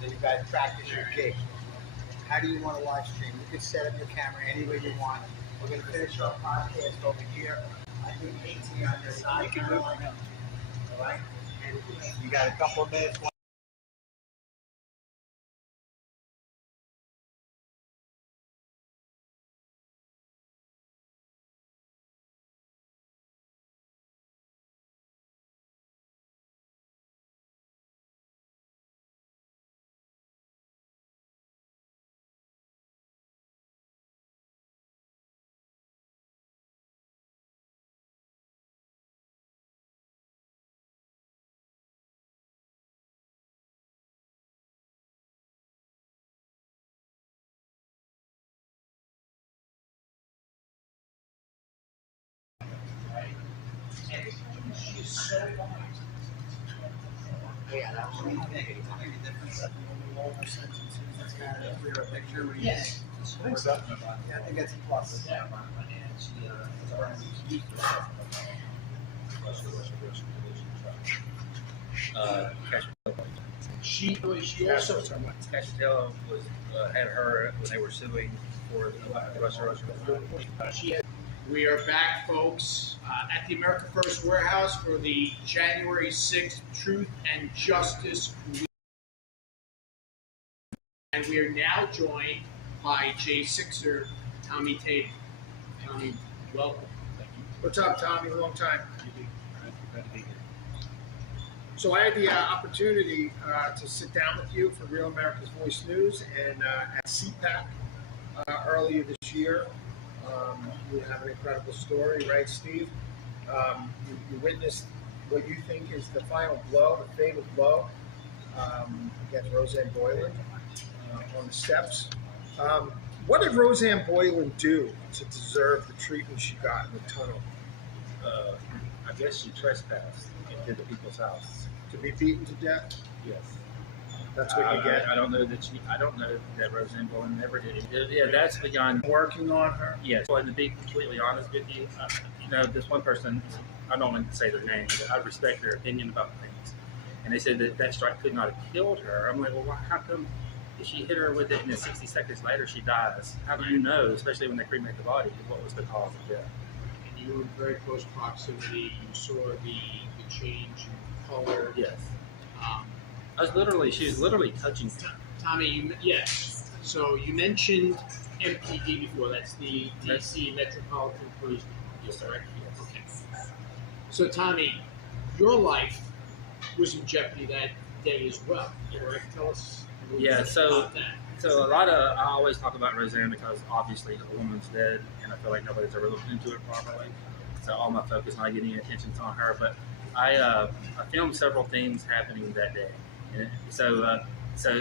Then you guys practice your gig. How do you want to live stream? You can set up your camera any way you want. We're going to finish our podcast over here. I think 18 on your side. You can move. All right? And you got a couple of minutes. Yeah, that was clear a picture. Yes. I think that's a plus. She also Castell was had her when they were suing for the Russia. We are back, folks, at the America First Warehouse for the January 6th Truth and Justice Week. And we are now joined by J6er Tommy Tatum. Tommy, welcome. Thank you. What's up, Tommy? Long time. So I had the opportunity to sit down with you for Real America's Voice News and at CPAC earlier this year. You have an incredible story, right, Steve? You witnessed what you think is the final blow, the fatal blow against Roseanne Boyland on the steps. What did Roseanne Boyland do to deserve the treatment she got in the tunnel? I guess she trespassed into people's house. To be beaten to death? Yes. That's what you get? I don't know that Roseanne Boyland never did it. Yeah, that's beyond Working on her? Yes. Well, to be completely honest with you, this one person, I don't want to say their name, but I respect their opinion about things. And they said that strike could not have killed her. I'm like, well, how come if she hit her with it and then 60 seconds later she dies? How do you know, especially when they cremate the body, what was the cause of death? And you were in very close proximity. You saw the change in color. Yes. She was literally touching her. Tommy, yes. So you mentioned MPD before. That's the DC Metropolitan Police Department. Yes, sir. Yes. Okay. So Tommy, your life was in jeopardy that day as well. Correct? Tell us a little bit about that. So I always talk about Roseanne because obviously the woman's dead, and I feel like nobody's ever looked into it properly. So all my focus, not getting any attention on her. But I filmed several things happening that day. And so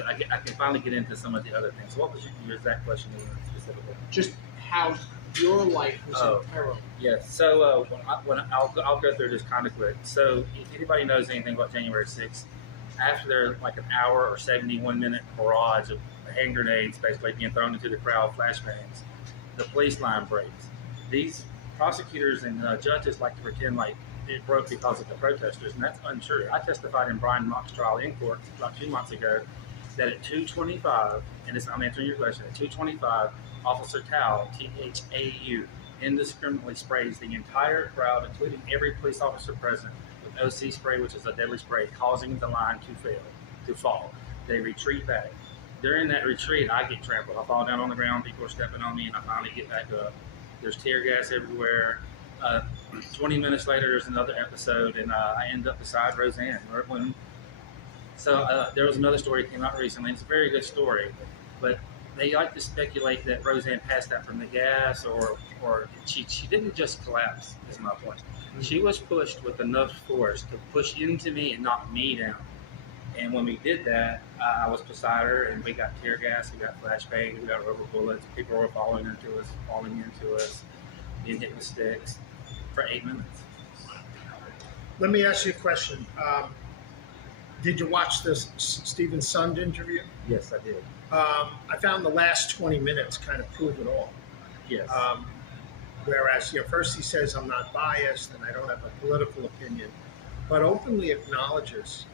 I can finally get into some of the other things. So what was your exact question specifically? Just how your life was in peril. Yes. So I'll go through this kind of quick. So if anybody knows anything about January 6th, after like an hour or 71-minute barrage of hand grenades basically being thrown into the crowd, flashbangs, the police line breaks. These prosecutors and judges like to pretend like it broke because of the protesters, and that's untrue. I testified in Brian Mock's trial in court about 2 months ago that at 2:25, and I'm answering your question, at 2:25, Officer Tao, T-H-A-U, indiscriminately sprays the entire crowd, including every police officer present, with OC spray, which is a deadly spray, causing the line to fall. They retreat back. during that retreat, I get trampled. I fall down on the ground. People are stepping on me, and I finally get back up. There's tear gas everywhere. 20 minutes later, there's another episode, and I end up beside Roseanne. So there was another story that came out recently. It's a very good story, but they like to speculate that Roseanne passed out from the gas, or she didn't just collapse. Is my point. Mm-hmm. She was pushed with enough force to push into me and knock me down. And when we did that, I was beside her, and we got tear gas, we got flashbang, we got rubber bullets. People were falling into us, being hit with sticks for 8 minutes. Let me ask you a question. Did you watch this Stephen Sund interview? Yes, I did. I found the last 20 minutes kind of prove it all. Yes. Whereas, first he says, I'm not biased and I don't have a political opinion, but openly acknowledges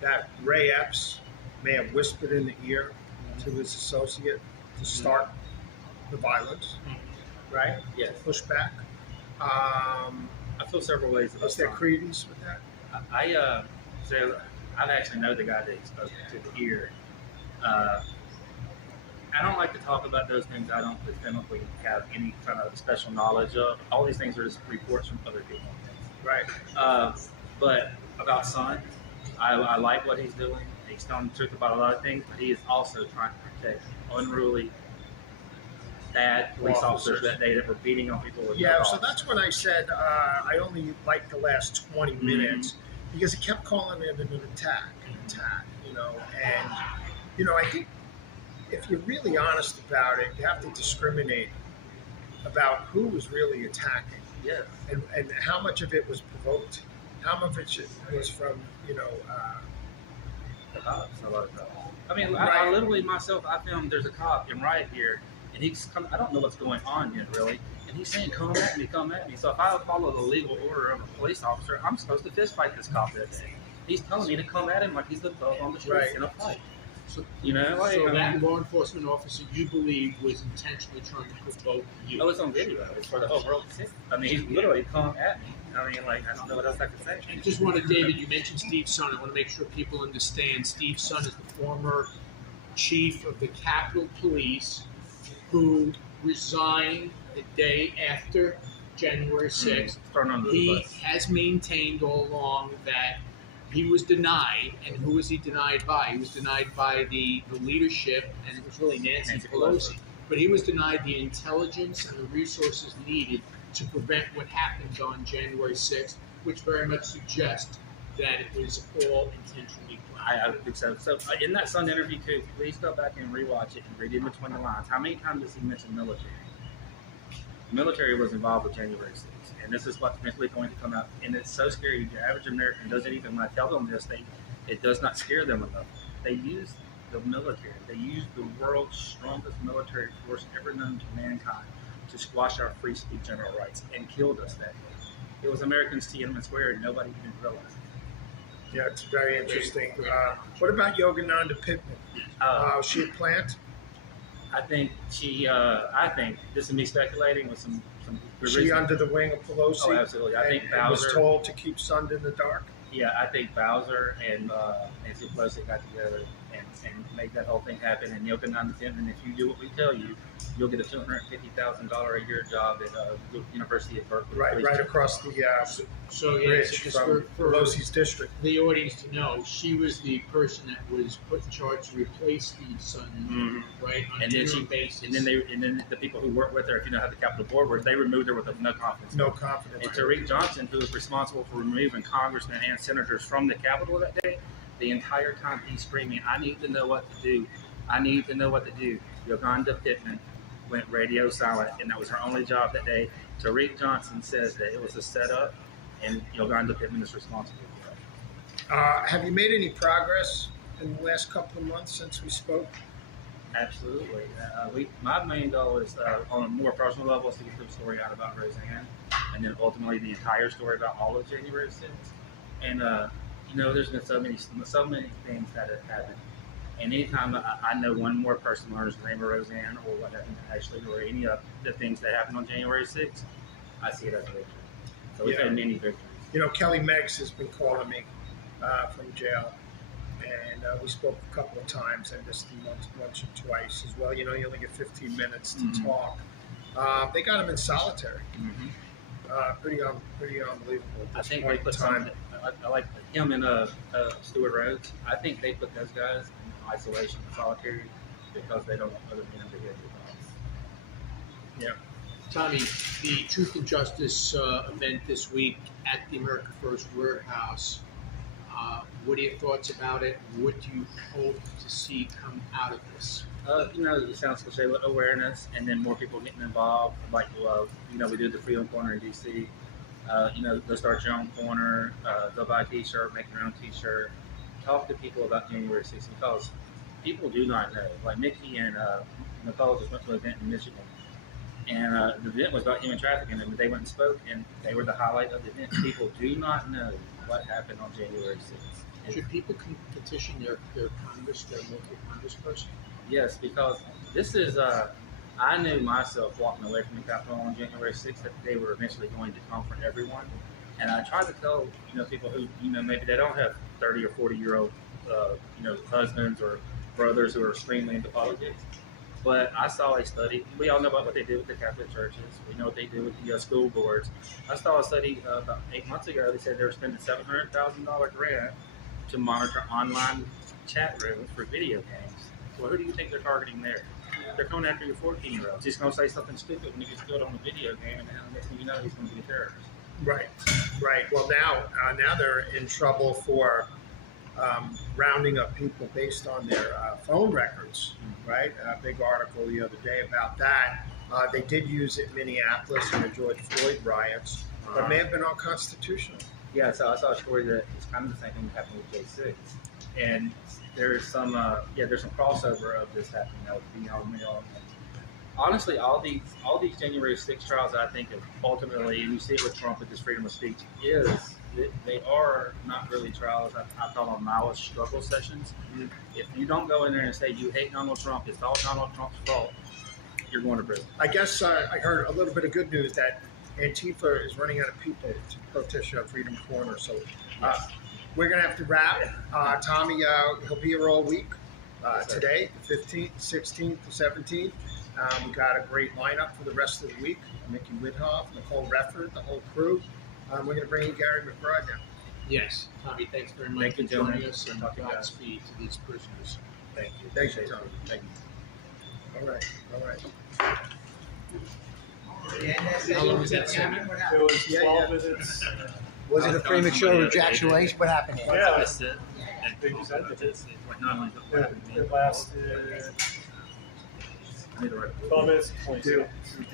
that Ray Epps may have whispered in the ear to his associate to start the violence, right? Yes. Push back. I feel several ways about Is there credence with that? I actually know the guy that he spoke to the ear. I don't like to talk about those things I don't definitively have any kind of special knowledge of. All these things are just reports from other people. Right. But about Son, I like what he's doing. He's telling the truth about a lot of things, but he is also trying to protect unruly, bad police officers that day that were beating on people with so that's when I said I only liked the last 20 minutes because he kept calling it an attack, and I think if you're really honest about it, you have to discriminate about who was really attacking, and how much of it was provoked, how much of it was from the cops. I mean, I literally myself, I filmed. There's a cop in right here, and he's come. I don't know what's going on yet, really. And he's saying, come at me. So if I follow the legal order of a police officer, I'm supposed to fist fight this cop that day. He's telling me to come at him like he's the thug on the street in a fight. So, that law enforcement officer, you believe, was intentionally trying to provoke you? Oh, it's on video. It's for the whole world to see. I mean, he's literally come at me. I don't know what else I can say. I just wanted, David, you mentioned Steve Son. I want to make sure people understand. Steve Son is the former chief of the Capitol Police who resigned the day after January 6th. He has maintained all along that he was denied, and who was he denied by? He was denied by the leadership, and it was really Nancy Pelosi. But he was denied the intelligence and the resources needed to prevent what happened on January 6th, which very much suggests that it was all intentionally planned. I think so. So in that Sun interview, too, please go back and rewatch it and read in between the lines. How many times does he mention military? The military was involved with January 6th. And this is what's eventually going to come out. And it's so scary. The average American doesn't even, when I tell them this, it does not scare them enough. They use the military. They use the world's strongest military force ever known to mankind to squash our free speech and our rights, and killed us that day. It was Americans to Tiananmen Square, and nobody even realized it. Yeah, it's very interesting. What about Yogananda Pittman? She a plant? I think this is me speculating with some. Was she under the wing of Pelosi? Oh, absolutely. I think Bowser was told to keep Sund in the dark. Yeah, I think Bowser and Nancy Pelosi got together and made that whole thing happen. And Yogananda Pittman, if you do what we tell you, you'll get a $250,000 a year job at the University of Berkeley. Right across the bridge from Pelosi's district. The audience to know, she was the person that was put in charge to replace Steve Son, right, on an interim basis. And then the people who worked with her, if you know how the Capitol Board works, they removed her with a no confidence. No confidence. And Tariq Johnson, who was responsible for removing congressmen and senators from the Capitol that day, the entire time he's screaming, I need to know what to do. I need to know what to do. Yogananda Pittman went radio silent, and that was her only job that day. Tariq Johnson says that it was a setup, and Yogananda Pittman is responsible for that. Have you made any progress in the last couple of months since we spoke? Absolutely. My main goal is, on a more personal level, is to get the story out about Roseanne, and then ultimately the entire story about all of January 6th. And there's been so many things that have happened. And anytime I know one more person learns the name of Roseanne or what happened actually, or any of the things that happened on January 6th, I see it as a victory. So we've had many victories. Kelly Meggs has been calling me from jail. and we spoke a couple of times. I missed him once or twice as well. You know, you only get 15 minutes to talk. They got him in solitary. Pretty unbelievable. I think they put I like him and Stuart Rhodes. I think they put those guys in isolation, solitary, because they don't want other men to get their thoughts. Yeah. Tommy, the Truth and Justice event this week at the America First Warehouse. What are your thoughts about it? What do you hope to see come out of this? You know, it sounds cliche, but awareness, and then more people getting involved. Like, you know, we do the Freedom Corner in DC. You know, they'll start your own corner. They'll buy a T-shirt, make their own T-shirt. Talk to people about January 6th because people do not know. Like Mickey and Nicole just went to an event in Michigan, and the event was about human trafficking, and they went and spoke, and they were the highlight of the event. People do not know what happened on January 6th. Should people petition their Congress, their local congressperson? Yes, because this is, I knew myself walking away from the Capitol on January 6th that they were eventually going to come for everyone. And I tried to tell, you know, people who, you know, maybe they don't have 30 or 40-year-old, you know, husbands or brothers who are extremely into politics. But I saw a study. We all know about what they do with the Catholic churches. We know what they do with the school boards. I saw a study about 8 months ago. They said they were spending a $700,000 grant to monitor online chat rooms for video games. Well, who do you think they're targeting there? They're going after your 14-year-old. He's going to say something stupid when he gets killed on the video game, and the next thing you know, he's going to be a terrorist. Right. Well, now they're in trouble for rounding up people based on their phone records. Right. A big article the other day about that. They did use it in Minneapolis in the George Floyd riots, but it may have been unconstitutional. Yeah, so I saw a story that it's kind of the same thing that happened with J6, and there's some crossover of this happening now with Beyond. Honestly, all these January 6th trials, I think, of ultimately, and you see it with Trump with his freedom of speech, they are not really trials. I call them Maoist struggle sessions. If you don't go in there and say you hate Donald Trump, it's all Donald Trump's fault, you're going to prison. I guess I heard a little bit of good news that Antifa is running out of people to protest your Freedom Corner. So we're going to have to wrap. Tommy, he'll be here all week. Today, the 15th, 16th, the 17th. We got a great lineup for the rest of the week. Mickey Widhoff, Nicole Refford, the whole crew. We're going to bring in Gary McBride now. Yes, Tommy, thanks very much for joining us, and Godspeed to these prisoners. Thank you. Thank you, Tommy. Thank you. All right. How long was that segment? It was 12 minutes. Was it a premature ejaculation? What happened here? Yeah. That's it. And Think so? it's like not only It lasted 12 minutes and 22.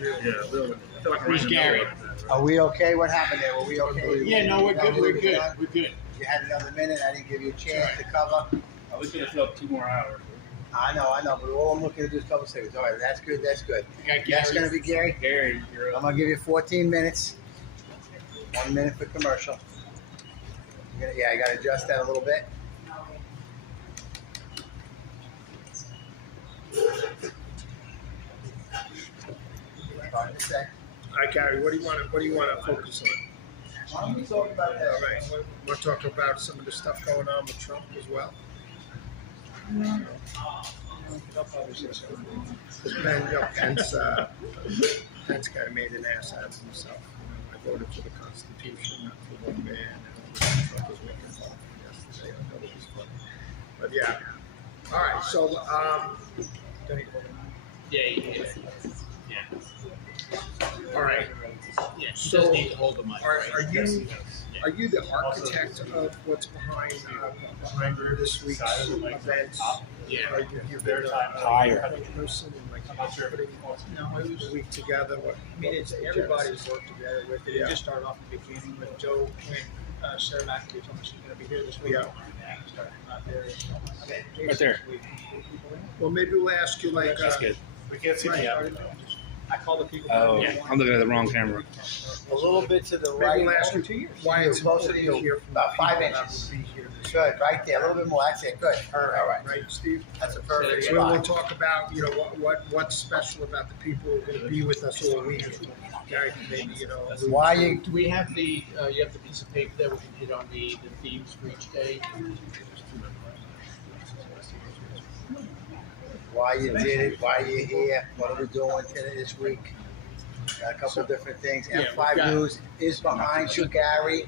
Yeah, really. I feel like Where's we're Gary? Are we okay? What happened there? Were we okay? Yeah, no, we're good. We're good. We're good. You had another minute. I didn't give you a chance to cover. I was going to fill up 2 more hours. I know. But all I'm looking to do is a couple seconds. All right, that's good. You got That's going to be Gary. Gary, you're I'm up. going to give you 14 minutes. 1 minute for commercial. I got to adjust that a little bit. All right, Gary, what do you want to focus on? Why don't we talk about that? All right. Want to talk about some of the stuff going on with Trump as well? Pence kind of made an ass out of himself. I voted for the Constitution, not for one man. And Trump was making fun of him yesterday. I thought it was funny. But yeah. All right. So, all right. Yeah, he So, does need to hold the mic. Are you the architect of what's behind this week's events? Yeah. Are you there person and like putting the week together? I mean, it's everybody's worked together with it. It just started off at the beginning with Joe when Sarah McAfee told me she's going to be here this week. Right there. Well, maybe we'll ask you like. That's good. We can't see the app. I call the people. Oh, yeah. I'm looking at the wrong camera. A little bit to the Maybe right. we'll ask you why it's Closer important to to you. hear from About 5 people that inches. will be here this Good, right there. A little bit more. That's it. Good. All right. Right, Steve? That's a perfect We'll spot. talk about, what's special about the people who are going to be with us all week. Gary, maybe, Why you? Do we have you have the piece of paper that we can hit on the themes for each day? why you did it, why you're here, what are we doing today this week. Got a couple different things. Yeah, M5 News is behind you, Gary.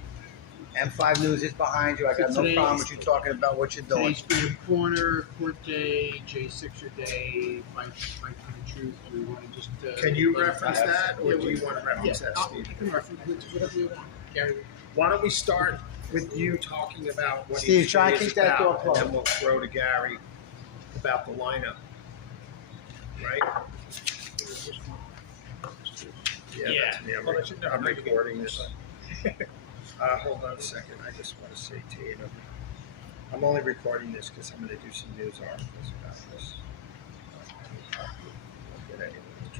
M5 News is behind you. I got no problem with you talking about what you're doing. Today's Freedom Corner, Court Day, J6er Day, Fight for the Truth. We want to just. Can you reference that, or do you want to reference that, You Steve? can reference whatever you want. Gary. Why don't we start with you talking about what Steve, each try day and is keep that door about, closed. and then we'll throw to Gary about the lineup. Right? Yeah. That's me. I'm recording this. Hold on a second. I just want to say to you, I'm only recording this because I'm going to do some news articles about this. I'll get anyone in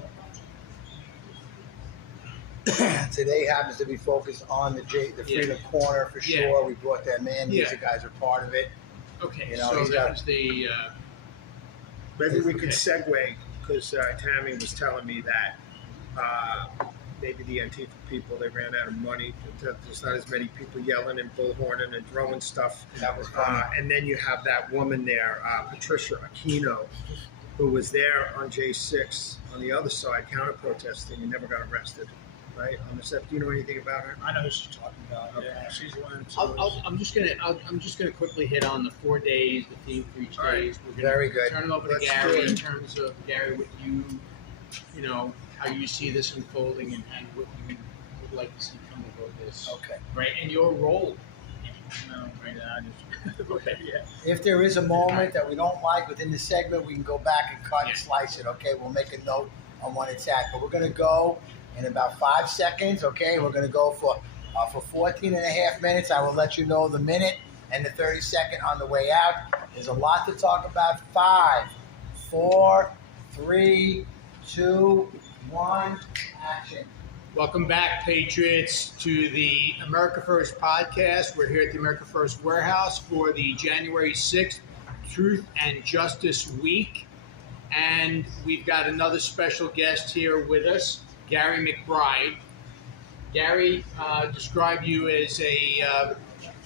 trouble. Today happens to be focused on the Freedom Corner for sure. Yeah. We brought them in. These guys are part of it. Okay, You know, so he's that got- was the. Maybe we could Okay. segue because Tammy was telling me that maybe the Antifa people, they ran out of money. There's not as many people yelling and bullhorning and throwing stuff. That was fun. And then you have that woman there, Patricia Aquino, who was there on J6 on the other side, counter protesting and never got arrested. Right? On the set. Do you know anything about her? I know who she's talking about. Okay. Yeah, she's the one. I'm just gonna quickly hit on the 4 days, the theme for each All right. days. We're gonna Very good. turn it over to Let's do Gary it. in terms of Gary, what you know, how you see this unfolding and what you would like to see come of this, Okay. right? And your role. No, right now I just. Okay. Yeah. If there is a moment that we don't like within the segment, we can go back and cut Yeah. and slice it, okay? We'll make a note on when it's at. But we're going to go in about 5 seconds, okay? We're going to go for 14 and a half minutes. I will let you know the minute and the 30-second on the way out. There's a lot to talk about. 5, 4, 3, 2, 1, action. Welcome back, Patriots, to the America First podcast. We're here at the America First Warehouse for the January 6th Truth and Justice Week. And we've got another special guest here with us, Gary McBride. Gary, describe you as a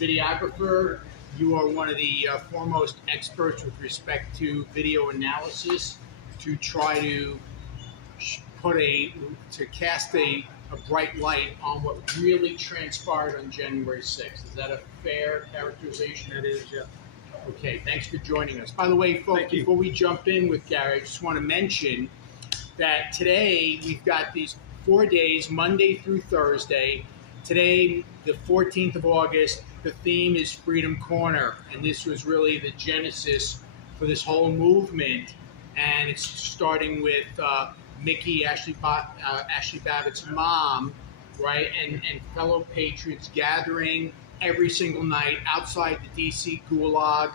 videographer. You are one of the foremost experts with respect to video analysis to try to cast a bright light on what really transpired on January 6th. Is that a fair characterization? It is, yeah. Okay, thanks for joining us. By the way, folks, Thank you. before we jump in with Gary, I just want to mention that today we've got these 4 days, Monday through Thursday. Today, the 14th of August, the theme is Freedom Corner, and this was really the genesis for this whole movement. And it's starting with Mickey, Ashley Babbitt's mom, right, and fellow patriots gathering every single night outside the D.C. Gulag.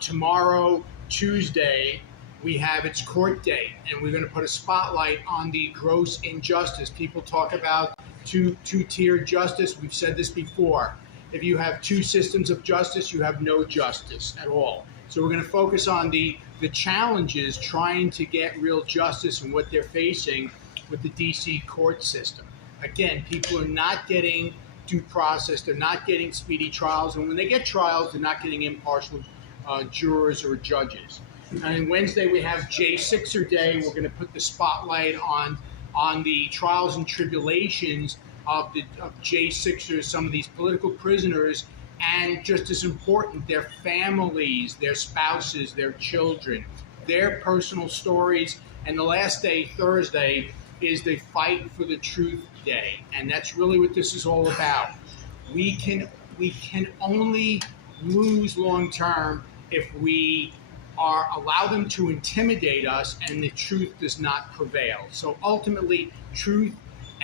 Tomorrow, Tuesday, we have its court date, and we're going to put a spotlight on the gross injustice. People talk about two-tiered justice. We've said this before. If you have two systems of justice, you have no justice at all. So we're going to focus on the challenges trying to get real justice and what they're facing with the D.C. court system. Again, people are not getting due process. They're not getting speedy trials. And when they get trials, they're not getting impartial jurors or judges. And Wednesday, we have J6er Day. We're going to put the spotlight on the trials and tribulations of J6ers, some of these political prisoners, and just as important, their families, their spouses, their children, their personal stories. And the last day, Thursday, is the Fight for the Truth Day. And that's really what this is all about. We can only lose long term if we allow them to intimidate us and the truth does not prevail. So ultimately, truth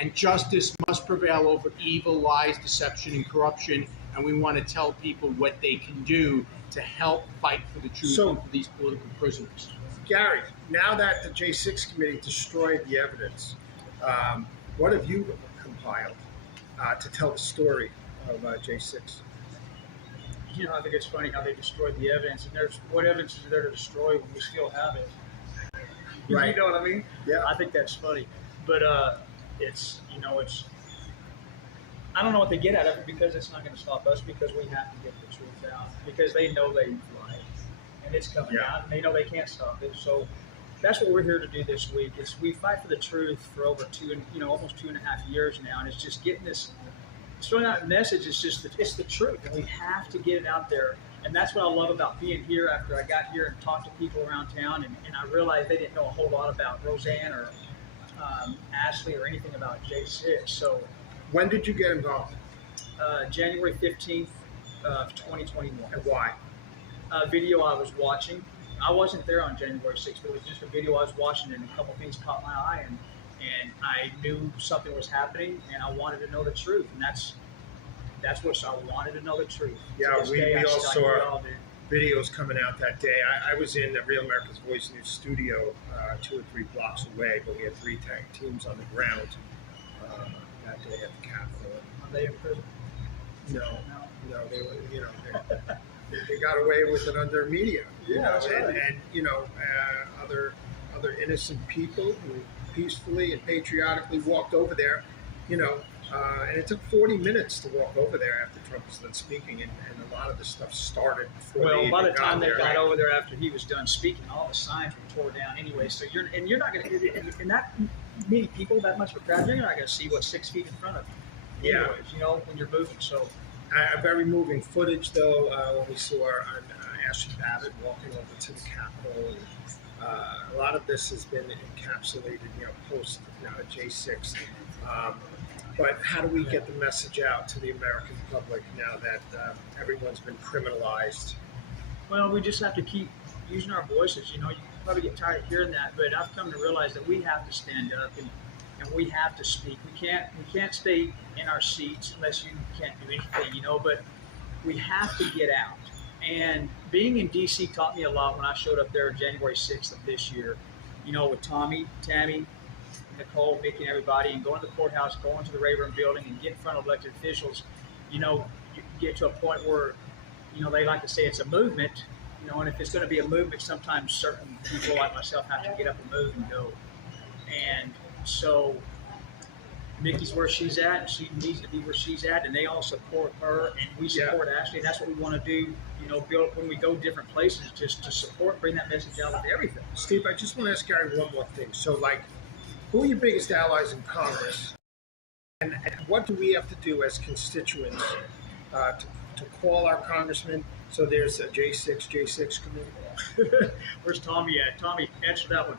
and justice must prevail over evil, lies, deception, and corruption. And we want to tell people what they can do to help fight for the truth and for these political prisoners. Gary, now that the J6 committee destroyed the evidence, what have you compiled to tell the story of J6? You know, I think it's funny how they destroyed the evidence, and what evidence is there to destroy when we still have it? Right. You know what I mean? Yeah. I think that's funny, but it's I don't know what they get out of it because it's not going to stop us because we have to get the truth out because they know they've lied. and it's coming Yeah. out, and they know they can't stop it. So that's what we're here to do this week. Is we fight for the truth for over almost 2.5 years now, and it's just getting this, throwing out a message. It's the truth, and we have to get it out there. And that's what I love about being here. After I got here and talked to people around town, and I realized they didn't know a whole lot about Roseanne or Ashley or anything about J6. So When did you get involved, January 15th of 2021. and why? A video I was watching. I wasn't there on January 6th, but it was just a video I was watching, and a couple things caught my eye, and I knew something was happening, and I wanted to know the truth, and that's what I wanted to know the truth. Yeah, To this we day, I all still do it saw all, dude. videos coming out that day. I was in the Real America's Voice News studio 2 or 3 blocks away, but we had 3 tag teams on the ground that day at the Capitol. Are they in prison? No, they were, they got away with it under media. That's right. And other innocent people who peacefully and patriotically walked over there, and it took 40 minutes to walk over there after Trump was done speaking, and a lot of the stuff started before Well, they by the even time they there. got over there after he was done speaking, all the signs were tore down anyway. So you're not going to, and that many people, that much of a crowd, you're not going to see what's 6 feet in front of you. Yeah. Anyways, when you're moving. So Very moving footage, though, when we saw Ashley Babbitt walking over to the Capitol. And, a lot of this has been encapsulated, post J6. But how do we get the message out to the American public now that everyone's been criminalized? well, we just have to keep using our voices. You probably get tired of hearing that, but I've come to realize that we have to stand up and we have to speak. We can't stay in our seats unless you can't do anything, but we have to get out. And being in DC taught me a lot when I showed up there January 6th of this year, with Tommy, Tammy, Nicole, Mickey, and everybody, and going to the courthouse, going to the Rayburn building, and get in front of elected officials. You get to a point where, they like to say it's a movement, and if it's going to be a movement, sometimes certain people like myself have to get up and move and go. And so Mickey's where she's at, and she needs to be where she's at, and they all support her, and we support Ashley, and that's what we want to do, build when we go different places, just to support, bring that message out with everything. Steve, I just want to ask Gary one more thing. So, who are your biggest allies in Congress, and what do we have to do as constituents to call our congressman so there's a J6 committee? Where's Tommy at? Tommy, answer that one.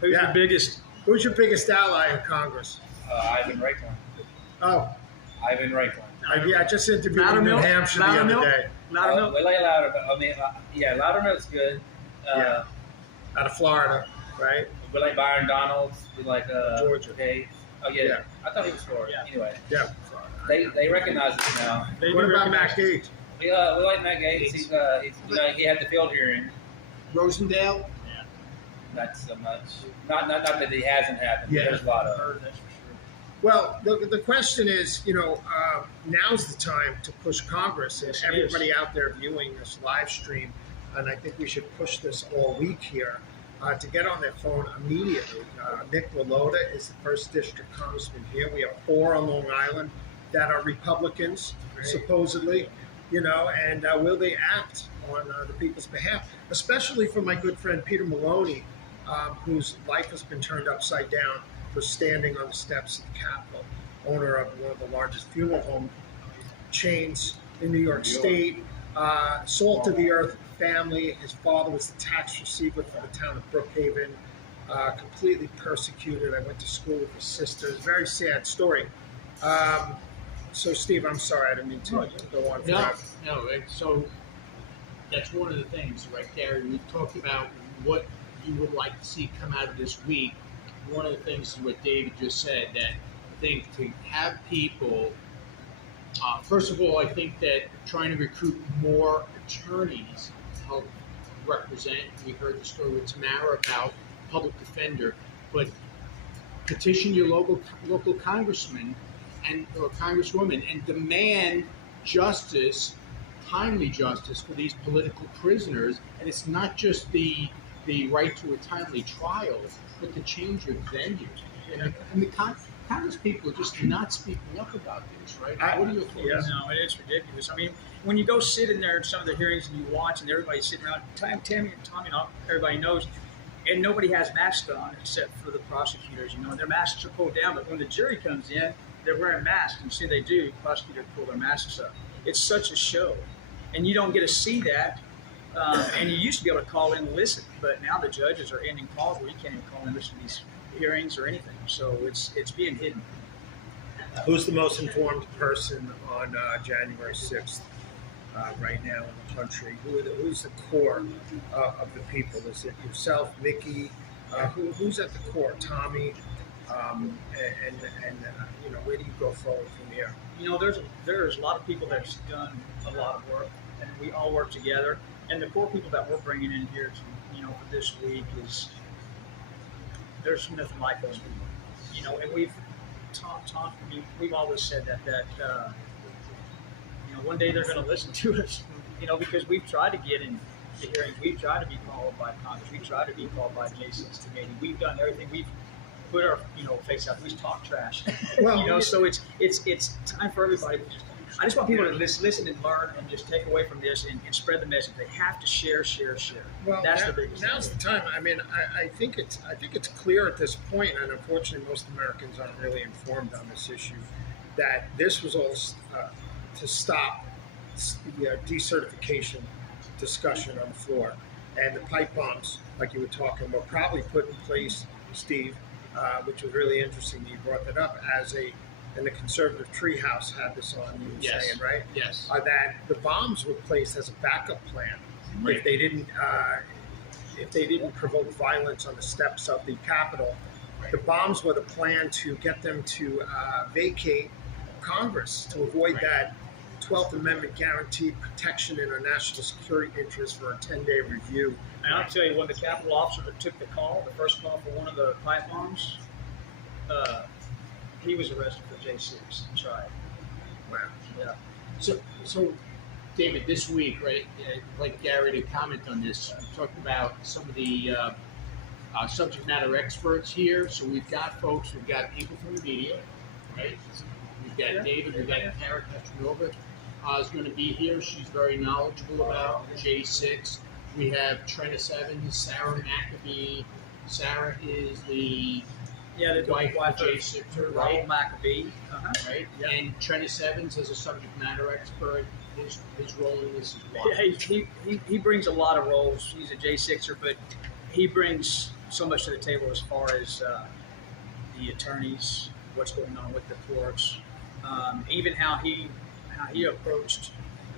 Who's Yeah. your biggest? Who's your biggest ally in Congress? Ivan Raiklin. Oh, Ivan Raiklin. I just interviewed him in New Loudermilk? Hampshire the other day. Loudermilk? We like Loudermilk. Loudermilk's good. Yeah. Out of Florida, right? We like Byron Donalds. We like Georgia. Okay. Oh yeah. Yeah. I thought he was Florida. Yeah. Anyway, Yeah. they recognize us now. They What do about recognize- Matt Gaetz? We like Matt Gaetz. He's he had the field hearing. Rosendale? Not so much. Not that he hasn't happened. Yeah. There's a lot of. Heard, that's for sure. Well, the question is, now's the time to push Congress and Yes, it everybody out there viewing this live stream, and I think we should push this all week here to get on their phone immediately. Nick Walota is the 1st District Congressman here. We have 4 on Long Island that are Republicans, supposedly, and will they act on the people's behalf, especially for my good friend Peter Maloney, whose life has been turned upside down for standing on the steps of the Capitol, owner of one of the largest funeral home chains in New York State, salt of the earth family. His father was the tax receiver for the town of Brookhaven, completely persecuted. I went to school with his sister. It's a very sad story. So, Steve, I'm sorry, I didn't mean to go on. No. So that's one of the things, right there. We talked about what you would like to see come out of this week. One of the things is what David just said, that I think to have people, first of all, I think that trying to recruit more attorneys to help represent. We heard the story with Tamara about public defender, but petition your local congressman or congresswoman and demand justice, timely justice for these political prisoners. And it's not just the right to a timely trial, but to change your venue. And Congress people are just not speaking up about this, right? What are your thoughts? Yeah, no, it is ridiculous. I mean, when you go sit in there in some of the hearings and you watch, and everybody's sitting around, Tammy and Tommy, and everybody knows, and nobody has masks on except for the prosecutors, and their masks are pulled down. But when the jury comes in, they're wearing masks, and see they do. Prosecutors pull their masks up. It's such a show, and you don't get to see that. And you used to be able to call in and listen, but now the judges are ending calls where you can't even call in and listen to these hearings or anything. So it's being hidden. Who's the most informed person on January 6th right now in the country? Who's the core of the people? Is it yourself, Mickey? Who's at the core? Tommy? And where do you go forward from here? There's a lot of people that's done a lot of work, and we all work together. And the core people that we're bringing in here to, for this week is, there's nothing like those people, and we've talked. We've always said that one day they're going to listen to us, because we've tried to get in the hearings, we've tried to be called by Congress, we've tried to be called by J6 committee, we've done everything, we've put our face out, we've talked trash, so it's time for everybody to just. I just want people to listen and learn and just take away from this and spread the message. They have to share. Well, that's the biggest thing. Now's the time. I mean, I think it's clear at this point, and unfortunately, most Americans aren't really informed on this issue, that this was all to stop the decertification discussion on the floor, and the pipe bombs, like you were talking, were probably put in place, Steve, which was really interesting. You brought that up and the conservative treehouse had this on. You were saying, right? Yes. That the bombs were placed as a backup plan if they didn't provoke violence on the steps of the Capitol. The bombs were the plan to get them to vacate Congress to avoid that 12th Amendment guaranteed protection in our national security interests for a 10-day review. And I'll tell you, when the Capitol officer that took the first call for one of the pipe bombs, he was arrested for J6 and tried. Wow. Yeah. So, David, this week, right? I'd like Gary to comment on this. We talked about some of the subject matter experts here. So we've got people from the media, right? We've got David. We've got Kara Petronova is going to be here. She's very knowledgeable about J6. We have Trennis Evans, Sarah McAbee. Sarah is the wife of J6, right? McAbee, right? Yeah. And Trennis Evans as a subject matter expert, his role in this as well. Yeah, he brings a lot of roles. He's a J6er, but he brings so much to the table as far as the attorneys, what's going on with the courts, even how he approached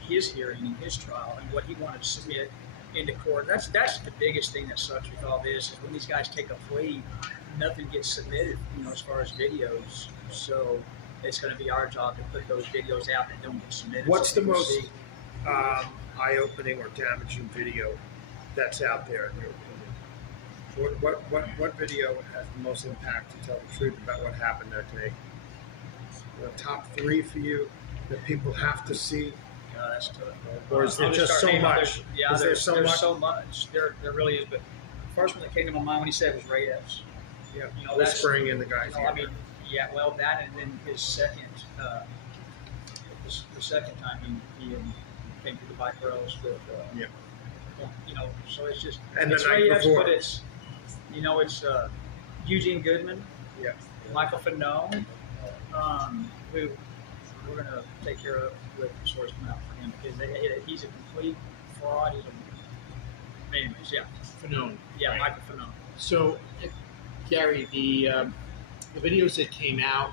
his hearing and his trial and what he wanted to submit into court. That's the biggest thing that sucks with all this, is when these guys take a plea, nothing gets submitted, as far as videos. So it's going to be our job to put those videos out that don't get submitted. What's the most eye-opening or damaging video that's out there in your opinion? What video has the most impact, to tell the truth, about what happened that day? The top 3 for you that people have to see? That's tough. Or is there just so much? There's so much. There really is. But the first one that came to my mind when he said it was Reyes. Yeah, whispering in the guy's ear. That, and then his second, the second time he came through the bike rails with, so it's just, and it's the night Reyes, before. but it's Eugene Goodman, Michael Fanone, who we're going to take care of with the source mount for him, because he's a complete fraud. Anyways, Fanone. Yeah, right. Michael Fanone. So, Gary, the videos that came out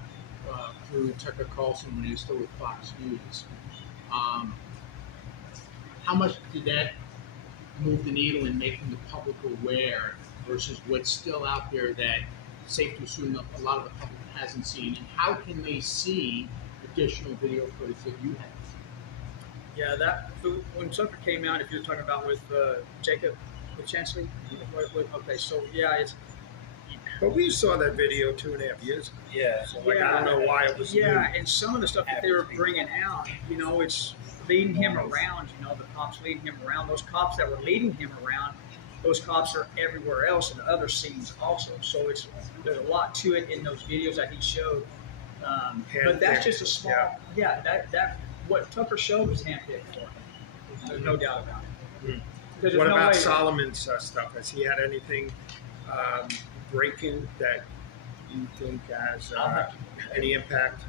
through Tucker Carlson when he was still with Fox News, how much did that move the needle in making the public aware versus what's still out there that it's safe to assume that a lot of the public hasn't seen? And how can they see additional video footage that you have? Yeah, when Tucker came out, if you're talking about with Jacob with Chansley, okay, so it's. But we saw that video 2.5 years ago. Yeah. So I don't know why it was new. And some of the stuff that they were bringing out, it's leading him around. The cops leading him around. Those cops that were leading him around those cops are everywhere else in other scenes also. So there's a lot to it in those videos that he showed. But that's just a small, that what Tucker showed was handpicked for him. There's no doubt about it. There's What no about way- Solomon's stuff? Has he had anything breaking that you think has any impact?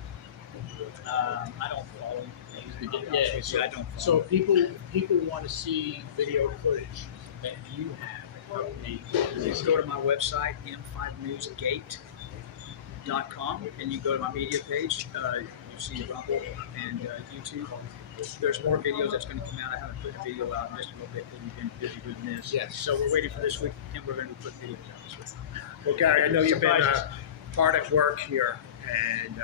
I don't follow him. Yeah, So I don't So follow. people want to see video footage that you have of me. Just go to my website, m5newsgate.com, and you go to my media page. You see Rumble and YouTube. There's more videos that's going to come out. I haven't put a video out in just a little bit because we've been busy doing this. Yes. So we're waiting for this week, and we're going to put videos out this week. Well, Gary, I know you've been Surprises. hard at work here, and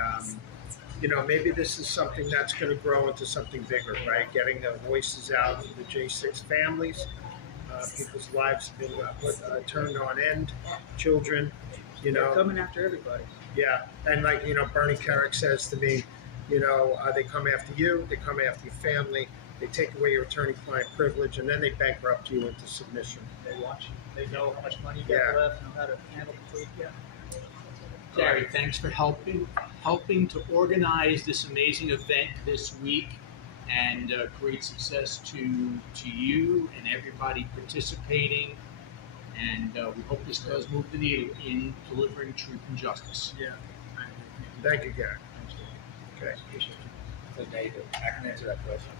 maybe this is something that's going to grow into something bigger, right? Getting the voices out of the J6 families. People's lives have been turned on end. Children, They're coming after everybody. Yeah, and Bernie Carrick says to me, they come after you, they come after your family, they take away your attorney-client privilege, and then they bankrupt you into submission. They watch you. They know how much money you got left, know how to handle the food. Yeah. Gary, thanks for helping to organize this amazing event this week, and great success to you and everybody participating. And we hope this does move the needle in delivering truth and justice. Yeah. Thank you, Gary. Okay. So David, I can answer that question.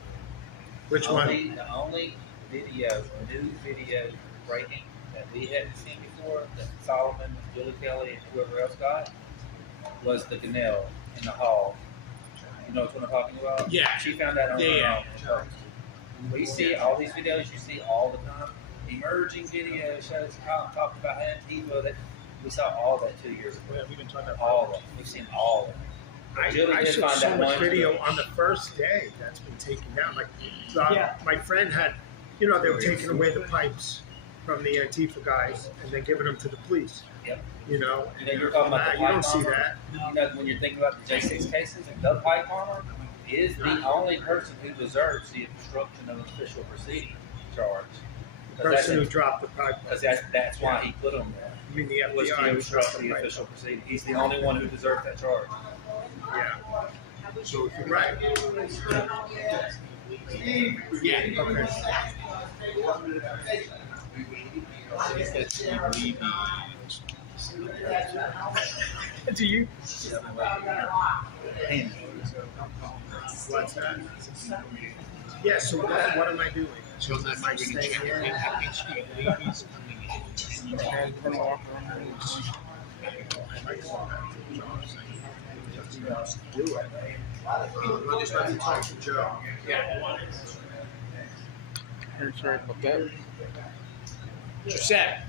Which one? The only video, new video breaking that we hadn't seen before, that Solomon, Julie Kelly, and whoever else got, was the Ganell in the hall. You know what I'm talking about? Yeah. She found that on her own. We see all these videos you see all the time. Emerging video shows how talked about Antifa. That we saw all that 2 years ago. Yeah, we've been talking about All of it. We've seen all of it. I saw so much video on the first day that's been taken down. My friend had, they were taking away the pipes from the Antifa guys and then giving them to the police. Yep. And you're talking about the you don't pipe see bomber? that. When you're thinking about the J6 cases, the pipe bomber is the only person who deserves the obstruction of official proceeding charge. The person who dropped the pipe. Because that's why he put him there. I mean, the Was FBI to who obstruct dropped the the pipe. official proceeding. He's the only one who deserved that charge. Yeah. So right. Yeah. Okay. Do you? What's that? Yeah. So what am I doing? So Am I staying here? Do it. Well, just let me talk to Joe. You're set.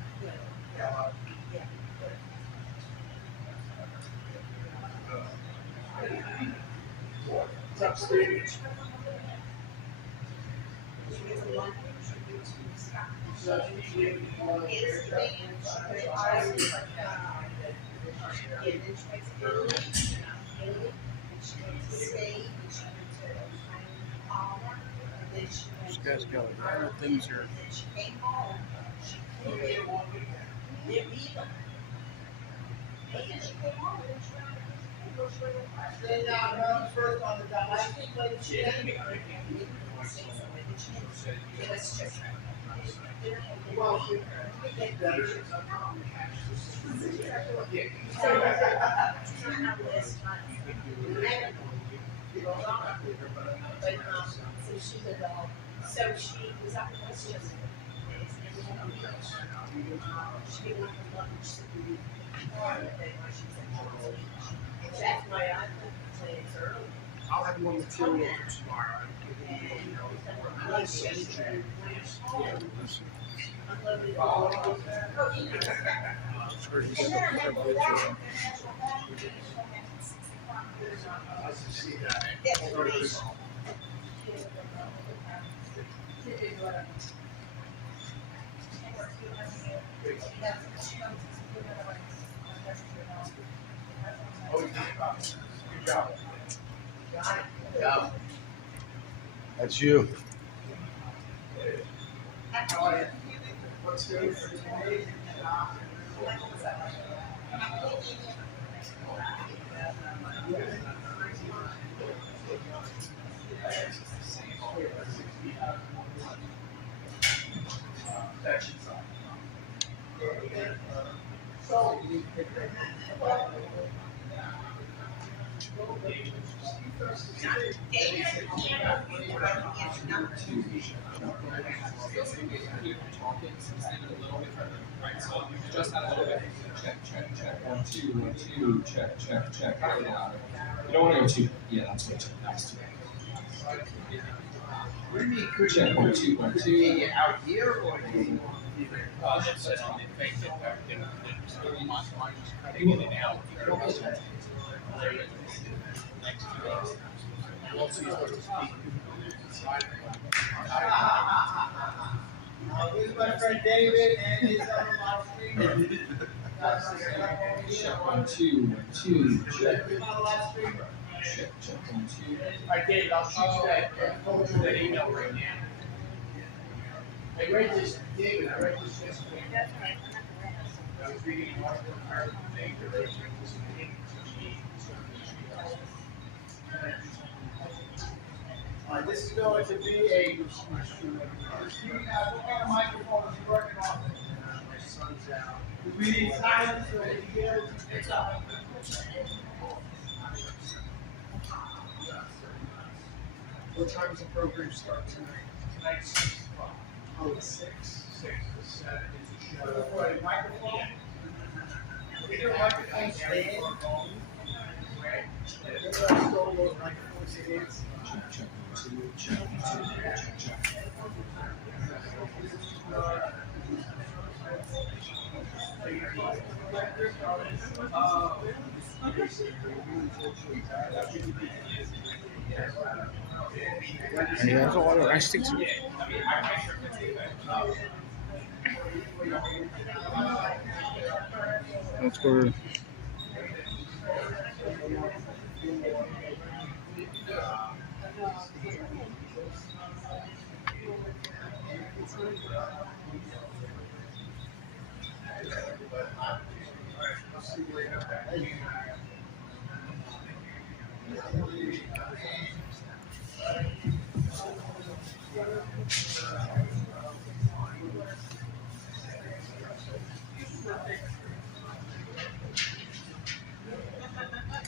These guys go. Things are. So she was up in Westchester. She didn't want her lunch to be that's why I play it early. I'll have more material for tomorrow. That's you. What's good for today? Just a little bit. Check. 1, 2, 1, 2. Check. You don't want to go too. Yeah, that's way too fast. What do you mean, could Check 1, 2, 1, 2. out here or cutting in and out. This is my friend David and his other live streamer. Check 1, 2, 1, 2. Check. He's not a live streamer. Check 1, 2. All right, David, I'll shoot you that email right now. I read this, David, I read this yesterday. I was reading an article in American Banker. This is This is going to be a. What kind of microphone is he working on? My son's out. We need silence so we can hear it's up. What time does the program start tonight? Tonight's 6 o'clock. Oh, it's 6. 6 to 7 is the show. What, a microphone? Is there a microphone stand? Right. I stole those microphone stands. Check 1, 2. Check. And he has a lot of nice things to do. Let's go to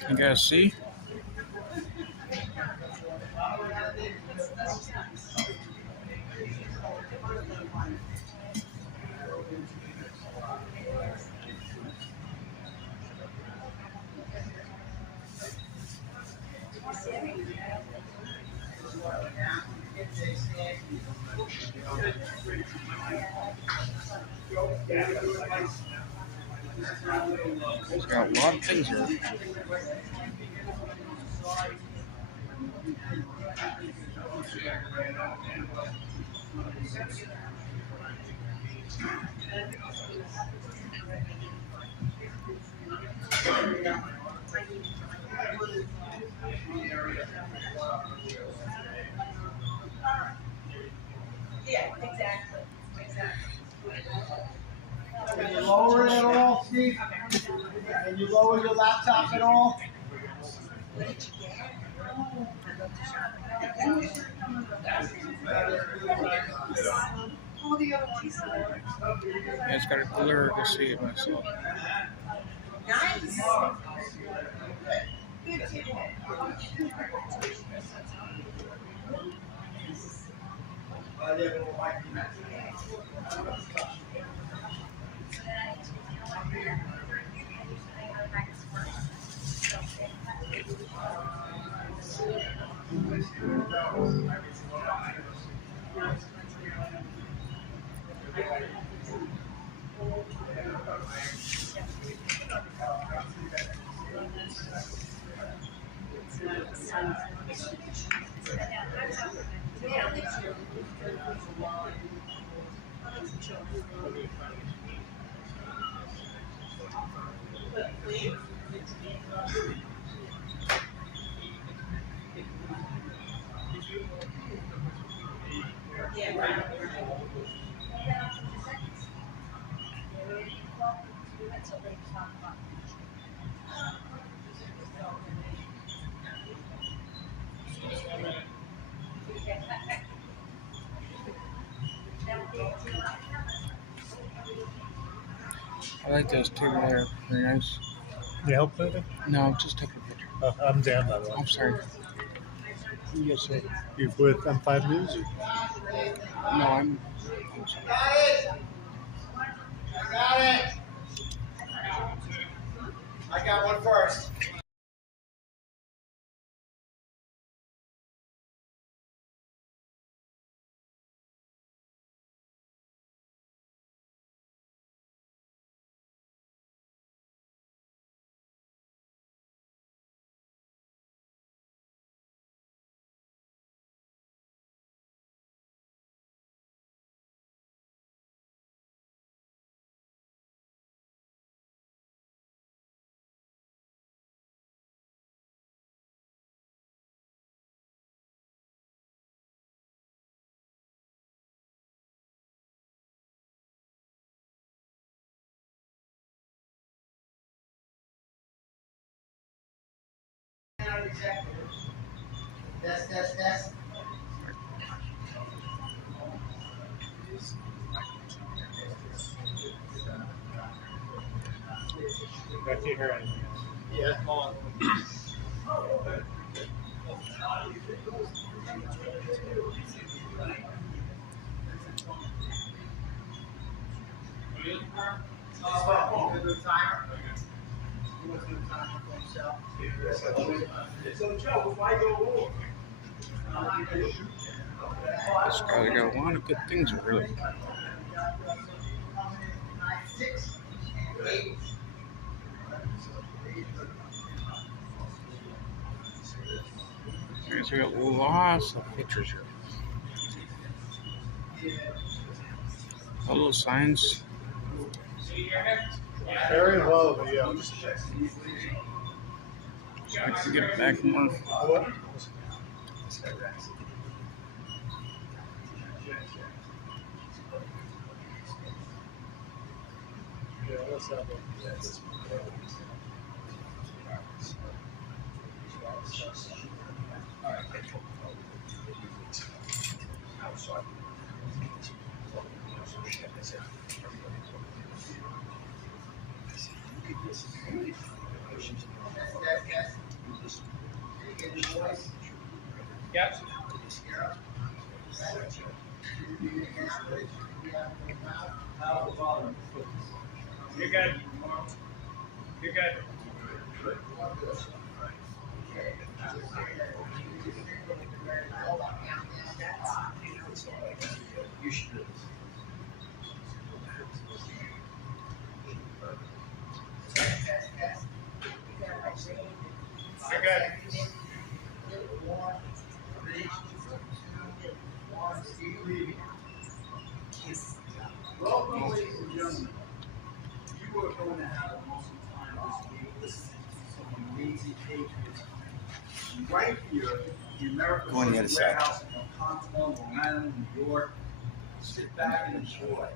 you guys see? He's got a lot of things here. Yeah, exactly. Can you lower it at all, Steve? Can you lower your laptop at all? All the other ones. Yeah, it's got a blur to see it myself. Nice. Good too. Yeah, right. like those too. They're very nice. You help Clinton? No, I'm just taking a picture. I'm Dan, by the way. I'm sorry. U.S.A. You with M5 News? No, I'm sorry. I got it. I got one first. That's. I can't hear anything. Yeah, on. So Joe, why go over? This guy got a lot of good things, really. Guys, we got lots of pictures here. All those signs. Very low, but yeah. So I can get back more. What? Yeah, let's have it. Yep. You're good. You're good. You should. You're good. Welcome, ladies and gentlemen. You are going to have an awesome time this week listening to some amazing patriots. Right here, the American Warehouse in Oconto, Long Island, New York. Sit back and enjoy.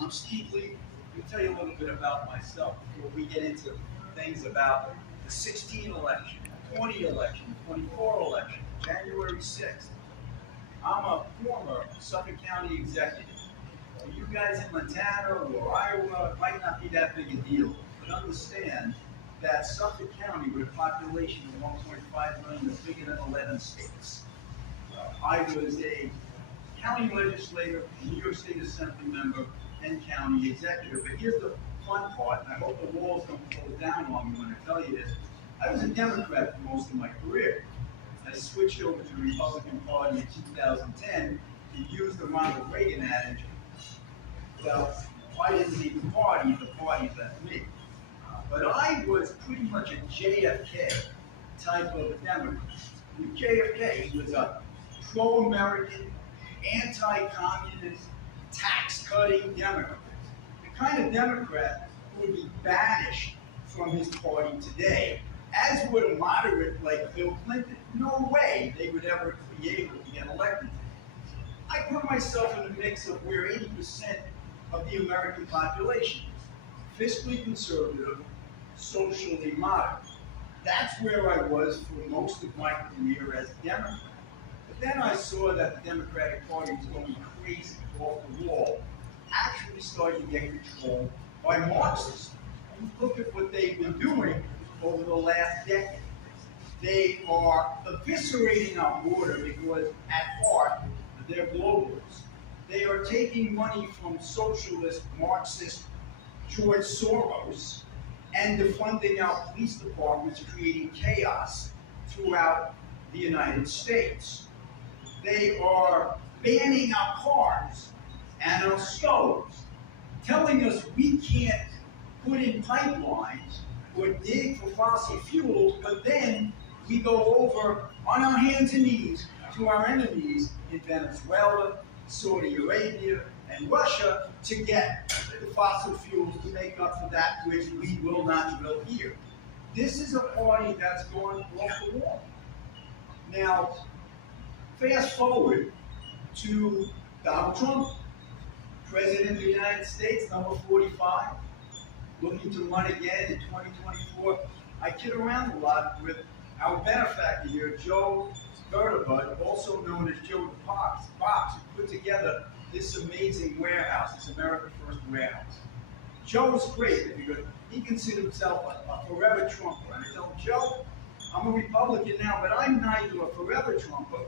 I'm Steve Lee. Let me tell you a little bit about myself before we get into things about the 16 election, 20 election, 24 election, January 6th. I'm a former Suffolk County executive. For you guys in Montana or Iowa, it might not be that big a deal, but understand that Suffolk County, with a population of 1.5 million, is bigger than 11 states. I was a county legislator, New York State Assembly member, and county executive. But here's the fun part, and I hope the walls don't close down on me when I tell you this. I was a Democrat for most of my career. I switched over to the Republican Party in 2010 to use the Ronald Reagan adage, well, I didn't leave the party left me. But I was pretty much a JFK type of a Democrat. JFK was a pro-American, anti-communist, tax-cutting Democrat. The kind of Democrat who would be banished from his party today, as would a moderate like Bill Clinton. No way they would ever be able to get elected. I put myself in the mix of where 80% of the American population is. Fiscally conservative, socially moderate. That's where I was for most of my career as a Democrat. But then I saw that the Democratic Party was going crazy, off the wall, actually started to get controlled by Marxists. you look at what they've been doing over the last decade. They are eviscerating our border because at heart, they're globalists. They are taking money from socialist, Marxist George Soros and defunding our police departments, creating chaos throughout the United States. They are banning our cars and our stoves, telling us we can't put in pipelines or dig for fossil fuels, but then we go over on our hands and knees to our enemies in Venezuela, Saudi Arabia, and Russia to get the fossil fuels to make up for that which we will not drill here. This is a party that's gone off the wall. Now, fast forward to Donald Trump, President of the United States, number 45, looking to run again in 2024. I kid around a lot with our benefactor here, Joe Vertebud, also known as Joe the Box, who put together this amazing warehouse, this America First warehouse. Joe was great because he considered himself a forever Trumper. And I told him, Joe, I'm a Republican now, but I'm neither a forever Trumper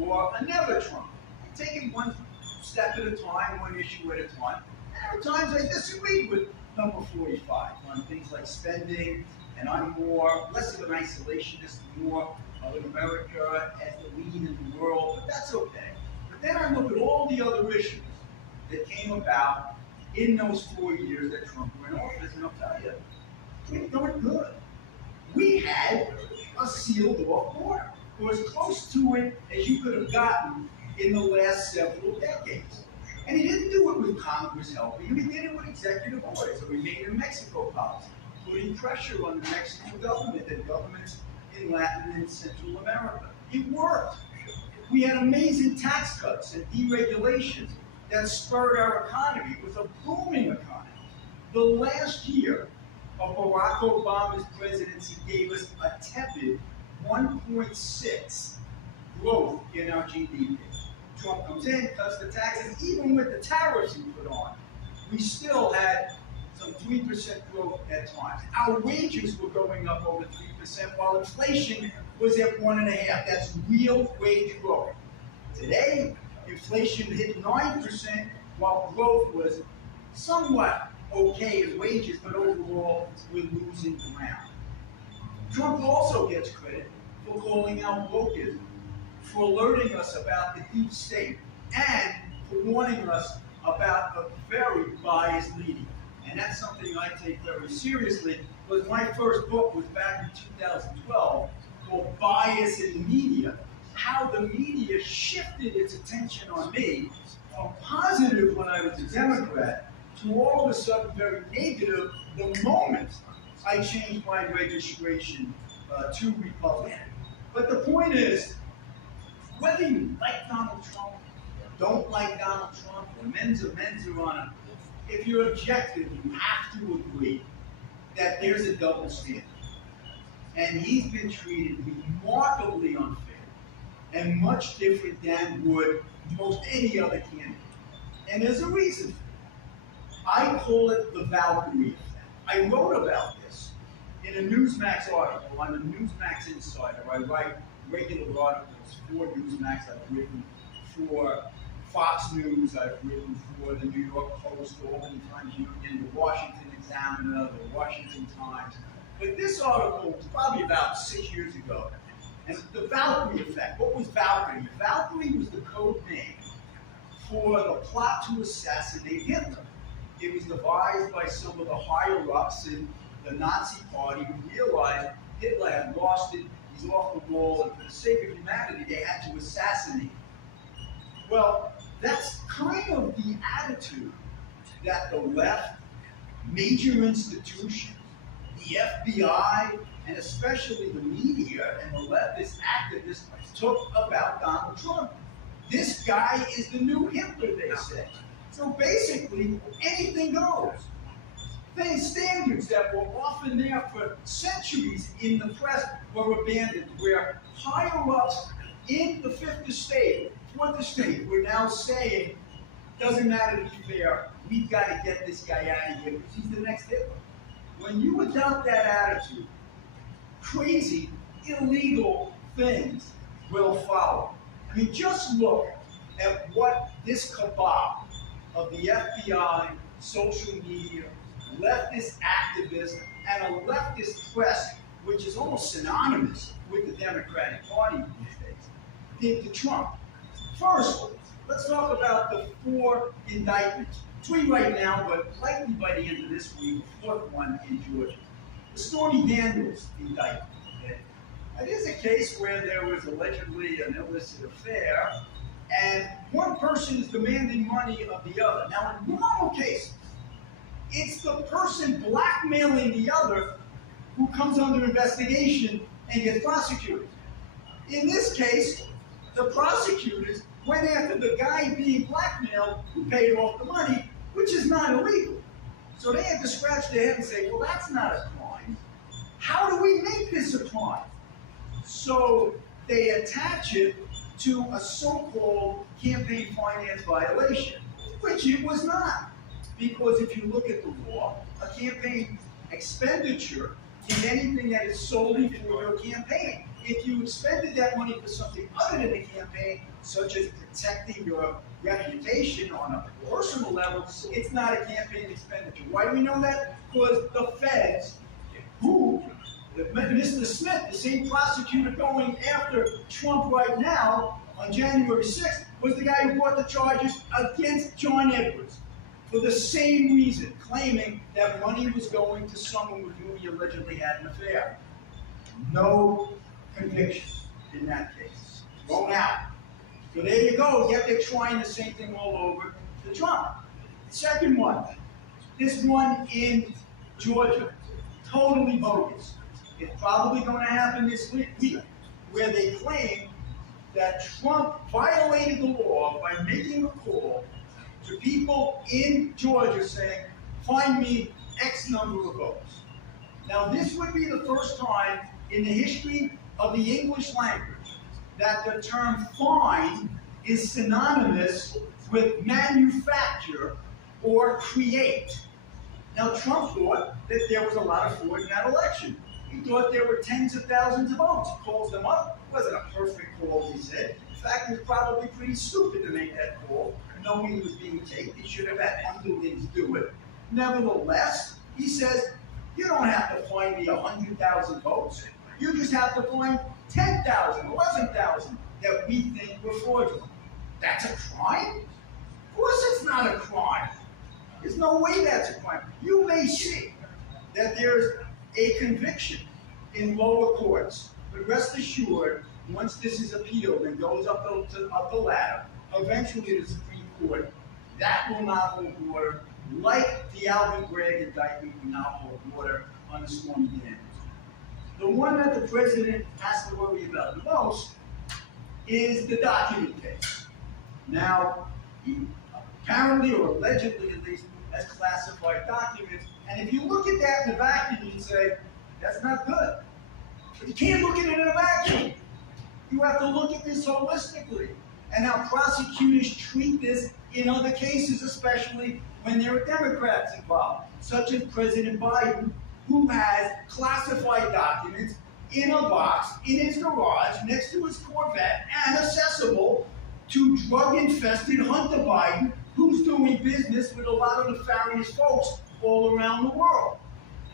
or a never Trumper. I'm taking one step at a time, one issue at a time. And at times I disagreed with number 45 on things like spending, and I'm less of an isolationist, more of an America as the lead in the world, but that's okay. But then I look at all the other issues that came about in those 4 years that Trump were in office, and I'll tell you, we darn good. We had a sealed off border. It was as close to it as you could have gotten in the last several decades. And he didn't do it with Congress helping him, he did it with executive orders, a Remain in Mexico policy, putting pressure on the Mexican government and governments in Latin and Central America. It worked. We had amazing tax cuts and deregulations that spurred our economy. It was a booming economy. The last year of Barack Obama's presidency gave us a tepid 1.6 growth in our GDP. Trump comes in, cuts the taxes, even with the tariffs he put on, we still had some 3% growth at times. Our wages were going up over 3%, while inflation was at 1.5%. That's real wage growth. Today, inflation hit 9%, while growth was somewhat okay in wages, but overall, we're losing ground. Trump also gets credit for calling out wokeism, for alerting us about the deep state, and for warning us about a very biased media. And that's something I take very seriously, because my first book was back in 2012 called Bias in the Media, how the media shifted its attention on me from positive when I was a Democrat to all of a sudden very negative the moment I changed my registration to Republican. But the point is, whether you like Donald Trump, don't like Donald Trump, or men's on him, if you're objective, you have to agree that there's a double standard. And he's been treated remarkably unfair and much different than would most any other candidate. And there's a reason. I call it the Valkyrie effect. I wrote about this in a Newsmax article on the Newsmax Insider. I write regular articles for Newsmax. I've written for Fox News. I've written for the New York Post, Albany Times Union, the Washington Examiner, the Washington Times. But this article was probably about 6 years ago. And the Valkyrie effect. What was Valkyrie? Valkyrie was the code name for the plot to assassinate Hitler. It was devised by some of the higher-ups in the Nazi Party who realized Hitler had lost it, he's off the wall, and for the sake of humanity, they had to assassinate him. Well, that's kind of the attitude that the left, major institutions, the FBI, and especially the media and the leftist activists took about Donald Trump. This guy is the new Hitler, they say. So basically, anything goes. The standards that were often there for centuries in the press were abandoned, where higher-ups in the fifth estate, fourth estate, were now saying, doesn't matter to be fair, we've got to get this guy out of here because he's the next Hitler. when you adopt that attitude, crazy, illegal things will follow. I mean, just look at what this cabal of the FBI, social media, leftist activists, and a leftist press, which is almost synonymous with the Democratic Party these days, did to Trump. First, let's talk about the 4 indictments. 3 right now, but likely by the end of this week, the 4th one in Georgia. The Stormy Daniels indictment. Okay? It is a case where there was allegedly an illicit affair, and one person is demanding money of the other. Now, in normal cases, it's the person blackmailing the other who comes under investigation and gets prosecuted. In this case, the prosecutors went after the guy being blackmailed who paid off the money, which is not illegal. So they had to scratch their head and say, well, that's not a crime. How do we make this a crime? So they attach it to a so-called campaign finance violation, which it was not. Because if you look at the law, a campaign expenditure is anything that is solely for your campaign. If you expended that money for something other than the campaign, such as protecting your reputation on a personal level, it's not a campaign expenditure. Why do we know that? Because the feds, Mr. Smith, the same prosecutor going after Trump right now on January 6th, was the guy who brought the charges against John Edwards for the same reason, claiming that money was going to someone with whom he allegedly had an affair. No conviction in that case. Thrown out. So there you go. Yet they're trying the same thing all over to Trump. The second one, this one in Georgia, totally bogus. It's probably going to happen this week, where they claim that Trump violated the law by making a call to people in Georgia saying, find me X number of votes. Now, this would be the first time in the history of the English language that the term find is synonymous with manufacture or create. Now, Trump thought that there was a lot of fraud in that election. He thought there were tens of thousands of votes. He calls them up. It wasn't a perfect call, he said. In fact, it was probably pretty stupid to make that call, knowing he was being taped. He should have had underlings do it. Nevertheless, he says, you don't have to find me 100,000 votes. You just have to find 10,000, 11,000 that we think were fraudulent. That's a crime? Of course it's not a crime. There's no way that's a crime. You may see that there's a conviction in lower courts, but rest assured, once this is appealed and goes up the ladder, eventually to the Supreme Court, that will not hold water, like the Alvin Bragg indictment will not hold water on the Stormy Daniels. The one that the president has to worry about the most is the document case. Now, he apparently, or allegedly at least, has classified documents, and if you look at that in a vacuum, you say, that's not good. But you can't look at it in a vacuum. You have to look at this holistically, and how prosecutors treat this in other cases, especially when there are Democrats involved, such as President Biden, who has classified documents in a box in his garage next to his Corvette and accessible to drug-infested Hunter Biden, who's doing business with a lot of nefarious folks all around the world.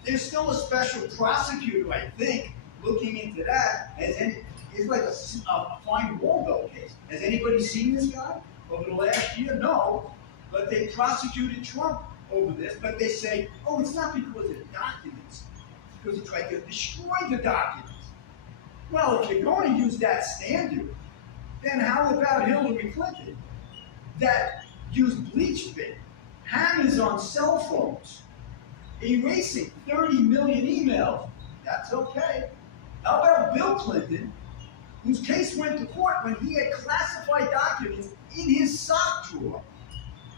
There's still a special prosecutor, I think, looking into that. It's like a fine Waldo case. Has anybody seen this guy over the last year? No. But they prosecuted Trump over this, but they say, oh, it's not because of the documents. It's because he tried to destroy the documents. Well, if you're going to use that standard, then how about Hillary Clinton that used bleach bit, hammers on cell phones, erasing 30 million emails? That's okay. How about Bill Clinton, whose case went to court when he had classified documents in his sock drawer?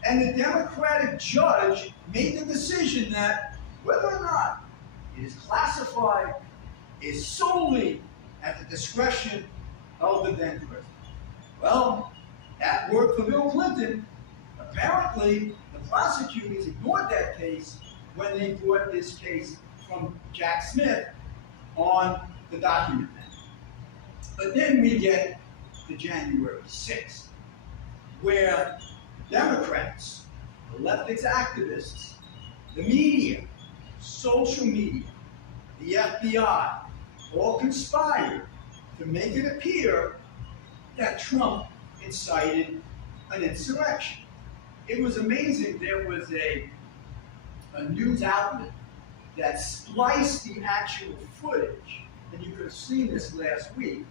And the Democratic judge made the decision that whether or not it is classified is solely at the discretion of the then president. Well, that worked for Bill Clinton. Apparently, the prosecutors ignored that case when they brought this case from Jack Smith on the document. But then we get to January 6th, where Democrats, the leftist activists, the media, social media, the FBI, all conspired to make it appear that Trump incited an insurrection. It was amazing. There was a news outlet that spliced the actual footage, and you could have seen this last week,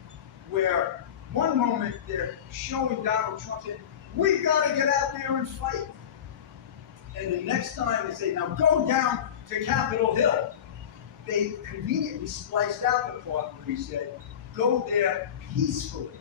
where one moment they're showing Donald Trump saying, "We got to get out there and fight." And the next time they say, "Now go down to Capitol Hill." They conveniently spliced out the part where he said, "Go there peacefully."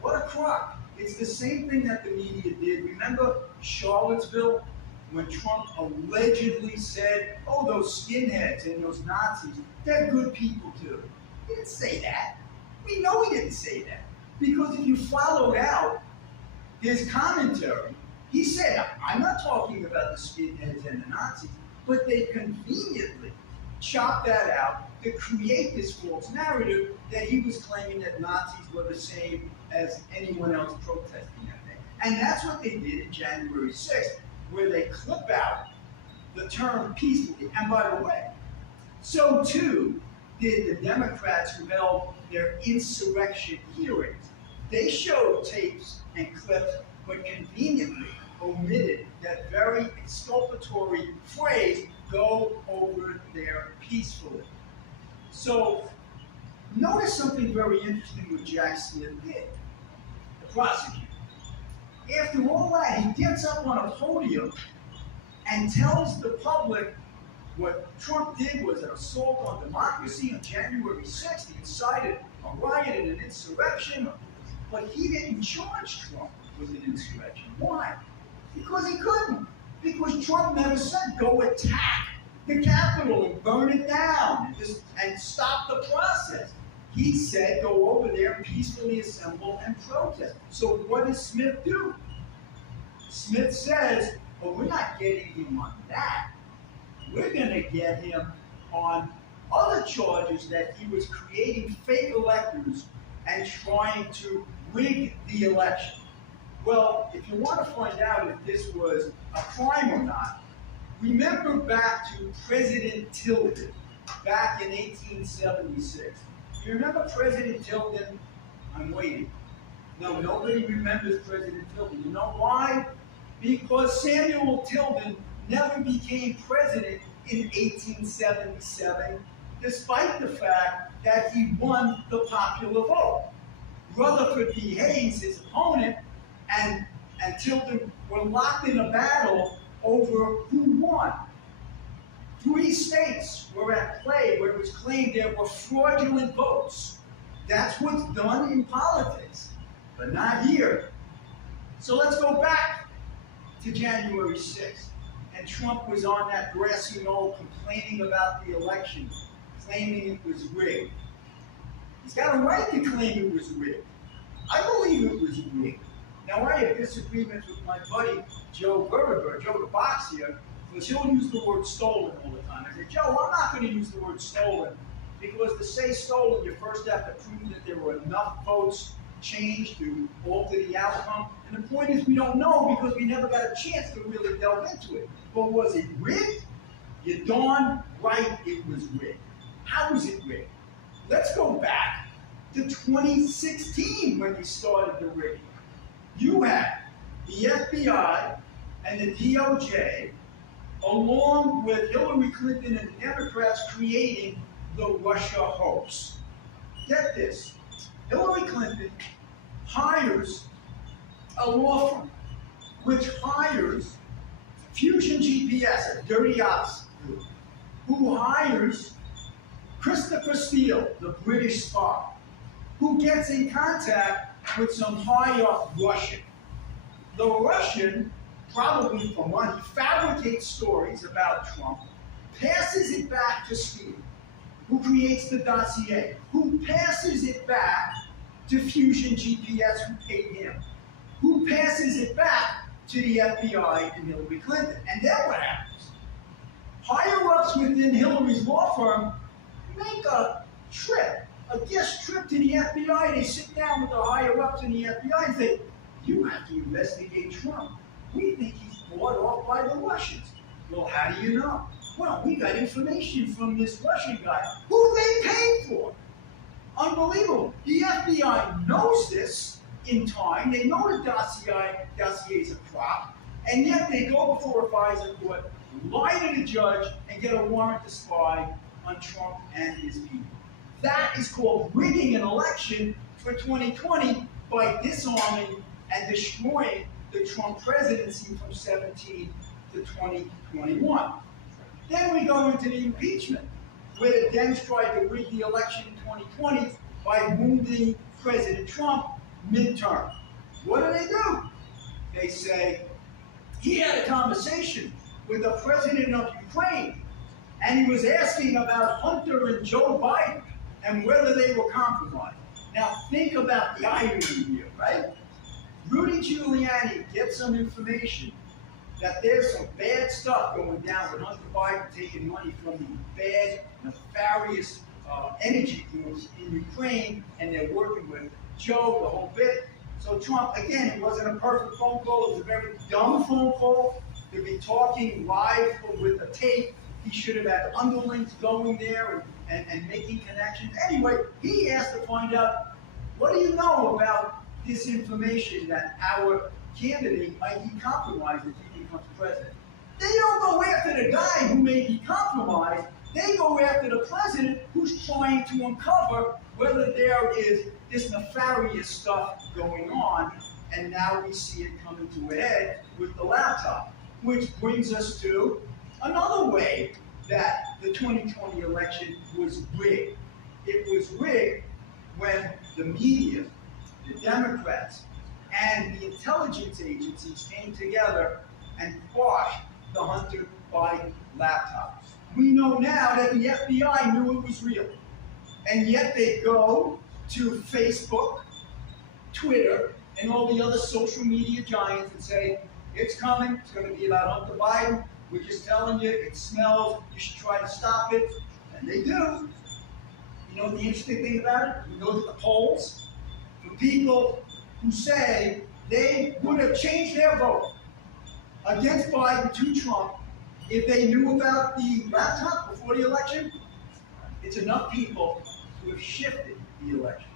What a crock. It's the same thing that the media did. Remember Charlottesville, when Trump allegedly said, "Oh, those skinheads and those Nazis, they're good people too." He didn't say that. We know he didn't say that. Because if you followed out his commentary, he said, "I'm not talking about the skinheads and the Nazis," but they conveniently chopped that out to create this false narrative that he was claiming that Nazis were the same as anyone else protesting that day. And that's what they did in January 6th, where they clip out the term peacefully. And by the way, so too did the Democrats who held their insurrection hearings. They showed tapes and clips, but conveniently omitted that very exculpatory phrase, "Go over there peacefully." So notice something very interesting what Jack Smith did, the prosecutor. After all that, he gets up on a podium and tells the public what Trump did was an assault on democracy on January 6th. He incited a riot and an insurrection, but he didn't charge Trump with an insurrection. Why? Because he couldn't. Because Trump never said, "Go attack the Capitol and burn it down and stop the process." He said, "Go over there and peacefully assemble and protest." So what does Smith do? Smith says, "Oh, we're not getting him on that. We're going to get him on other charges that he was creating fake electors and trying to rig the election." Well, if you want to find out if this was a crime or not, remember back to President Tilden back in 1876. You remember President Tilden? I'm waiting. No, nobody remembers President Tilden. You know why? Because Samuel Tilden never became president in 1877, despite the fact that he won the popular vote. Rutherford B. Hayes, his opponent, and Tilden were locked in a battle over who won. 3 states were at play where it was claimed there were fraudulent votes. That's what's done in politics, but not here. So let's go back to January 6th. And Trump was on that grassy knoll complaining about the election, claiming it was rigged. He's got a right to claim it was rigged. I believe it was rigged. Now, I have disagreements with my buddy Joe Berger, Joe the Box here, because he'll use the word stolen all the time. I said, "Joe, I'm not going to use the word stolen, because to say stolen, you first have to prove that there were enough votes changed to alter the outcome. And the point is, we don't know because we never got a chance to really delve into it. But was it rigged? You're darn right it was rigged. How was it rigged? Let's go back to 2016 when we started the rigging. You had the FBI and the DOJ, along with Hillary Clinton and the Democrats, creating the Russia hoax. Get this. Hillary Clinton hires a law firm which hires Fusion GPS, a dirty ops group, who hires Christopher Steele, the British spy, who gets in contact with some high-up Russian. The Russian, probably for money, fabricates stories about Trump, passes it back to Steele, who creates the dossier, who passes it back to Fusion GPS, who paid him, who passes it back to the FBI and Hillary Clinton. And then what happens? higher ups within Hillary's law firm make a guest trip to the FBI. They sit down with the higher ups in the FBI and say, you have to investigate Trump. We think he's bought off by the Russians. Well, how do you know? Well, we got information from this Russian guy who they paid for. Unbelievable. The FBI knows this in time. They know the dossier's a prop, and yet they go before a FISA court, lie to the judge, and get a warrant to spy on Trump and his people. That is called rigging an election for 2020 by disarming and destroying the Trump presidency from 17 to 2021. Then we go into the impeachment, where the Dems tried to rig the election in 2020 by wounding President Trump midterm. What do? They say he had a conversation with the president of Ukraine, and he was asking about Hunter and Joe Biden and whether they were compromised. Now think about the irony here, right? Rudy Giuliani gets some information that there's some bad stuff going down with Hunter Biden taking money from the bad, nefarious energy groups in Ukraine, and they're working with Joe, the whole bit. So Trump, again, it wasn't a perfect phone call. It was a very dumb phone call. To be talking live with a tape, he should have had underlings going there and making connections. Anyway, he asked to find out, what do you know about this information that our candidate might be compromised if he becomes president? They don't go after the guy who may be compromised. They go after the president who's trying to uncover whether there is this nefarious stuff going on. And now we see it coming to a head with the laptop, which brings us to another way that the 2020 election was rigged. It was rigged when the media, the Democrats, and the intelligence agencies came together and quashed the Hunter Biden laptop. We know now that the FBI knew it was real, and yet they go to Facebook, Twitter, and all the other social media giants and say, it's coming, it's going to be about Hunter Biden, we're just telling you, it smells, you should try to stop it, and they do. You know the interesting thing about it? You go to the polls, for people who say they would have changed their vote against Biden to Trump if they knew about the laptop before the election, it's enough people who have shifted the election.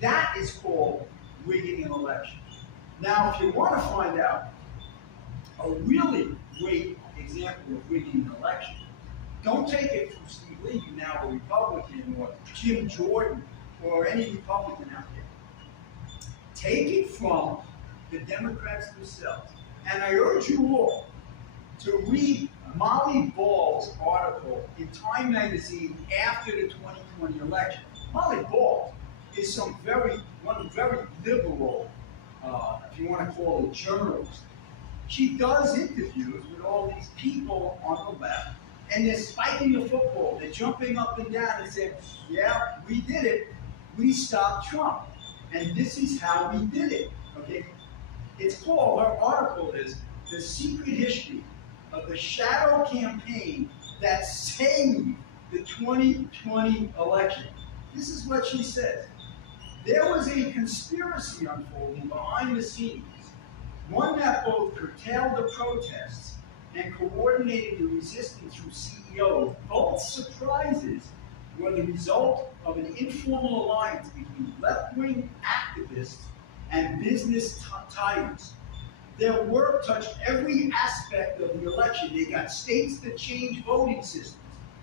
That is called rigging an election. Now, if you want to find out a really great example of rigging an election, don't take it from Steve Lee, now a Republican, or Jim Jordan, or any Republican out there. Take it from the Democrats themselves. And I urge you all to read Molly Ball's article in Time magazine after the 2020 election. Molly Ball is one very liberal, if you want to call it, journalist. She does interviews with all these people on the left, and they're spiking the football. They're jumping up and down and saying, yeah, we did it. We stopped Trump. And this is how we did it. Okay? It's called, her article is The Secret History of the Shadow Campaign That Saved the 2020 Election. This is what she says. There was a conspiracy unfolding behind the scenes, one that both curtailed the protests and coordinated the resistance from CEOs. Both surprises were the result of an informal alliance between left-wing activists and business tyrants. Their work touched every aspect of the election. They got states to change voting systems.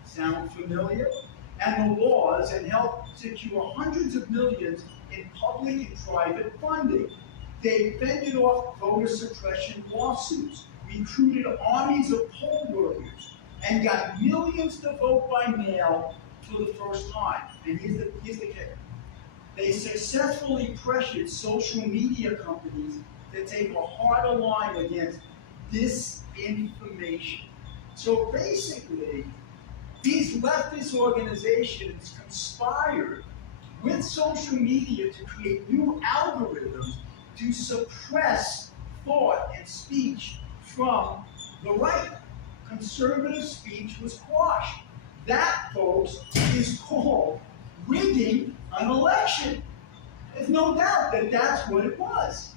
Sound familiar? And the laws, and helped secure hundreds of millions in public and private funding. They fended off voter suppression lawsuits, recruited armies of poll workers, and got millions to vote by mail for the first time. And here's the kicker. They successfully pressured social media companies to take a harder line against disinformation. So basically, these leftist organizations conspired with social media to create new algorithms to suppress thought and speech from the right, conservative speech was quashed. That, folks, is called rigging an election. There's no doubt that that's what it was.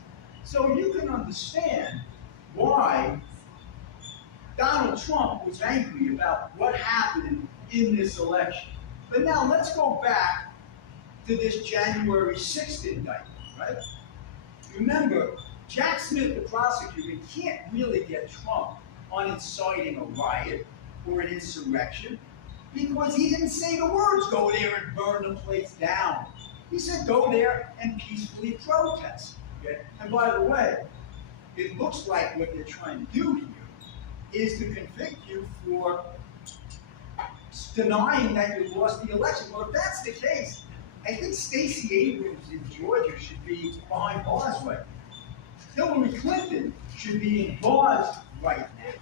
So you can understand why Donald Trump was angry about what happened in this election. But now let's go back to this January 6th indictment, right? Remember, Jack Smith, the prosecutor, can't really get Trump on inciting a riot or an insurrection because he didn't say the words, go there and burn the place down. He said, go there and peacefully protest. Okay? And by the way, it looks like what they're trying to do here is to convict you for denying that you lost the election. Well, if that's the case, I think Stacey Abrams in Georgia should be behind bars right now. Hillary Clinton should be in bars right now.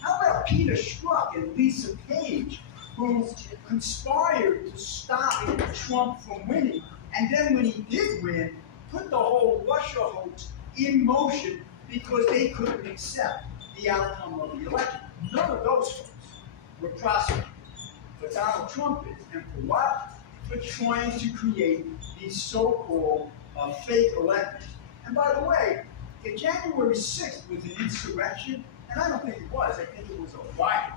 How about Peter Strzok and Lisa Page, who conspired to stop Trump from winning, and then when he did win, put the whole Russia hoax in motion because they couldn't accept the outcome of the election. None of those folks were prosecuted. But Donald Trump is. And for what? For trying to create these so-called fake elections. And by the way, if January 6th was an insurrection, and I don't think it was, I think it was a riot.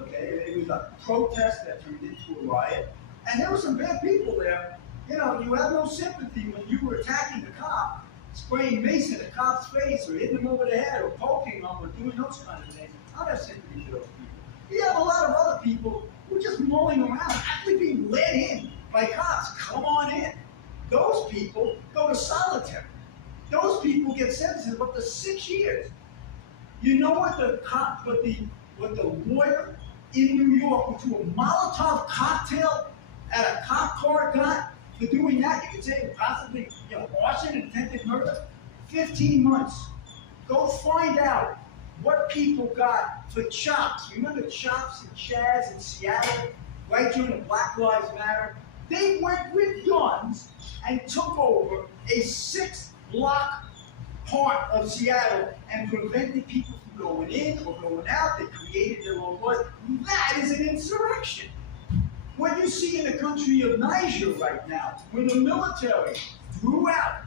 Okay, it was a protest that turned into a riot. And there were some bad people there. You know, you have no sympathy when you were attacking the cop, spraying mace in the cop's face, or hitting him over the head, or poking him, or doing those kind of things. I don't have sympathy for those people. You have a lot of other people who are just mulling around, actually being led in by cops. Come on in. Those people go to solitary. Those people get sentenced to up to 6 years. You know what the cop, what the lawyer in New York who threw a Molotov cocktail at a cop car got for doing that? You could say possibly, arson and attempted murder. 15 months. Go find out what people got for Chops. You remember Chops and Chaz in Seattle, right during the Black Lives Matter? They went with guns and took over a 6-block part of Seattle and prevented people from going in or going out. They created their own laws. That is an insurrection. What you see in the country of Niger right now, where the military threw out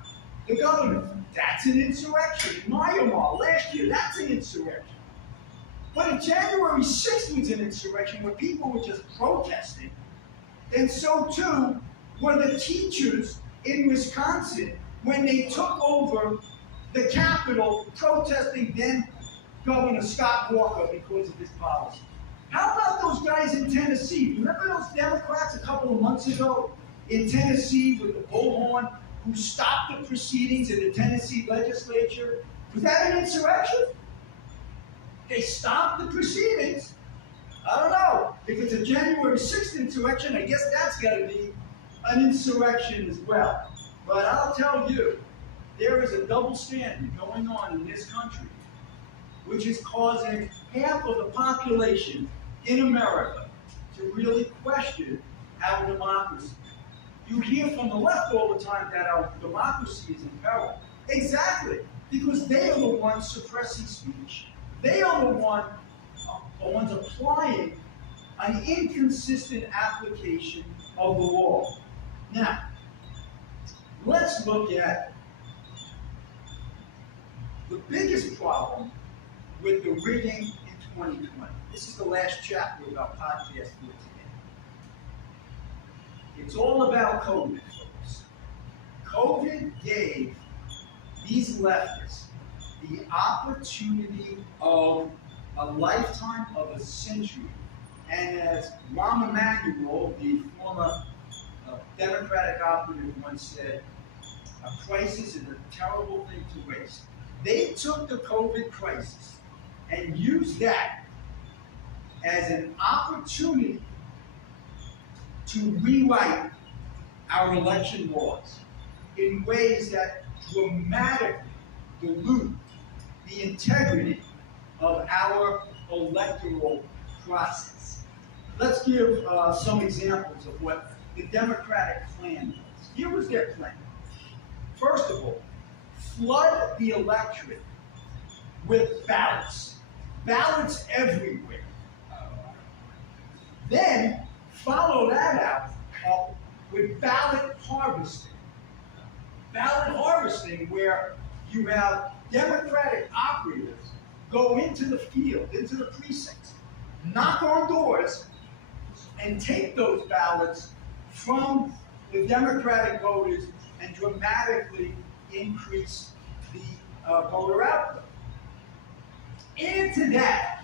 the government, that's an insurrection. In Myanmar last year, that's an insurrection. But if January 6th was an insurrection where people were just protesting, then so too were the teachers in Wisconsin when they took over the Capitol protesting then Governor Scott Walker because of his policy. How about those guys in Tennessee? Remember those Democrats a couple of months ago in Tennessee with the bullhorn who stopped the proceedings in the Tennessee legislature? Was that an insurrection? They stopped the proceedings. I don't know. If it's a January 6th insurrection, I guess that's got to be an insurrection as well. But I'll tell you, there is a double standard going on in this country, which is causing half of the population in America to really question our democracy. You hear from the left all the time that our democracy is in peril. Exactly, because they are the ones suppressing speech. They are the ones applying an inconsistent application of the law. Now, let's look at the biggest problem with the rigging in 2020. This is the last chapter of our podcast for today. It's all about COVID, folks. COVID gave these leftists the opportunity of a lifetime of a century. And as Rahm Emanuel, the former Democratic operative, once said, a crisis is a terrible thing to waste. They took the COVID crisis and used that as an opportunity to rewrite our election laws in ways that dramatically dilute the integrity of our electoral process. Let's give some examples of what the Democratic plan was. Here was their plan. First of all, flood the electorate with ballots. Ballots everywhere. Then follow that up with ballot harvesting. Ballot harvesting, where you have Democratic operatives go into the field, into the precincts, knock on doors, and take those ballots from the Democratic voters and dramatically increase the voter output. Add to that,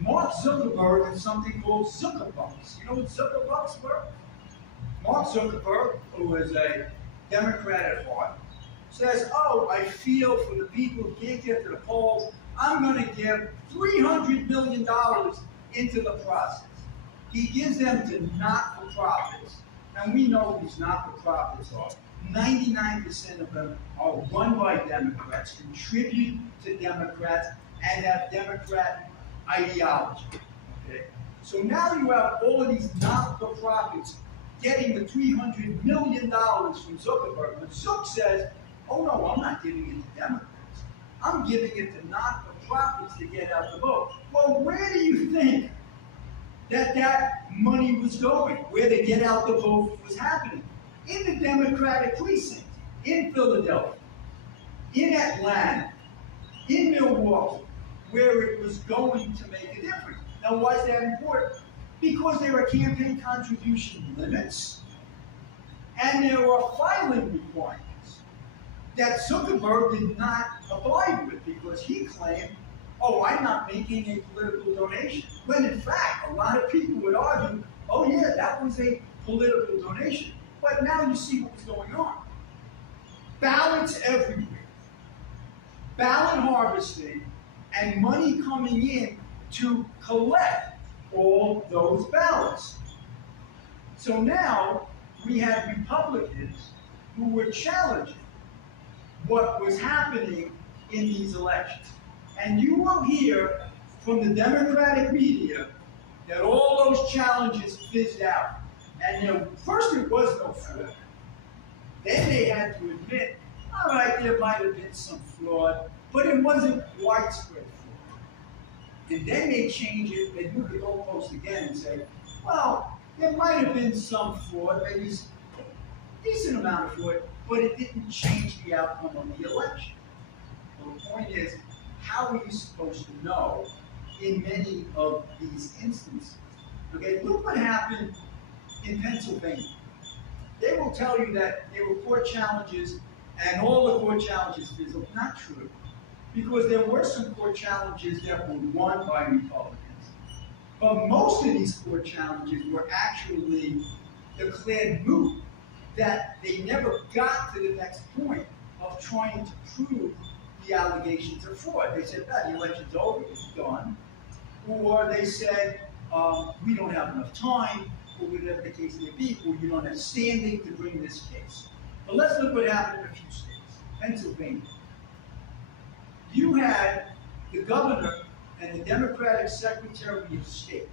Mark Zuckerberg and something called Zuckerbucks. You know what Zuckerbucks were? Mark Zuckerberg, who is a Democrat at heart, says, oh, I feel for the people who can't get to the polls, I'm going to give $300 million into the process. He gives them to not-for-profits, and we know these not-for-profits are. 99% of them are run by Democrats, contribute to Democrats, and have Democrat ideology. Okay? So now you have all of these not-for-profits getting the $300 million from Zuckerberg. But Zuck says, oh no, I'm not giving it to Democrats. I'm giving it to not-for-profits to get out the vote. Well, where do you think that money was going? Where the get out the vote was happening? In the Democratic precinct, in Philadelphia, in Atlanta, in Milwaukee, where it was going to make a difference. Now, why is that important? Because there are campaign contribution limits, and there are filing requirements that Zuckerberg did not abide with, because he claimed, oh, I'm not making a political donation. When in fact, a lot of people would argue, oh yeah, that was a political donation. But now you see what was going on. Ballots everywhere. Ballot harvesting and money coming in to collect all those ballots. So now we had Republicans who were challenging what was happening in these elections. And you will hear from the Democratic media that all those challenges fizzed out. And first it was no fraud. Then they had to admit, all right, there might have been some fraud, but it wasn't widespread fraud. And then they change it, they move the goalpost again and say, well, there might have been some fraud, maybe a decent amount of fraud, but it didn't change the outcome of the election. So the point is, how are you supposed to know in many of these instances? Okay, look what happened in Pennsylvania. They will tell you that there were court challenges and all the court challenges fizzled. Not true. Because there were some court challenges that were won by Republicans. But most of these court challenges were actually declared moot, that they never got to the next point of trying to prove the allegations of fraud. They said, the election's over, it's done. Or they said, we don't have enough time, or whatever the case may be, or you don't have standing to bring this case. But let's look what happened in a few states. Pennsylvania. You had the governor and the Democratic Secretary of State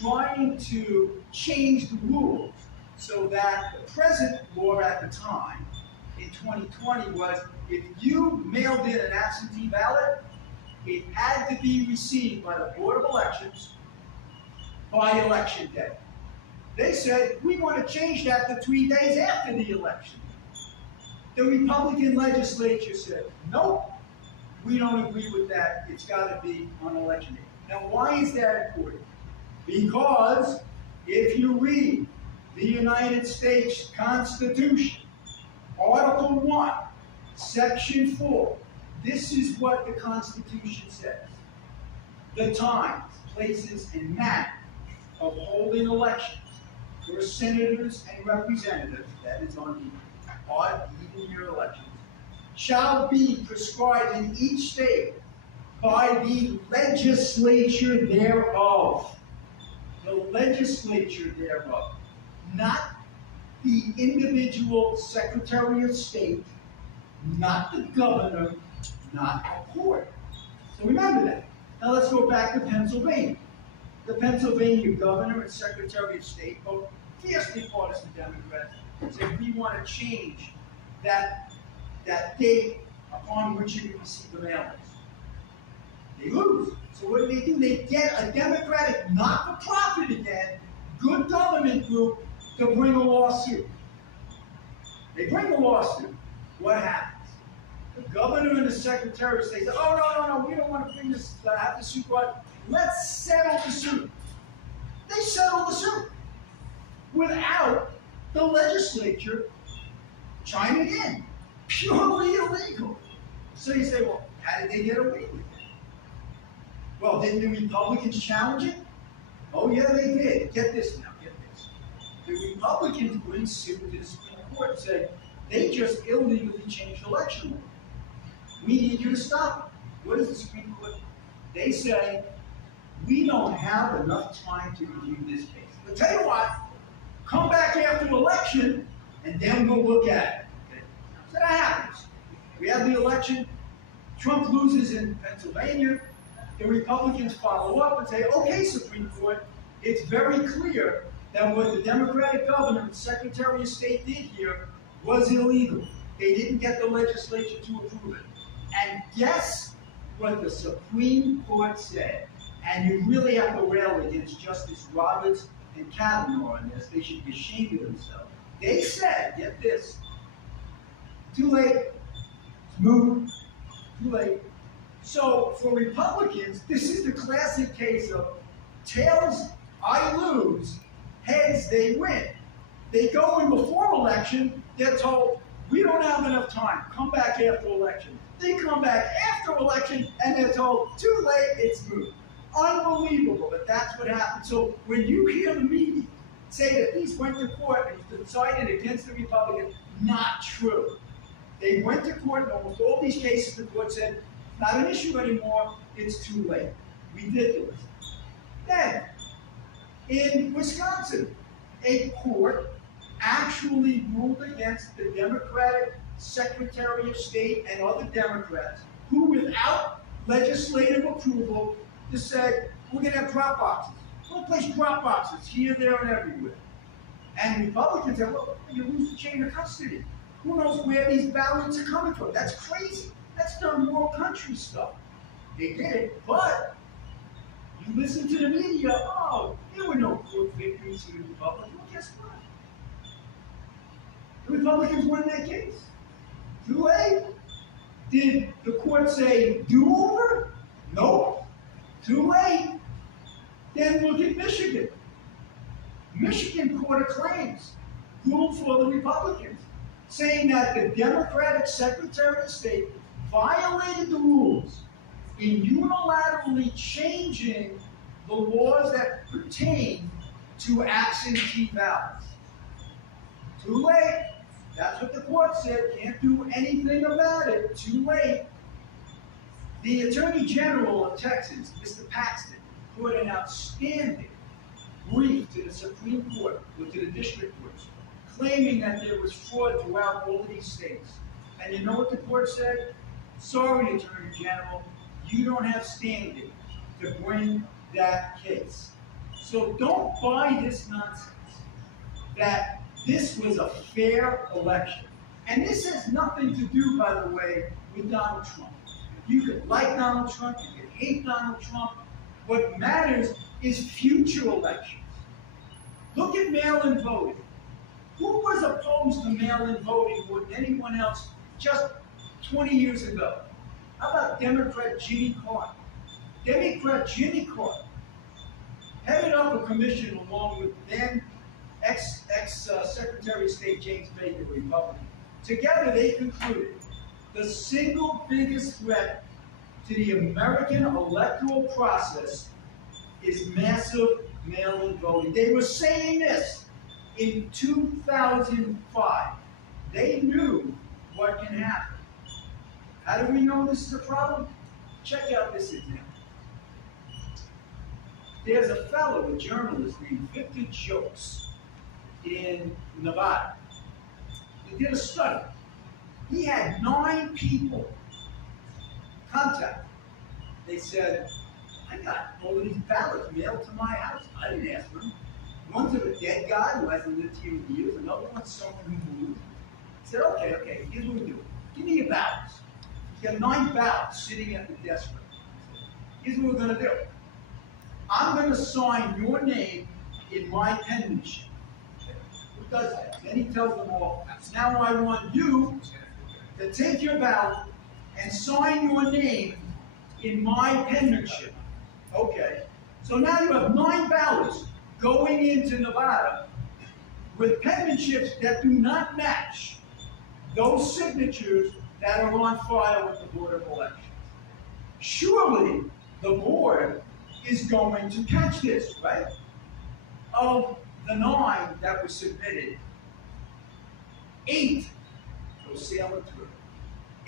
trying to change the rules so that the present law at the time, in 2020, was if you mailed in an absentee ballot, it had to be received by the Board of Elections by election day. They said, we want to change that to 3 days after the election. The Republican legislature said, nope, we don't agree with that. It's got to be on election day. Now, why is that important? Because if you read the United States Constitution, Article 1, Section 4, this is what the Constitution says. The times, places, and manner of holding elections for senators and representatives, that is on the odd, even year elections, shall be prescribed in each state by the legislature thereof. The legislature thereof, not the individual Secretary of State, not the governor, not a court. So remember that. Now let's go back to Pennsylvania. The Pennsylvania governor and Secretary of State, both fiercely partisan Democrats, said we want to change that date upon which you can receive the mailings. They lose. So what do? They get a Democratic not-for-profit again, good government group to bring a lawsuit. They bring a lawsuit. What happens? The governor and the secretary say, oh, no, we don't want to bring this, have the suit brought. Let's settle the suit. They settle the suit without the legislature chiming in. Purely illegal. So you say, well, how did they get away with it? Well, didn't the Republicans challenge it? Oh, yeah, they did. Get this now, get this. The Republicans went suit to the Supreme Court and said, they just illegally changed election law. We need you to stop it. What is the Supreme Court? They say, we don't have enough time to review this case. But tell you what, come back after the election, and then we'll look at it. Okay? So that happens. We have the election. Trump loses in Pennsylvania. The Republicans follow up and say, okay, Supreme Court, it's very clear that what the Democratic governor and Secretary of State did here was illegal. They didn't get the legislature to approve it. And guess what the Supreme Court said? And you really have to rail against Justice Roberts and Kavanaugh on this. They should be ashamed of themselves. They said, get this, too late, it's moot, too late. So for Republicans, this is the classic case of tails, I lose, heads, they win. They go in before election, they're told, we don't have enough time, come back after election. They come back after election, and they're told, too late, it's moot. Unbelievable, but that's what happened. So when you hear the media say that these went to court and decided against the Republicans, not true. They went to court, and almost all these cases, the court said, not an issue anymore, it's too late. Ridiculous. Then, in Wisconsin, a court actually ruled against the Democratic Secretary of State and other Democrats who, without legislative approval, just said, we're going to have drop boxes. We'll place drop boxes here, there, and everywhere. And Republicans said, well, you lose the chain of custody. Who knows where these ballots are coming from? That's crazy. That's third world country stuff. They did it, but you listen to the media, oh, there were no court victories for the Republicans. Well, guess what? The Republicans won that case. Too late. Did the court say do-over? Nope. Too late. Then look at Michigan. Michigan Court of Claims ruled for the Republicans, saying that the Democratic Secretary of State violated the rules in unilaterally changing the laws that pertain to absentee ballots. Too late. That's what the court said. Can't do anything about it. Too late. The Attorney General of Texas, Mr. Paxton, put an outstanding brief to the Supreme Court, or to the district courts, claiming that there was fraud throughout all of these states. And you know what the court said? Sorry, Attorney General, you don't have standing to bring that case. So don't buy this nonsense that this was a fair election. And this has nothing to do, by the way, with Donald Trump. You could like Donald Trump, you could hate Donald Trump. What matters is future elections. Look at mail-in voting. Who was opposed to mail-in voting more than anyone else just 20 years ago? How about Democrat Jimmy Carter? Democrat Jimmy Carter headed up a commission along with then ex-Secretary of State James Baker, Republican. Together they concluded the single biggest threat to the American electoral process is massive mail-in voting. They were saying this in 2005. They knew what can happen. How do we know this is a problem? Check out this example. There's a fellow, a journalist named Victor Jokes in Nevada. He did a study. He had 9 people contact. They said, I got all of these ballots mailed to my house. I didn't ask for them. One's of a dead guy who hasn't lived here in years. Another one's someone who moved. He said, okay, here's what we do. Give me your ballots. He's got 9 ballots sitting at the desk. Here's what we're gonna do. I'm gonna sign your name in my penmanship. Who does that? Then he tells them all, now I want you to take your ballot and sign your name in my penmanship. Okay. So now you have 9 ballots going into Nevada with penmanships that do not match those signatures that are on file with the Board of Elections. Surely the board is going to catch this, right? Of the 9 that were submitted, 8 go sailing through.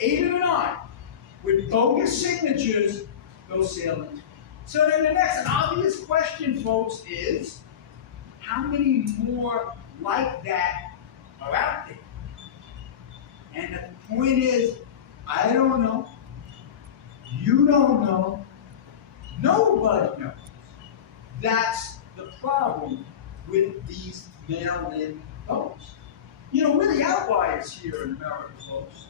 8 of the 9 with bogus signatures go sailing through. So then the next obvious question, folks, is how many more like that are out there? And the point is, I don't know. You don't know. Nobody knows. That's the problem with these mail-in votes. You know, we're the outliers here in America, folks.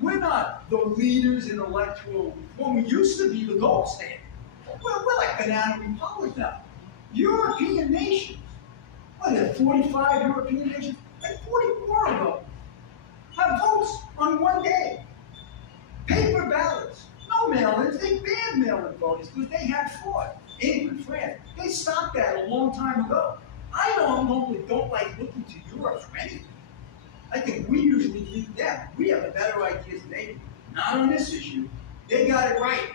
We're not the leaders in electoral reform. We used to be the gold standard. We're like banana republic now. European nations, what are there, 45 European nations? Like 44 of them have votes on one day. Paper ballots, no mail-ins. They banned mail-in votes because they had fraud. England, France, they stopped that a long time ago. I normally don't like looking to Europe for anything. I think we usually lead them. We have a better ideas than they do. Not on this issue. They got it right.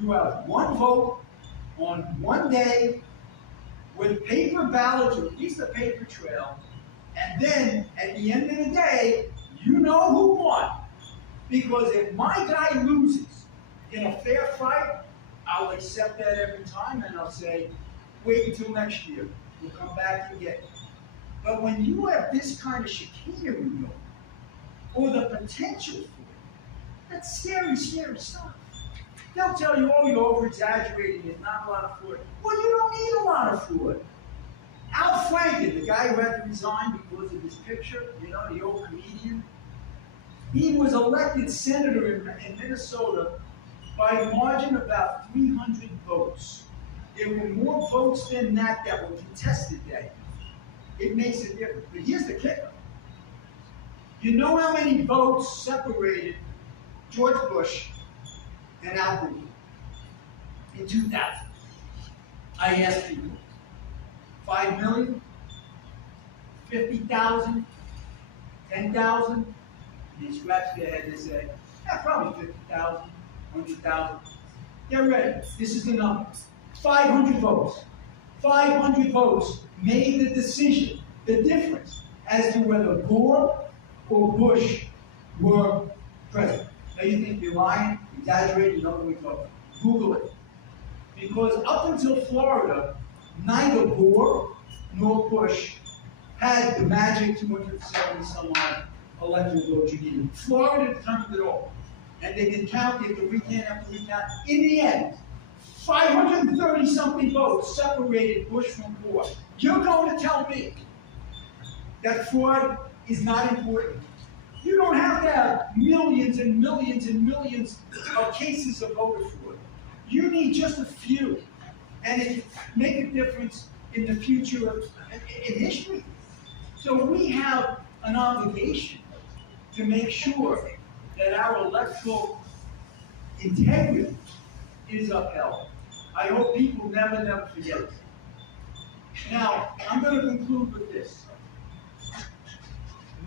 You have one vote on one day with paper ballots or at least a paper trail, and then at the end of the day, you know who won. Because if my guy loses in a fair fight, I'll accept that every time and I'll say, wait until next year. We'll come back and get it. But when you have this kind of chicanery going, or the potential for it, that's scary, scary stuff. They'll tell you, oh, you're over-exaggerating, there's not a lot of fraud. Well, you don't need a lot of fraud. Al Franken, the guy who had to resign because of his picture, you know, the old comedian, he was elected senator in Minnesota by a margin of about 300 votes. There were more votes than that were contested that year. It makes a difference. But here's the kicker. You know how many votes separated George Bush and Al Gore in 2000? I asked people, 5 million? 50,000? 10,000? They scratch their head and say, yeah, probably 50,000, 100,000. Get ready. This is the number. 500 votes. 500 votes made the decision, the difference, as to whether Gore or Bush were president. Now you think you're lying, exaggerating, you don't know what you're talking. Google it. Because up until Florida, neither Gore nor Bush had the magic 270 some odd electoral votes you needed. Florida determined it all. And they can count it the weekend after weekend. In the end, 530-something votes separated Bush from Gore. You're going to tell me that fraud is not important? You don't have to have millions and millions and millions of cases of voter fraud. You need just a few, and it make a difference in the future of in history. So we have an obligation to make sure that our electoral integrity is upheld. I hope people never forget it. Now, I'm going to conclude with this.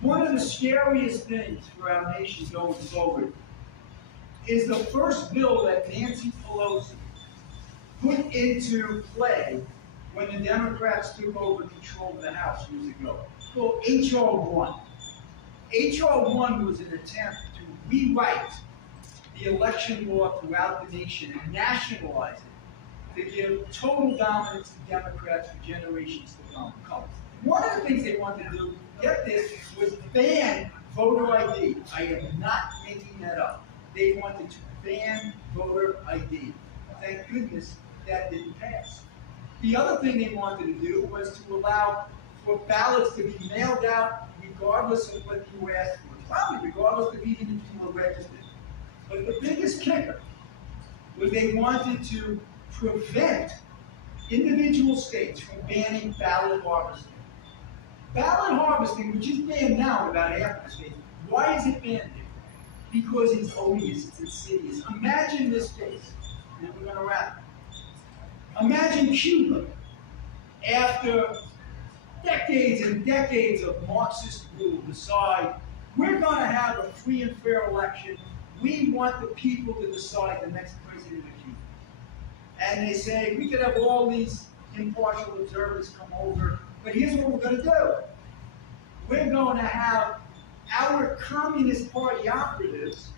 One of the scariest things for our nation going forward is the first bill that Nancy Pelosi put into play when the Democrats took over control of the House years ago, called H.R. 1. H.R. 1 was an attempt to rewrite the election law throughout the nation and nationalize it to give total dominance to Democrats for generations to come. One of the things they wanted to do, get this, was ban voter ID. I am not making that up. They wanted to ban voter ID. Thank goodness that didn't pass. The other thing they wanted to do was to allow for ballots to be mailed out regardless of what you asked for. Probably regardless of even if you were registered. But the biggest kicker where they wanted to prevent individual states from banning ballot harvesting. Ballot harvesting, which is banned now in about half the states, why is it banned there? Because it's odious, it's insidious. Imagine this case, and we're going to wrap. Imagine Cuba, after decades and decades of Marxist rule, decide we're going to have a free and fair election. We want the people to decide the next president of Cuba. And they say, we could have all these impartial observers come over, but here's what we're going to do. We're going to have our Communist Party operatives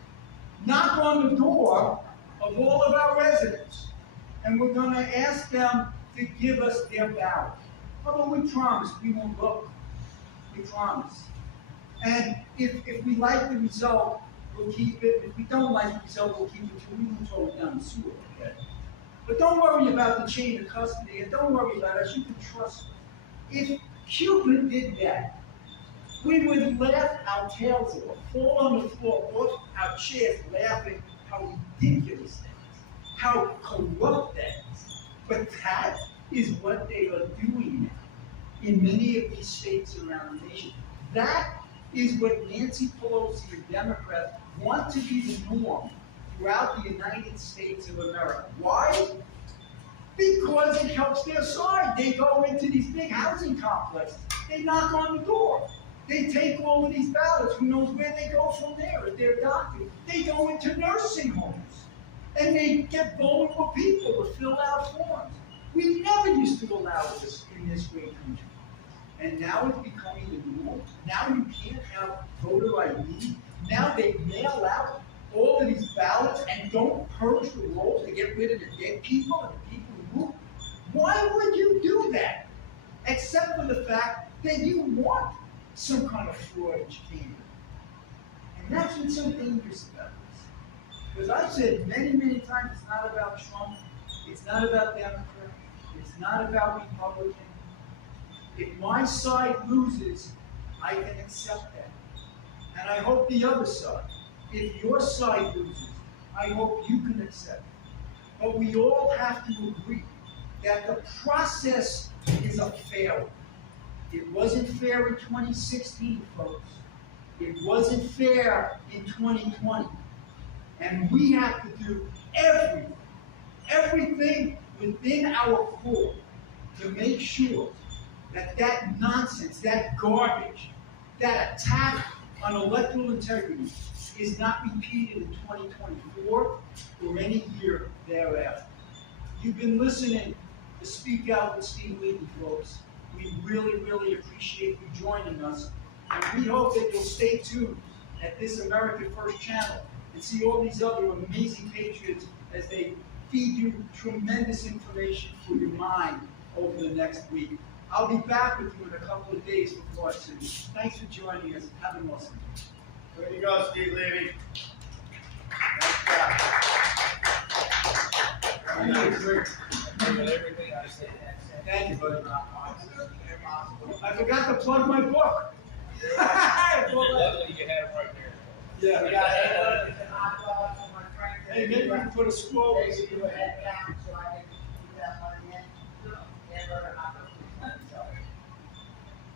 knock on the door of all of our residents, and we're going to ask them to give us their ballot. But we promise we won't vote. We promise. And if we like the result, we'll keep it. If we don't like the result, we'll keep it till we won't throw it down the sewer. Okay? But don't worry about the chain of custody, and don't worry about us. You can trust us. If Cuba did that, we would laugh our tails off, fall on the floor, off our chairs, laughing how ridiculous that is, how corrupt that is. But that is what they are doing now in many of these states around the nation. That is what Nancy Pelosi and Democrats want to be the norm throughout the United States of America. Why? Because it helps their side. They go into these big housing complexes. They knock on the door. They take all of these ballots. Who knows where they go from there? If they're doctors, they go into nursing homes. And they get vulnerable people to fill out forms. We never used to allow this in this great country. And now it's becoming the norm. Now you can't have voter ID. Now they mail out all of these ballots and don't purge the rolls to get rid of the dead people and the people who moved. Why would you do that? Except for the fact that you want some kind of fraud and chicanery. And that's what's so dangerous about this. Because I've said many, many times, it's not about Trump, it's not about Democrat, it's not about Republican. If my side loses, I can accept that. And I hope the other side, if your side loses, I hope you can accept it. But we all have to agree that the process is a failure. It wasn't fair in 2016, folks. It wasn't fair in 2020. And we have to do everything within our core to make sure that that nonsense, that garbage, that attack on electoral integrity is not repeated in 2024 or any year thereafter. You've been listening to Speak Out with Steve Levy, folks. We really, really appreciate you joining us. And we hope that you'll stay tuned at this America First channel and see all these other amazing patriots as they feed you tremendous information for your mind over the next week. I'll be back with you in a couple of days for Part 2. Thanks for joining us. Have an awesome day. Way to go, Steve Levy. Thank you, buddy. I forgot to plug my book. Luckily, you had it right there. Yeah, We got hamburgers and hot dogs and my friend. hey, maybe we can put a scroll. Maybe do a head count so I can keep that money in. Hamburger, hot dogs.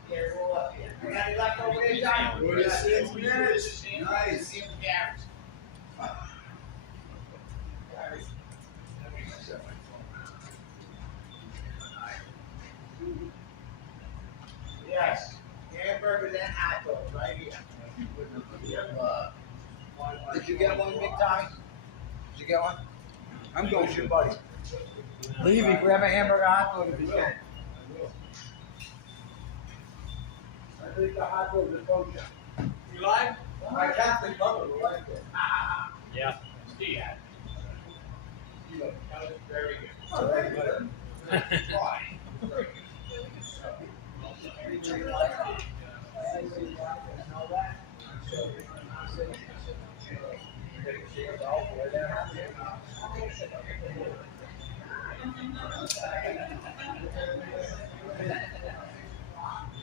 Yeah, roll up here. We got any leftover there, John? What is it? Nice. Yes, hamburgers and hot dogs right here. Did you get one, Big Tommy? Did you get one? I'm going with your buddy. Levy, grab a hamburger hot dog if you can. I think the hot dog is kosher. You live? My Catholic mother will like it. Yeah. Steve. Very Oh, very good. Why?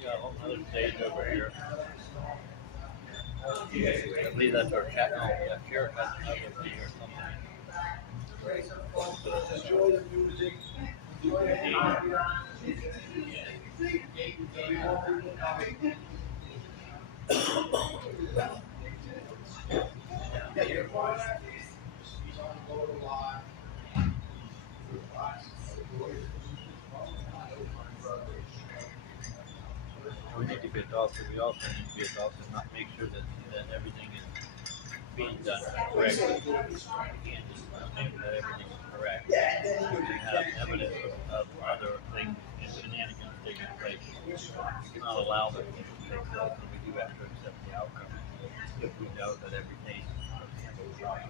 got a whole other stage over here. I believe that's our chat. No, yeah, Jared has another video or something. Enjoy the music. Enjoy the ambiance. We need to be adults, but we also need to be adults and not make sure that everything is being done correctly. You can't just assume that everything is correct. We have evidence of other things and shenanigans taking place. We cannot allow those things to take place, and we do have to accept the outcome if we know that everything is handled right.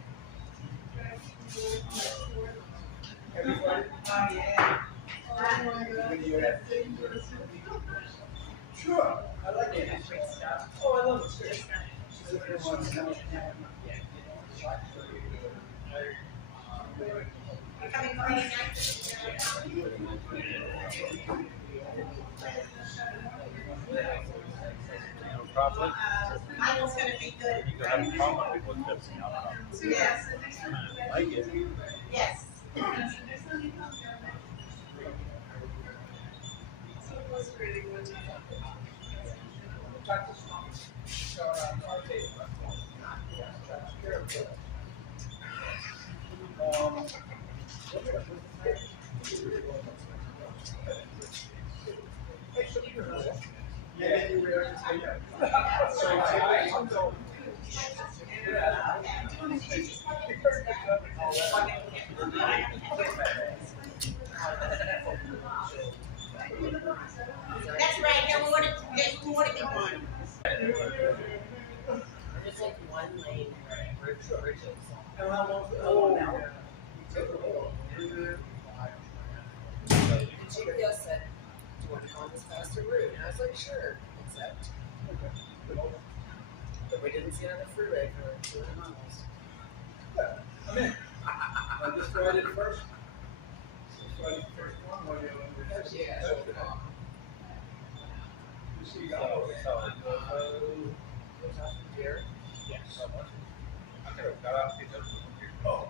Sure, I like it. Oh, I love it. Coming Friday night. Probably. Michael's gonna be good. You can have a problem with people accepting the outcome. Yes. I like it. Yes. That's right. There's more to be won. There's like one lane where bridges. The GPS said, do you want to go on this faster route? And I was like, sure, except. But we didn't see it on the freeway for 200 miles. I'm in. I just tried it first. Tried it first one, while you're on the Yeah. You see, Here. yes. I could have got out and picked up the computer. Oh.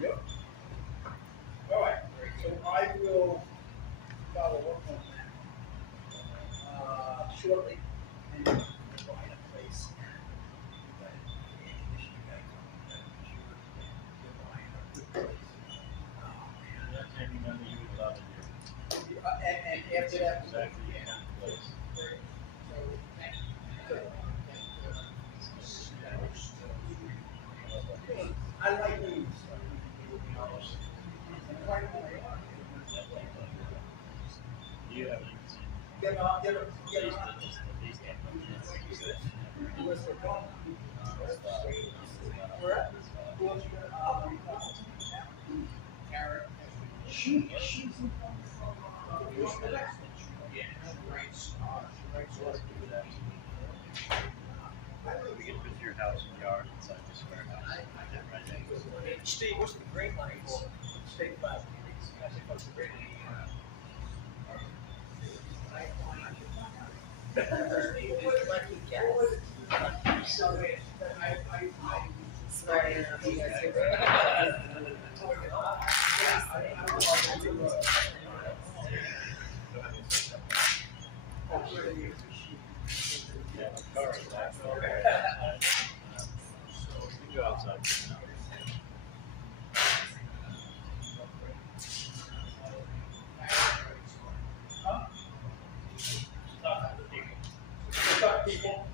Yep. All right, so I will follow up on that shortly. And we'll find a place. And after that, I like these. You haven't Get on. Where's the phone? Where at? She's We can put your house and yard inside this warehouse. Right next. Steve, what's the green light for? State five. Sorry, you guys hear You go outside. People.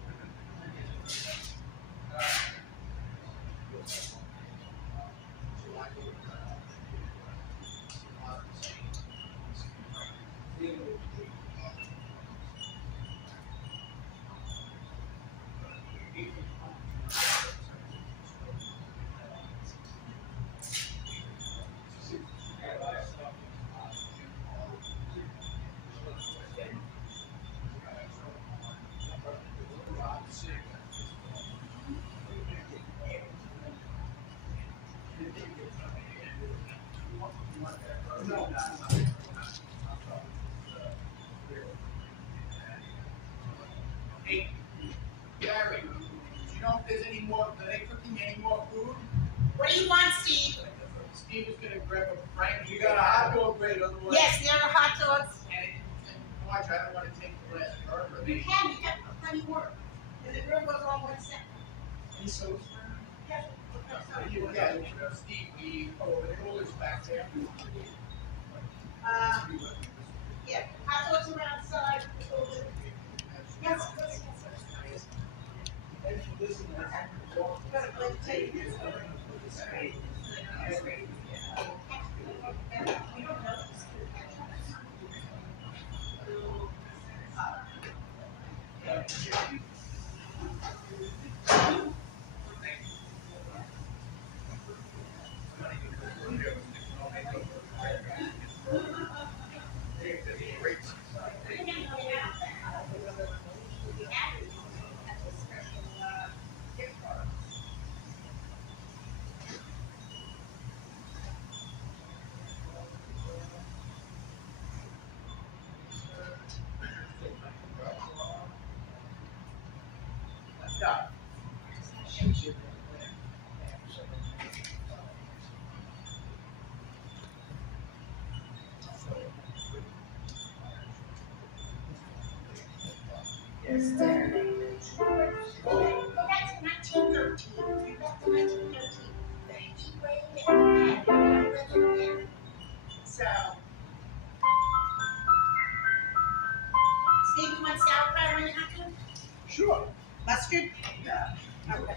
Hey, Gary, do you know if there's any more, are they cooking any more food? What do you want, Steve? Steve is gonna grab a Frank. You got a hot dog grade otherwise. Yes, there are hot dogs. And watch, I don't wanna take the last burger. You have plenty more. And the grill goes on 1 second. Any sauce? Yes. Yeah, Steve, the grill is back there. Yeah, hot dogs are outside. Yes, yes, yes. Go back to 1913. Go back to 1913. The heat wave and the weather there. So, Steve, you want sauerkraut on your hot dog? Sure. Mustard? Yeah. Okay.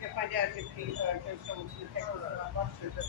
If my dad could pay, go someone to the pick up mustard, that's.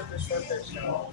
this birthday show.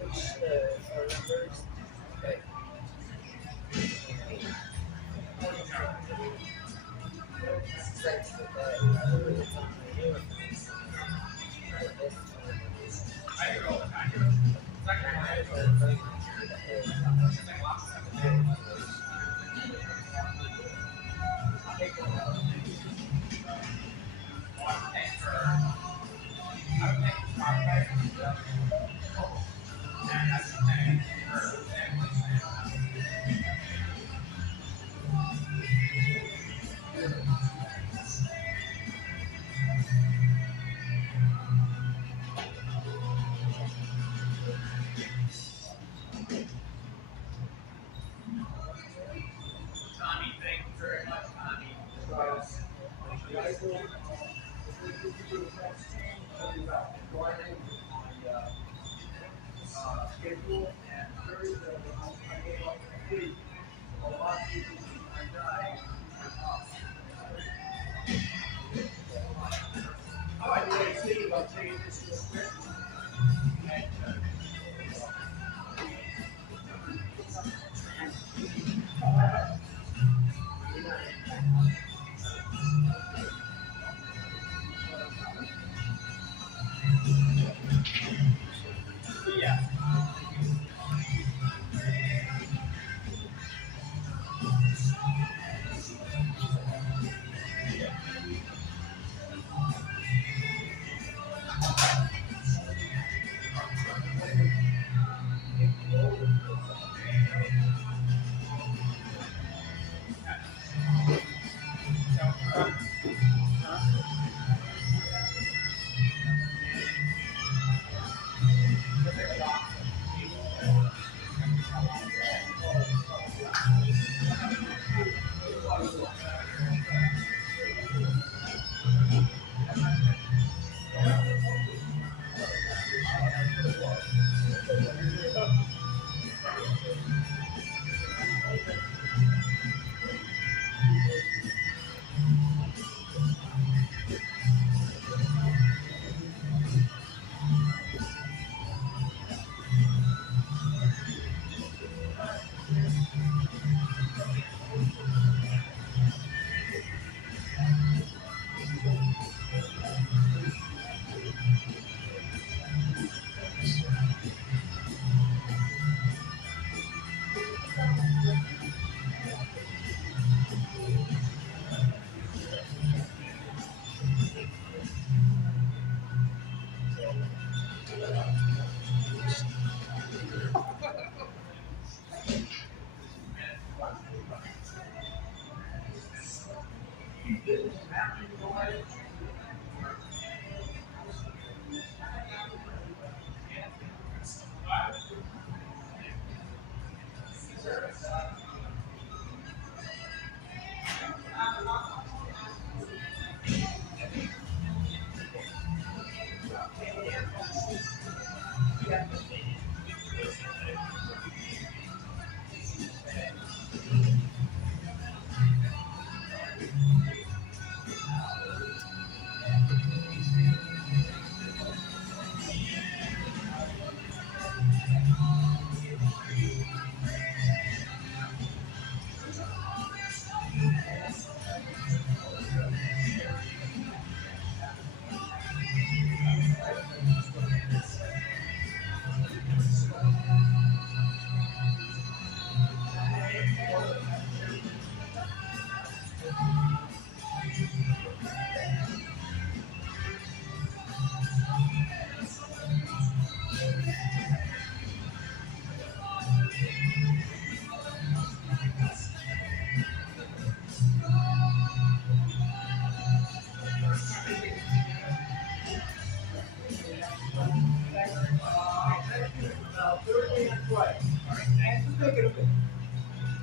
Switch the phone numbers. But since the number that's on my new for this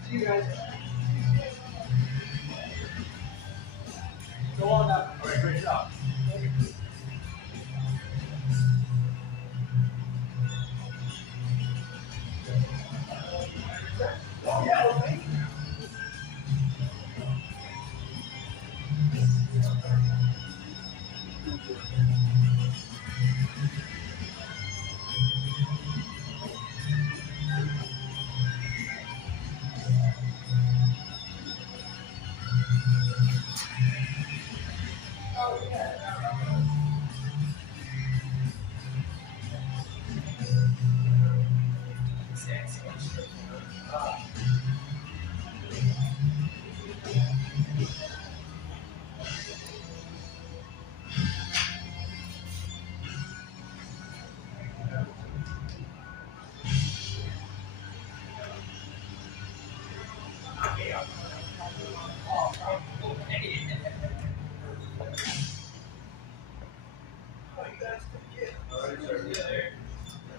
See you guys. Go on up. All right, great job.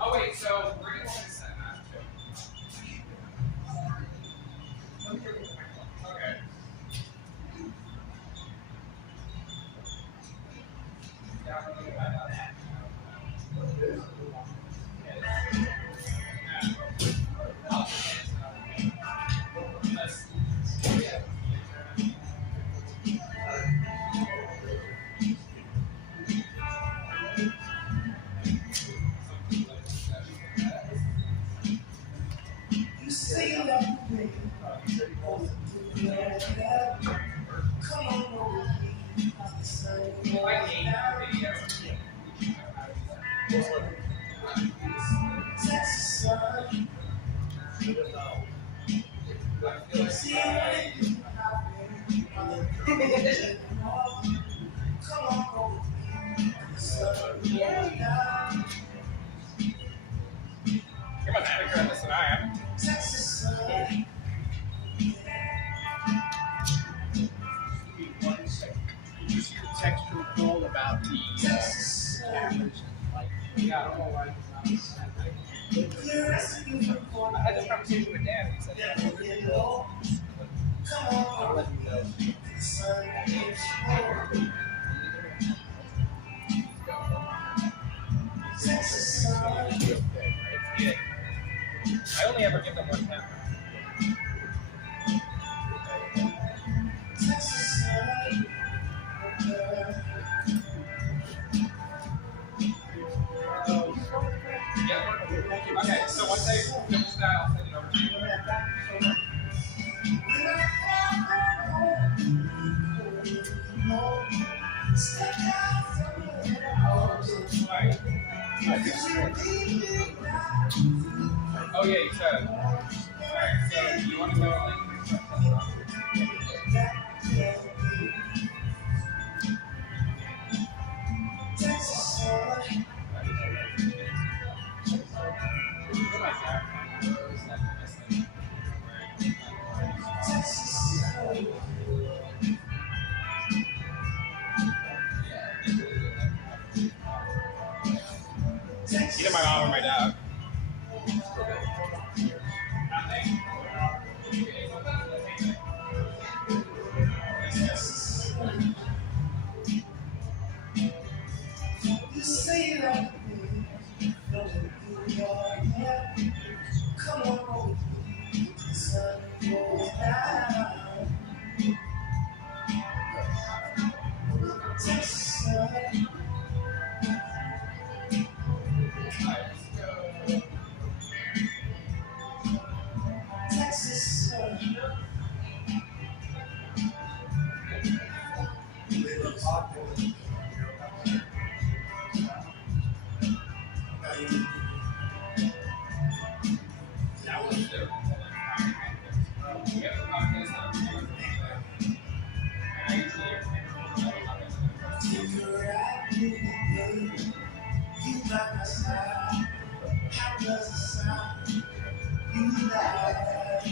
Oh wait, so where do you want to send that to? Okay. You say you love me, come on over me. Texas sun. See you later. Come on over me. You're much quicker at this than I am. Texas sun. Did you see the text we called about the Texas sun. Yeah, I don't know why it's not. I had this conversation with Dan. He said, yeah. I'll let him know. Yeah. I only ever give them one camera. Yeah. Okay, so once I finish that, I'll send it over to you. Alright. Oh yeah, you said. Alright, so you want to go like either my mom or my dad. You say that me, come on over me, the sun goes down. Texas sun. Texas sun. You got my style. How does it sound? You lie.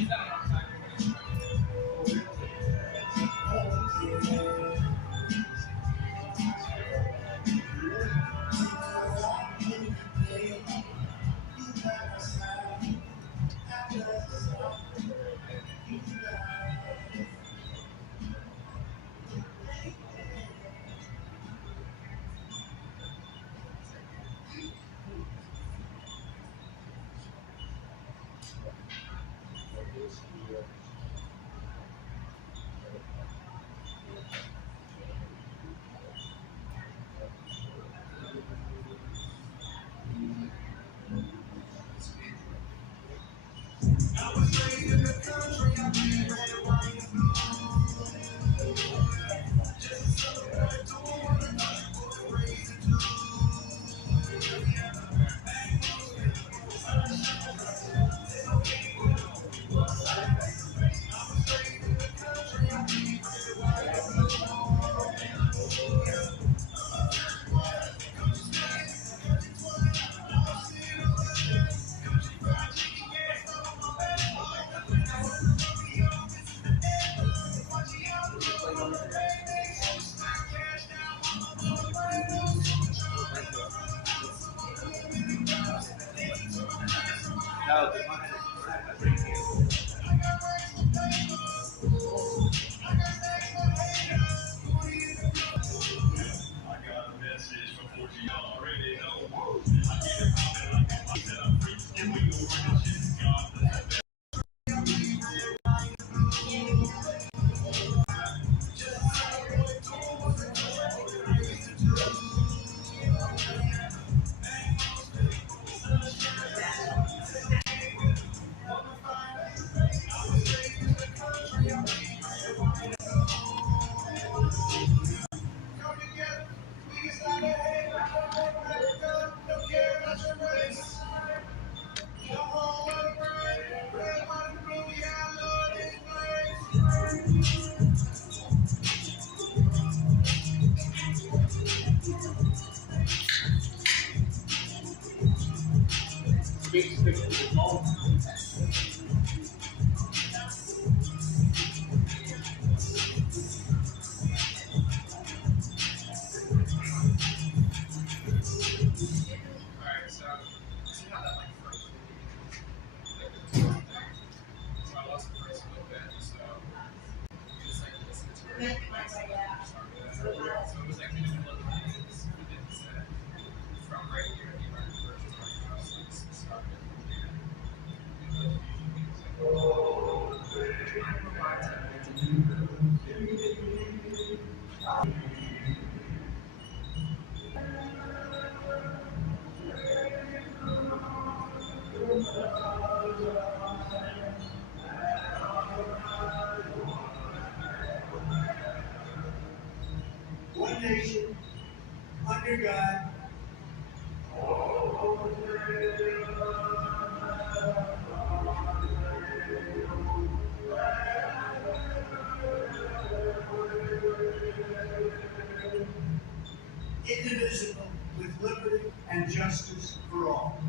One nation, under God. Indivisible, with liberty and justice for all.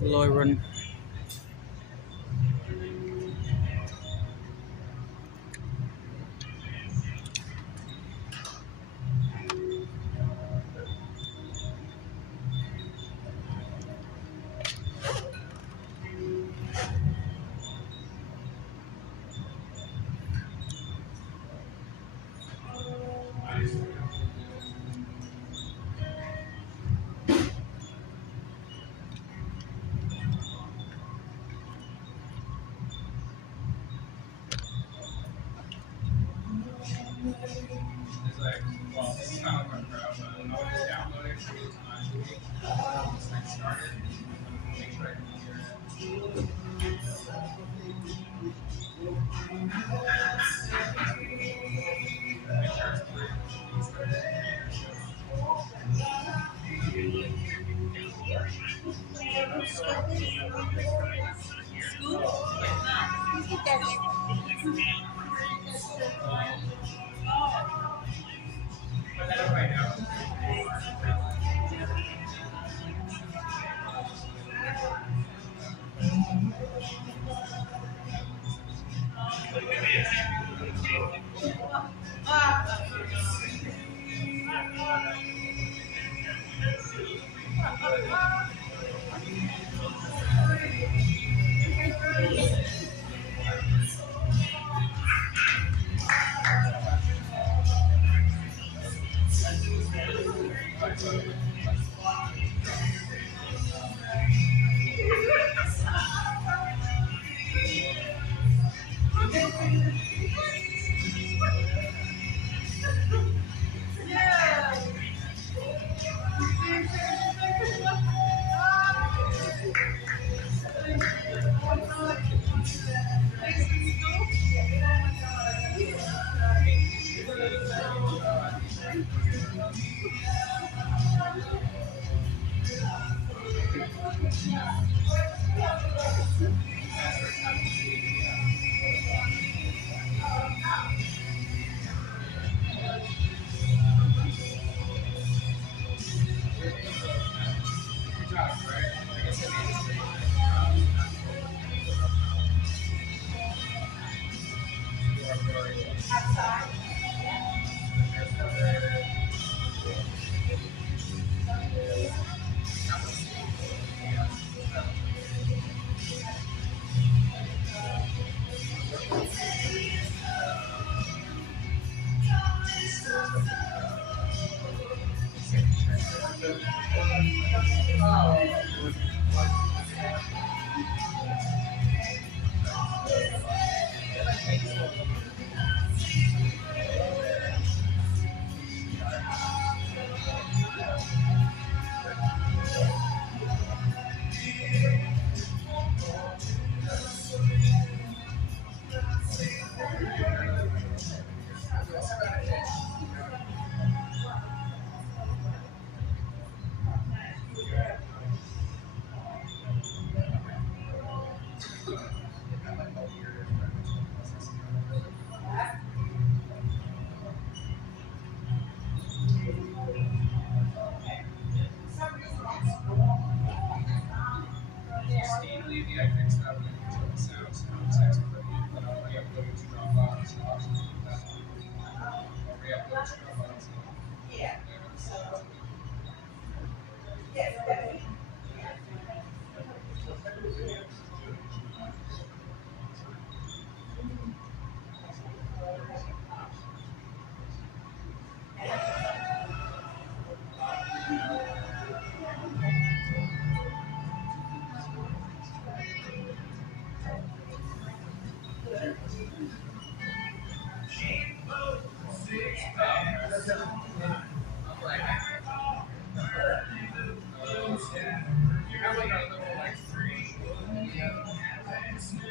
Hello everyone.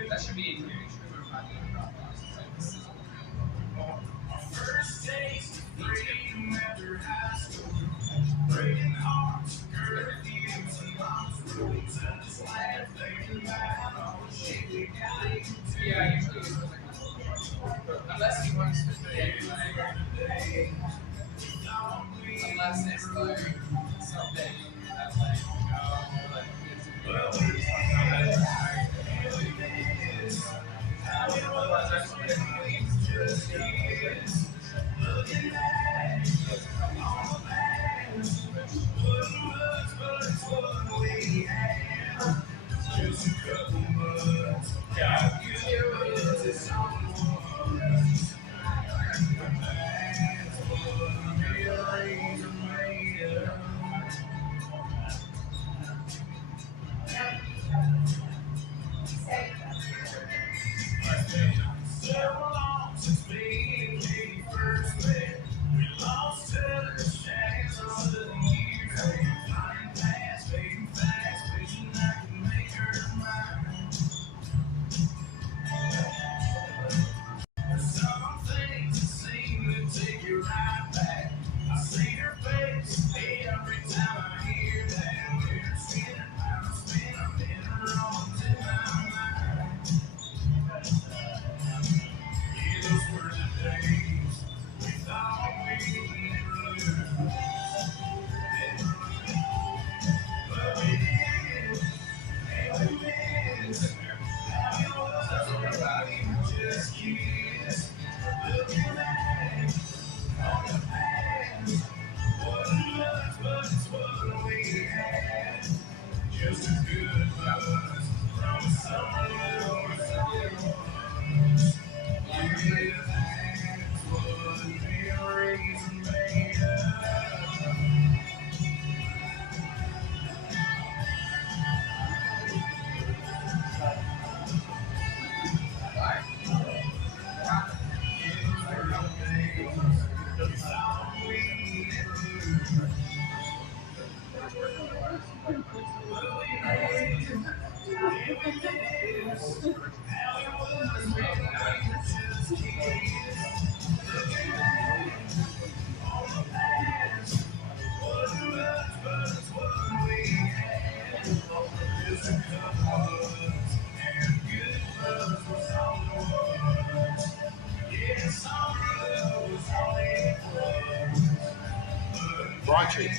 That should be in here. You should remember about the First taste of freedom after high school. Breaking hearts, curfews, and mom's rules. I just laugh thinking about all the shit we got into. Yeah, usually it's unless he wants to stay every unless it's like something that's like, well, just a couple months. God, you was a someone. That's what feelings are made of. So long since me and Katie first met. We lost touch, shadows of the years. Flying past, fading fast, vision Raunchy.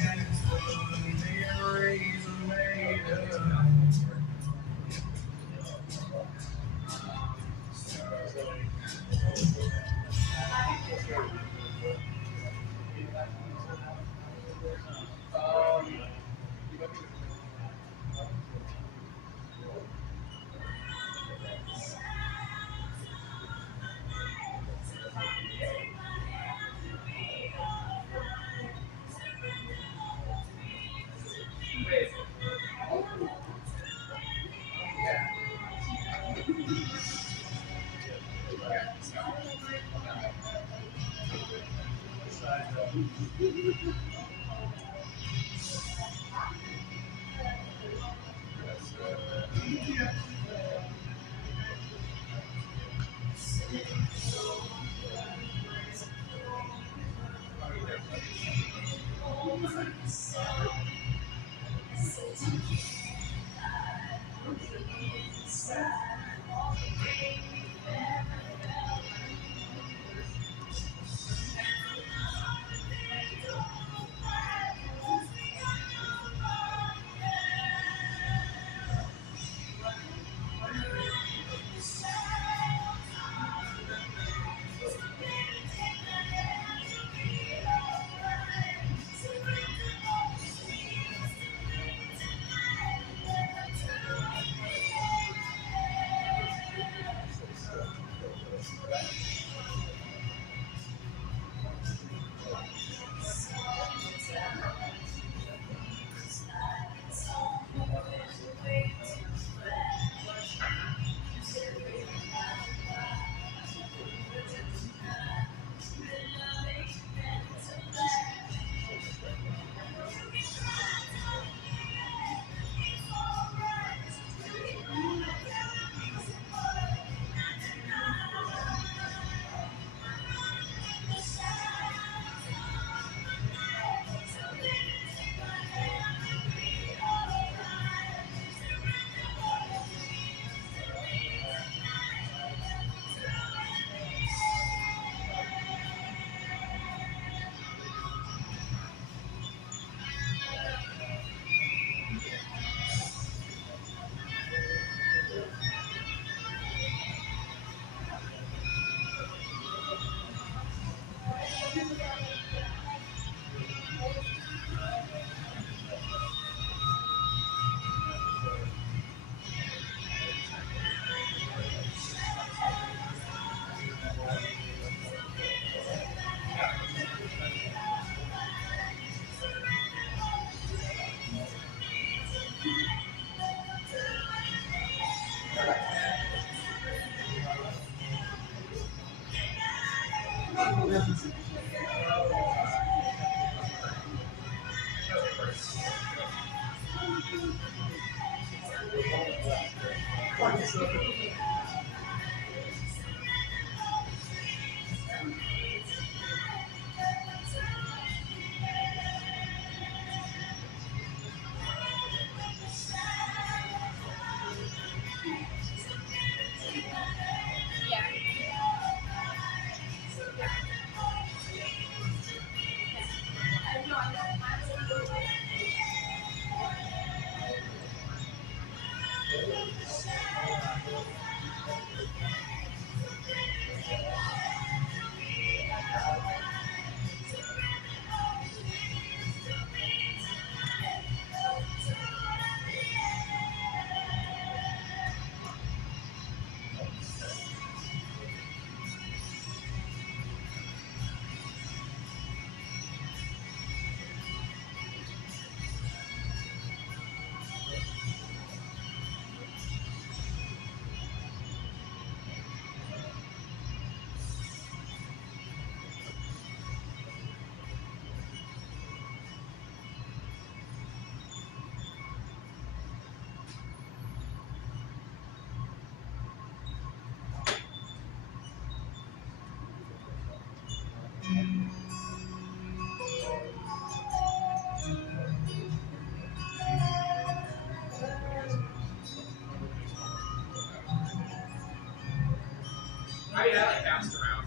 I bounced around.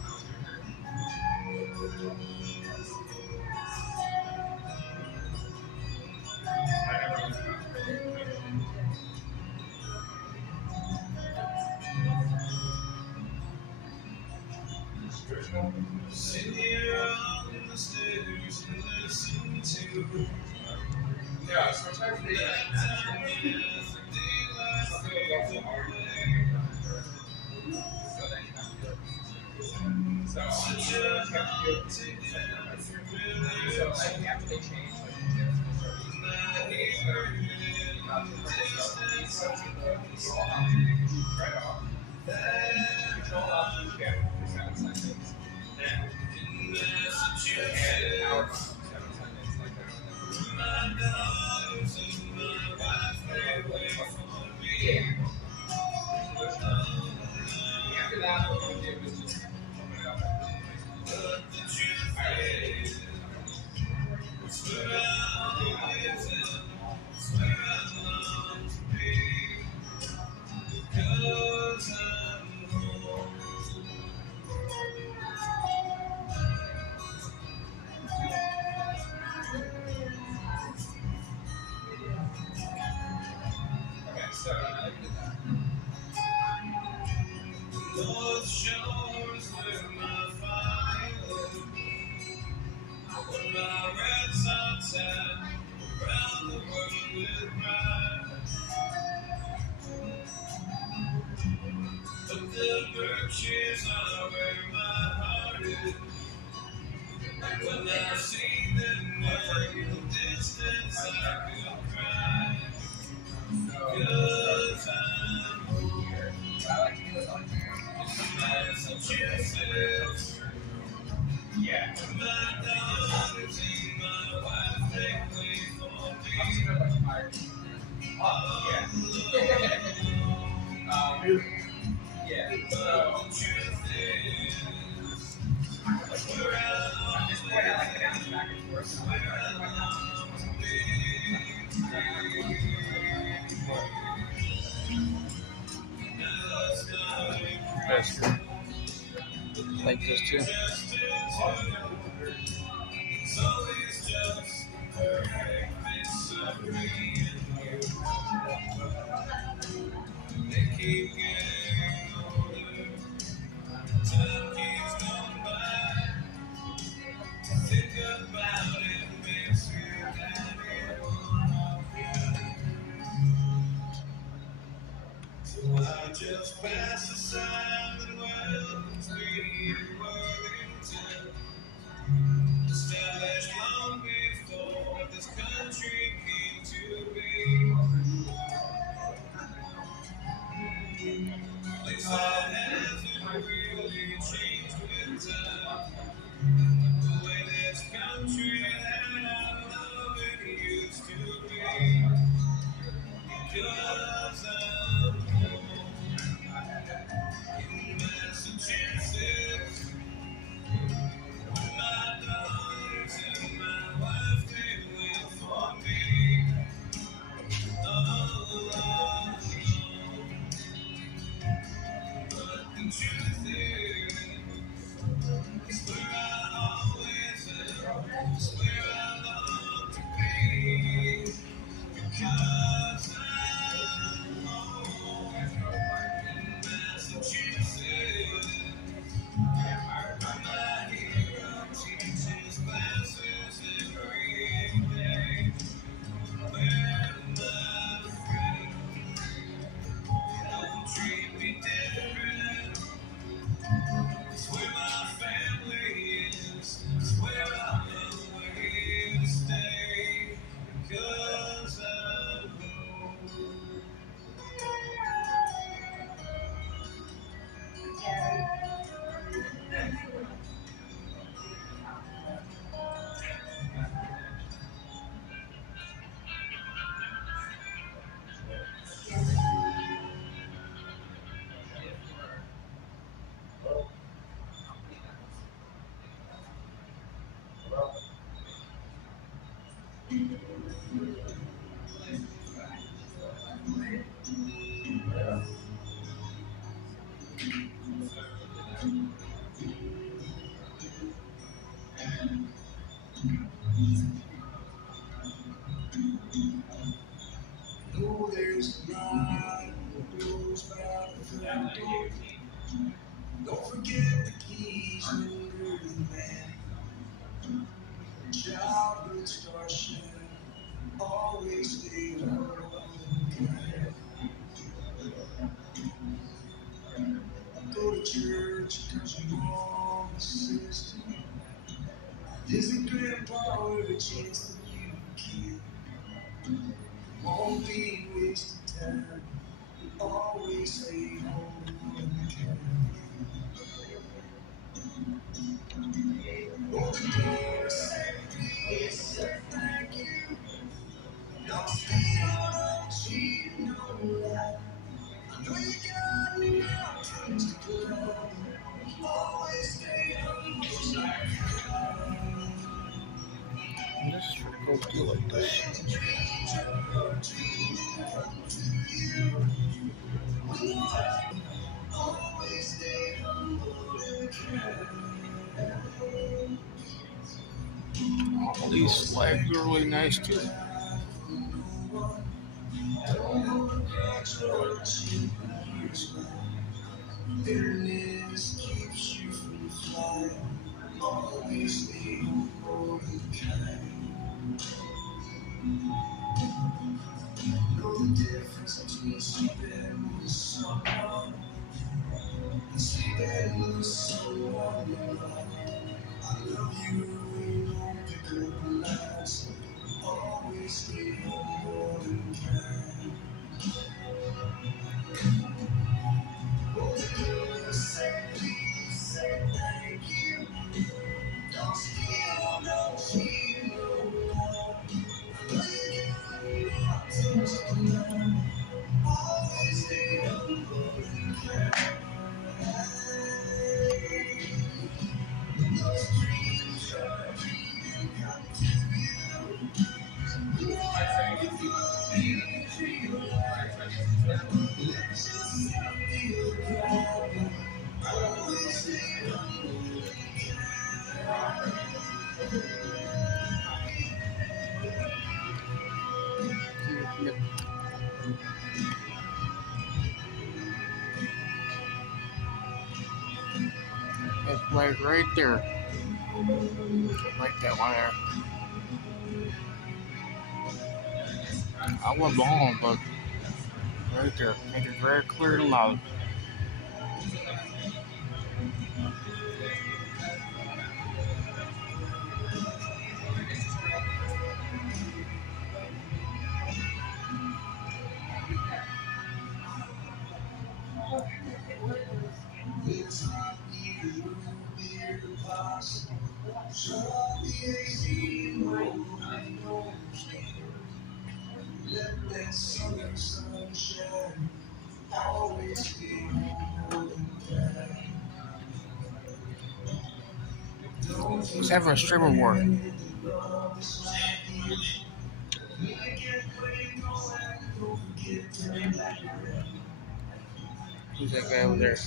Sit here on the stairs and listen to Yeah, sometimes they after they change, control option check for 7 seconds. Then power 7 seconds like that. Yeah. After that, what we did was just open it up. Okay, so I did that. North Shores where my fire, where my red Sox at, around the world with pride. But the Berkshires are where my heart is. When I see them in the distance, I could cry. 'Cause I'm home. Massachusetts. Yeah. My daughters and my wife, they wait for me. Oh, yeah. Yeah. The truth is, At this point, I like to bounce back and forth. That's good. Like this too. it's always just the perfect mix of me and you. They keep getting older, time keeps going by. To think about it makes me happy. So I just pass the sign that welcomes me to Worthington, established long before this country came to be. Place that hasn't really changed with time. The way this country that I love it used to be. Because I'm home in Massachusetts. My daughters and my wife, they wait for me. Oh, but the truth is, it's where I always am. It's where I long to be. Because I'm there's a night that goes by the front door. Don't forget the keys under the mat. Childhood starship, always stay humble and kind. Go to church cause your mom says to. Visit grandpa every chance that you can. Won't be wasting time. Always stay home and kind. Open the door, say please, say thank you. Don't steal, don't cheat, no lie. I know you got mountains to climb. Always stay humble like This is pretty cool too, like this. All these flags are really nice too. Bitterness keeps you from flying. Always stay humble and kind. Know the difference between sleeping with someone and sleeping with someone you love. I love you, we don't pick up lines. Always stay humble and kind. Say please, say thank you. Don't steal, don't cheat, no lie. I know you got mountains to climb. Always stay humble and kind. Those dreams are dreaming come to you. Life is what you feel like. Let yourself feel proud. Always stay humble and That flag right there. Like that one there. I love all of them, but right there. Make it very clear and loud. it's not you, dear boss. So easy, I know let that summer sun shine. Always be holding back. Let's have a streamer war. Who's that guy over there?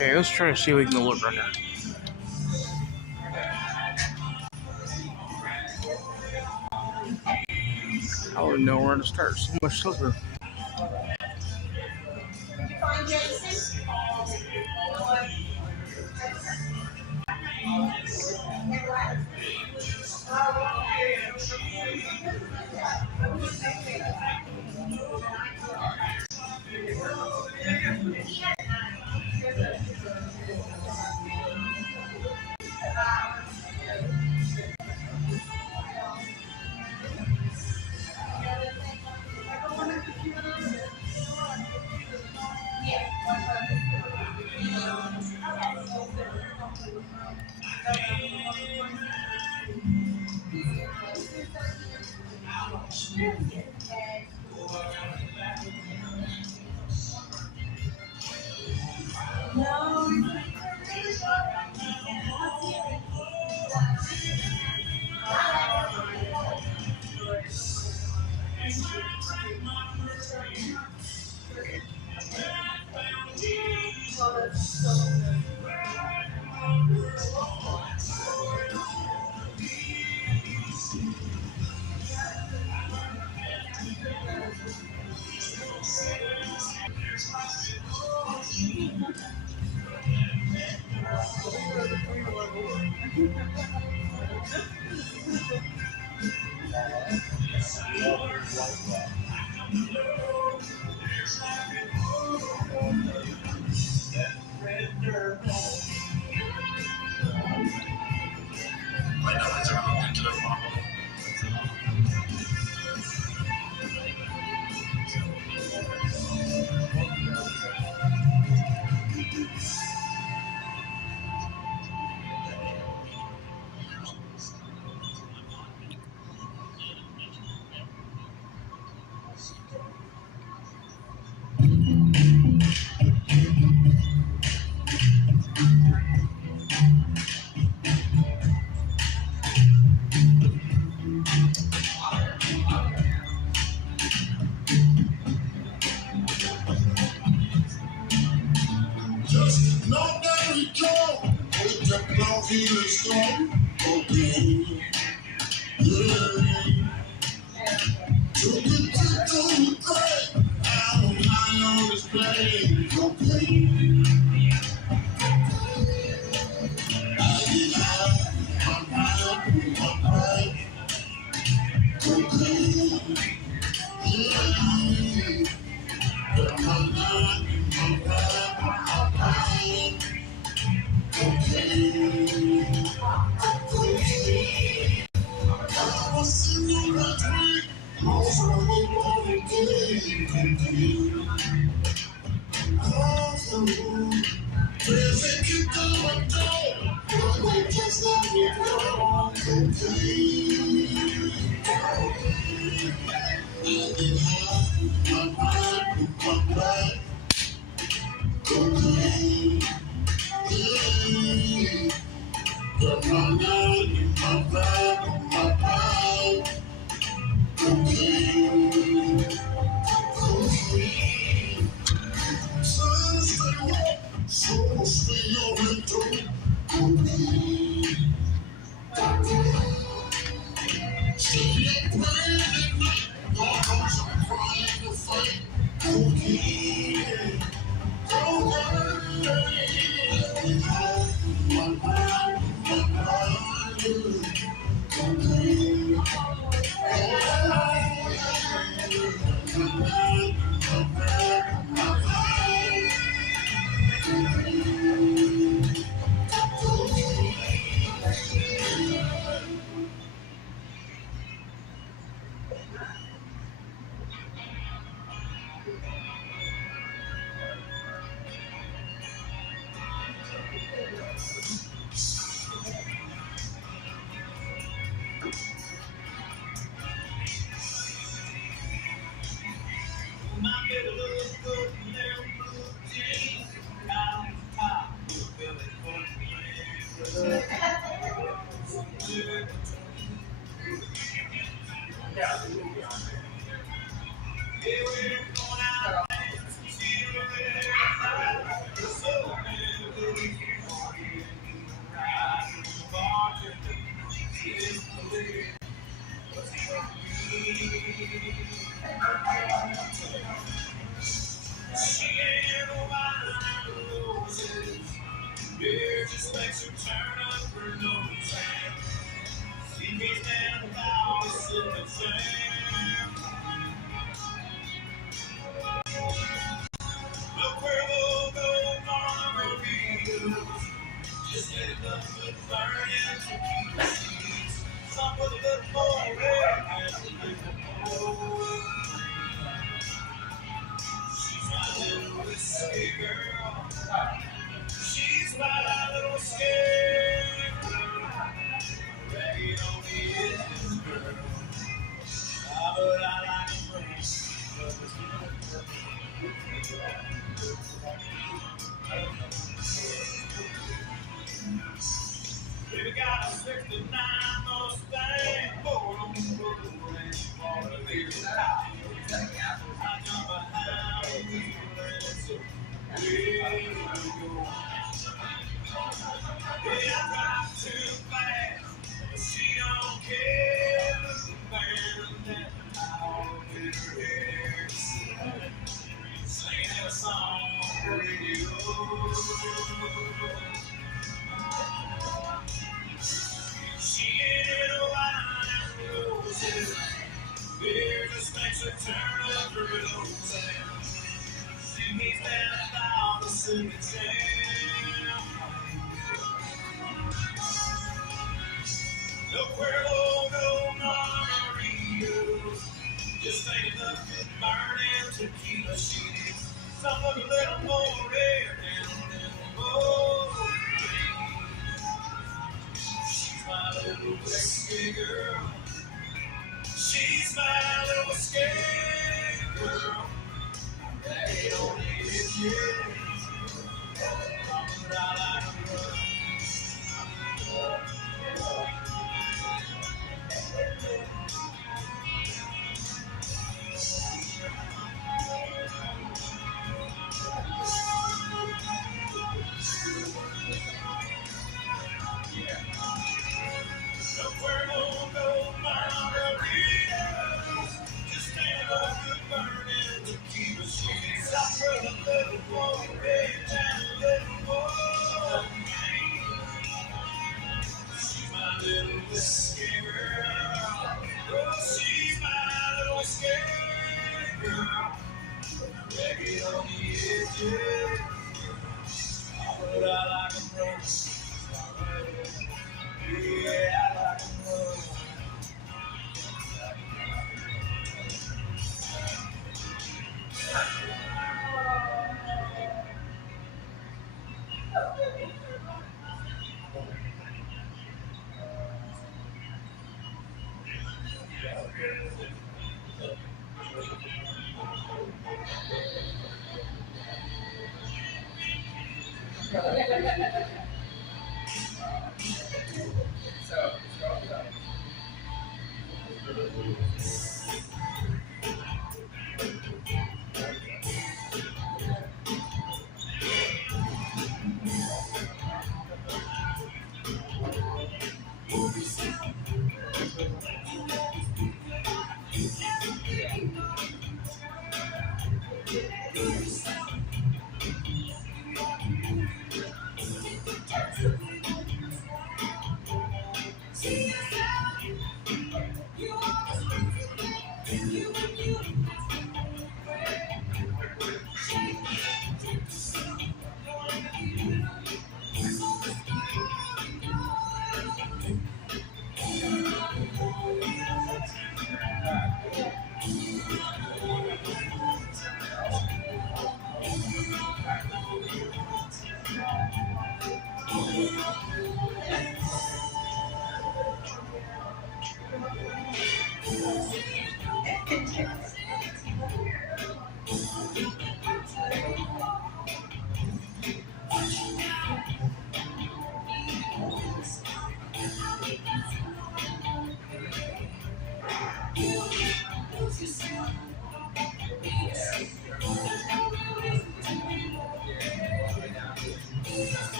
Okay, let's try to see if we can deliver on that. I don't know where to start. So much silver. Did you find Jason? Just know that we go with the blow feeling strong. Okay, yeah. To get to the great, I'm high on this plane. Okay, I get high, I'm high, I'm high. Okay, yeah. But I'm not, I'm high, I'm high. Okay, okay. I was sitting right there. Most of it only came. Awesome. If you go and go, you just let me go. I get high, I'm high, I'm high. Okay. Yeah. But my night, my vibe, my vibe. Okay. Okay. So stay up, so stay on the door. Okay. Stay up praying at night. God knows I'm crying to fight. Okay. Don't worry. My mind, okay. drive too fast. She don't care. Burn that out in her hair. Singing a song on the radio. She ain't a wine roses. Beer just makes her turn up her nose. She needs that $1,000 in the jam. No Cuervo, no margaritas. Just ain't enough good burning tequila. She needs something a little more rare down in the bowl. She's my little whiskey girl. She's my little whiskey girl. They don't need it yet. But I like 'em rough. No Cuervo, no margaritas. Just ain't no good burning tequila. She needs something a little more rich and a little more. She's my little whiskey girl. Oh, she's my little whiskey girl. Reggae on the edges. But I like 'em rough. Yeah, I like 'em rough.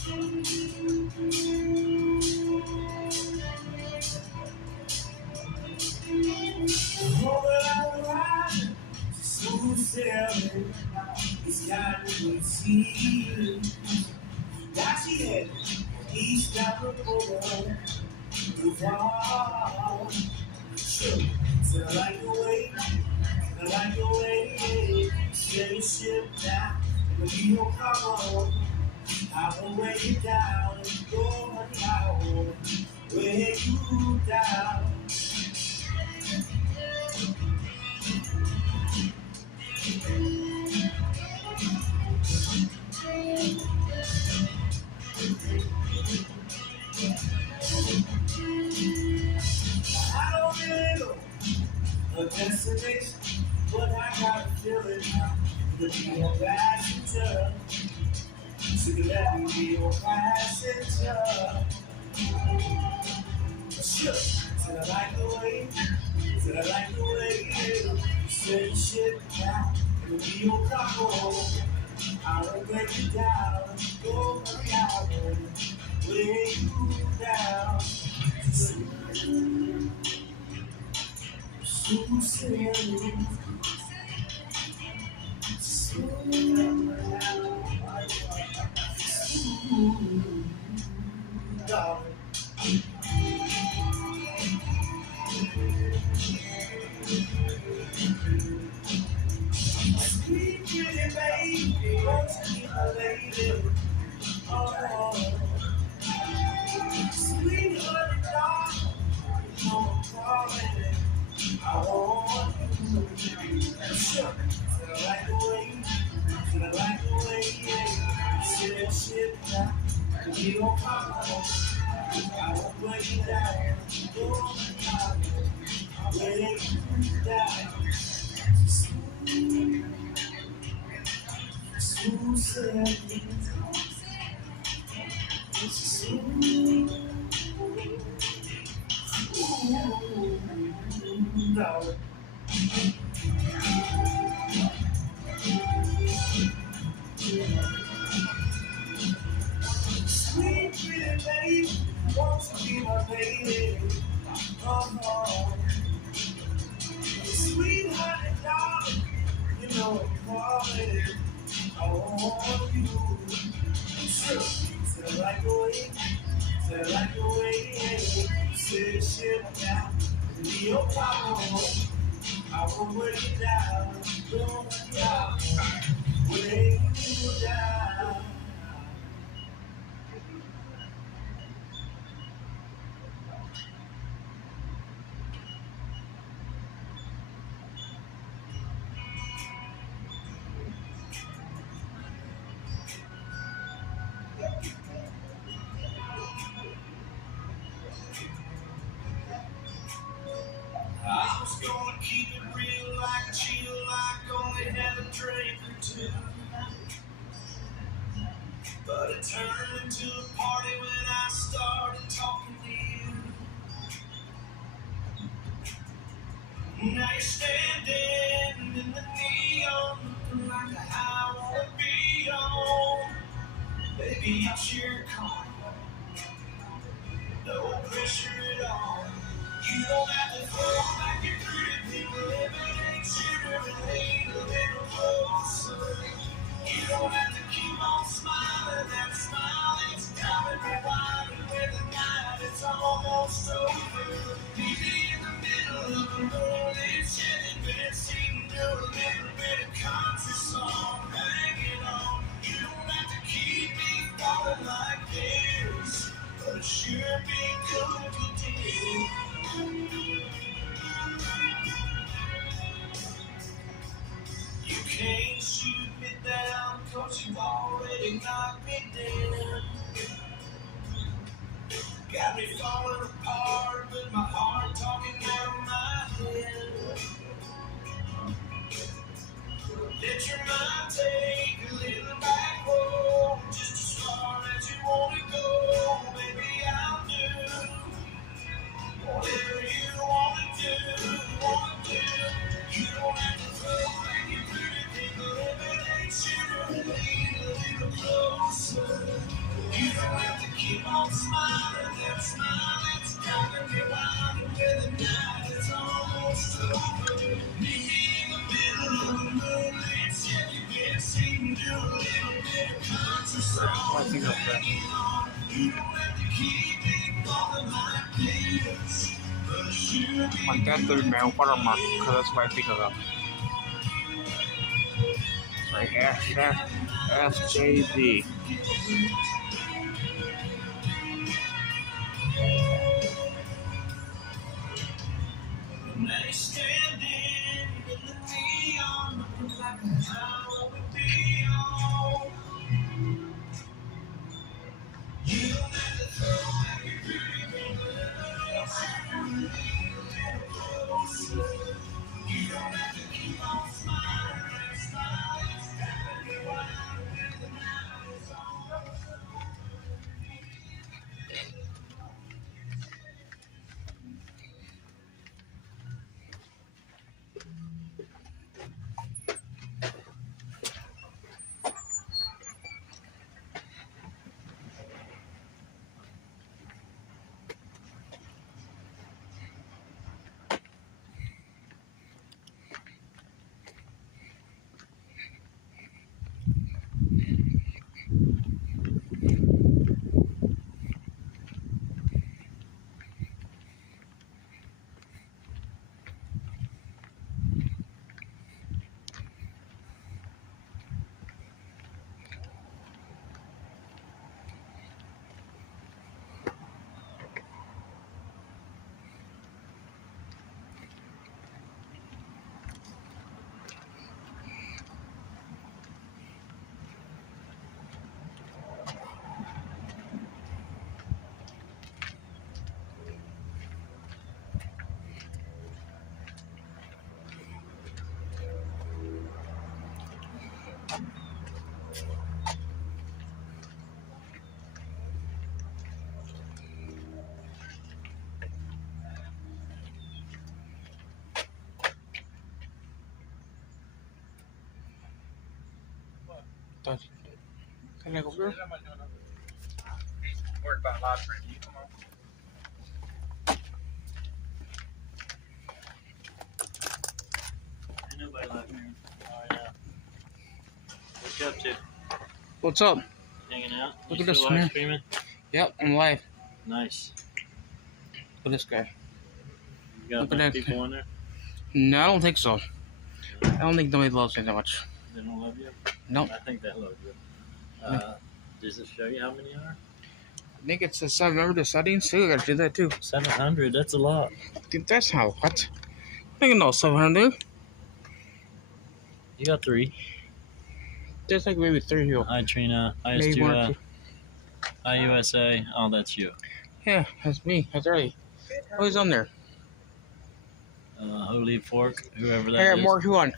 Smooth sailing, it's got to see. Now she headed east down the border. Move on. Sure, so I like the way, I like the way. Set your ship down, and the wheel come on. I will weigh you down and go down, weigh you down. I don't really know a destination, but I got a feeling now to be your passenger. So you let me be your passenger. Sure, said I like the way, said I like the way you set your shit down. It'll be your cargo. I will break you down, go down, lay you down. Smooth sailing, smooth, darling. Sweet pretty baby, won't you be my lady? Oh, sweet honey darling, you know I'm calling. I want you. Sure, said I like the way, said I like the way, yeah. Said shit now, cause you don't come. I won't break you down, go down, I'll lay you down. Smooth sailing, smooth, darling. Sweet pretty baby, won't you be my baby? Oh, sweet honey darling, you know I'm calling. I want you. Sure, said I like the way, said I like the way, yeah. Said shit down, be your problem. I will weigh you down, go down, weigh you down. I was gonna keep it real, like chill, like only have a drink or two. But it turned into a party when I started talking to you. Now you're standing in the neon, looking like a high I wanna be on. Baby, it's your call, no pressure at all. You don't have to fall like you're pretty people, everything sugar and lean a little closer. You don't have to keep on smiling, that smile is driving me wild. And when the night is almost over, meet me in the middle of the road, it's keep on smiling and smiling. It's driving me wild, and when the night is almost over, meet me in the middle of the moonlit city. Get sing, do a little bit of country song. Hang on, you don't have to keep it going like this. Like that third man watermark, because that's what I think of. Right, hashtag SJD. They standing in the neon, looking like a pile of neon. You don't have to throw back your pretty clothes. You don't have to keep on smiling and smiling. It's driving me wild when the night is over. Can I go there? Worried about live stream. You come on. Ain't nobody live streaming. Oh yeah. What you up to? What's up? Hanging out? Look You at this still man. live streaming? Yep, I'm live. Nice. Look at this guy. You got Look at enough that. people in there? No, I don't think so. I don't think nobody loves me that much. They don't love you? Nope. I think they love you. Does it show you how many are? I think it's the 700 the settings too. I gotta do that too. 700, that's a lot. Dude, that's how what? I think no 700. You got 3. There's like maybe 3 here. Hi Trina. Hi Maybe 1 or Stu. 2. Hi U.S.A. Oh, that's you. Yeah, that's me. That's early. Who's on there? Holy Fork, whoever I that got is. more who on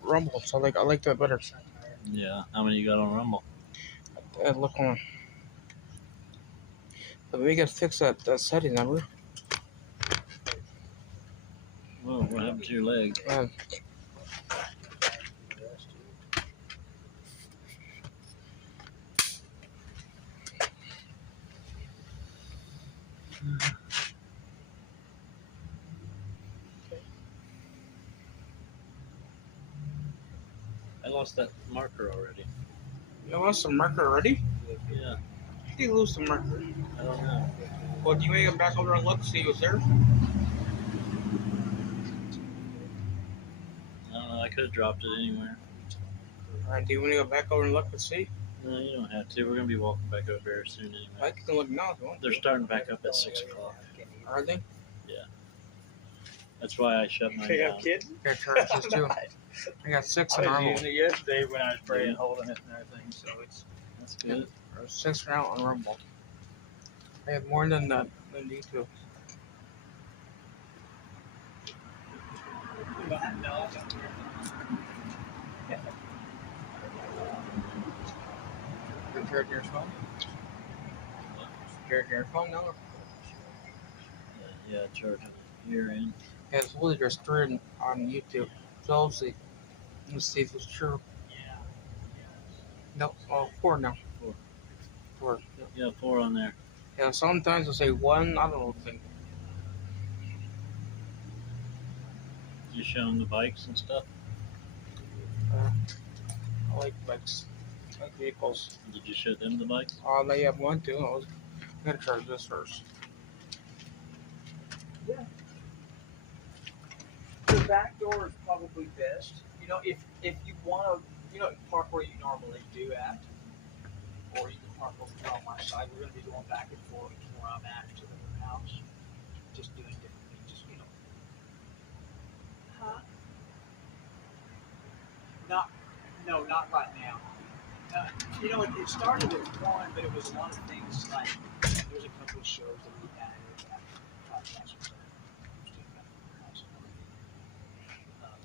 Rumble, so I like that better. Yeah, how many you got on Rumble? Look on. But we gotta fix that setting number. Whoa, what happened to your leg? I lost that marker already. You lost the marker already? Yeah. How did you lose the marker? I don't know. Well, do you want to go back over and look, see who's there? I don't know, I could have dropped it anywhere. Alright, do you want to go back over and look and see? No, you don't have to. We're going to be walking back over there soon anyway. I can look now if you want. They're starting back up at 6 o'clock. Are they? Yeah. That's why I shut mine Pick down. up kid. I got charges too. I got 6 in I was Rumble. using it yesterday when I was praying, holding it and everything. So it's That's good. Or 6 are out on Rumble. I have more than that than you two. You charging your phone? Charging your phone now? Yeah, charging here in. Yeah, it's only there's 3 on YouTube. So let's see if it's true. No, 4 now. 4. Yeah, 4 on there. Yeah, sometimes I say one. I don't think. You show them the bikes and stuff. I like bikes. I like vehicles. Did you show them the bikes? Oh, they have one too. I gotta try this first. Yeah. The back door is probably best. You know, if you want to, you know, park where you normally do at, or you can park over here on my side. We're going to be going back and forth from where I'm at to the house, just doing different things. Just huh? Not right now. You know, it started with one, but it was a lot of things like there's a couple of shows that we added after podcast was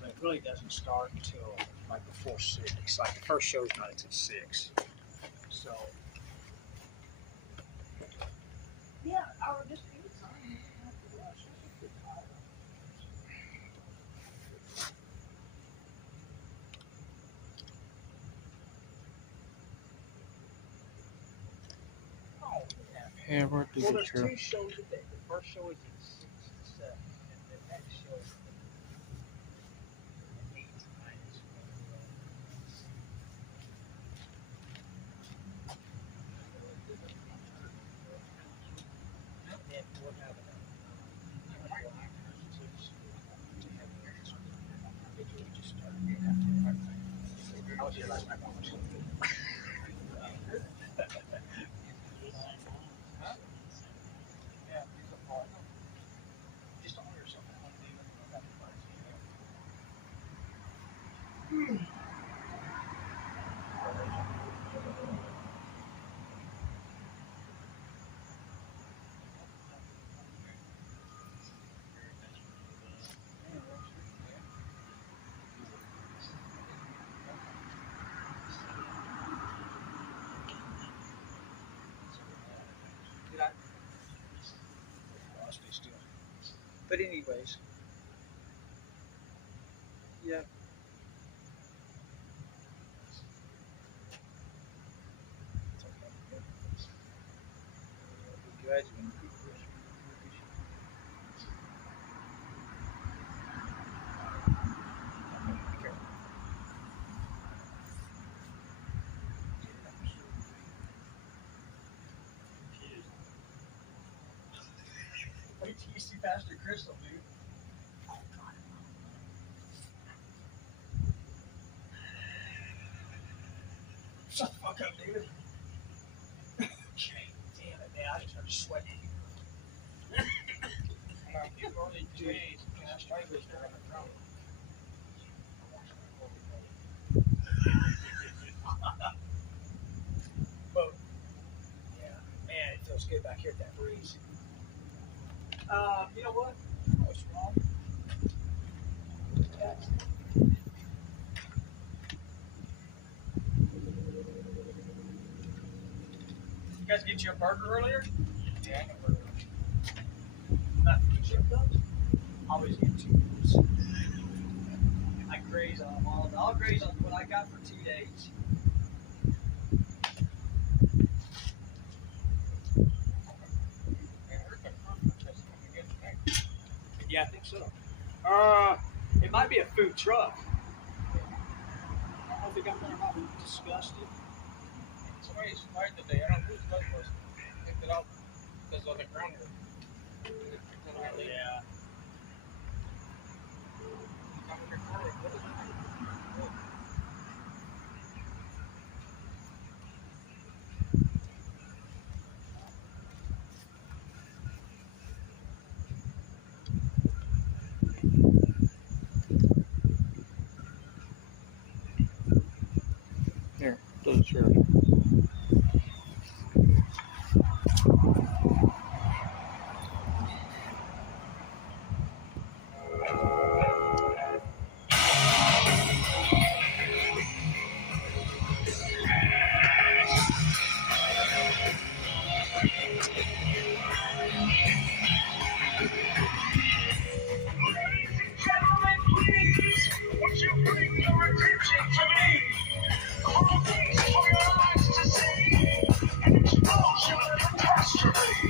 but it really doesn't start until like before 6. Like the first show's not until 6. So yeah, our just anytime. Yeah, we're to Well, the there's show. 2 shows a day. The first show is at 6 and 7, and the next show is at 8 to 9. And we'll have I was here last night. Just honor yourself. Did I? Lost it still. But anyways, yeah. Good. Wait till you see Pastor Crystal, dude. Oh, God. Shut the fuck up, David. Okay, damn it, man. I just started sweating. You've only 2 days. Pastor Crystal on the throne. But, yeah, man, it feels good back here at that breeze. You know what? What's wrong? You guys get you a burger earlier? Yeah, I got a burger. Nothing chip those? Always get 2 meals. I graze on them all. I'll graze on what I got for 2 days. Yeah, I think so. It might be a food truck. I don't know if they got one or not. We discussed it. Somebody expired today. I don't know whose bug was. Picked it up because on the ground here. Yeah. Here, to the chair. Gentlemen, please, would you bring your attention to me? All things for your eyes to see. An explosion of catastrophe.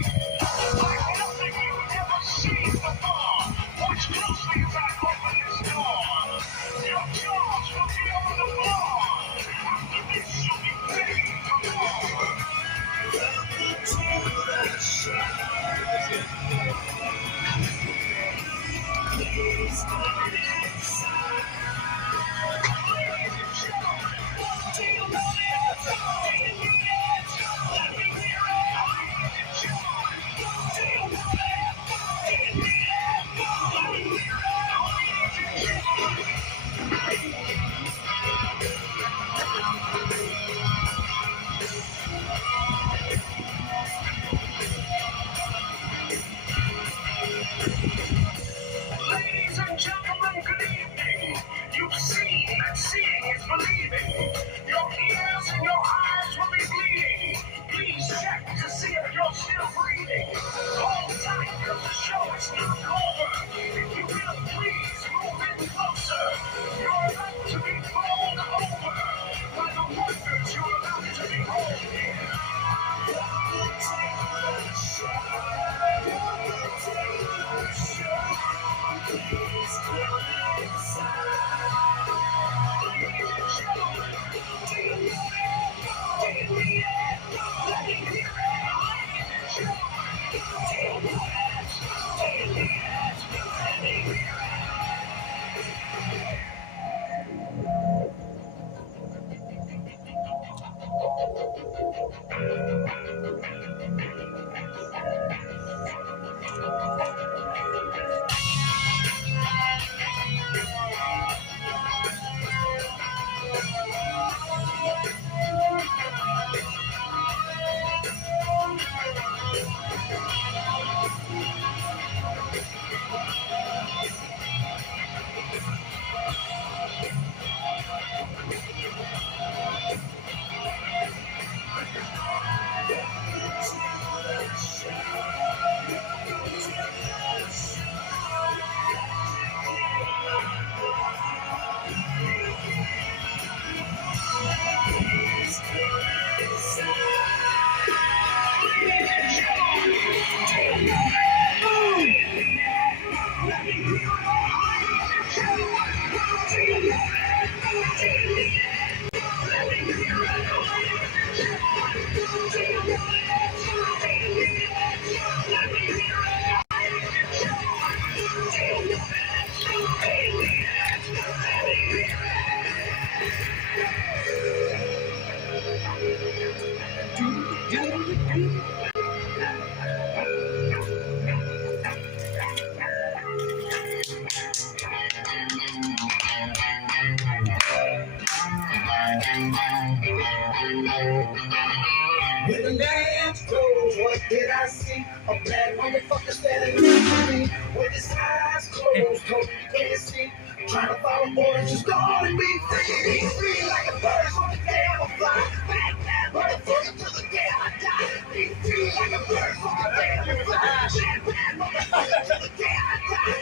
Did I see a bad motherfucker standing next to me with his eyes closed, hope he can't see? Trying to follow orders, just go on and be free. Be free like a bird from the day I'm a fly. Bad, bad motherfucker till the day I die. Be free like a bird from the day I'm a fly. Bad, bad motherfucker till the day I die.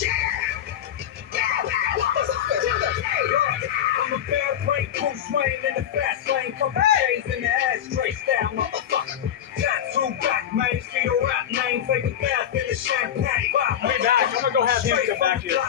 Yeah! I'm a bad brain, Bruce Wayne in the fast lane, couple J's in the ashtray style, motherfucker. Tattoo back, main street a rap name, take a bath in the champagne. I'll be back. I'm gonna go have him come back here.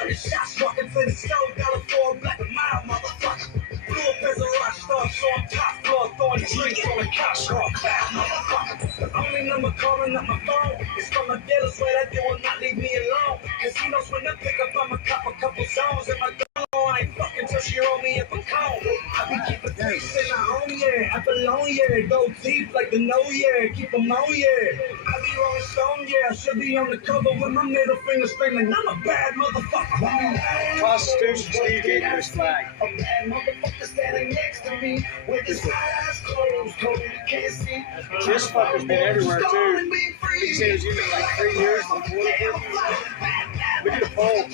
30 shots, walking to the stove, $1 for a black and mild, motherfucker. Blew up as a rock star, so I'm top floor, throwing drinks on the couch, bad motherfucker. The only number calling up my phone is from my dealers, where that deal will not leave me alone. Casinos when I pick up, I'ma cop a couple zones, and my gun on, I ain't fucking till she roll me up a cone. I be keeping peace in my home, yeah. I belong, yeah. Go deep like the know, yeah. Keep them on, yeah. I be rolling stone, yeah. I should be on the cover with my middle finger screaming, I'm a bad motherfucker. Constitution, Steve gave you his flag. A bad motherfucker standing next to me with his eyes closed, hope he can't see. This fucker's been everywhere too. He said he was using like 3 years before. We did a poll.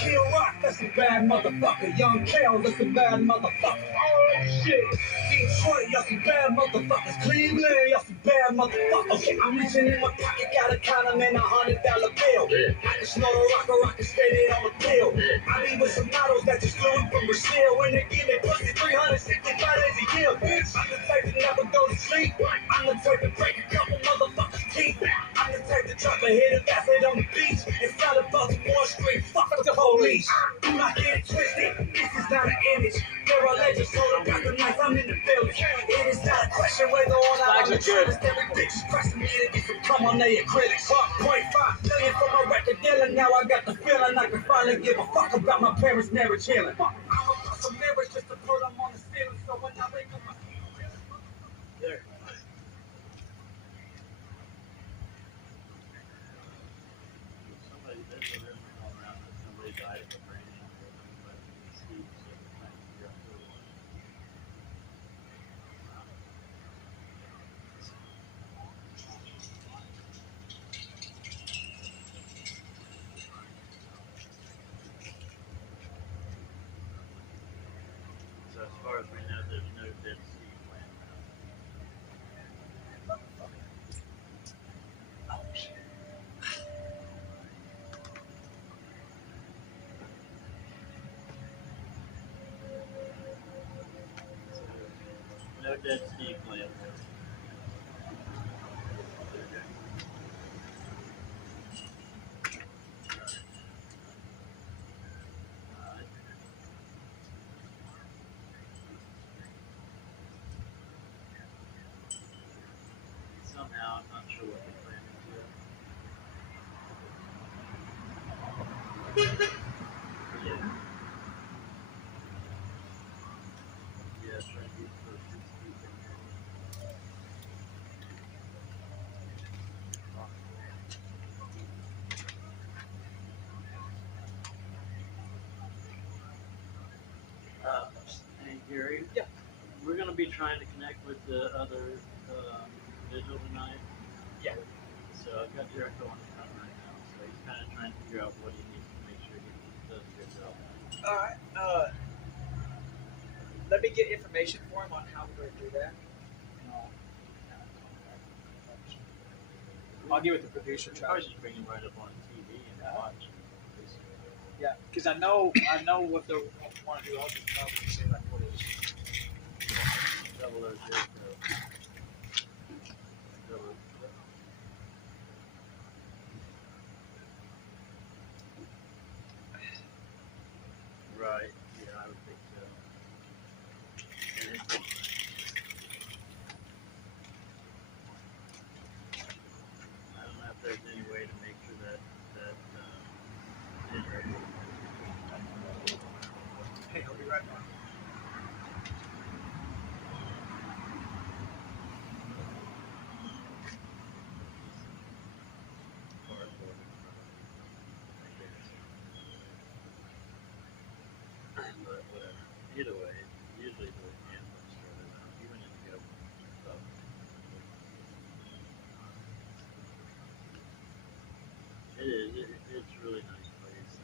Kill Rock, that's a bad motherfucker. Young Kel, that's a bad motherfucker. Oh shit. Detroit, y'all some bad motherfuckers. Cleveland, y'all some bad motherfuckers. Okay, I'm reaching in my pocket, got a condom and $100 bill. I can snort a rock and spend it on a pill. I be with some models that just flew in from Brazil. When they give me pussy 365 days a year, bitch. I'm the type to never go to sleep. I'm the type to break a couple motherfuckers' teeth. I'm the type to drop a hit and pass it on the beach. Inside of Baltimore Street, fuck the police. Do not get it twisted, this is not an image. They're a legend, so I got the knife, I'm in the village. It is not a question whether or not I'm the truest. Every bitch is pressing me to get some cum on their acrylics. 1.5 million for my record dealer, now I got the feeling I can finally give a fuck about my parents' marriage healing. I'm across the mirrors just to put them on the ceiling, so when I wake up, I there. Somebody there's a rumor going around that somebody died of a brain injury, but Steve said they're trying to figure out who it was. So as far as we know, there's no dead Steve laying around. No dead Steve laying around. Somehow, I'm not sure what they're planning to do. Yeah. Yeah, trying to get close to Steve in there. Hey Gary. Yeah. We're gonna be trying to connect with the other vigil tonight. Yeah. So I've got Jericho on the phone right now. So he's kind of trying to figure out what he needs to make sure he does a good job. All right. Let me get information for him on how we're going to do that. I'll get with the producer. Try to just bring him right up on TV and watch. Yeah, because I know what they want to do. I'll just probably say like what it is. Double O Jericho. Double. Right. Yeah, I would think so. And I don't know if there's any way to make sure that Hey, I'll be right back. it's a really nice place.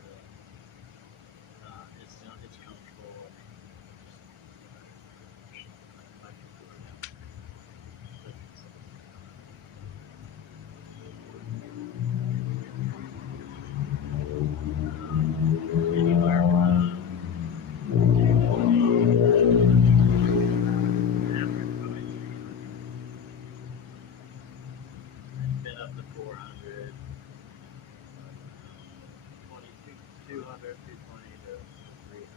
It's comfortable. I mean, I like it for them. Anywhere from 220, been up to 400, 200, 220 to 300.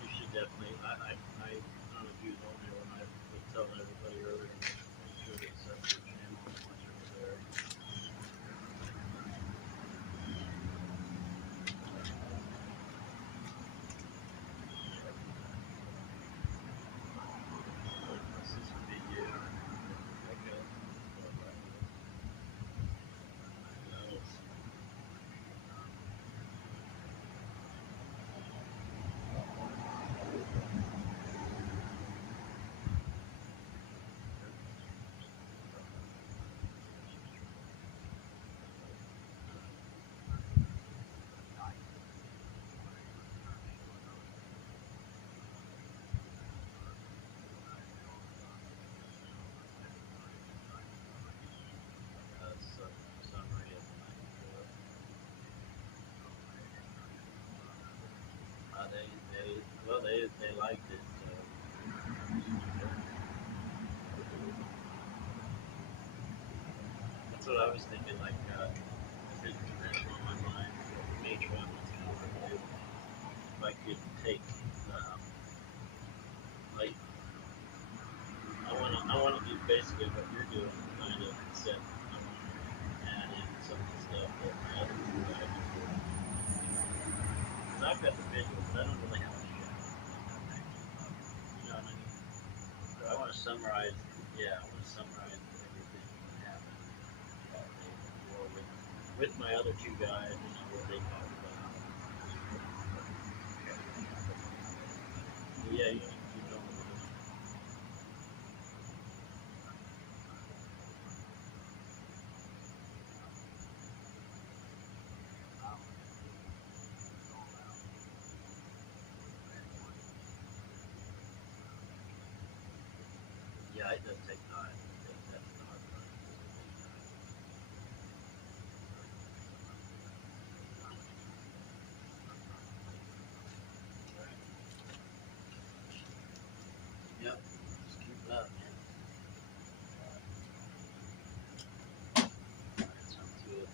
You should definitely. I don't know if you was on there when I was telling everybody earlier. Make sure to set your channel and watch over there. This is a video. Okay. Summary of the night before. They liked it. So. That's what I was thinking. Like, if it depends on my mind, nature of what's going to do. If I could take, like, I want to do basically what you're doing, kind of, except I want to add in some of the stuff that my other two guys are doing. Because I've got the visuals, but I don't really have a show. You know what I mean? So I want to summarize, I want to summarize everything that happened that day before with my other two guys and what they talked about. Yeah, you know what it is. Yeah, it does take time. That's the hard part. Yep, just keep it up, man. That sounds good.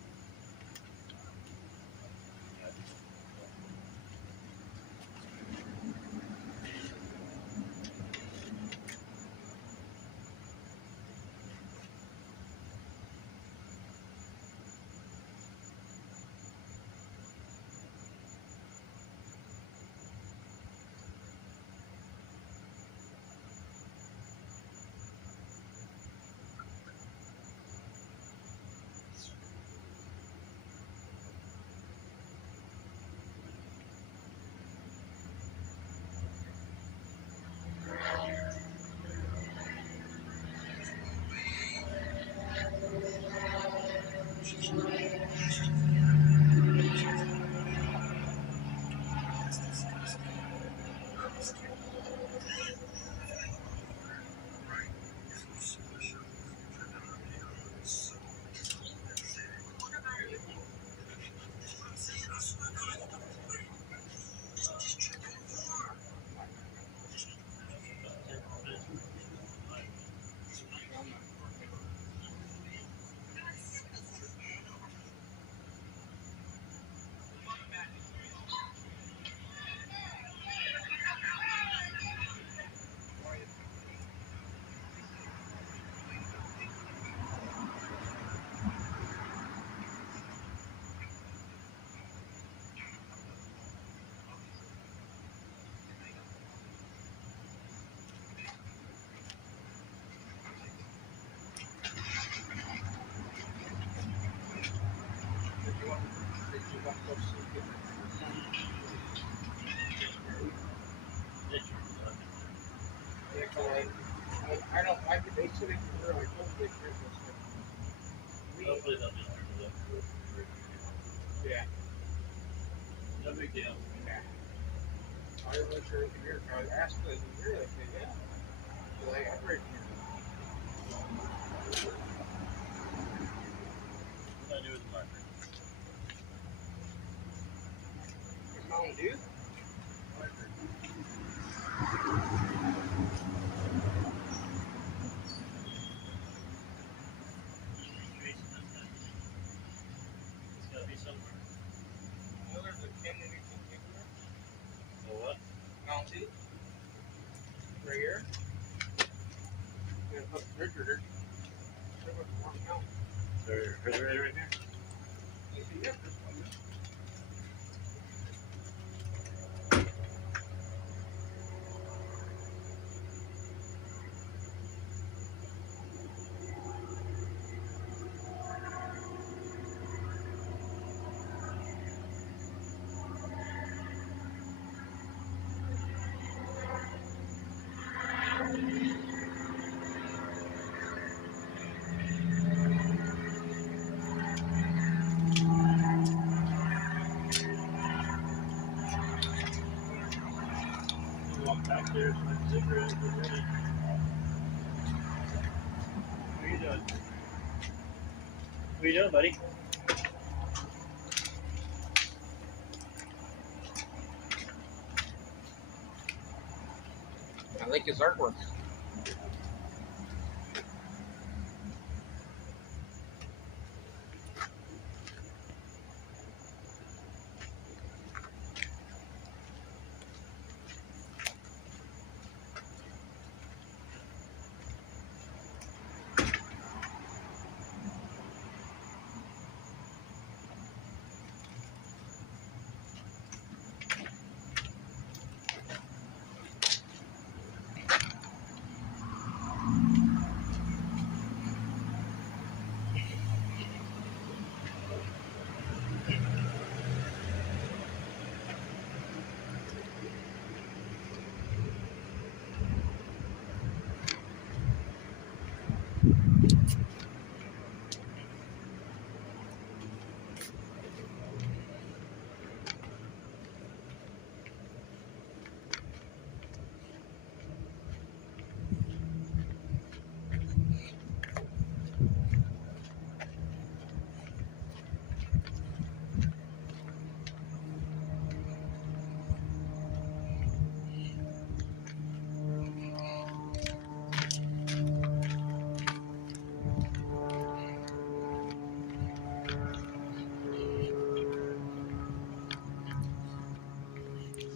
I don't like it. They said it was really cool. They said Hopefully they'll just turn it up. yeah. No big deal. I wasn't sure if you hear. I asked them, "You hear?" They said, "Yeah." So they upgraded me. What do I do with the marker? What's wrong with you? Tracing this thing. It's gotta be somewhere. You know, there's a pin in each particular. Oh, what? Mounted. Right here. You gotta put the refrigerator. Pretty much one count. Is there a refrigerator in here? You see, yeah, this one. Walk back there, smoke a cigarette, get ready. What are you doing? What are you doing, buddy? I like his artwork.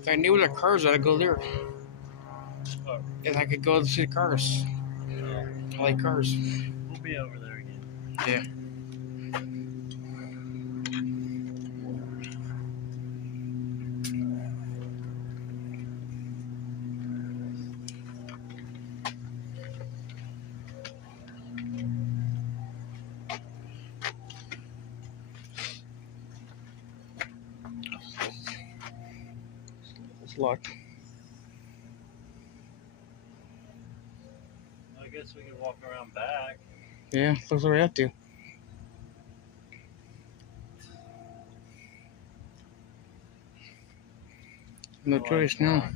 If I knew the cars, I'd go there. Oh. If I could go to see the cars. I like cars. We'll be over there again. Yeah. It's locked. I guess we can walk around back. Yeah, looks like we have to. No choice now.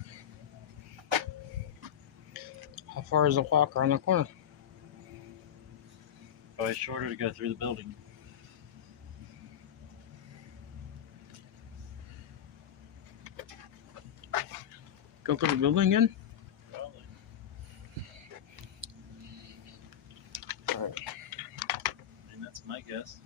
How far is the walk around the corner? Probably shorter to go through the building. Go through the building again? Probably. Alright. And that's my guess.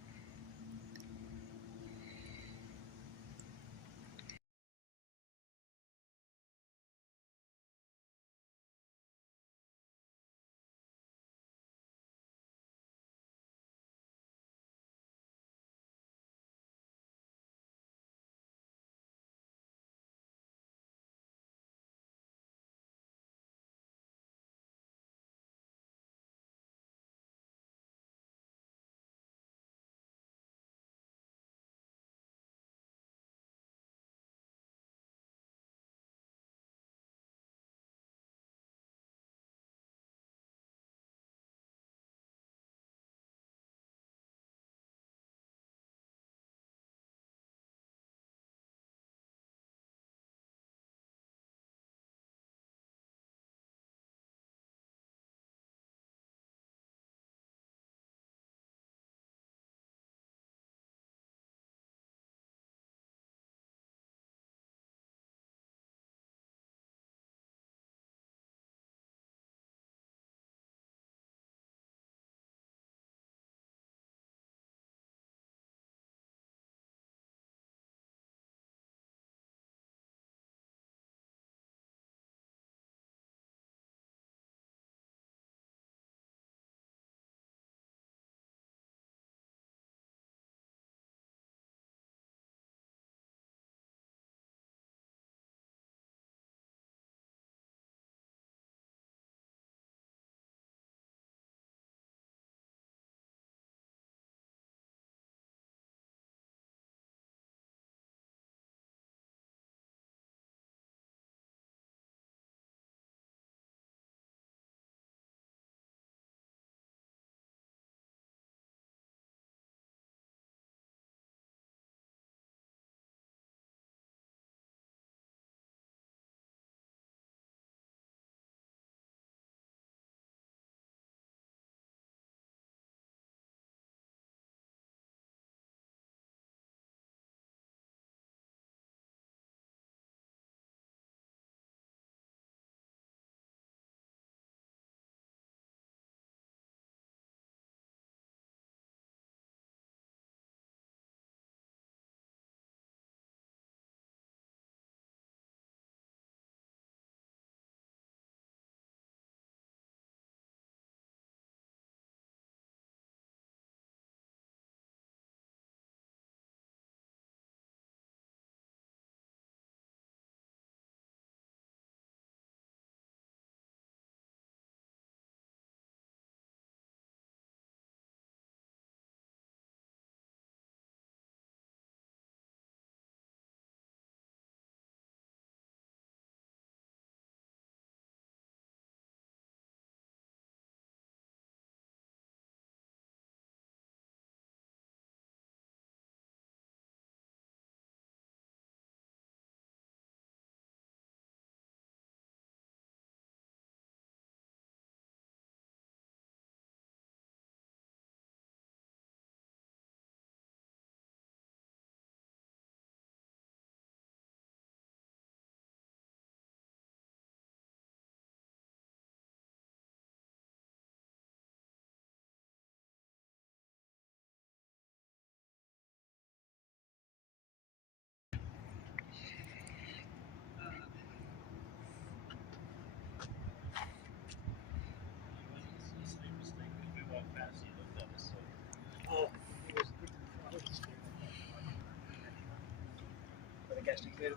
testing good.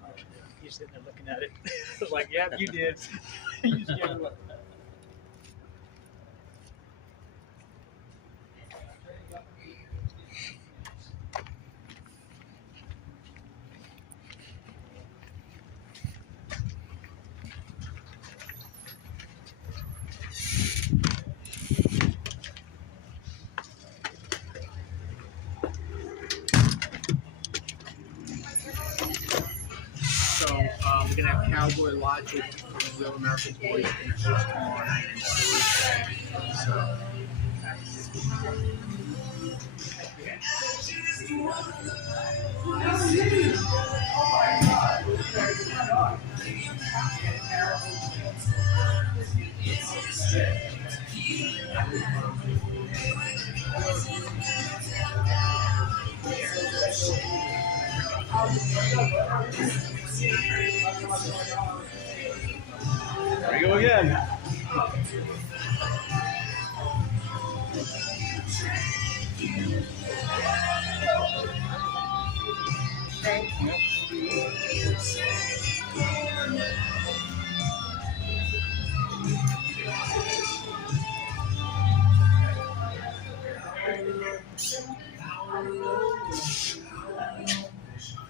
He's sitting there looking at it. I was like, yeah, you did. You just gave it away. So we're gonna have Cowboy Logic from Real American Voice features tomorrow night and Thursday. So. There we go again.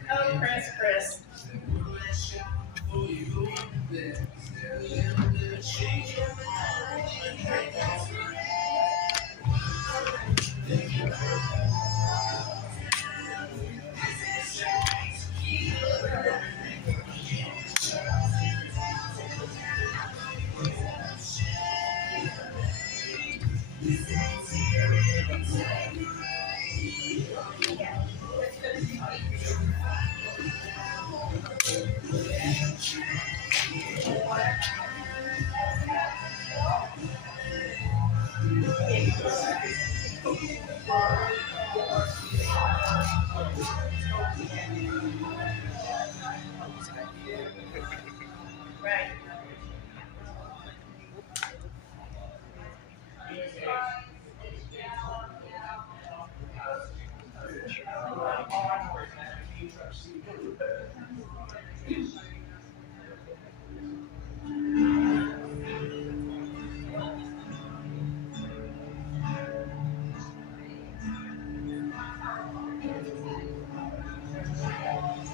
Oh, Chris. Right.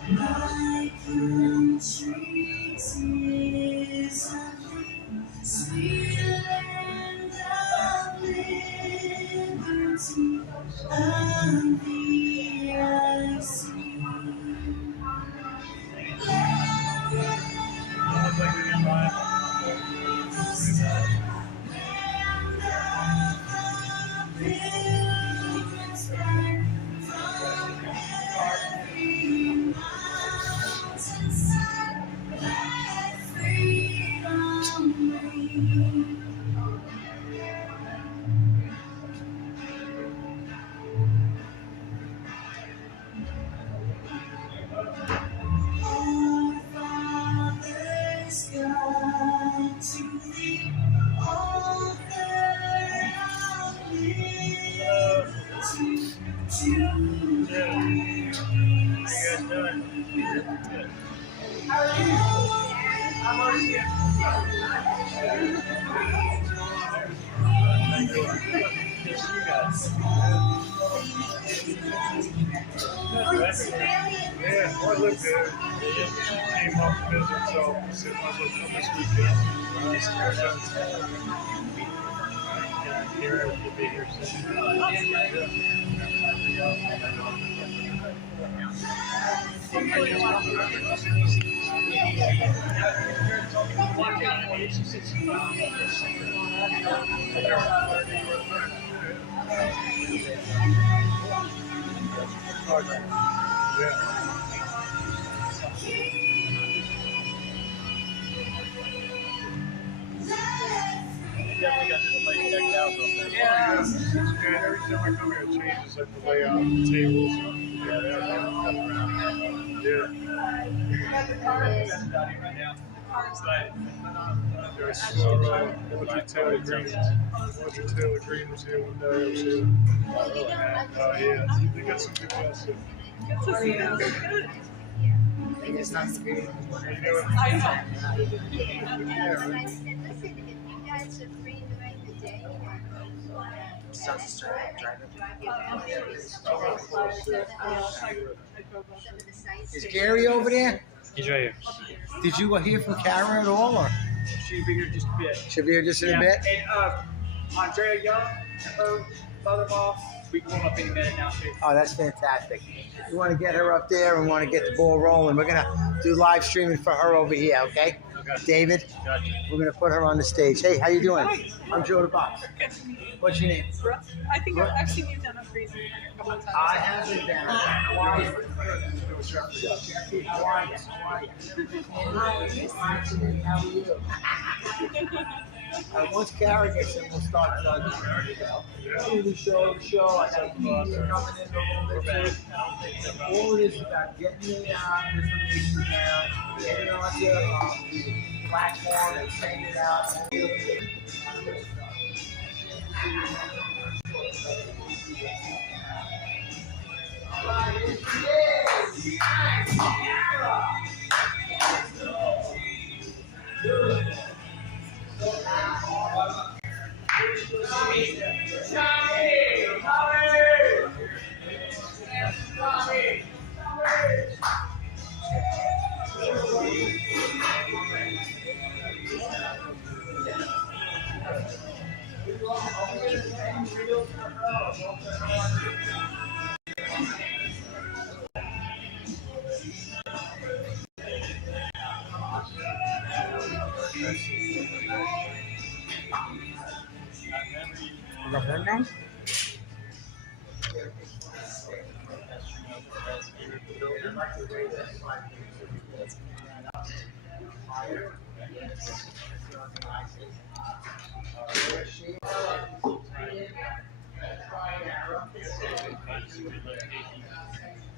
My country is something sweet land of liberty, of the I see. Our fathers God to thee, author of liberty, to How are you? I'm over here. Yes, you guys. Yeah, I live there. Came up to visit, so I said, might as well come this weekend. Here, you'll be here soon. Definitely got this place decked out, don't they? Yeah, it's good. Every time I come here, it changes like the layout of the tables. There's Taylor Green. Taylor Green was here one day. I was here. Yeah, they got some good guys too. There's not screen. I know. And I said, listen, if you guys are free during the day, Sounds driving. Is Gary over there? He's right here. Did you hear from Karen at all, or She'll be here just a bit. she'll be here just in a bit? And Andrea Young, her mother-in-law, we can come up any minute now too. Oh, that's fantastic. We want to get her up there and we want to get the ball rolling. We're gonna do live streaming for her over here, okay? David, we're gonna put her on the stage. Hey, how you doing? I'm Joe the Box. What's your name? I think I've seen you down at Freezing a couple of times. I have been down. How are you? How are you? How are you? Once Karen gets in, we'll start do the show. I got a meeting coming in a little bit. All it is about getting the information down, getting it onto the platform and sending it out.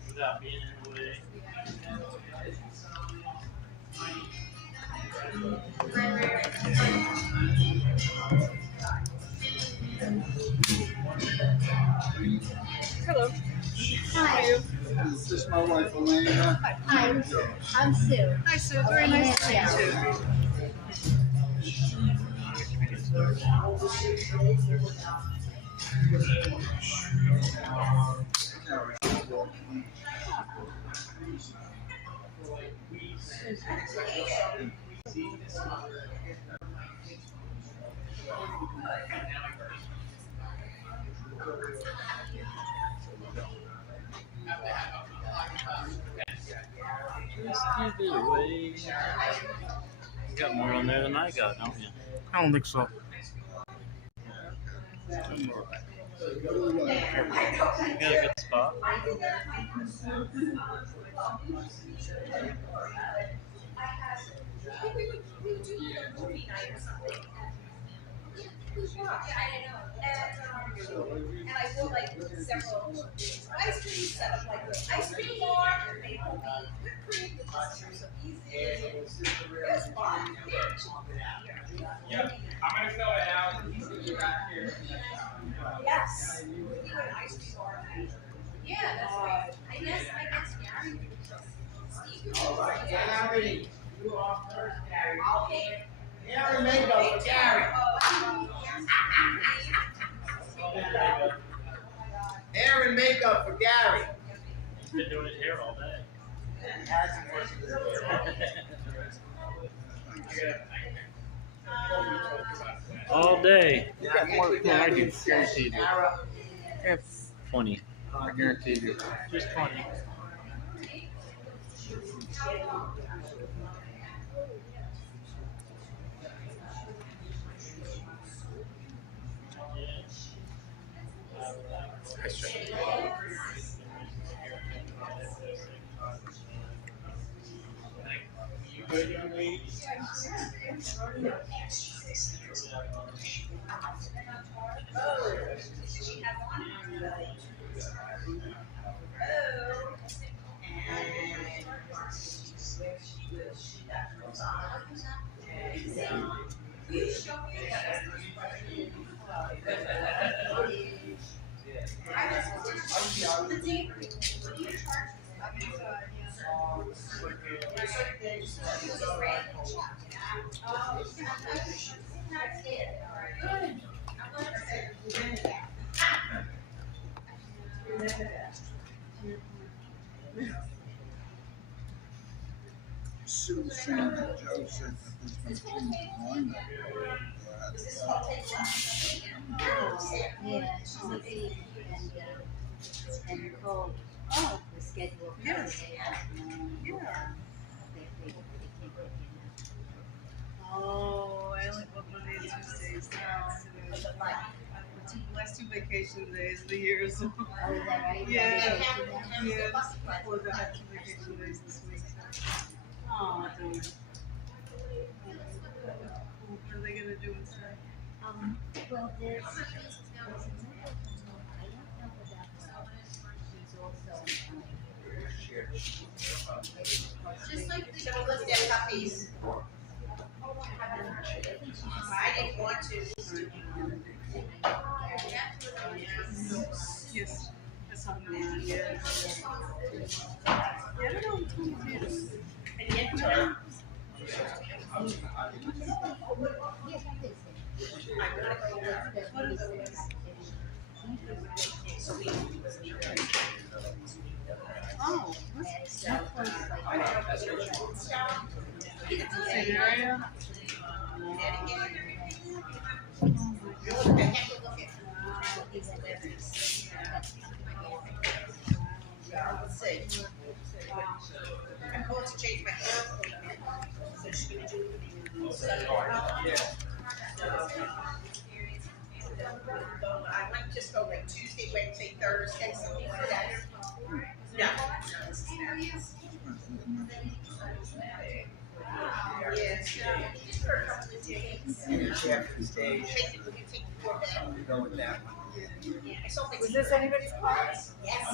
Without being in the way. Hello. Hi. This is my wife, Elena. Hi. I'm Sue. Hi, Sue. Very nice to meet you. You got more on there than I got, don't you? I don't think so. You got a good spot. And I feel like several ice cream set up like this. Ice cream bar, maple meat, whipped cream, the just so easy. It's fun. Yep. I'm gonna fill it out. Get back here. Yes. We do an ice cream bar. Yeah, that's right. I guess Gary. All right, Gary. You off first, Gary. I'll pay. Gary, makeup for Gary. Hair and makeup for Gary. He's been doing his hair all day. All day. You got more than I do, guaranteed you. Yeah, 20. I guarantee you. Just 20. Susan Joseph is going to change the lineup. Yeah, she's a big and Nicole, the schedule. Yes. Yeah. Oh, I only booked Monday and Tuesdays. Last two vacation days of the year. So. Oh, is that right? Yeah. Yeah. Before I had two vacation days this week. Oh, darn. What are they gonna do instead? Well, there's I don't know about she's also Just like the show, look at puppies. I didn't want to. Yes. That's on the line. Yeah. Yeah, I don't know what time it is. And yet, Oh, what's that place? Same area? Let's see. I'm going to change my hair appointment, so she's gonna do I might just go like Tuesday, Wednesday, Thursday, something like that. No. Yes, just for a couple of days. And it's after the stage. Basically, we take the four back. We go with that one. Was this anybody's car? Yes.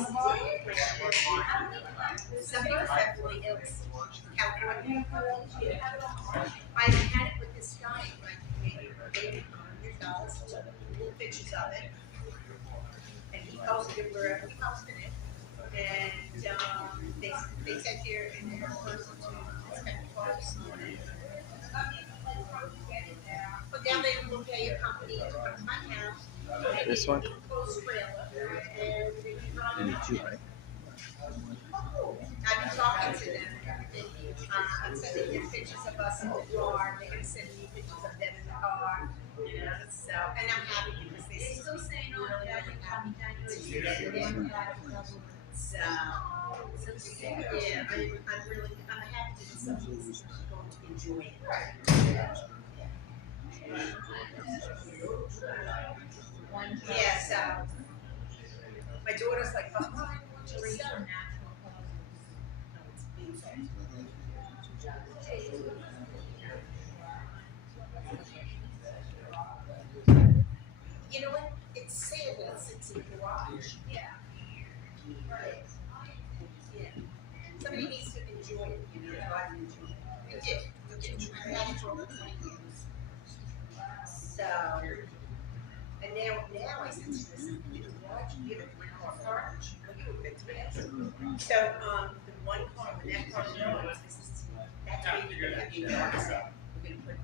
Somebody was definitely ill. California. I had it with this guy, like, maybe $100, took little pictures of it. And he posted it wherever he posted it. And, they said here in their person to spend $12 on it. But now they will pay a company to come to my house. This one? And need two, right? I've been talking to them. I'm sending them pictures of us in the car. They're gonna send me pictures of them in the car. You know, so, and I'm happy because they still saying, "Oh, really happy to see them." So, yeah, I'm happy that someone's going to enjoy it. Yeah, so my daughter's like, "Oh, I want to read natural." You know what? It's sad that it sits in the garage. Yeah. Right. Yeah. Somebody needs to enjoy it, you know. We did. I had it for over 20 years. So, and now I said to this, you watch, you have a three-car garage. Well, you were fixed it. So, the one car, when that car goes, that's where you're going to have your yard sale. We're going to put,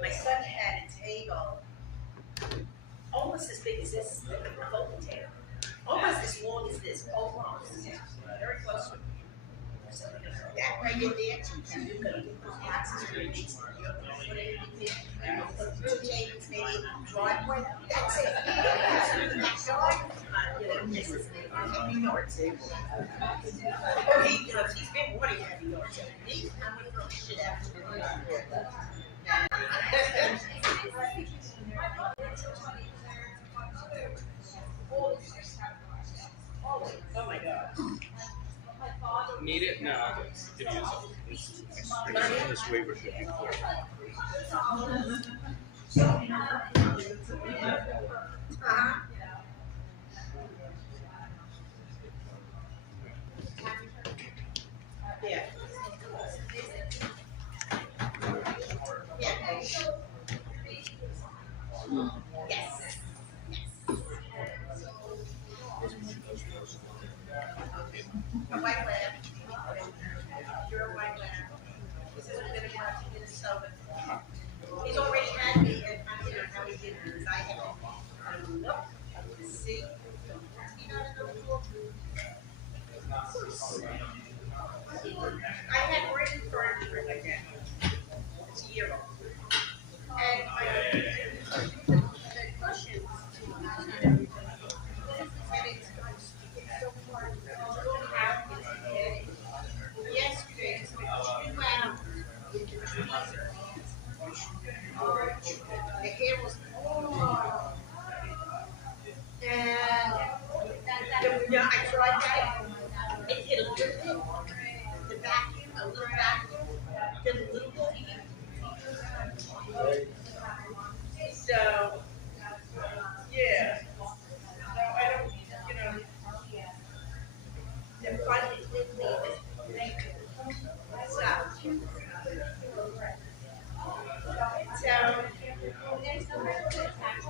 my son had a table almost as big as this, like a folding table. Almost as long as this, almost. Very close to it. So, that right in there, and you're going to get those boxes for your next year. You're going to put everything there, and you'll put 2 tables, maybe driveway. That's it. Backyard, you know, this is a heavy yard sale. Oh, he's been wanting a heavy yard sale. I'm going to throw shit out. Oh my God. Need it? No, I'll give you some. This waiver should be clear. Yeah. Yes. A white lab. You're a white lab. This is a bit of Minnesota. He's already had me, and I don't know how he did it, because I have See? You know another book? I had written furniture again. It's a year old. And the cushions and everything. And it's so hard to out and get it. Yesterday, it's been 2 hours. The hair was all. And I tried that. It hit a little, the vacuum, a little vacuum, did a little bit. So, yeah. So I don't, you know, the fun is with me. So, there's no real good time.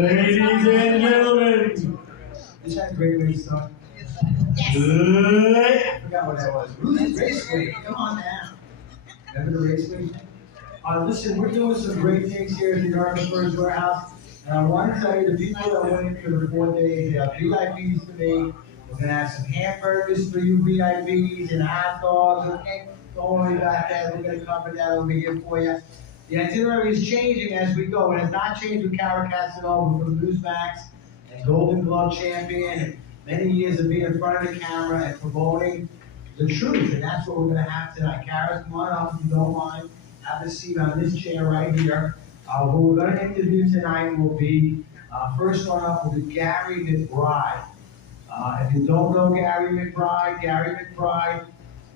Ladies and gentlemen, this had a great race start. Good. I forgot what that was. Ruth's Raceway. Come on now. Remember the Raceway? Listen, we're doing some great things here at the American First Warehouse. And I want to tell you, the people that went in for the 4 days, they have VIPs to me. We're going to have some hamburgers for you VIPs and hot dogs. Okay? Don't worry about that. We're going to cover that over here for you. The itinerary is changing as we go. It has not changed with Cara Casanova from Newsmax and Golden Glove champion and many years of being in front of the camera and promoting the truth. And that's what we're going to have tonight. Cara, come on up if you don't mind. Have a seat on this chair right here. Who we're going to interview tonight will be, first one up will be Gary McBride. If you don't know Gary McBride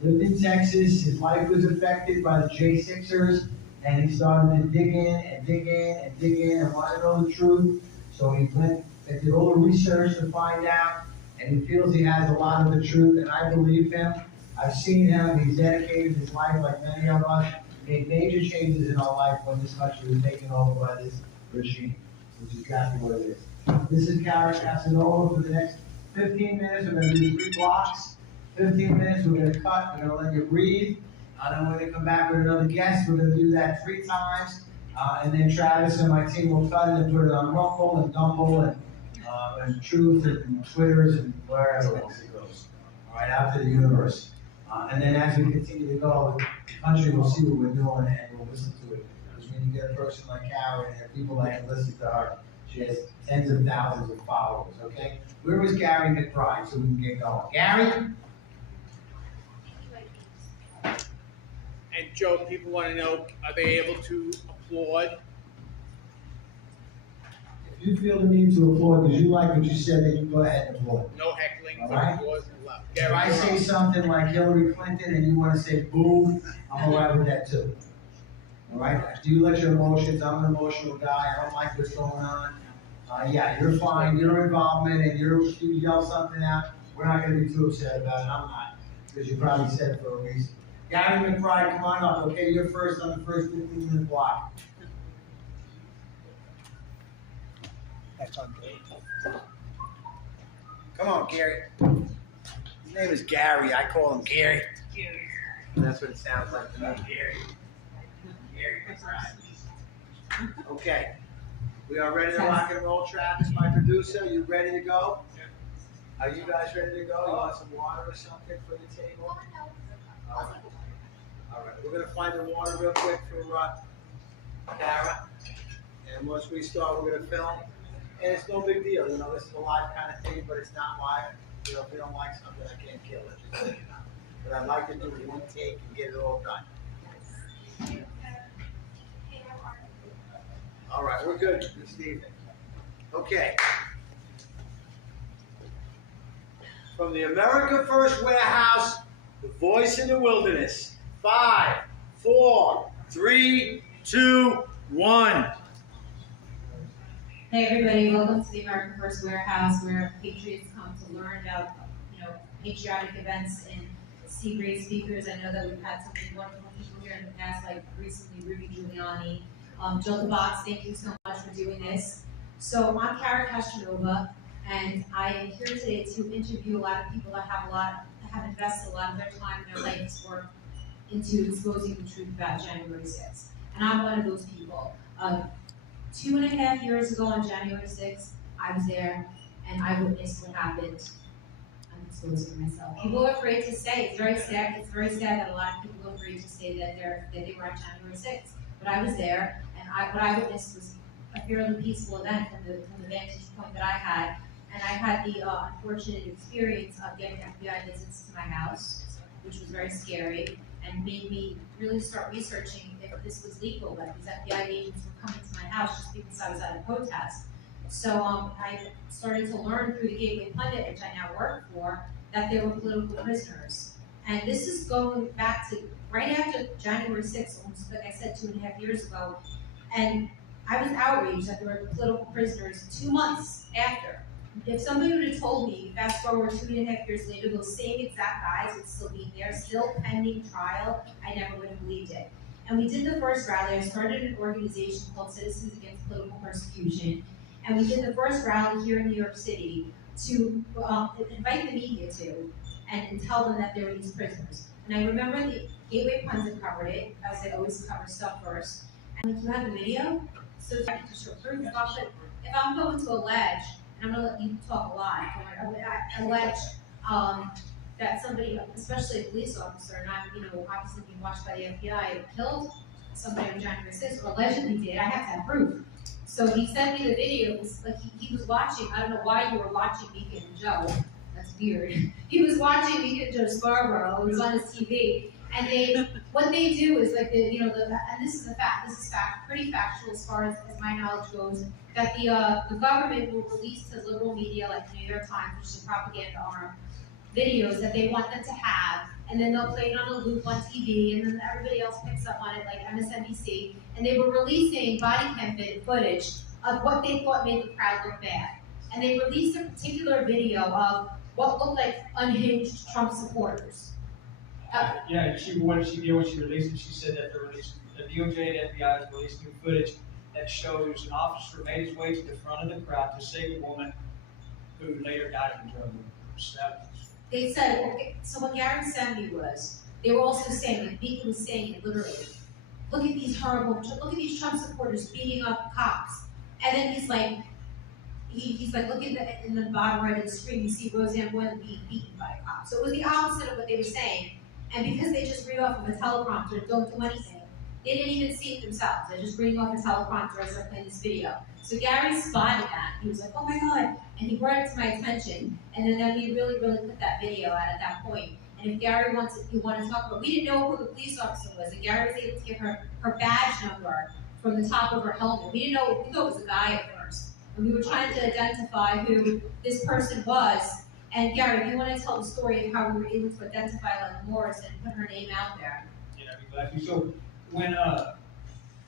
lived in Texas. His life was affected by the J6ers, and he started to dig in and want to know the truth. So he went and did all the research to find out, and he feels he has a lot of the truth, and I believe him. I've seen him. He's dedicated his life like many of us. Made major changes in our life when this country was taken over by this regime, which is exactly what it is. This is Cara Casanova. For the next 15 minutes, we're going to do 3 blocks. 15 minutes, we're going to cut. We're going to let you breathe. Then we're going to come back with another guest. We're going to do that 3 times. And then Travis and my team will cut it and put it on Rumble and Dumble and Truth and Twitters and wherever else it goes. All right, out to the universe. And then as we continue to go, the country will see what we're doing and will listen to it. Because when you get a person like Cara and people that can listen to her, she has tens of thousands of followers, okay? Where was Gary McBride so we can get going? Gary? And Joe, people want to know, are they able to applaud? If you feel the need to applaud because you like what you said, then you go ahead and applaud. No heckling, all no right? applause allowed. If I say something like Hillary Clinton and you want to say boo, I'm all right with that too. All right? Do you let your emotions? I'm an emotional guy. I don't like what's going on. Yeah, you're fine. Your involvement and you yell something out, we're not going to be too upset about it. I'm not. Because you probably said it for a reason. Gary McBride, come on up. Okay, you're first on the first 15-minute block. That's on Gary. Come on, Gary. His name is Gary. I call him Gary. Gary. That's what it sounds like to me, Gary. Gary McBride. Okay. We are ready to rock and roll. Travis, my producer, you ready to go? Are you guys ready to go? You want some water or something for the table? All right. We're going to find the water real quick for Cara. And once we start, we're going to film. And it's no big deal. You know, this is a live kind of thing, but it's not live. You know, if you don't like something, I can't kill it. Just let you know. But I'd like to do one take and get it all done. All right, we're good this evening. Okay. From the America First Warehouse, The voice in the wilderness. 5, 4, 3, 2, 1. Hey everybody, welcome to the American First Warehouse, where patriots come to learn about, patriotic events and see great speakers. I know that we've had some wonderful people here in the past, like recently Rudy Giuliani. Jill Box, thank you so much for doing this. So I'm Karen Castronova, and I am here today to interview a lot of people that have invested a lot of their time and their life's work into exposing the truth about January 6th. And I'm one of those people. 2.5 years ago on January 6th, I was there and I witnessed what happened. I'm exposing myself. People are afraid to say. It's very sad. It's very sad that a lot of people are afraid to say that they were on January 6th. But I was there, and what I witnessed was a fairly peaceful event from the vantage point that I had. And I had the unfortunate experience of getting FBI visits to my house, which was very scary, and made me really start researching if this was legal, that these FBI agents were coming to my house just because I was at a protest. So I started to learn through the Gateway Pundit, which I now work for, that they were political prisoners. And this is going back to right after January 6th, almost like I said, 2.5 years ago. And I was outraged that there were political prisoners 2 months after. If somebody would have told me, fast forward 2.5 years later, those same exact guys would still be there, still pending trial, I never would have believed it. And we did the first rally. I started an organization called Citizens Against Political Persecution. And we did the first rally here in New York City to invite the media to and tell them that there were these prisoners. And I remember the Gateway Pundit covered it, as they always cover stuff first. And you have the video, so I can show proof. If I'm going to allege, and I'm going to let you talk a lot, allege that somebody, especially a police officer, and I'm obviously being watched by the FBI, killed somebody on January 6th, or allegedly did, I have to have proof. So he sent me the video. It was like he was watching. I don't know why you were watching Meek and Joe. That's weird. He was watching Meek and Joe Scarborough. It was on his TV, and what they do is like and this is a fact. This is pretty factual as far as my knowledge goes. That the government will release to liberal media like the New York Times, which is a propaganda arm, videos that they want them to have, and then they'll play it on a loop on TV, and then everybody else picks up on it, like MSNBC, and they were releasing body cam footage of what they thought made the crowd look bad. And they released a particular video of what looked like unhinged Trump supporters. What did she do when she released it? She said that the DOJ and FBI has released new footage that shows an officer made his way to the front of the crowd to save a woman who later died of a drug overdose. They said, so what Gary sent me was, they were also saying, like Meek was saying it literally, look at these Trump supporters beating up cops. And then he's like, look in the bottom right of the screen, you see Roseanne Boyle being beaten by a cop. So it was the opposite of what they were saying. And because they just read off of a teleprompter and don't do anything, they didn't even see it themselves. They're just reading off a teleprompter as they're playing this video. So Gary spotted that. He was like, oh my God. And he brought it to my attention. And then we really, really put that video out at that point. And if Gary wanted to talk about, we didn't know who the police officer was. And Gary was able to give her badge number from the top of her helmet. We didn't know, we thought it was a guy at first. And we were trying to identify who this person was. And Gary, if you want to tell the story of how we were able to identify Lena Morris and put her name out there. Yeah, I'd be glad to. So when,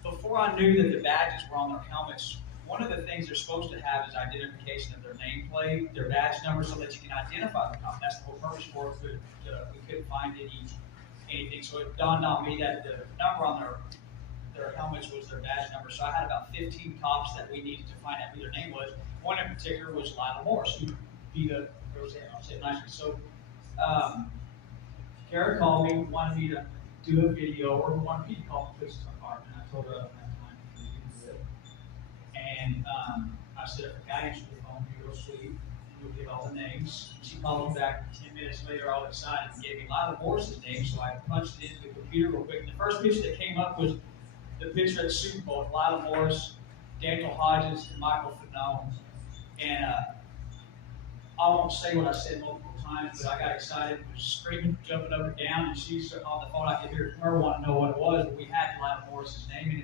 before I knew that the badges were on their helmets, one of the things they're supposed to have is identification of their nameplate, their badge number, so that you can identify the cop. That's the whole purpose for it. We couldn't find anything. So it dawned on me that the number on their helmets was their badge number. So I had about 15 cops that we needed to find out who their name was. One in particular was Lila Morris, who beat up Roseanne. I'll say it nicely. So Kara called me, wanted me to do a video, or wanted me to call the police department. I told her I don't have time for you to do it. And I said, if a guy answers the phone, be real sweet, you'll get all the names. She called me back 10 minutes later, all excited, and gave me Lila Morris's name, so I punched it into the computer real quick. And the first picture that came up was the picture at the Super Bowl with Lila Morris, Daniel Hodges, and Michael Fanone. And I won't say what I said multiple times, but I got excited, was screaming, jumping up and down, and she's on the phone. I could hear her want to know what it was, but we had Lila Morris's name, and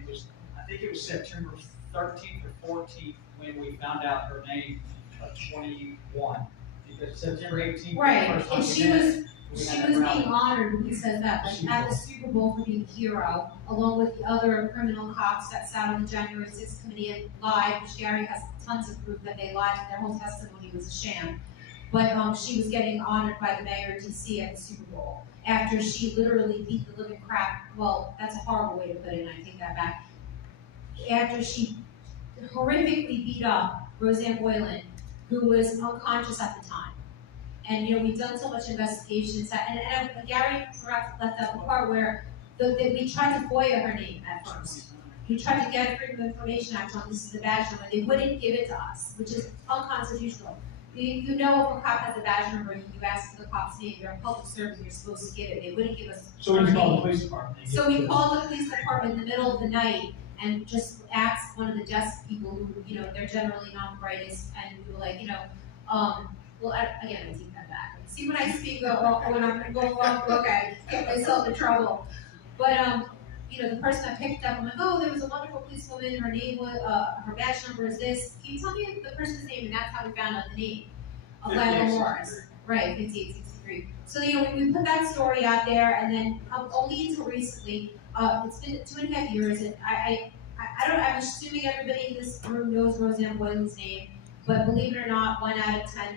I think it was September 13th or 14th when we found out her name of 21. Because September 18th, right, and she was She was being honored, he says that, like at the Super Bowl for being a hero, along with the other criminal cops that sat on the January 6th committee and lied, which Gary has tons of proof that they lied, their whole testimony was a sham. But she was getting honored by the mayor of DC at the Super Bowl after she literally beat the living crap, well, that's a horrible way to put it, and I take that back. After she horrifically beat up Roseanne Boylan, who was unconscious at the time. And we've done so much investigations and Gary left out the part where we tried to FOIA her name at first. We tried to get a Freedom of Information Act on this is the badge number. They wouldn't give it to us, which is unconstitutional. You know if a cop has a badge number, you ask for the cop's name, you're a public servant, you're supposed to give it. They wouldn't give us So we called the police department. So we called the police department in the middle of the night and just asked one of the desk people who, they're generally not the brightest, and we were like, well, again, I take that back. See, when I speak, when I'm going wrong, okay, get myself in trouble. But, the person that picked up, I'm like, oh, there was a wonderful policewoman, her name was, her badge number is this. Can you tell me the person's name? And that's how we found out the name of Lila Morris. Right, 5863. So, we put that story out there, and then only until recently, it's been 2.5 years, and I'm assuming everybody in this room knows Roseanne Boylan's name. But believe it or not, 9 out of 10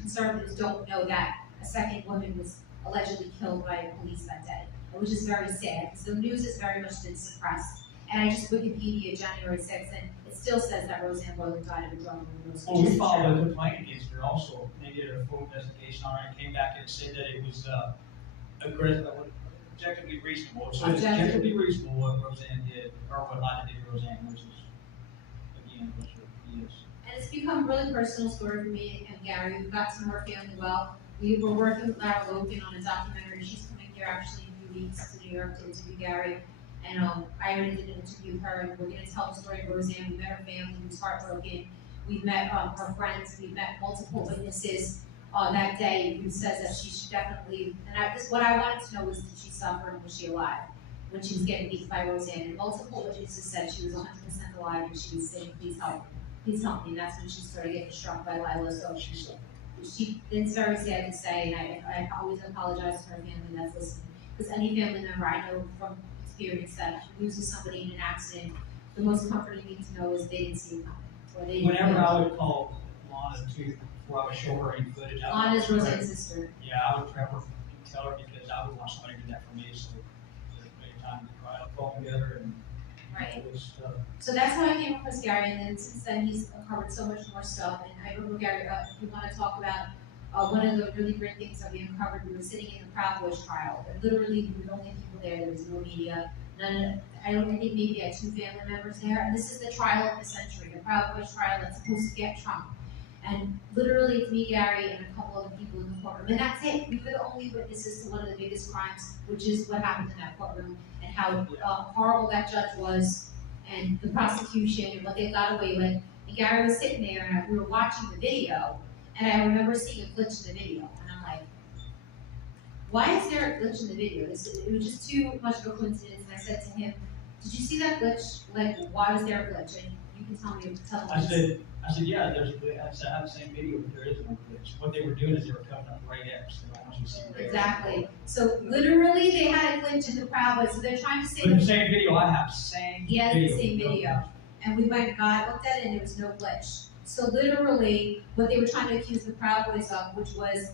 conservatives don't know that a second woman was allegedly killed by police that day, which is very sad because the news has very much been suppressed. And I just Wikipedia January 6th, and it still says that Roseanne Boylan died of a drug overdose. Well, we filed a complaint against her also. They did a full investigation on her and came back and said that it was objectively reasonable. So it's objectively reasonable what Roseanne did, or what Lila did to Roseanne, which is, again, what she is. And it's become a really personal story for me and Gary. We've got to know her family well. We were working with Lara Logan on a documentary. She's coming here actually in a few weeks to New York to interview Gary. And I already did an interview with her, and we're going to tell the story of Roseanne. We met her family, who was heartbroken. We've met her friends. We've met multiple witnesses that day who says that she should definitely, what I wanted to know was, did she suffer and was she alive when she was getting beaten by Roseanne? And multiple witnesses said she was 100% alive and she was saying, please help me. And that's when she started getting struck by Lila. So it's very sad to say, and I always apologize to her family that's listening. Because any family member I know from experience that loses somebody in an accident, the most comforting thing to know is they didn't see it coming. Whenever I would call Lana too, before I would show her any footage, Lana's Roseanne's sister. Yeah, I would prep her and tell her because I would want somebody to do that for me. So anytime we try to call together and right. So that's how I came across Gary, and then since then he's covered so much more stuff. And I remember Gary, if you want to talk about one of the really great things that we uncovered, we were sitting in the Proud Boys trial, and literally we were the only people there was no media. I think maybe we had 2 family members there, and this is the trial of the century, the Proud Boys trial that's supposed to get Trump. And literally it's me, Gary, and a couple other people in the courtroom, and that's it. We were the only witnesses to one of the biggest crimes, which is what happened in that courtroom, and how horrible that judge was, and the prosecution, and what they got away with. And Gary was sitting there, and we were watching the video, and I remember seeing a glitch in the video, and I'm like, why is there a glitch in the video? It was just too much of a coincidence, and I said to him, did you see that glitch? Like, why was there a glitch? And you can tell me. I said, yeah, there's a glitch. I have the same video, but there is no glitch. What they were doing is they were covering up gray X. They don't want you to see gray X. Exactly. So literally they had a glitch in the Proud Boys, so they're trying to say but the same video I have, he has the same video. And we went and looked at it, and there was no glitch. So literally, what they were trying to accuse the Proud Boys of, which was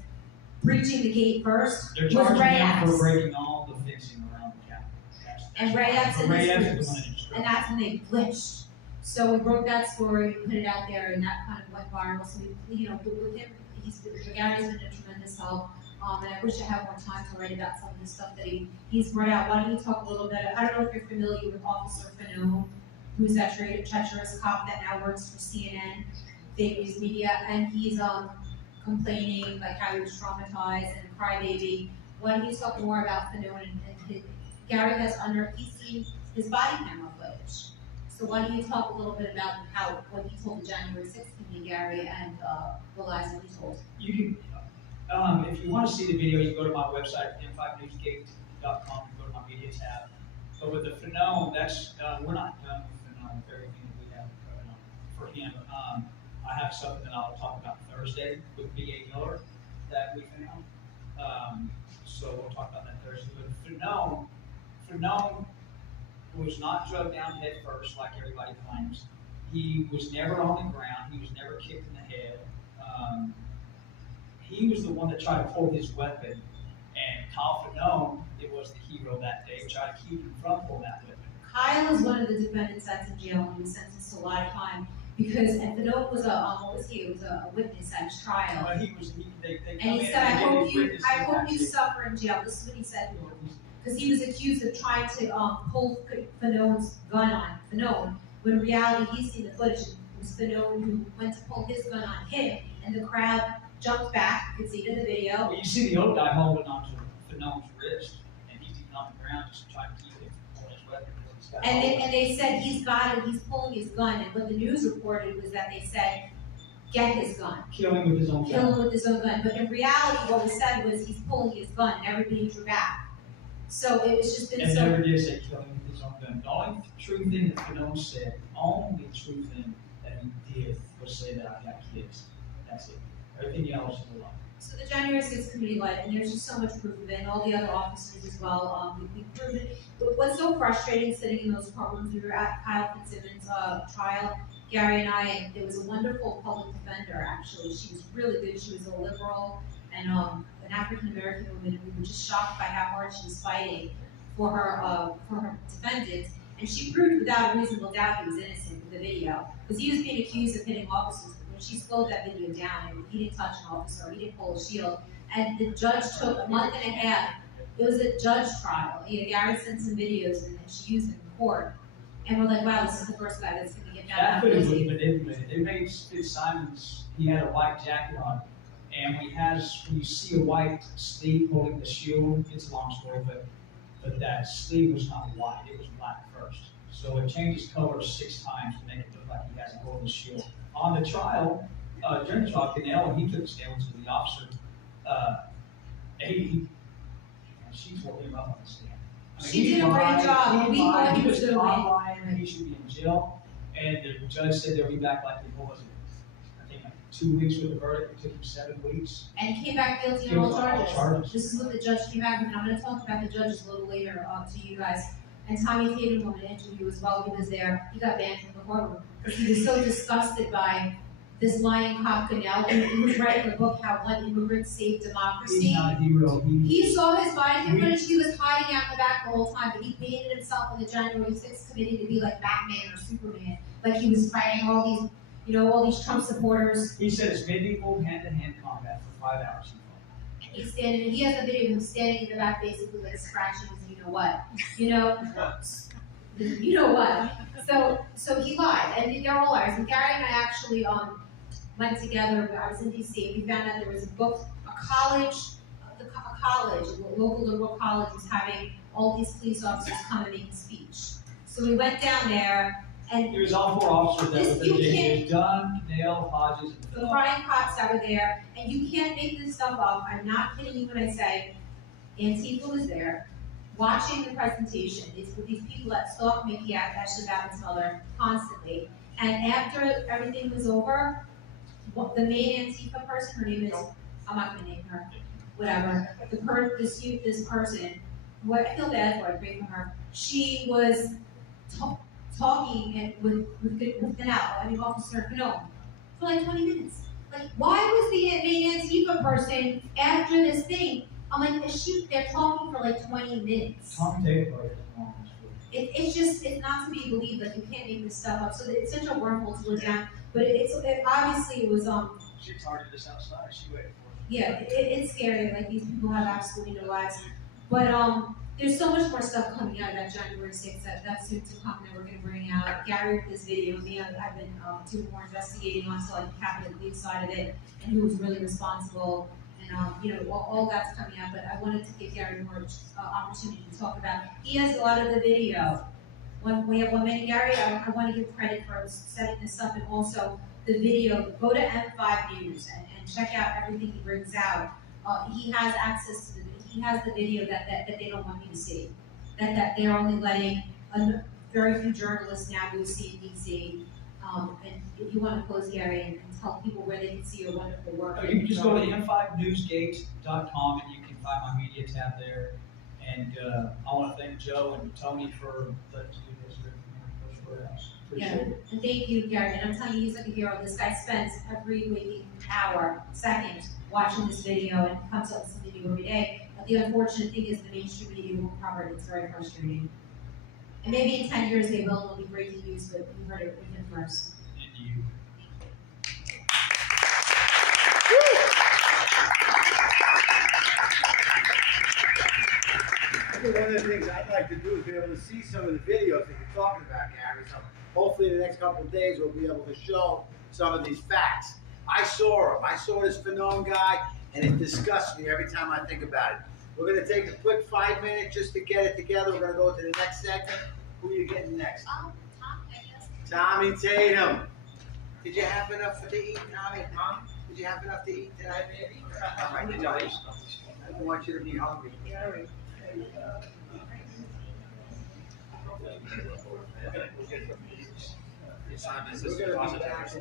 breaching the gate first, they're was charging Ray them X. for breaking all the fencing around the Capitol. And Ray X and Ray X his is the one groups. And that's when they glitched. So we broke that story, we put it out there, and that kind of went viral. So we, with him, Gary's been a tremendous help. And I wish I had more time to write about some of the stuff that he's brought out. Why don't you talk a little bit? I don't know if you're familiar with Officer Fanone, who's that treacherous cop that now works for CNN, fake news media, and he's complaining like how he was traumatized and a crybaby. Why don't you talk more about Fanone and Gary has he's seen his body camera footage. So why don't you talk a little bit about what he told the January 6th committee, Gary, and the lies that he told? You can, if you want to see the video, you go to my website, m5newsgate.com, and go to my media tab. But with the Fanone, we're not done with Fanone, with everything that we have coming up for him. I have something that I'll talk about Thursday with B.A. Miller. that we found. So we'll talk about that Thursday. But Fanone was not drugged down head first like everybody claims. He was never on the ground. He was never kicked in the head. He was the one that tried to pull his weapon. And Kyle Fanone, it was the hero that day, tried to keep him from pulling that weapon. Kyle is one of the defendants that's in jail and was sentenced to a lot of time because and Fanone was what was he? It was a witness at his trial. Well, And he said, I hope you suffer in jail. This is what he said to him. Because he was accused of trying to pull Fanone's gun on Fanone, when in reality he's seen the footage. It was Fanone who went to pull his gun on him, and the crowd jumped back. You could see it in the video. Well, you see the old guy holding onto Fanone's wrist, and he's even on the ground just trying to keep him from pulling his weapon. And they said he's got it, he's pulling his gun, and what the news reported was that they said, get his gun. Kill him with his own gun. Kill him with his own gun. But in reality, what was said was he's pulling his gun, and everybody drew back. So it was just been and so. Never did say kill him with his own gun. The only true thing that Fanone said, the only true thing that he did was say that I got kids. That's it. Everything else is a lie. So the January 6th committee led, and there's just so much proof of it, and all the other officers as well. We proved it. But what's so frustrating sitting in those courtrooms, we were at Kyle Fitzsimmons' trial, Gary and I, and there was a wonderful public defender, actually. She was really good. She was a liberal and an African-American woman, and we were just shocked by how hard she was fighting for her defendant. And she proved without a reasonable doubt he was innocent with the video, because he was being accused of hitting officers. She slowed that video down, and he didn't touch an officer, he didn't pull a shield, and the judge took a month and a half. It was a judge trial. Gary sent some videos, and she used them in court, and we're like, wow, this is the first guy that's going to get down. That footage was manipulated. They made Fitzsimmons, he had a white jacket on, and when you see a white sleeve holding the shield, it's a long story, but that sleeve was not white, it was black first. So it changes color 6 times to make it look like he has a golden shield. On the trial, during the trial, Canelo, he took a stand to the officer. She tore him up on the stand. She did a great job. We thought he was doing lying, and he should be in jail. And the judge said they'll be back like it was. I think like 2 weeks with the verdict. It took him 7 weeks. And he came back guilty on all charges. This is what the judge came back with, and I'm going to talk about the judges a little later to you guys. And Tommy Tatum, in an interview as well, he was there. He got banned from the courtroom because he was so disgusted by this lying cop Canal. He was writing the book How One Immigrant Saved Democracy. He's not a hero. He saw his body footage. He was hiding out in the back the whole time, but he painted himself in the January 6th committee to be like Batman or Superman, like he was fighting all these Trump supporters. He said it's medieval hand-to-hand combat for 5 hours. He's standing, and he has a video of him standing in the back, basically like scratching his you know what. So he lied, and they're all liars. And Gary and I actually went together. I was in D.C. We found out there was a local liberal college was having all these police officers come and make a speech. So we went down there, and it was all 4 officers that were there. It was Dunn, Canale, Hodges, and the Brian cops that were there, and you can't make this stuff up. I'm not kidding you when I say Antifa was there, watching the presentation. It's with these people that stalk Mickey Ashley Babbitt's mother constantly. And after everything was over, the main Antifa person, her name is, I'm not going to name her, whatever, this person, who I feel bad for, I pray for her, she was talking with Officer Canole for like 20 minutes. Like, why was the main Antifa person after this thing? I'm like, they're talking for like 20 minutes. It's not to be believed. Like, you can't make this stuff up. So it's such a wormhole to look down. But obviously it was She targeted us outside. She waited for us. Yeah, it's scary. Like, these people have absolutely no lives. But there's so much more stuff coming out of that January 6th that's soon to come that we're going to bring out. Gary with this video, me, I've been doing more investigating onto like the Capitol Police side of it and who was really responsible. And all that's coming out, but I wanted to give Gary more opportunity to talk about. He has a lot of the video. When we have 1 minute, Gary, I want to give credit for setting this up, and also the video. Go to M5 News and check out everything he brings out. He has access to he has the video that they don't want me to see. That they're only letting very few journalists now go see in DC. And if you want to close, Gary, and tell people where they can see your wonderful work. You can just go to m5newsgate.com and you can find my media tab there. And I want to thank Joe and Tony for letting us do this here at the First Yeah, Appreciate it. and thank you, Gary. And I'm telling you, he's like a hero. This guy spends every waking hour, second, watching this video and comes up with something new every day. But the unfortunate thing is the mainstream media won't cover it. It's very frustrating. And maybe in 10 years they will. It'll be breaking news, but we heard it with him first. And you. I think one of the things I'd like to do is be able to see some of the videos that you're talking about, Gary. So hopefully in the next couple of days we'll be able to show some of these facts. I saw them. I saw this Fanone guy, and it disgusts me every time I think about it. We're going to take a quick 5 minutes just to get it together. We're going to go to the next segment. Who are you getting next? Tommy Tatum. Did you have enough to eat, Tommy? Did you have enough to eat tonight, baby? All right, Johnny. I don't want you to be hungry.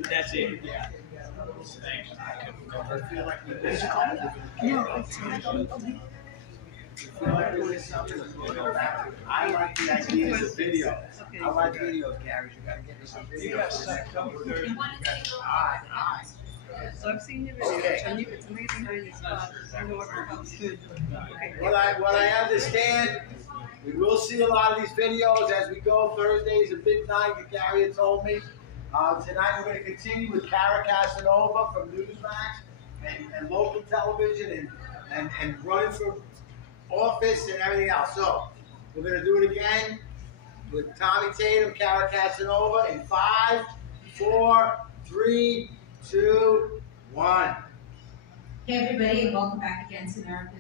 That's it. Yeah. I like the ideas of video. I like videos, Gary. You gotta get me some videos. Alright. So I've seen your videos, and it's amazing how you spot. You know what becomes good. Okay. What I understand, we will see a lot of these videos as we go. Thursday is a big night, Gary had told me. Tonight we're going to continue with Cara Casanova from Newsmax and local television and running for office and everything else. So we're going to do it again with Tommy Tatum, Cara Casanova in 5, 4, 3, 2, 1. Hey everybody, and welcome back again to America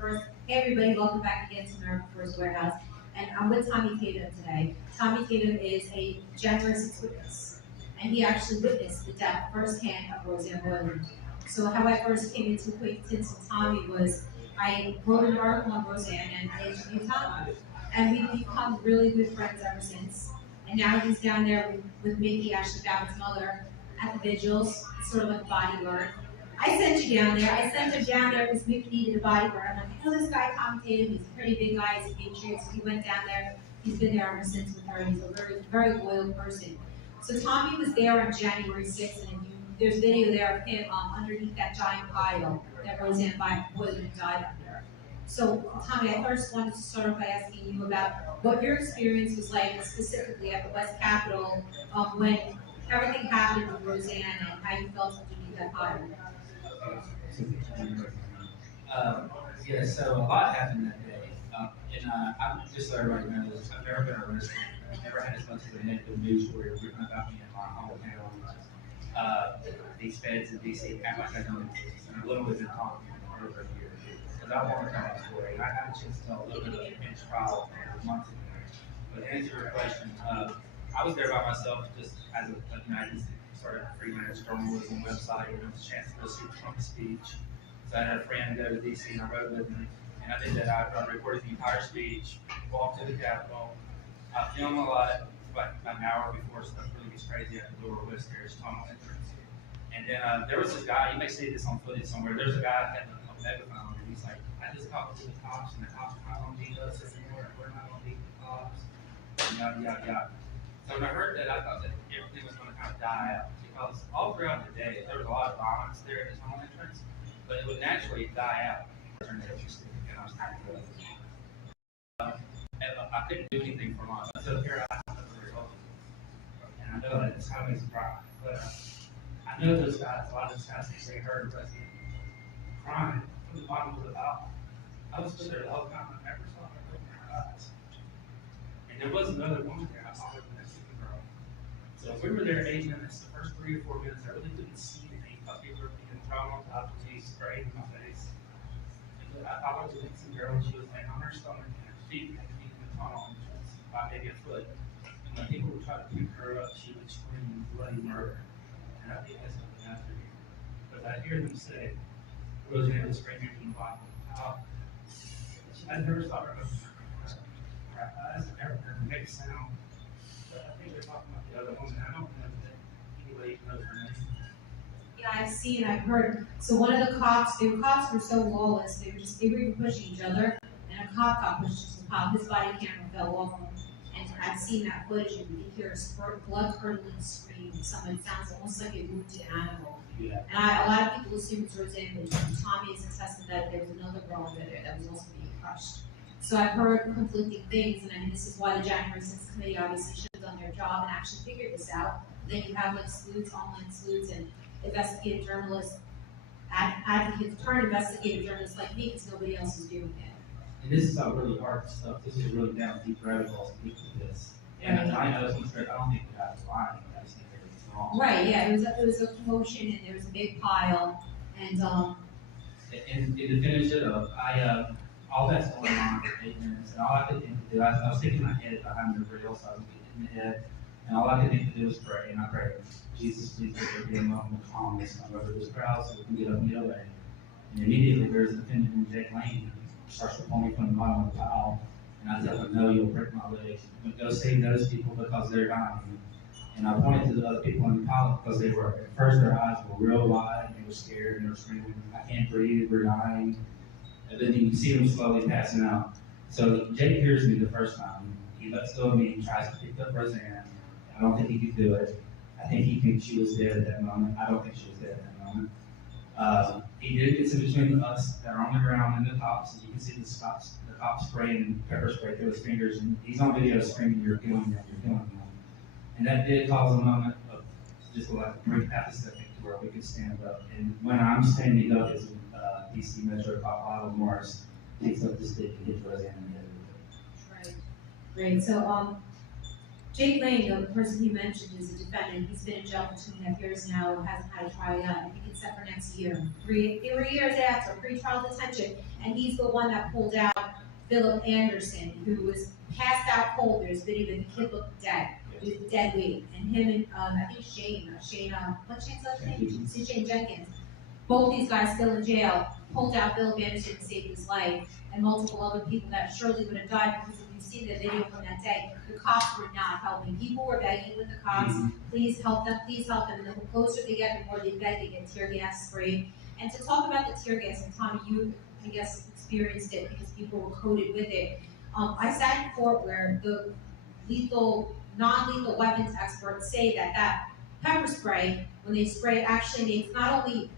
First. Hey everybody, welcome back again to America First Warehouse. And I'm with Tommy Tatum today. Tommy Tatum is a generous witness, and he actually witnessed the death firsthand of Roseanne Boyland. So how I first came into acquaintance with Tommy was I wrote an article on Roseanne and I interviewed Tommy. And we've become really good friends ever since. And now he's down there with Mickey, Ashley Babbitt's mother, at the vigils, sort of like a bodyguard. I sent you down there. I sent him down there because Mickey needed a bodyguard. I'm like, I know this guy, Tommy Tatum. He's a pretty big guy. He's a Patriot. So he went down there. He's been there ever since with her. He's a very, very loyal person. So Tommy was there on January 6th, and there's video there of him underneath that giant pile that Roseanne Boyland died under. So Tommy, I first wanted to start off by asking you about what your experience was like specifically at the West Capitol when everything happened with Roseanne and how you felt underneath that pile. Yeah, so a lot happened that day. I'm just so everybody knows, I've never been arrested. I've never had as much of a negative news story written about me in my hometown. These feds in D.C. act like I don't exist, and I've literally been talking for over a year. Because I want to tell my story. I had a chance to tell a little bit of the bench trial months ago. But to answer your question, I was there by myself just as a just started a freelance journalism website, and it was a chance to go see Trump's speech. So I had a friend go to D.C. and I rode with him. And I did that. I recorded the entire speech, walked to the Capitol. I filmed a lot, about an hour before stuff really gets crazy at the Lower West Terrace tunnel entrance. And then there was this guy, you may see this on footage somewhere, there's a guy that had a megaphone, and he's like, I just talked to the cops, and the cops are not going to beat us anymore, and we're not going to beat the cops, and yada, yada, yada. So when I heard that, I thought that everything was going to kind of die out, because all throughout the day, there was a lot of violence there at the tunnel entrance, but it would naturally die out. And I was happy with it. I couldn't do anything for long. So here I am, and I know that it's having a problem, but I know those guys, a lot of those guys, they heard the president crying from the bottom of the aisle. I was stood there the whole time. I never saw her open her eyes. And there was another woman there. I saw her with that second girl. So if we were there 8 minutes, the first 3 or 4 minutes, I really couldn't see anything. I thought people were being thrown on top of me, sprayed in my face. I looked at the girl and she was laying on her stomach and her feet had feet in the tunnel entrance by maybe a foot. And when people would try to pick her up, she would scream bloody murder. And I think that's something after here. But I hear them say, Roseanne was screaming from the bottom of the house. I never saw her open her eyes. I never heard her make a sound. But I think they're talking about the other woman. I don't know that anybody knows her name. Yeah, I've seen, I've heard. So one of the cops were so lawless, they were even pushing each other, and a cop got pushed into the cop. His body camera fell off him, and I've seen that footage, and you hear a blood-curdling scream. Someone sounds almost like a wounded animal. Yeah. And a lot of people assume it's Roseanne, but Tommy has attested that there was another girl over there that was also being crushed. So I've heard conflicting things, and I mean, this is why the January 6th committee obviously should have done their job and actually figured this out. Then you have like sleuths, online sleuths, and investigative journalists, advocates, turn investigative journalists like me, because nobody else is doing it. And this is all really hard stuff. This is really down deep rabbit holes to get to this. And I know some straight, I don't think the guy's lying. I just think it's wrong. Right, yeah, it was a commotion, and there was a big pile, and to finish it up, all that's going on for 8 minutes, and all I could think to do, I was sticking my head behind the rail, so I was getting in the head, and all I could think to do was pray, and I prayed, Jesus, please give there be a moment of calmness over this crowd so we can get up and get away. And immediately there's a defendant in Jake Lane who starts to pull me from the bottom of the pile, and I tell him, no, you'll break my legs. But go save those people because they're dying. And I pointed to the other people in the pile because they were, at first their eyes were real wide, and they were scared, and they were screaming, I can't breathe, we're dying. And then you can see them slowly passing out. So Jake hears me the first time. He lets go of me and tries to pick up Roseanne. I don't think he could do it. I think he thinks she was dead at that moment. I don't think she was dead at that moment. He did get in between us that are on the ground and the cops, and you can see the cops spraying pepper spray through his fingers, and he's on video screaming, you're killing them, you're killing them. And that did cause a moment of just like a brief half a second to where we could stand up. And when I'm standing up, as DC Metro Cop Otto Morris takes up the stick and hits Roseanne in the head with it. Right. Great. So, Jake Lane, the person you mentioned, is a defendant. He's been in jail for 2.5 years now, hasn't had a trial yet. I think it's set for next year. 3 years after pre-trial detention, and he's the one that pulled out Philip Anderson, who was passed out cold. There's video that the kid looked dead. He was dead weight. And him and, I think Shane, what's Shane's last name? Shane Jenkins. Both these guys still in jail, pulled out Philip Anderson and saved his life, and multiple other people that surely would have died because if you've seen the video from that day, the cops were not helping. People were begging with the cops, please help them, please help them. And the closer they get, the more they beg, they get tear gas sprayed. And to talk about the tear gas, and Tommy, you, I guess, experienced it because people were coated with it. I sat in court where the non-lethal weapons experts say that pepper spray, when they spray, actually makes not only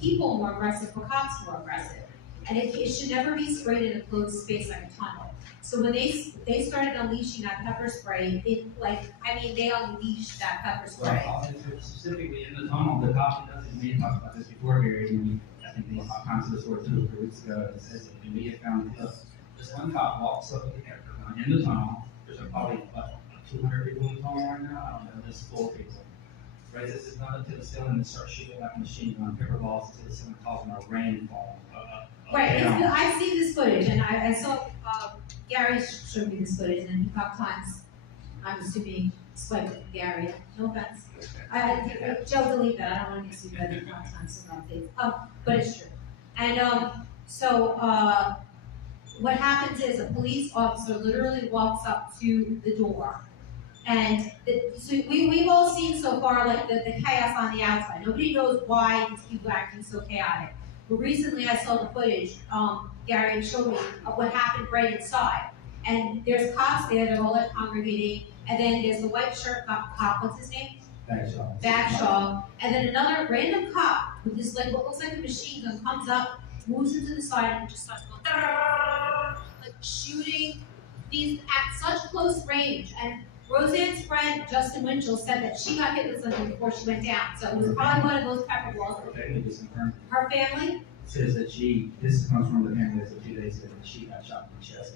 people more aggressive, but cops more aggressive. And it should never be sprayed in a closed space like a tunnel. So when they started unleashing that pepper spray, they unleashed that pepper spray. Well, specifically in the tunnel, the cop doesn't, we had talked about this before, Gary, and I think we talked about this for 2 or 3 weeks ago, it says it, and we had found this one cop walks up in the tunnel, there's probably about 200 people in the tunnel right now, I don't know, this is full of people. Raises his gun up to the ceiling and starts shooting out machine gun pepper balls to the ceiling, causing a rainfall. Right, I've seen this footage, and I saw Gary showed me this footage, and Pop Times, I'm assuming, swiped it from Gary. No offense. Joe, delete that. I don't want to get sued by the Pop Times for updates. But it's true. And what happens is a police officer literally walks up to the door. And so we've all seen so far like the chaos on the outside. Nobody knows why these people are acting so chaotic. But recently I saw the footage, Gary showed me, of what happened right inside. And there's cops there, they're all congregating, and then there's the white shirt cop, what's his name? Bagshaw. And then another random cop with this like what looks like a machine gun comes up, moves into the side, and just starts going like shooting these at such close range. And Roseanne's friend, Justin Winchell, said that she got hit with something before she went down. So it was probably one of those pepper balls. Her family? Says that this comes from the family that's 2 days ago, that she got shot in the chest.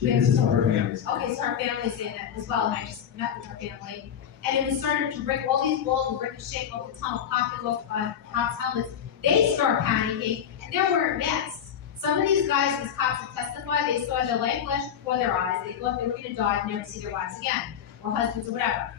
This is her family. Okay, so her family's saying that as well, and I just met with her family. And it was starting to break, all these walls were ricocheting off the tunnel, popping off cops' helmets. They start panicking, and they're wearing masks. Some of these guys, these cops have testified, they saw their life flash before their eyes. They thought they were going to die and never see their wives again, or husbands, or whatever.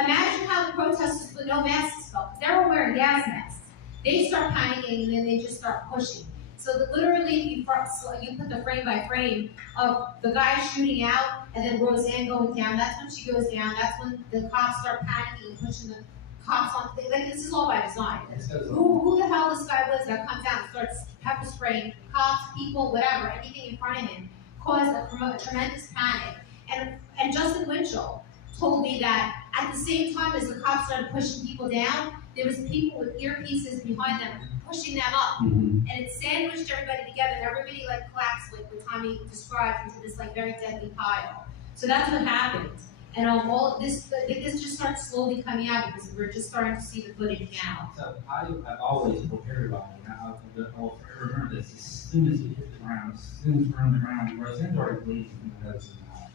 Imagine how the protesters with no masks felt. They were wearing gas masks. They start panicking, and then they just start pushing. So that literally, you put the frame by frame of the guy shooting out, and then Roseanne going down. That's when she goes down. That's when the cops start panicking and pushing the cops on, like, this is all by design. Who the hell this guy was that comes out and starts pepper spraying cops, people, whatever, anything in front of him, caused a tremendous panic. And Justin Winchell told me that at the same time as the cops started pushing people down, there was people with earpieces behind them pushing them up. And it sandwiched everybody together, and everybody like collapsed, like what Tommy described, into this like very deadly pile. So that's what happened. And all this just starts slowly coming out because we're just starting to see the footage now. So I've always told everybody, and I'll remember this, as soon as we hit the ground, as soon as we're on the ground, Roseanne's already bleeding from the nose and mouth.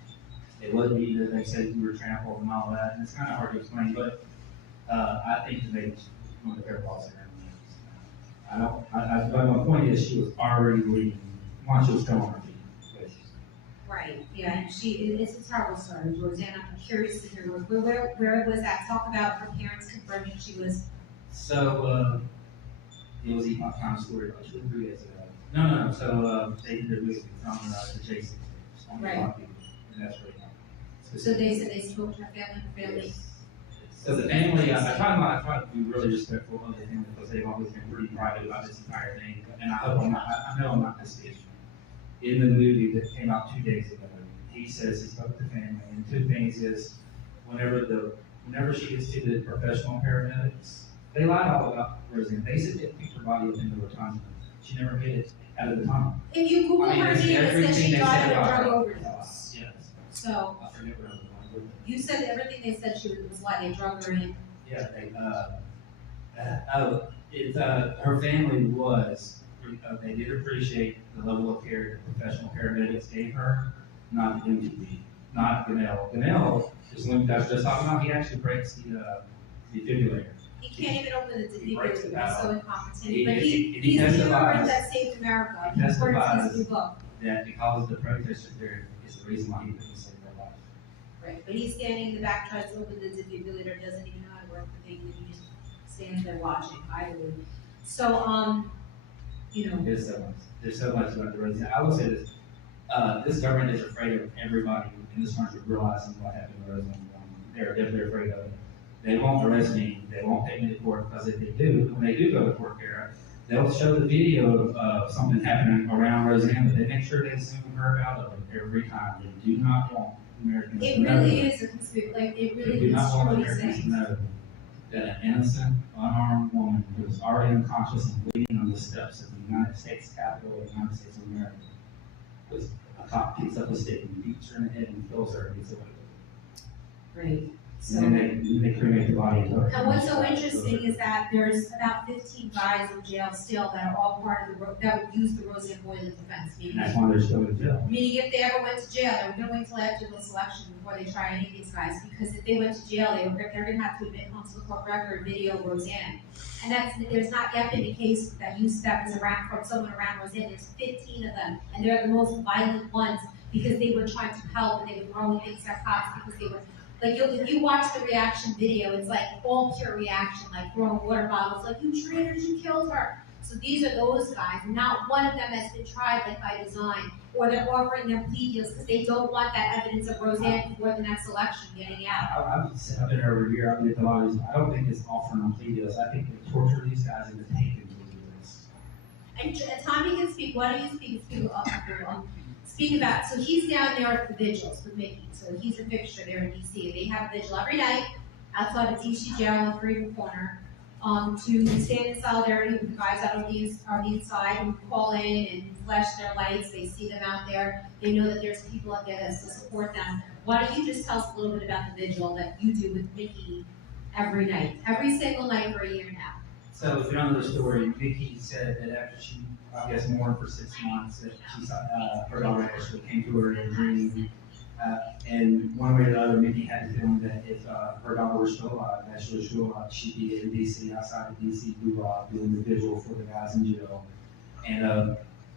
It wasn't either, they said we were trampled and all that, and it's kind of hard to explain, but I think that they just wanted to hair balls there. But my point is, she was already bleeding once she was still on her feet. Right, yeah, and it's a terrible story, Roseanne. I'm curious to hear where was that? Talk about her parents confirming she was. So, it was Epoch Times story about 2 or 3 days ago. No. So, they did their movie from the Jason. Right. And that's really So they said they spoke to her family. So the family, I try to be really respectful of the family because they've always been pretty private about this entire thing. And I hope I know I'm not mistaken. In the movie that came out 2 days ago, he says he spoke to the family, and 2 things is whenever she gets to the professional paramedics, they lied all about Roseanne. They said they picked her body up into a tunnel. She never made it out of the tunnel. If you Google her name, it says she died of a drug overdose. Yes. So I forget what I was going with. you said everything they said she was like they drug her in. Yeah, her family was. They did appreciate the level of care the professional paramedics gave her, not the MTV, not Ganell. Ganell is when that's just talking about. He actually breaks the defibrillator. He can't even open the defibrillator. He's so incompetent. But He he's the testifies. hero that saved America. He testifies according to his new book. that because the protesters there is the reason why he couldn't save their life. Right, but he's standing in the back, tries to open the defibrillator, doesn't even know how to work the thing, and he just stands there watching. I believe. So, you know. There's so much about the Roseanne. I will say this: this government is afraid of everybody in this country realizing what happened to Roseanne. They're definitely afraid of it. They won't arrest me. They won't take me to court because if they do, when they do go to court, they'll show the video of something happening around Roseanne, but they make sure they zoom her out of it every time. They do not want Americans to know. It really is a conspiracy. Like it really is. They do not want truly Americans to saying. know that an innocent, unarmed woman who was already unconscious and bleeding on the steps of the United States Capitol of the United States of America was a cop picks up a stick and beats her in the head and kills her and gets away with it. Right. So, And then they cremate the body. and what's so interesting is that there's about 15 guys in jail still that are all part of that would use the Roseanne Boylan defense. And that's why they're still in jail. Meaning if they ever went to jail, they were going to wait until after the election before they try any of these guys, because if they went to jail, they're going to have to admit onto the court record video of Roseanne. And there's not yet been a case that was around from someone around Roseanne. There's 15 of them, and they're the most violent ones because they were trying to help and they were throwing things at cops because they were. Like, if you watch the reaction video, it's like all pure reaction, like throwing water bottles, like, you traitors, you killed her. So these are those guys. Not one of them has been tried like by design, or they're offering them plea deals because they don't want that evidence of Roseanne before the next election getting out. I've been over here, I've been to a lot of these. I don't think it's offering them plea deals. I think they torture these guys into taking plea deals. And Tommy can speak. Why don't you speak about, so he's down there at the vigils with Mickey. So he's a fixture there in DC. They have a vigil every night outside of DC jail on the Freedom Corner to stand in solidarity with the guys out on the inside who call in and flash their lights. They see them out there. They know that there's people out there that support them. Why don't you just tell us a little bit about the vigil that you do with Mickey every night, every single night for a year now? So if you don't know the story, Mickey said that after she, I guess, mourned for 6 months, that she saw her daughter actually came to her in a dream. And one way or the other, Mickey had the feeling that if her daughter was still alive, that she was still alive, she'd be in D.C., outside of D.C., doing the vigil for the guys in jail. And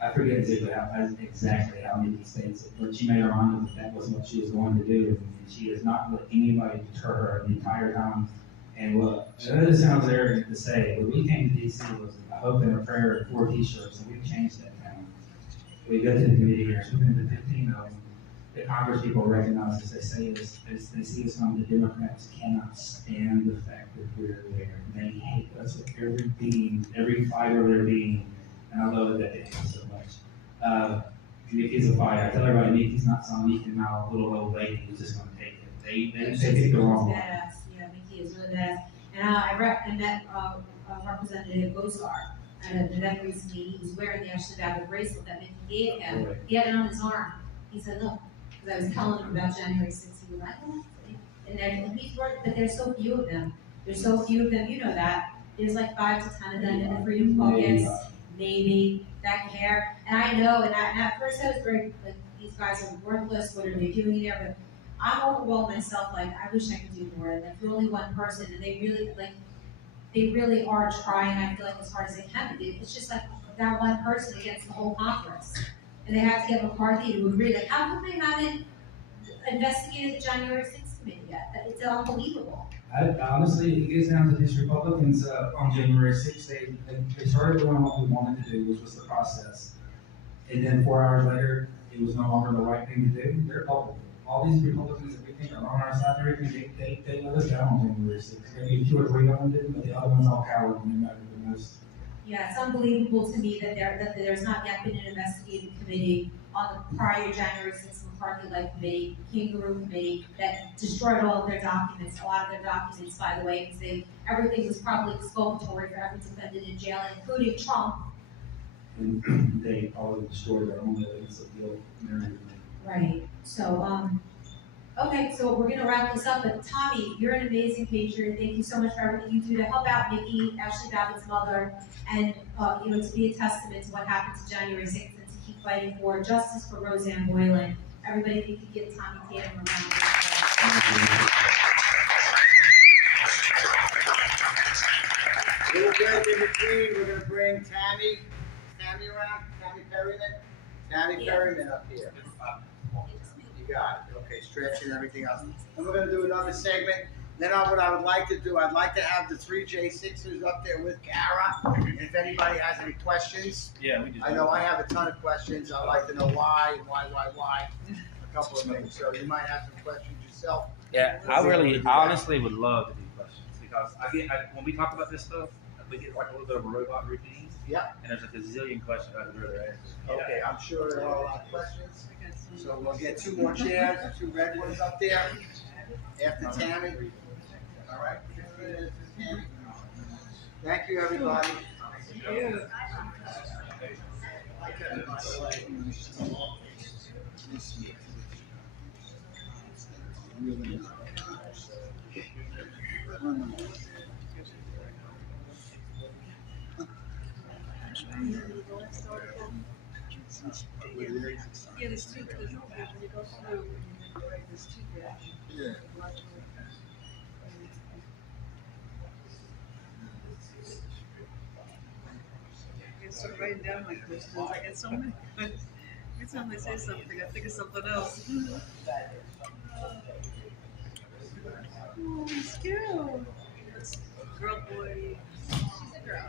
I forget exactly how Mickey states it, but she made her mind that was what she was going to do. And she has not let anybody deter her the entire time. And look, I know this sounds arrogant to say, but we came to D.C. with a hope and a prayer and 4 T-shirts, and we've changed that town. We go to the committee hearings, we've been to 15 of them. the Congress people recognize this. They say this. They see this on the Democrats cannot stand the fact that we're there. They hate us with every being, every fiber of their being, and I love that they hate us so much. Nikki's a fighter. I tell everybody Nikki's not some Mickey Mouse little old lady who's just going to take it. They pick the wrong one. Badass. Yeah, Mickey is really badass. And I met Representative Gosar at an event recently. He was wearing the Ashley Babbitt bracelet that Mickey gave him. Right. He had it on his arm. He said, look, because I was telling him about January 6th. He was like, oh, and then he's worked, but there's so few of them. There's so few of them, you know that. There's like 5 to 10 of them in the Freedom Caucus, maybe, that care. And I know, and at first I was very, like, these guys are worthless, what are they doing there? But I'm overwhelmed myself, like, I wish I could do more. And like, you're only one person, and they really are trying, I feel like, as hard as they can. It's just like that one person against the whole Congress. And they have to get McCarthy to agree. Like, how come they haven't investigated the January 6th committee yet? It's unbelievable. Honestly, it gets down to these Republicans on January 6th. They started doing what we wanted to do, which was the process. And then 4 hours later, it was no longer the right thing to do. They're culpable. All these Republicans that we think are on our side of everything, they let us down on January 6th. Maybe 2 or 3 of them did, but the other ones all cowered when they mattered the most. Yeah, it's unbelievable to me that there's not yet been an investigative committee on the prior January 6th McCarthy-led committee, Kangaroo committee, that destroyed all of their documents, a lot of their documents, by the way, because everything was probably exculpatory for every defendant in jail, including Trump. And they probably destroyed their own evidence of guilt and everything. Right. So, okay, so we're going to wrap this up, but Tommy, you're an amazing patriot. Thank you so much for everything you do to help out Nikki, Ashley Babbitt's mother, and to be a testament to what happened to January 6th and to keep fighting for justice for Roseanne Boylan. Everybody, if you could give Tommy Tatum a round of applause. Little break in between, we're going to bring Tammy around, Tammy Perryman up here. You got it. Okay, stretch and everything else. Then we're going to do another segment. Then what I would like to do, I'd like to have the 3J6ers up there with Kara. And if anybody has any questions, yeah, we do. I know I have a ton of questions. I'd like to know why. A couple of things. So you might have some questions yourself. Yeah, I honestly would love to do questions because when we talk about this stuff, we get like a little bit of a robot routine. Yeah. And there's like a zillion questions out there to answer. Okay, I'm sure there are a lot of questions. So we'll get 2 more chairs, 2 red ones up there after Tammy. All right. Thank you, everybody. Yeah, there's 2, because when you go through, there's 2 there. Yeah. I start writing down my questions. I get so many. Every time they say something, I think of something else. Oh, it's cute. Girl, boy. She's a girl.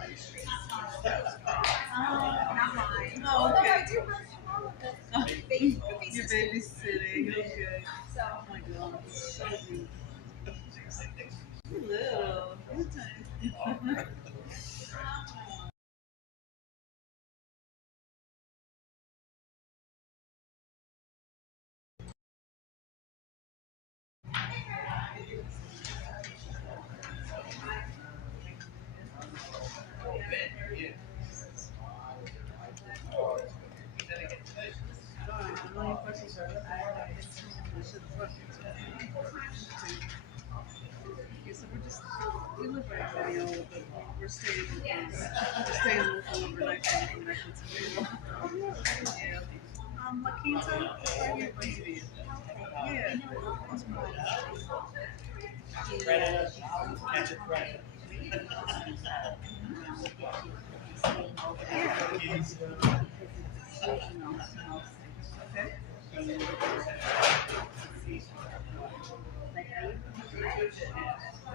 Not mine. Oh, okay. I do run You're babysitting. Okay. So. Oh my God. So cute. Little. Good time. We live right video, but we're staying local overnight so we can connect with some people. Yeah. La Quinta, right here, baby. Yeah. Catch it right.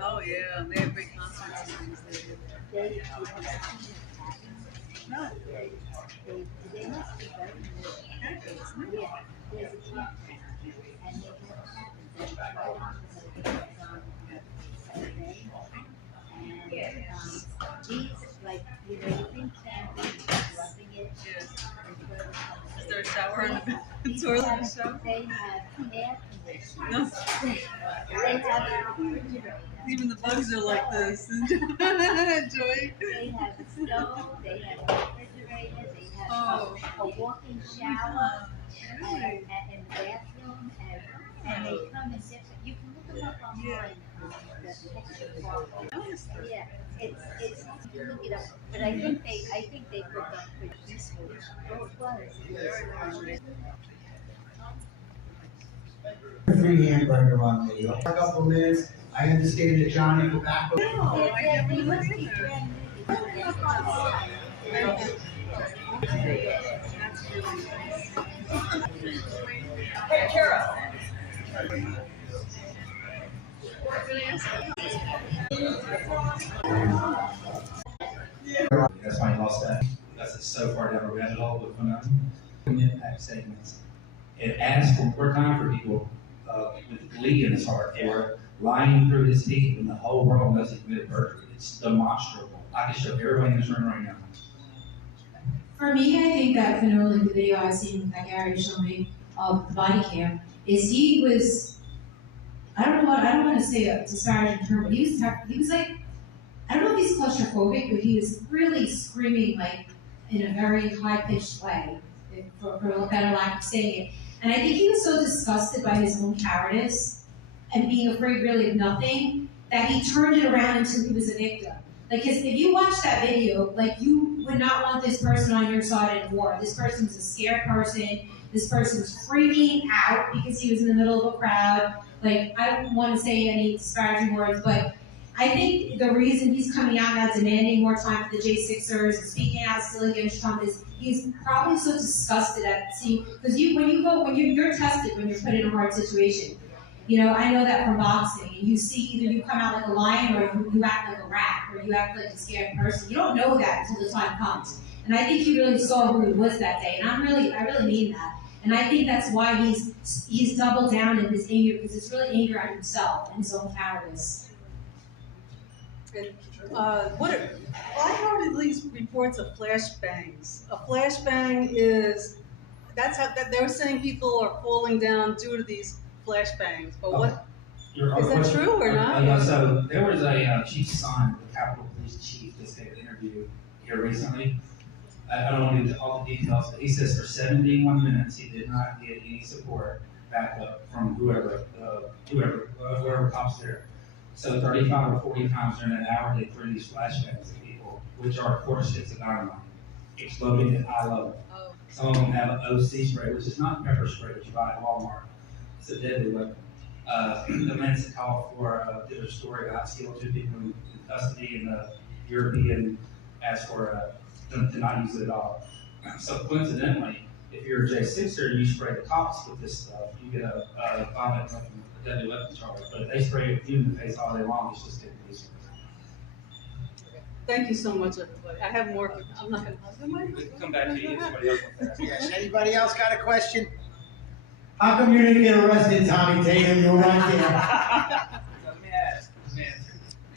Oh yeah, and they have big concerts and things there. No. a shower in the toilet and shower? They have air conditioning. No. They have a refrigerator. Even the bugs are like this. Enjoy. They have a stove, they have a refrigerator, they have a walk-in shower in the bathroom, and they come in different. You can look them up online. The picture quality. Yeah, it's you look it up, but I think they put them pretty peaceful. Free hamburger on me. A couple minutes. I understand that Johnny will back up. He must be brand Hey, Kara. That's why he lost that. Because it's so far down the rabbit hole with impact statements. It asks for more time for people with glee in his heart for lying through his teeth when the whole world knows he committed perjury. It's demonstrable. I can show everybody in this room right now. For me, I think that Fenoli, the video I seen that Gary showed me of the body cam, is he was, I don't want to say a disparaging term, but he was like, I don't know if he's claustrophobic, but he was really screaming like in a very high-pitched way, for a better lack of saying it. And I think he was so disgusted by his own cowardice and being afraid really of nothing that he turned it around until he was a victim. Like, if you watch that video, like, you would not want this person on your side anymore. This person's a scared person. This person's freaking out because he was in the middle of a crowd. Like, I don't want to say any disparaging words, but I think the reason he's coming out now demanding more time for the J6ers and speaking out still against Trump is he's probably so disgusted at seeing, because you're tested when you're put in a hard situation. You know, I know that from boxing, and you see either you come out like a lion or you act like a rat, or you act like a scared person. You don't know that until the time comes. And I think he really saw who he was that day, and I really mean that. And I think that's why he's doubled down in his anger, because it's really anger at himself and his own cowardice. And I heard at least reports of flashbangs. A flashbang is, that's how, that they're saying people are falling down due to these flashbangs. But what, is that true or not? So there was a chief's son, the Capitol Police chief, just gave an interview here recently. I don't want to get into all the details, but he says for 71 minutes he did not get any support back up from whoever cops there. So 35 or 40 times during that hour, they threw these flashbangs at people, which are quarter sticks of dynamite, exploding at eye level. Oh. Some of them have an OC spray, which is not pepper spray that you buy at Walmart. It's a deadly weapon. The men's called for did a story about stealing 2 people in custody, and the European asked for them to not use it at all. So coincidentally, if you're a J6er and you spray the cops with this stuff, you get a violent weapon, a deadly weapon charge. But if they spray you in the face all day long, it's just getting easier. Thank you so much, everybody. I have more. I'm not going to come back to you. Somebody else wants to ask. Yes, anybody else got a question? How come you didn't get arrested, Tommy Tatum? You're right there. Let me ask.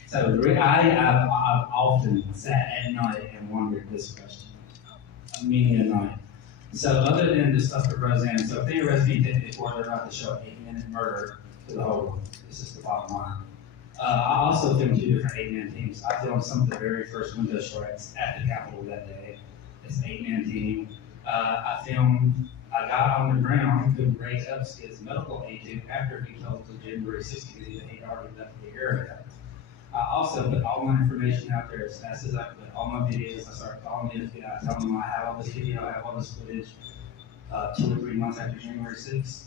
So I've often sat at night and wondered this question, meaning at night. So other than the stuff with Roseanne, so if they arrest me before they're about to show 8-minute murder to the whole world, this is the bottom line. I also filmed 2 different 8-man teams. I filmed some of the very first window strikes at the Capitol that day. It's an 8-man team. I filmed a guy on the ground who Ray Epps gets medical aid to after he told the January 6th committee that he'd already left the area. I also put all my information out there as fast as I could, all my videos. I started calling the FBI, telling them I have all this video, I have all this footage 2 or 3 months after January 6th.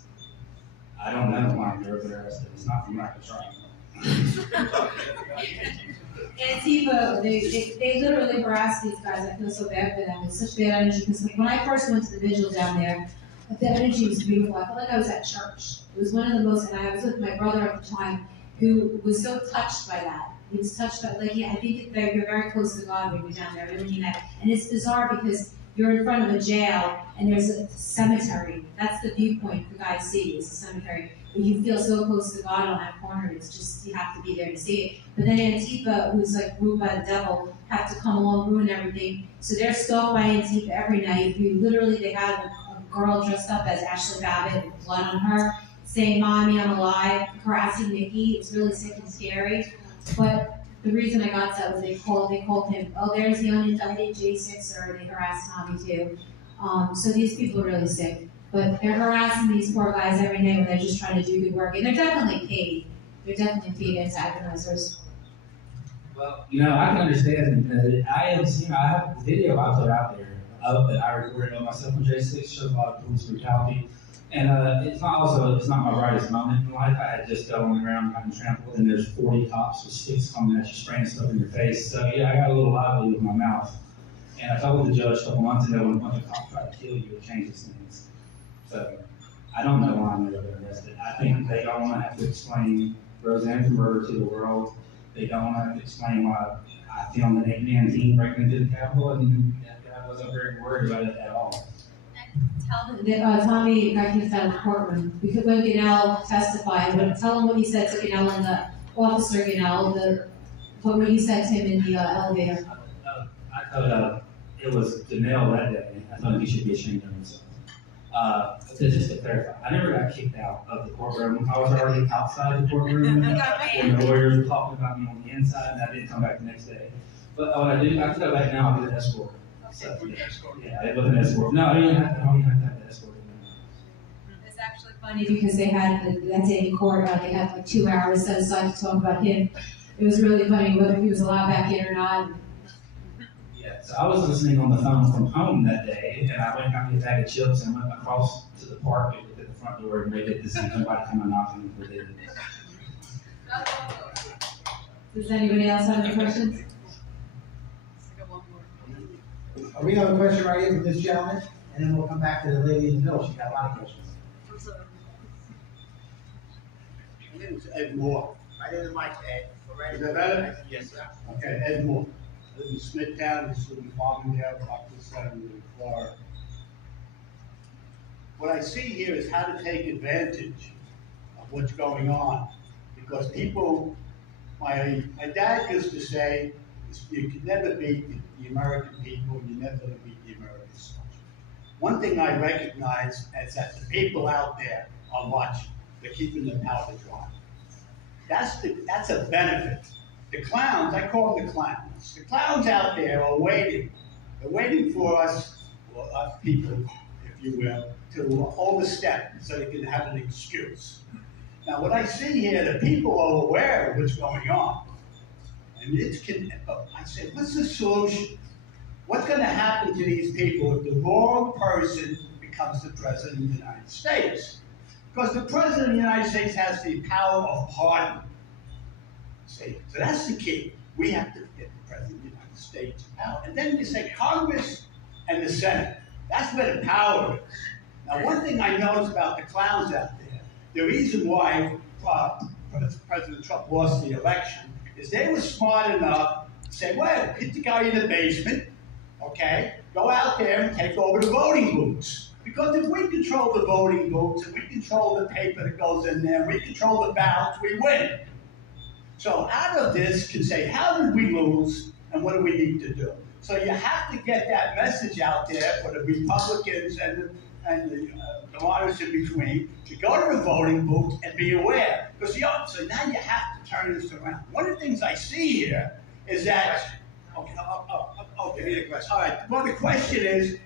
I don't know why I'm arrested. It's not from lack of trying. Antifa, they literally harass these guys. I feel so bad for them. It's such bad energy. Because like, when I first went to the vigil down there, the energy was beautiful. I felt like I was at church. It was one of the most, and I was with my brother at the time, who was so touched by that. He was touched by, like, yeah, I think that you're very close to God when you're down there. I really mean that. And it's bizarre because you're in front of a jail and there's a cemetery. That's the viewpoint the guys see, is a cemetery. And you feel so close to God on that corner, it's just, you have to be there to see it. But then Antifa, who's like ruled by the devil, have to come along, ruin everything. So they're stalked by Antifa every night. They had girl dressed up as Ashley Babbitt with blood on her, saying, "Mommy, I'm alive," harassing Nikki. It's really sick and scary. But the reason I got that was they called him, "Oh, there's the unindicted J6er." They harassed Tommy too. So these people are really sick. But they're harassing these poor guys every day when they're just trying to do good work. And they're definitely paid. They're definitely paid as advertisers. Well, I can understand. I have the video I put out there that I recorded on myself on J6 shows a lot of police brutality. And it's not my brightest moment in life. I had just going around getting trampled, and there's 40 cops with sticks coming at you, spraying stuff in your face. So yeah, I got a little lively with my mouth. And I told the judge a couple months ago when a bunch of cops try to kill you, it changes things. So I don't know why I'm never arrested. I think they don't want to have to explain Roseanne's murder to the world. They don't want to have to explain why I filmed an 8-man team breaking into the Capitol, and I wasn't very worried about it at all. Tell them that Tommy got kicked out of the courtroom because when Ganell testified, tell him what he said to Ganell and the officer Ganell, what he said to him in the elevator. I thought it was Ganell that day. I thought he should be ashamed of himself. Just to clarify, I never got kicked out of the courtroom. I was already outside the courtroom when the lawyers were talking about me on the inside, and I didn't come back the next day. But what I can go back now, I did an escort. So, yeah, it was an escort. No, I didn't have to have the escort. It's actually funny because they had that day in court, they had like 2 hours set aside to talk about him. It was really funny whether he was allowed back in or not. Yeah, so I was listening on the phone from home that day, and I went and got me a bag of chips and went across to the park and looked at the front door and waited to see somebody come and knock on the door. Does anybody else have any questions? We have a question right here from this gentleman, and then we'll come back to the lady in the middle. She got a lot of questions. My name is Ed Moore. Right in the mic, Ed. Is that better? Yes, sir. Okay, Ed Moore. I live in Smithtown, this is in Farmingdale, Rockland Center, in Florida. What I see here is how to take advantage of what's going on. Because people, my dad used to say, you can never beat the American people, you never beat the American soldier. One thing I recognize is that the people out there are watching. They're keeping the powder dry. That's a benefit. The clowns, I call them the clowns. The clowns out there are waiting. They're waiting for us, or us people, if you will, to overstep so they can have an excuse. Now, what I see here, the people are aware of what's going on. And I said, what's the solution? What's going to happen to these people if the wrong person becomes the president of the United States? Because the president of the United States has the power of pardon. See, so that's the key. We have to get the president of the United States out. And then you say Congress and the Senate. That's where the power is. Now, one thing I noticed about the clowns out there, the reason why President Trump lost the election is they were smart enough to say, well, hit the guy in the basement, okay? Go out there and take over the voting booths. Because if we control the voting booths and we control the paper that goes in there, we control the ballots, we win. So out of this can say, how did we lose and what do we need to do? So you have to get that message out there for the Republicans and the moderates in between to go to the voting booth and be aware. Because so now you have to turn this around. One of the things I see here is that, okay. All right, well, the question is,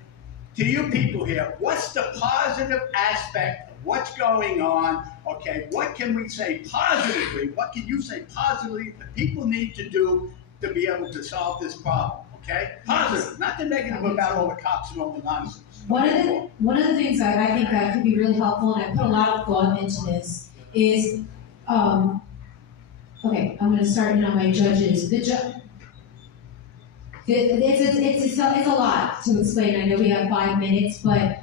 to you people here, what's the positive aspect of what's going on? Okay, what can we say positively? What can you say positively that people need to do to be able to solve this problem? Okay, positive, not the negative about all the cops and all the nonsense. One of the things that I think that could be really helpful, and I put a lot of thought into this, is okay. I'm going to start in on my judges. It's a lot to explain. I know we have 5 minutes, but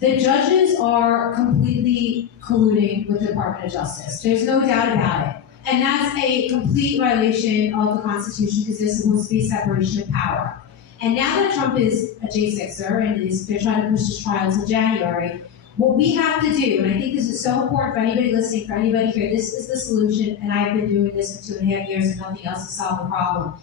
the judges are completely colluding with the Department of Justice. There's no doubt about it. And that's a complete violation of the Constitution because there's supposed to be separation of power. And now that Trump is a J6er and they're trying to push his trial to January, what we have to do, and I think this is so important for anybody listening, for anybody here, this is the solution, and I've been doing this for 2.5 years and nothing else to solve the problem.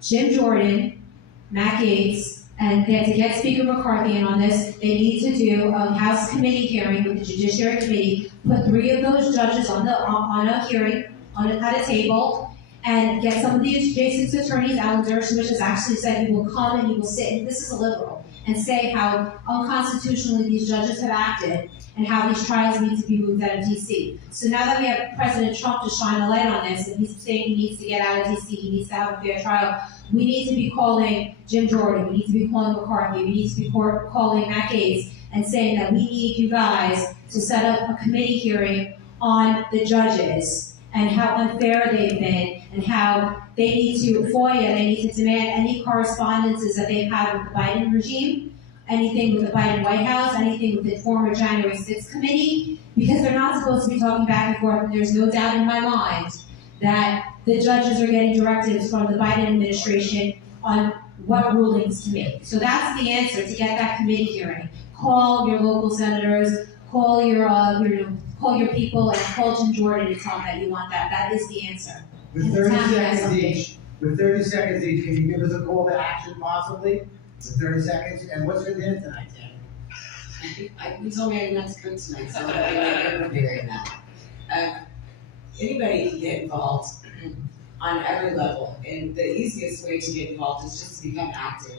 Jim Jordan, Matt Gaetz, and they have to get Speaker McCarthy in on this. They need to do a House committee hearing with the Judiciary Committee, put 3 of those judges on a hearing, at a table, and get some of the adjacent attorneys, Alan Dershowitz has actually said he will come and he will sit, and this is a liberal, and say how unconstitutionally these judges have acted and how these trials need to be moved out of D.C. So now that we have President Trump to shine a light on this, and he's saying he needs to get out of D.C., he needs to have a fair trial, we need to be calling Jim Jordan, we need to be calling McCarthy, we need to be calling Matt Gaetz, and saying that we need you guys to set up a committee hearing on the judges and how unfair they've been, and how they need to FOIA, they need to demand any correspondences that they've had with the Biden regime, anything with the Biden White House, anything with the former January 6th committee, because they're not supposed to be talking back and forth, and there's no doubt in my mind that the judges are getting directives from the Biden administration on what rulings to make. So that's the answer, to get that committee hearing. Call your local senators, call your people, and call Jim Jordan and tell them that you want that. That is the answer. With 30 seconds each, can you give us a call to action possibly? With 30 seconds, and what's for dinner tonight, Tim? You told me not to cook tonight, so I'm preparing that. Anybody can get involved on every level, and the easiest way to get involved is just to become active.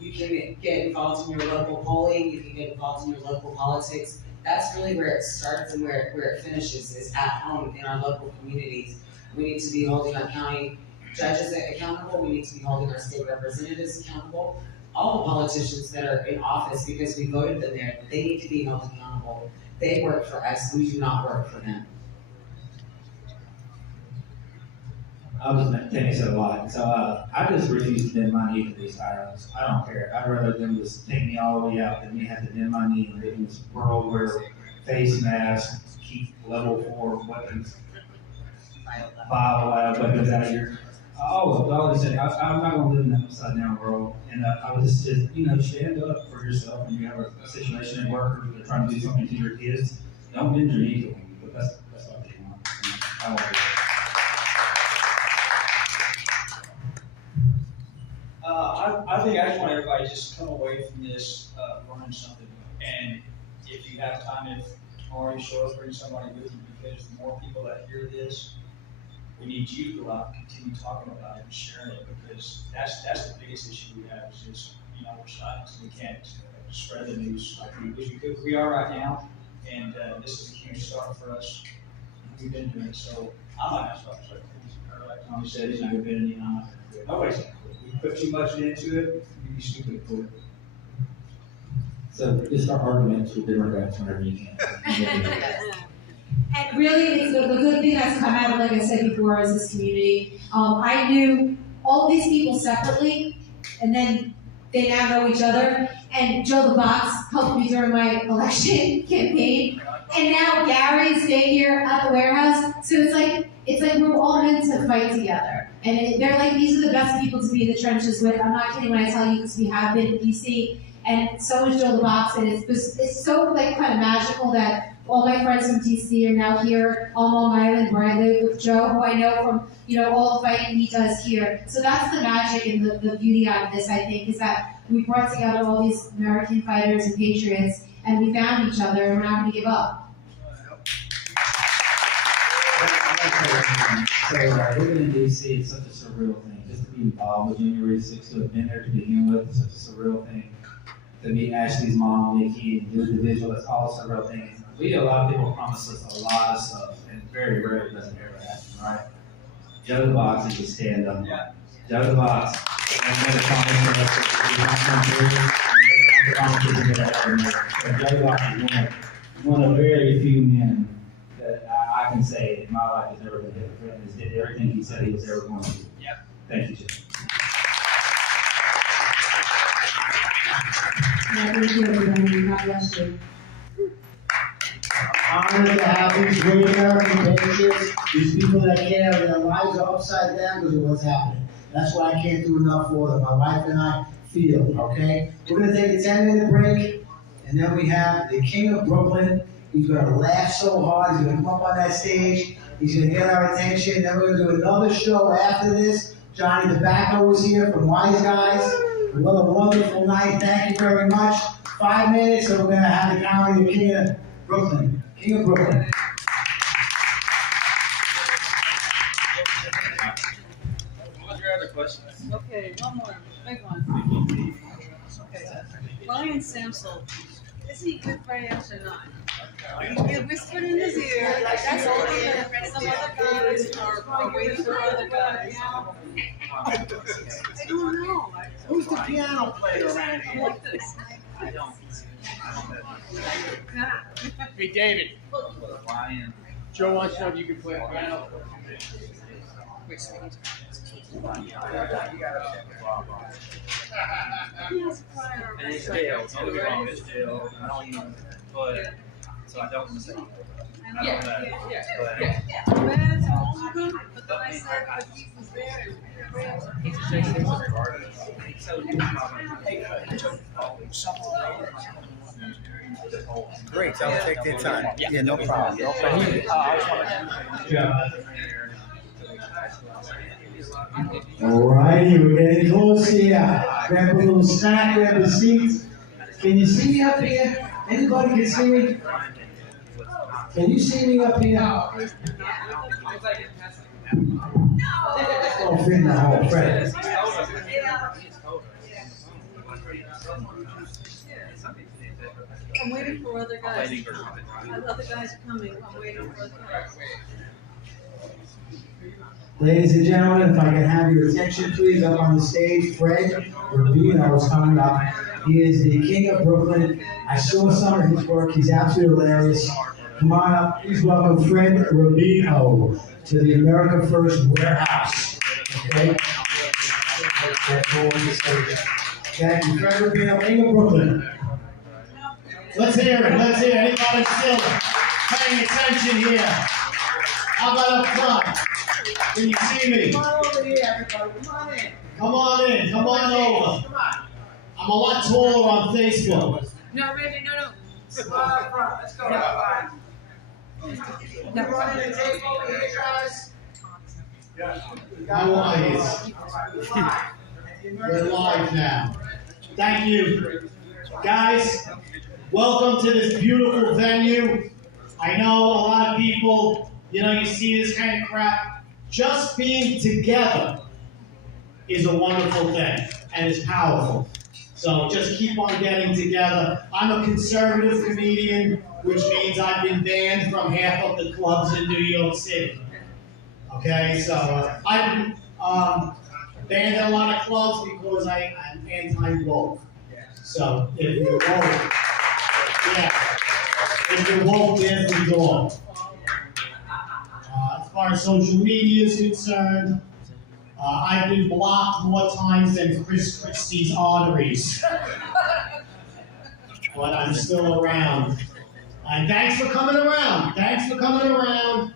You can get involved in your local polling, you can get involved in your local politics. That's really where it starts and where it finishes, is at home in our local communities. We need to be holding our county judges accountable, we need to be holding our state representatives accountable. All the politicians that are in office, because we voted them there, they need to be held accountable. They work for us, we do not work for them. Timmy said a lot. So I just refuse to bend my knee to these tyrants. I don't care. I'd rather them just take me all the way out than me have to bend my knee and live in this world where face masks, keep level 4 weapons, bio weapons out here. I said, I'm not going to live in that upside down world. And I would just, stand up for yourself when you have a situation at work or they're trying to do something to your kids. Don't bend your knee to them. But that's what they want. I want to. I think I just want everybody to just come away from this learning something. And if you have time, if tomorrow you show up, bring somebody with you, because the more people that hear this, we need you to go out and continue talking about it and sharing it, because that's the biggest issue we have, is just, we're silent. We can't spread the news like we are right now. And this is a huge start for us. We've been doing it, so I'm not going to stop. Like Tommy said, he's not going to bend any knee. Nobody's going to quit. We put too much into it, you'd be stupid to quit. So just start arguments with Democrats whenever you can. And really, it's the good thing that's come out of, like I said before, is this community. I knew all these people separately, and then they now know each other. And Joe the Box helped me during my election campaign. And now Gary's staying here at the warehouse. So it's like we're all meant to fight together. And they're like, these are the best people to be in the trenches with. I'm not kidding when I tell you, because we have been in DC. And so is Joe the Box. And it's so kind of magical that all my friends from DC are now here on Long Island, where I live with Joe, who I know from all the fighting he does here. So that's the magic and the beauty out of this, I think, is that we brought together all these American fighters and patriots, and we found each other, and we're not going to give up. So living in DC is such a surreal thing. Just to be involved with January 6th, to have been there to begin with, is such a surreal thing. To meet Ashley's mom, Nikki, and do the visual, that's all a surreal thing. We get a lot of people promise us a lot of stuff, and very rarely doesn't ever happen, right? Joe the Box is just stand up. Yeah. Joe the Box. And Joe the Box is one of very few men that I can say in my life has ever been hypocrite and did everything he said he was ever going to do. Yep. Thank you, Jim. Thank you, everybody. God bless you. Honored to have these great American patriots, these people that care, their lives are upside down because of what's happening. That's why I can't do enough for them. My wife and I feel, okay? We're going to take a 10-minute break, and then we have the King of Brooklyn. He's going to laugh so hard. He's going to come up on that stage. He's going to get our attention. Then we're going to do another show after this. Johnny the Backer was here from Wise Guys. What a wonderful night. Thank you very much. 5 minutes, and we're going to have the calendar of King of Brooklyn. King of Brooklyn. What's your other question? Okay, one more. Big one. Okay. Ryan Samsel, is he good friends or not? You whispered in his ear. That's all some other guys are waiting for other guys. I don't know. Who's the piano player around I'm here? like this. I don't. Hey, David. Lion. Joe wants to know if you can play piano. And it's jail. Don't get me wrong, it's jail. I don't even, but, so I don't mistake. I don't know. But, Well, it's all good, but then I said, but he was there and he's a shake regardless. So, Great, so I'll take their time. Yeah, no problem. No Alrighty, we're getting close here. Grab a little snack, grab a seat. Can you see me up here? Anybody can see me? Can you see me up here? Oh, fit in the hole, Fred. I'm waiting for other guys. Other guys are coming. I'm waiting for other guys. Ladies and gentlemen, if I can have your attention, please, up on the stage, Fred Rubino is coming up. He is the king of Brooklyn. I saw some of his work. He's absolutely hilarious. Come on up. Please welcome Fred Rubino to the America First Warehouse. Okay? Thank you, Fred Rubino, king of Brooklyn. Let's hear it. Let's hear it. Anybody still paying attention here? How about up front? Can you see me? Come on over here, everybody. Come on in. Come on in. Come on over. Come on. I'm a lot taller on Facebook. No, Randy, no. Come on up front. Let's go. You running the tape over here, guys? How are you? We're live now. Thank you. Guys, welcome to this beautiful venue. I know a lot of people, you see this kind of crap. Just being together is a wonderful thing and is powerful. So just keep on getting together. I'm a conservative comedian, which means I've been banned from half of the clubs in New York City. Okay, so I've been banned at a lot of clubs because I'm anti-woke. So if you're woke, if you're woke, there's the door. As far as social media is concerned, I've been blocked more times than Chris Christie's arteries. But I'm still around. And thanks for coming around. Thanks for coming around.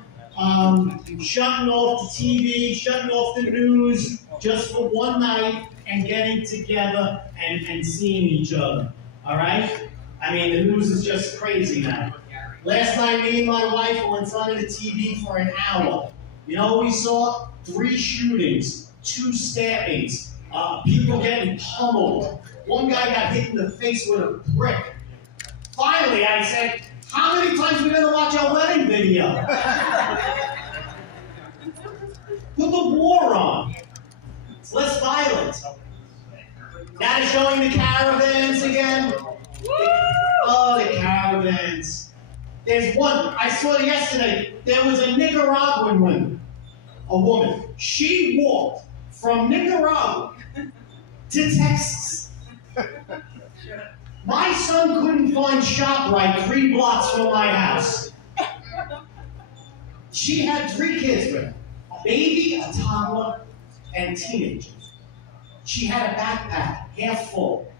Shutting off the TV, shutting off the news just for one night and getting together and seeing each other. All right? I mean, the news is just crazy now. Last night, me and my wife were in front of the TV for an hour. You know what we saw? 3 shootings, 2 stabbings, people getting pummeled. One guy got hit in the face with a brick. Finally, I said, how many times are we going to watch our wedding video? Put the war on. It's less violent. Now they're showing the caravans again. Oh, the caravans. There's one, I saw yesterday, there was a Nicaraguan woman, a woman. She walked from Nicaragua to Texas. My son couldn't find ShopRite 3 blocks from my house. She had 3 kids with her, a baby, a toddler, and a teenager. She had a backpack, half full.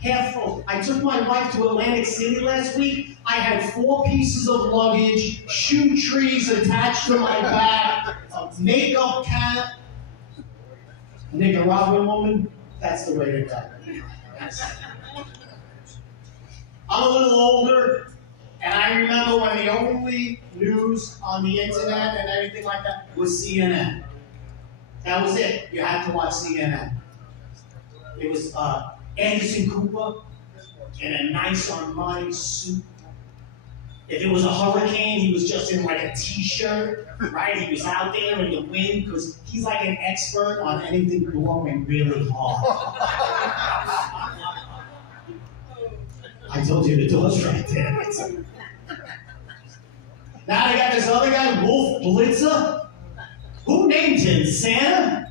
Half full. I took my wife to Atlantic City last week. I had 4 pieces of luggage, shoe trees attached to my back, a makeup cap. Nicaraguan woman, that's the way to go. I'm a little older, and I remember when the only news on the internet and everything like that was CNN. That was it. You had to watch CNN. It was Anderson Cooper in a nice Armani suit. If it was a hurricane, he was just in like a t-shirt, right? He was out there in the wind because he's like an expert on anything blowing really hard. I told you the door's right there. Now they got this other guy, Wolf Blitzer. Who named him? Santa?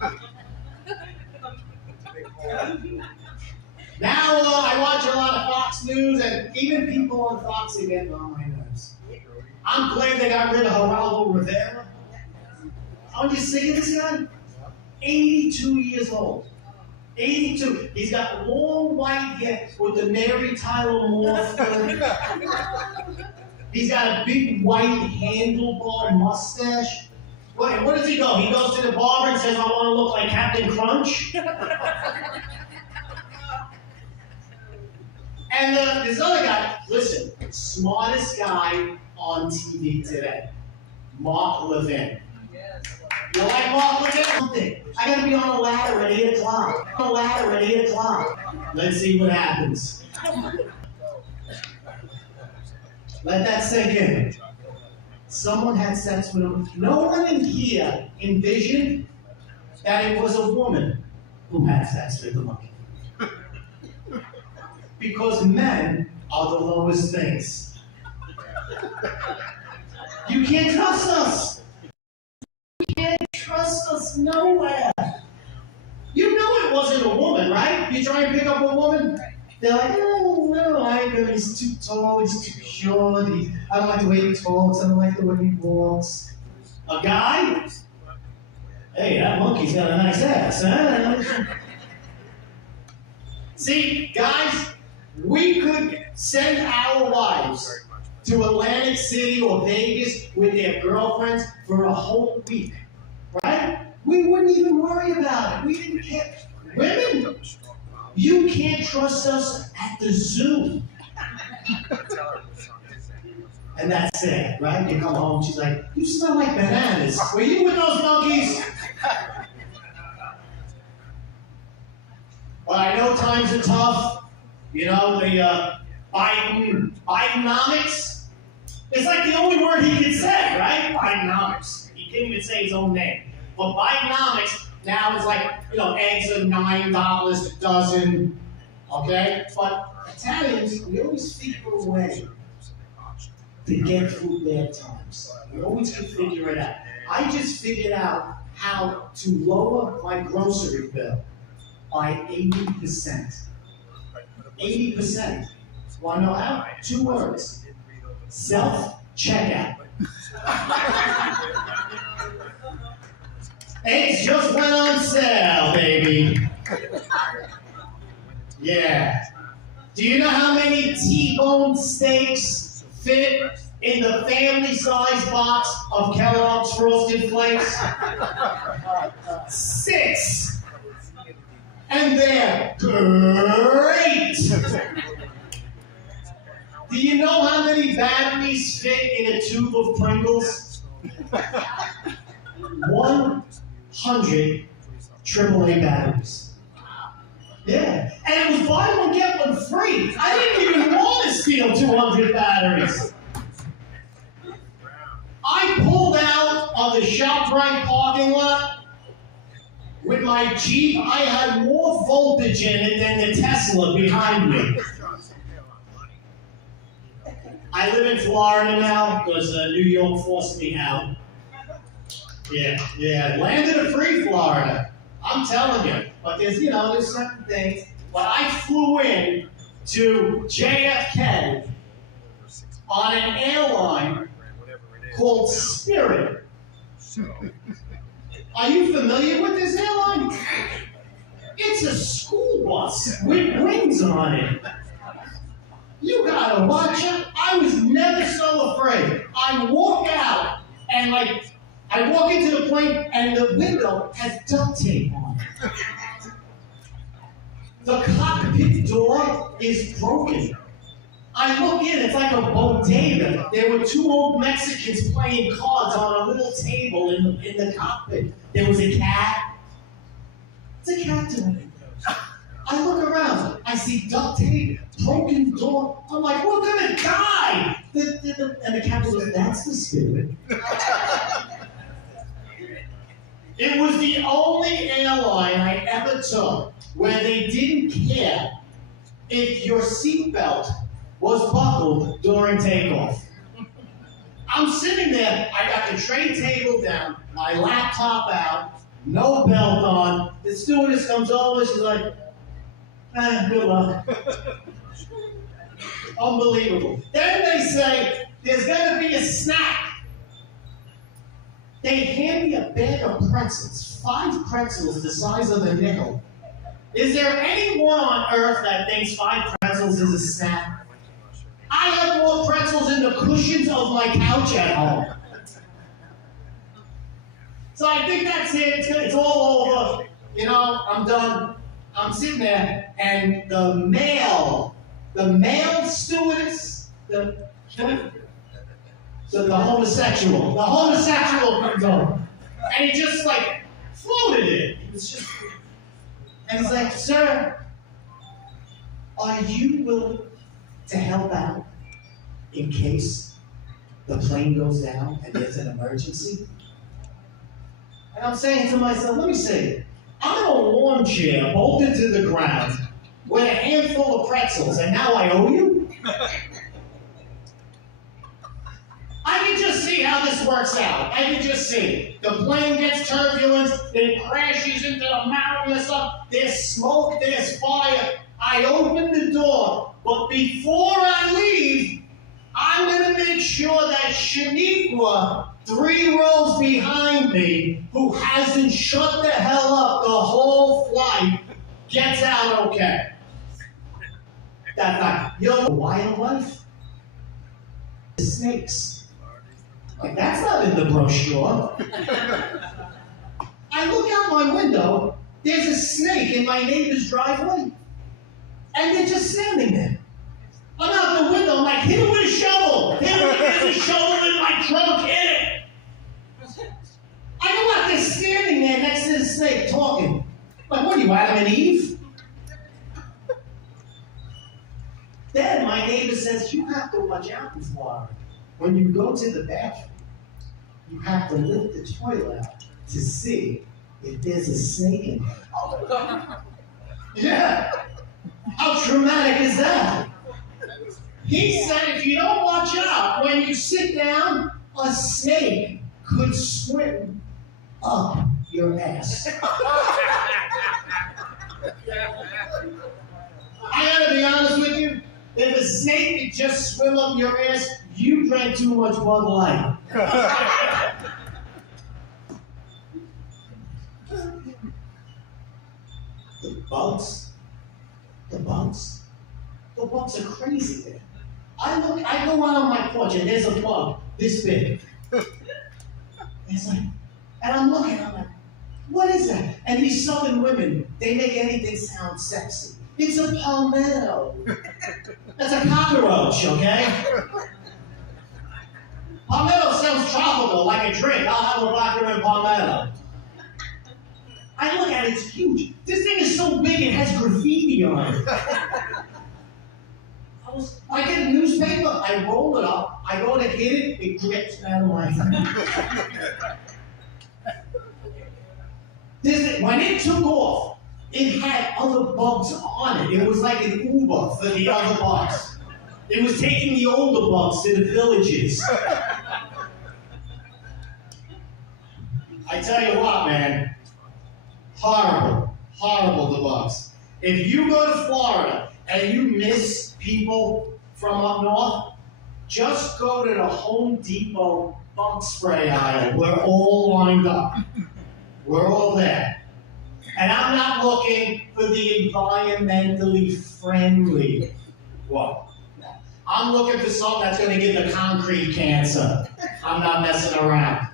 Now I watch a lot of Fox News, and even people on Fox are getting on my nerves. I'm glad they got rid of Geraldo Rivera. Aren't you sick of this guy? 82 years old. 82. He's got long white hair with the Mary Tyler Moore film. He's got a big white handlebar mustache. What does he go? He goes to the barber and says, I want to look like Captain Crunch. And this other guy, listen, smartest guy on TV today, Mark Levin. You like Mark Levin? I gotta be on a ladder at 8 o'clock. Let's see what happens. Let that sink in. Someone had sex with him. No one in here envisioned that it was a woman who had sex with the monkey. Because men are the lowest things. You can't trust us. You can't trust us nowhere. You know it wasn't a woman, right? You try and pick up a woman, they're like, oh, I don't like him. He's too tall, he's too short. I don't like the way he talks, I don't like the way he walks. A guy? Hey, that monkey's got a nice ass, huh? See, guys, we could send our wives to Atlantic City or Vegas with their girlfriends for a whole week, right? We wouldn't even worry about it. We didn't care. Women, you can't trust us at the zoo. And that's sad, right? You come home, she's like, you smell like bananas. Were you with those monkeys? Well, I know times are tough. You know, the Bidenomics. It's like the only word he can say, right? Bidenomics. He can't even say his own name. But Bidenomics now is like, you know, eggs are $9 a dozen. Okay? But Italians, we always figure a way to get through bad times. We always can figure it out. I just figured out how to lower my grocery bill by 80%. 80%. Want to know how? 2 words. Self-checkout. Eggs just went on sale, baby. Yeah. Do you know how many T-bone steaks fit in the family-size box of Kellogg's Frosted Flakes? 6. And they're great! Do you know how many batteries fit in a tube of Pringles? 100 AAA batteries. Yeah, and it was buy one, get one free. I didn't even want to steal 200 batteries. I pulled out of the ShopRite parking lot with my Jeep. I had more voltage in it than the Tesla behind me. I live in Florida now because New York forced me out. Yeah, landed a free Florida. I'm telling you. But there's certain things. But I flew in to JFK on an airline called Spirit. Are you familiar with this airline? It's a school bus with wings on it. You gotta watch it. I was never so afraid. I walk out and I walk into the plane and the window has duct tape on it. The cockpit door is broken. I look in, it's like a bodega. There were 2 old Mexicans playing cards on a little table in the cockpit. There was a cat. It's a cat to me. I I look around, I see duct tape, broken door. I'm like, we're gonna die! And the captain goes, that's the spirit. It was the only airline I ever took where they didn't care if your seatbelt was buckled during takeoff. I'm sitting there, I got the tray table down, my laptop out, no belt on. The stewardess comes over, she's like, good luck. Unbelievable. Then they say, there's gonna be a snack. They hand me a bag of pretzels, 5 pretzels the size of a nickel. Is there anyone on earth that thinks 5 pretzels is a snack? I have more pretzels in the cushions of my couch at home. So I think that's it. It's all over. You know, I'm done. I'm sitting there, and the male stewardess, the homosexual comes over, and he just like floated it. He was just, and he's like, sir, are you willing to help out in case the plane goes down and there's an emergency? And I'm saying to myself, let me see. I'm in a lawn chair bolted to the ground with a handful of pretzels, and now I owe you? I can just see how this works out. I can just see. The plane gets turbulence, it crashes into the mountain or something. There's smoke, there's fire. I open the door, but before I leave, I'm going to make sure that Shaniqua, 3 rows behind me, who hasn't shut the hell up the whole flight, gets out okay. You know, wildlife? Snakes. Like, that's not in the brochure. I look out my window, there's a snake in my neighbor's driveway. And they're just standing there. I'm out the window, I'm like, hit him with a shovel! Hit him with a shovel in my trunk, hit it! I go out there standing there next to the snake talking. Like, what are you, Adam and Eve? Then my neighbor says, you have to watch out in Florida. When you go to the bathroom, you have to lift the toilet out to see if there's a snake in there. Yeah! How traumatic is that? He said if you don't watch out, when you sit down, a snake could swim up your ass. I gotta be honest with you, if a snake could just swim up your ass, you drank too much Bud Light. The bugs are crazy there. I go out on my porch and there's a bug this big. It's like, and I'm looking, I'm like, what is that? And these southern women, they make anything sound sexy. It's a palmetto. That's a cockroach, okay? Palmetto sounds tropical, like a drink. I'll have a vodka and palmetto. I look at it, it's huge. This thing is so big it has graffiti on it. I get a newspaper, I roll it up, I go to hit it, it drips out of my hand. When it took off, it had other bugs on it. It was like an Uber for the other bugs. It was taking the older bugs to the villages. I tell you what, man. Horrible the bugs. If you go to Florida and you miss people from up north, just go to the Home Depot bug spray aisle. We're all lined up. We're all there. And I'm not looking for the environmentally friendly one. I'm looking for something that's going to give the concrete cancer. I'm not messing around.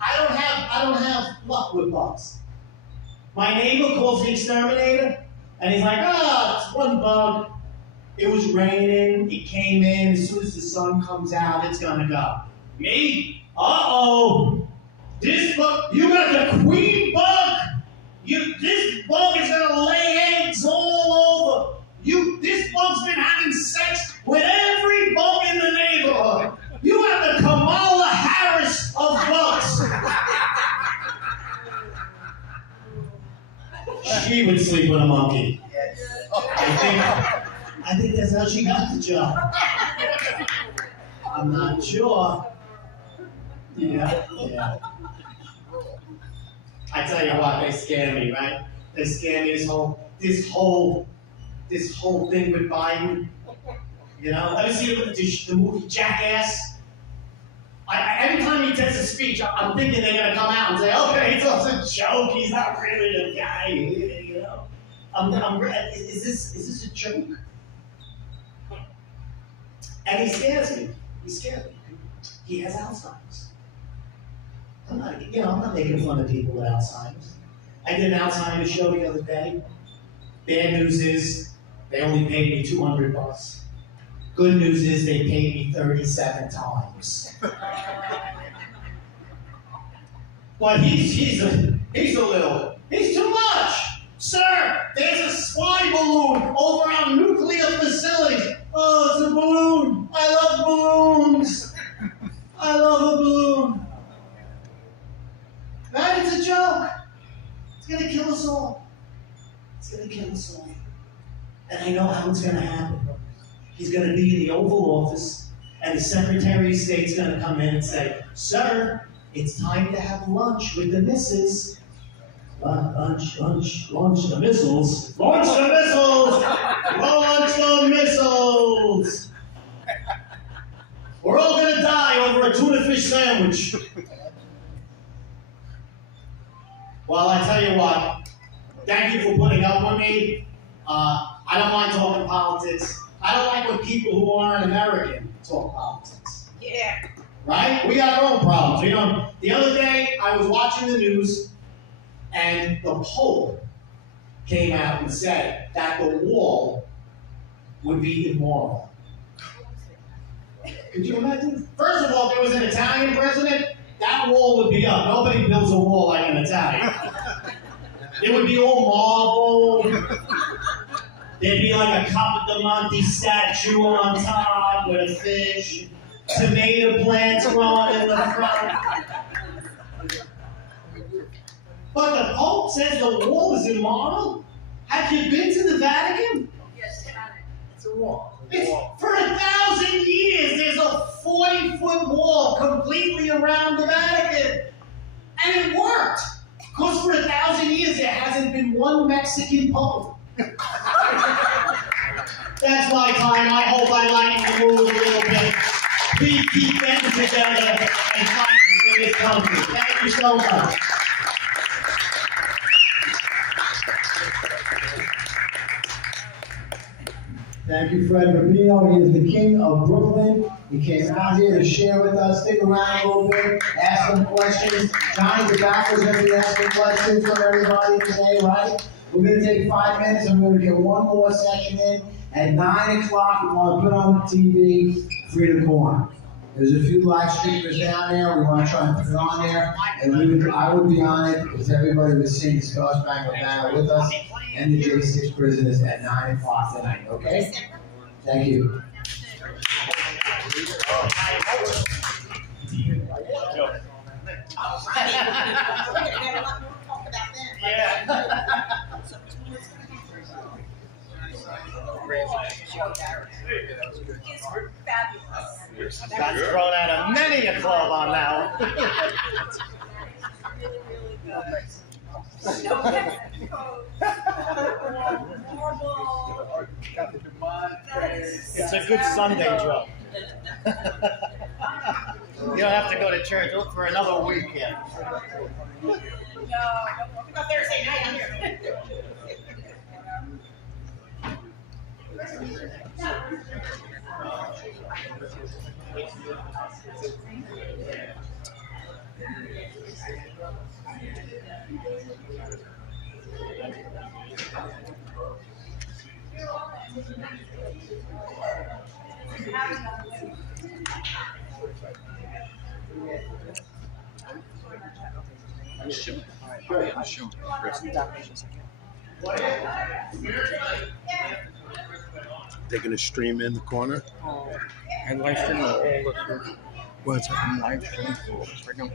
I don't have luck with bugs. My neighbor calls the exterminator, and he's like, it's one bug. It was raining, it came in, as soon as the sun comes out, it's gonna go. Me? Uh-oh! This bug, you got the queen bug! This bug is gonna lay eggs all over. This bug's been having sex with every bug in the neighborhood. You have the Kamala Harris of bugs. She would sleep with a monkey. I think that's how she got the job. I'm not sure. Yeah. I tell you what, they scare me, right? They scare me. This whole thing with Biden. You know, have you seen the movie Jackass? Every time he does a speech, I'm thinking they're gonna come out and say, "Okay, it's just a joke. He's not really a guy." You know, is this a joke? And he scares me. He has Alzheimer's. I'm not making fun of people with Alzheimer's. I did an Alzheimer's show the other day. Bad news is they only paid me $200. Good news is they paid me 37 times. But he's too much. Sir, there's a spy balloon over our nuclear facilities. Oh, it's a balloon. I love balloons. I love a balloon. Right? It's a joke. It's going to kill us all. And I know how it's going to happen. He's going to be in the Oval Office, and the Secretary of State's going to come in and say, "Sir, it's time to have lunch with the missus." Launch the missiles. Launch the missiles! Launch the missiles! We're all going to die over a tuna fish sandwich. Well, I tell you what, thank you for putting up with me. I don't mind talking politics. I don't like when people who aren't American talk politics. Yeah. Right? We got our own problems. You know, the other day I was watching the news, and the Pope came out and said that the wall would be immoral. Could you imagine? First of all, if there was an Italian president, that wall would be up. Nobody builds a wall like an Italian. It would be all marble. There'd be like a Capodimonte statue on top with a fish, tomato plants growing in the front. But the Pope says the wall is immoral? Have you been to the Vatican? Yes, It's a wall. For 1,000 years, there's a 40-foot wall completely around the Vatican. And it worked. Because for 1,000 years, there hasn't been one Mexican Pope. That's my time. I hope I lighten the mood a little bit. Please keep them together and fight for this country. Thank you so much. Thank you, Fred Rubino. He is the king of Brooklyn. He came out here to share with us. Stick around a little bit, ask some questions. Johnny the back was going to be asking questions from everybody today, right? We're going to take 5 minutes and we're going to get one more session in. At 9 o'clock, we want to put on the TV Freedom Corner. There's a few live streamers down there. We want to try and put it on there. And I would be on it if everybody would sing the Star Spangled Banner with us and the J6 prisoners at 9 o'clock tonight, okay? Thank you. Got thrown out of many a club on that one. It's a good Sunday joke. You don't have to go to church for another weekend. No, Thursday night, I'm here. I'm chilling. I'm chilling. They're gonna stream in the corner. I live stream all this. What's that? I'm live streaming right now.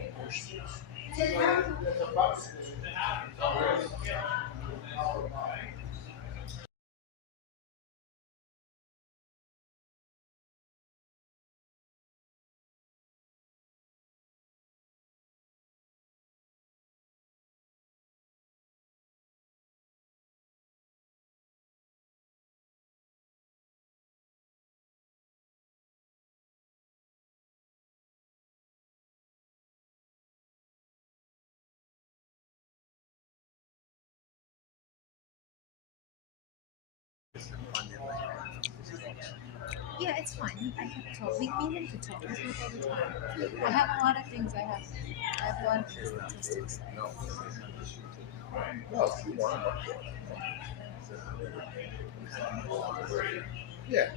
Yeah, it's fine. I can talk. We meet him to talk. We talk all the time. I have a lot of things I have a lot of things to say. Yeah.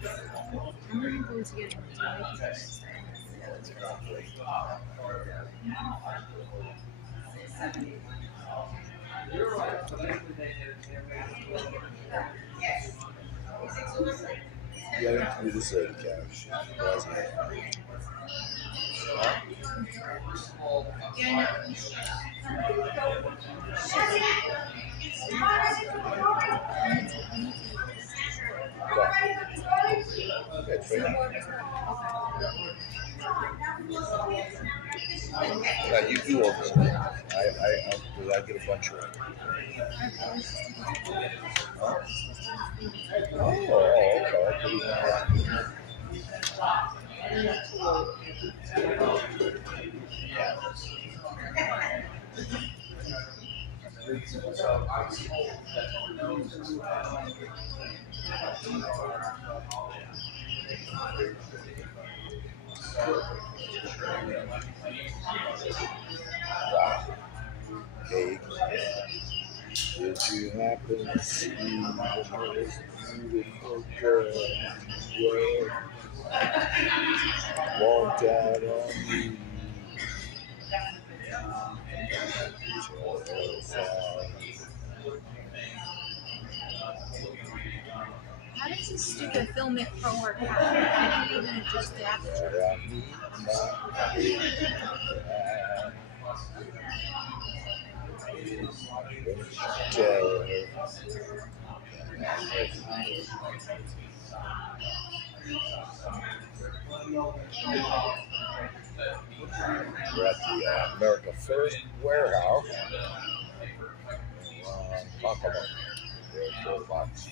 I'm looking forward to getting to Yeah, you just said cash. Yeah, you do all this. I get a bunch of it. Oh, Hey, did you happen to see the most beautiful girl in the world? Walked out on me. How does this stupid film make pro work out? I didn't even adjust the aperture. We're at the America First warehouse. Talk about the box.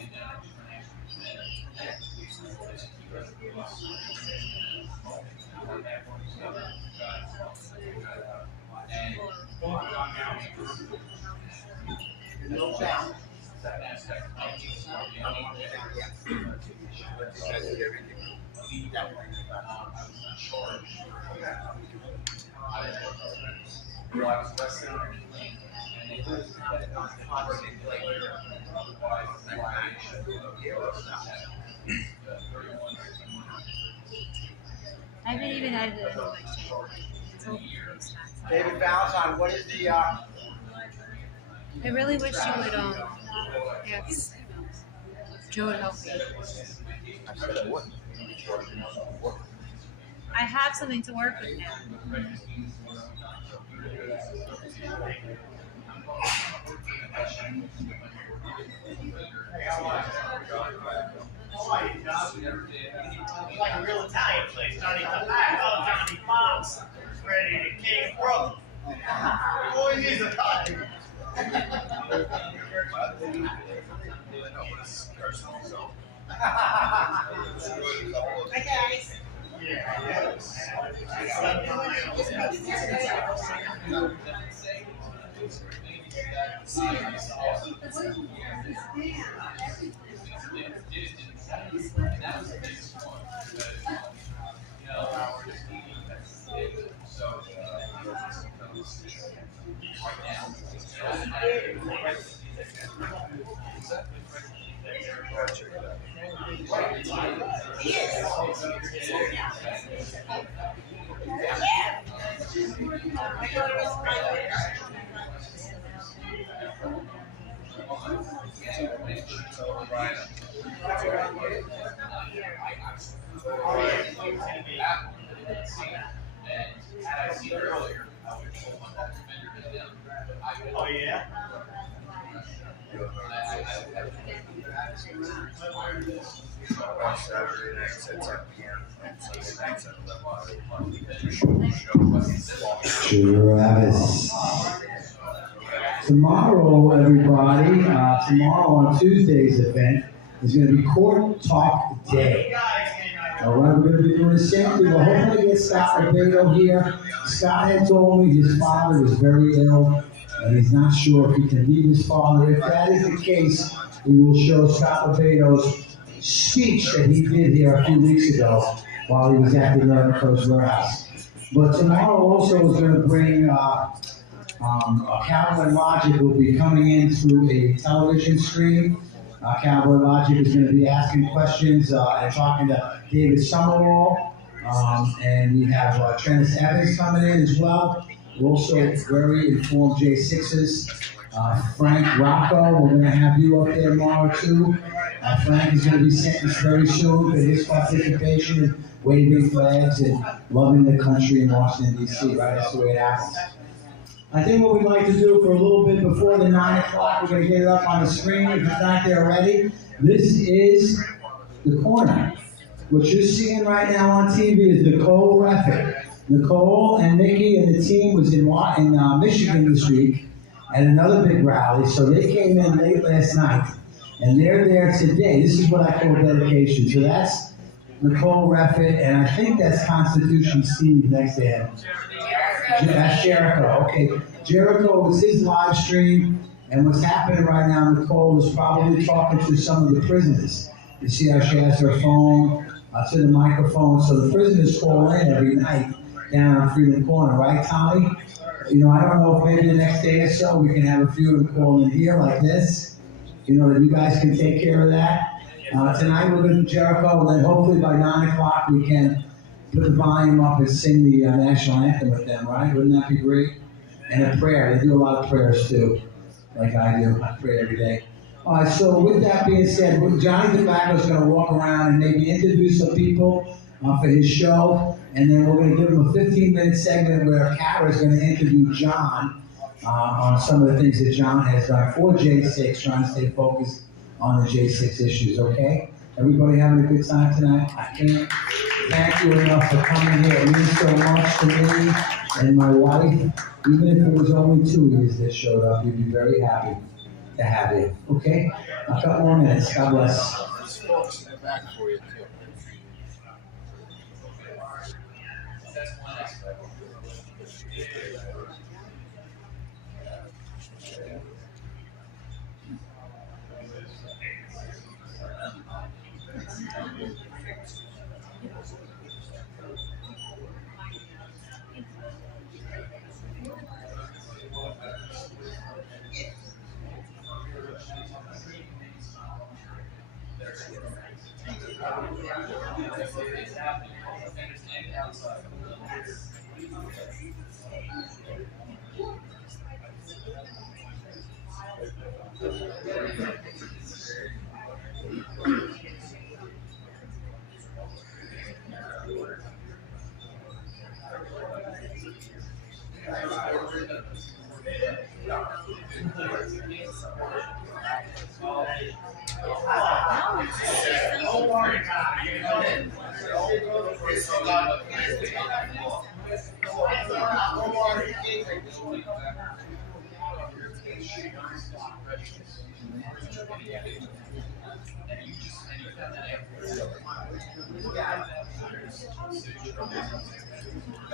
I haven't even added it into my channel. It's open. David Valentine, what is the I really wish you would ask Joe to help me. I said I wouldn't. I have something to work with now. Like a real Italian place. Johnny come back. Oh, Johnny Fox ready to kick bro. Boy, he's a cut. Hi guys. Oh, yeah? Saturday nights at 10 p.m. and Sunday nights at 11. Travis. Tomorrow, everybody, tomorrow on Tuesday's event is going to be Court Talk Day. All right, we're going to be doing the same thing. We're hoping to get Scott Robato here. Scott had told me his father is very ill, and he's not sure if he can meet his father. If that is the case, we will show Scott Robato's speech that he did here a few weeks ago while he was at the American Coast Warehouse. But tomorrow also is going to bring Cowboy Logic will be coming in through a television stream. Cowboy Logic is going to be asking questions and talking to David Summerall. And we have Trennis Evans coming in as well. We're also very informed J6s. Frank Rocco, we're going to have you up there tomorrow too. Frank is going to be sentenced very soon for his participation in waving flags and loving the country in Washington, D.C., right? That's the way it happens. I think what we'd like to do for a little bit before the 9 o'clock, we're going to get it up on the screen if it's not there already. This is the corner. What you're seeing right now on TV is Nicole Reffitt. Nicole and Mickey and the team was in Michigan this week at another big rally, so they came in late last night, and they're there today. This is what I call dedication. So that's Nicole Reffitt, and I think that's Constitution Steve next to him. That's Jericho. Okay, Jericho was his live stream, and what's happening right now, Nicole is probably talking to some of the prisoners. You see how she has her phone to the microphone, so the prisoners call in every night down on Freedom Corner, right, Tommy? You know, I don't know if maybe the next day or so we can have a few of them call in here like this. You know, that you guys can take care of that. Tonight we're going to Jericho, and then hopefully by 9 o'clock we can put the volume up and sing the national anthem with them, right? Wouldn't that be great? And a prayer. They do a lot of prayers too, like I do. I pray every day. All right, so with that being said, Johnny Tobacco is going to walk around and maybe introduce some people for his show, and then we're going to give him a 15-minute segment where Kara is going to interview John on some of the things that John has done for J6, trying to stay focused on the J6 issues, okay? Everybody having a good time tonight? I can't thank you enough for coming here. It means so much to me and my wife. Even if it was only 2 years that showed up, we'd be very happy to have you, okay? A couple more minutes. God bless. There's folks in the back for you, too.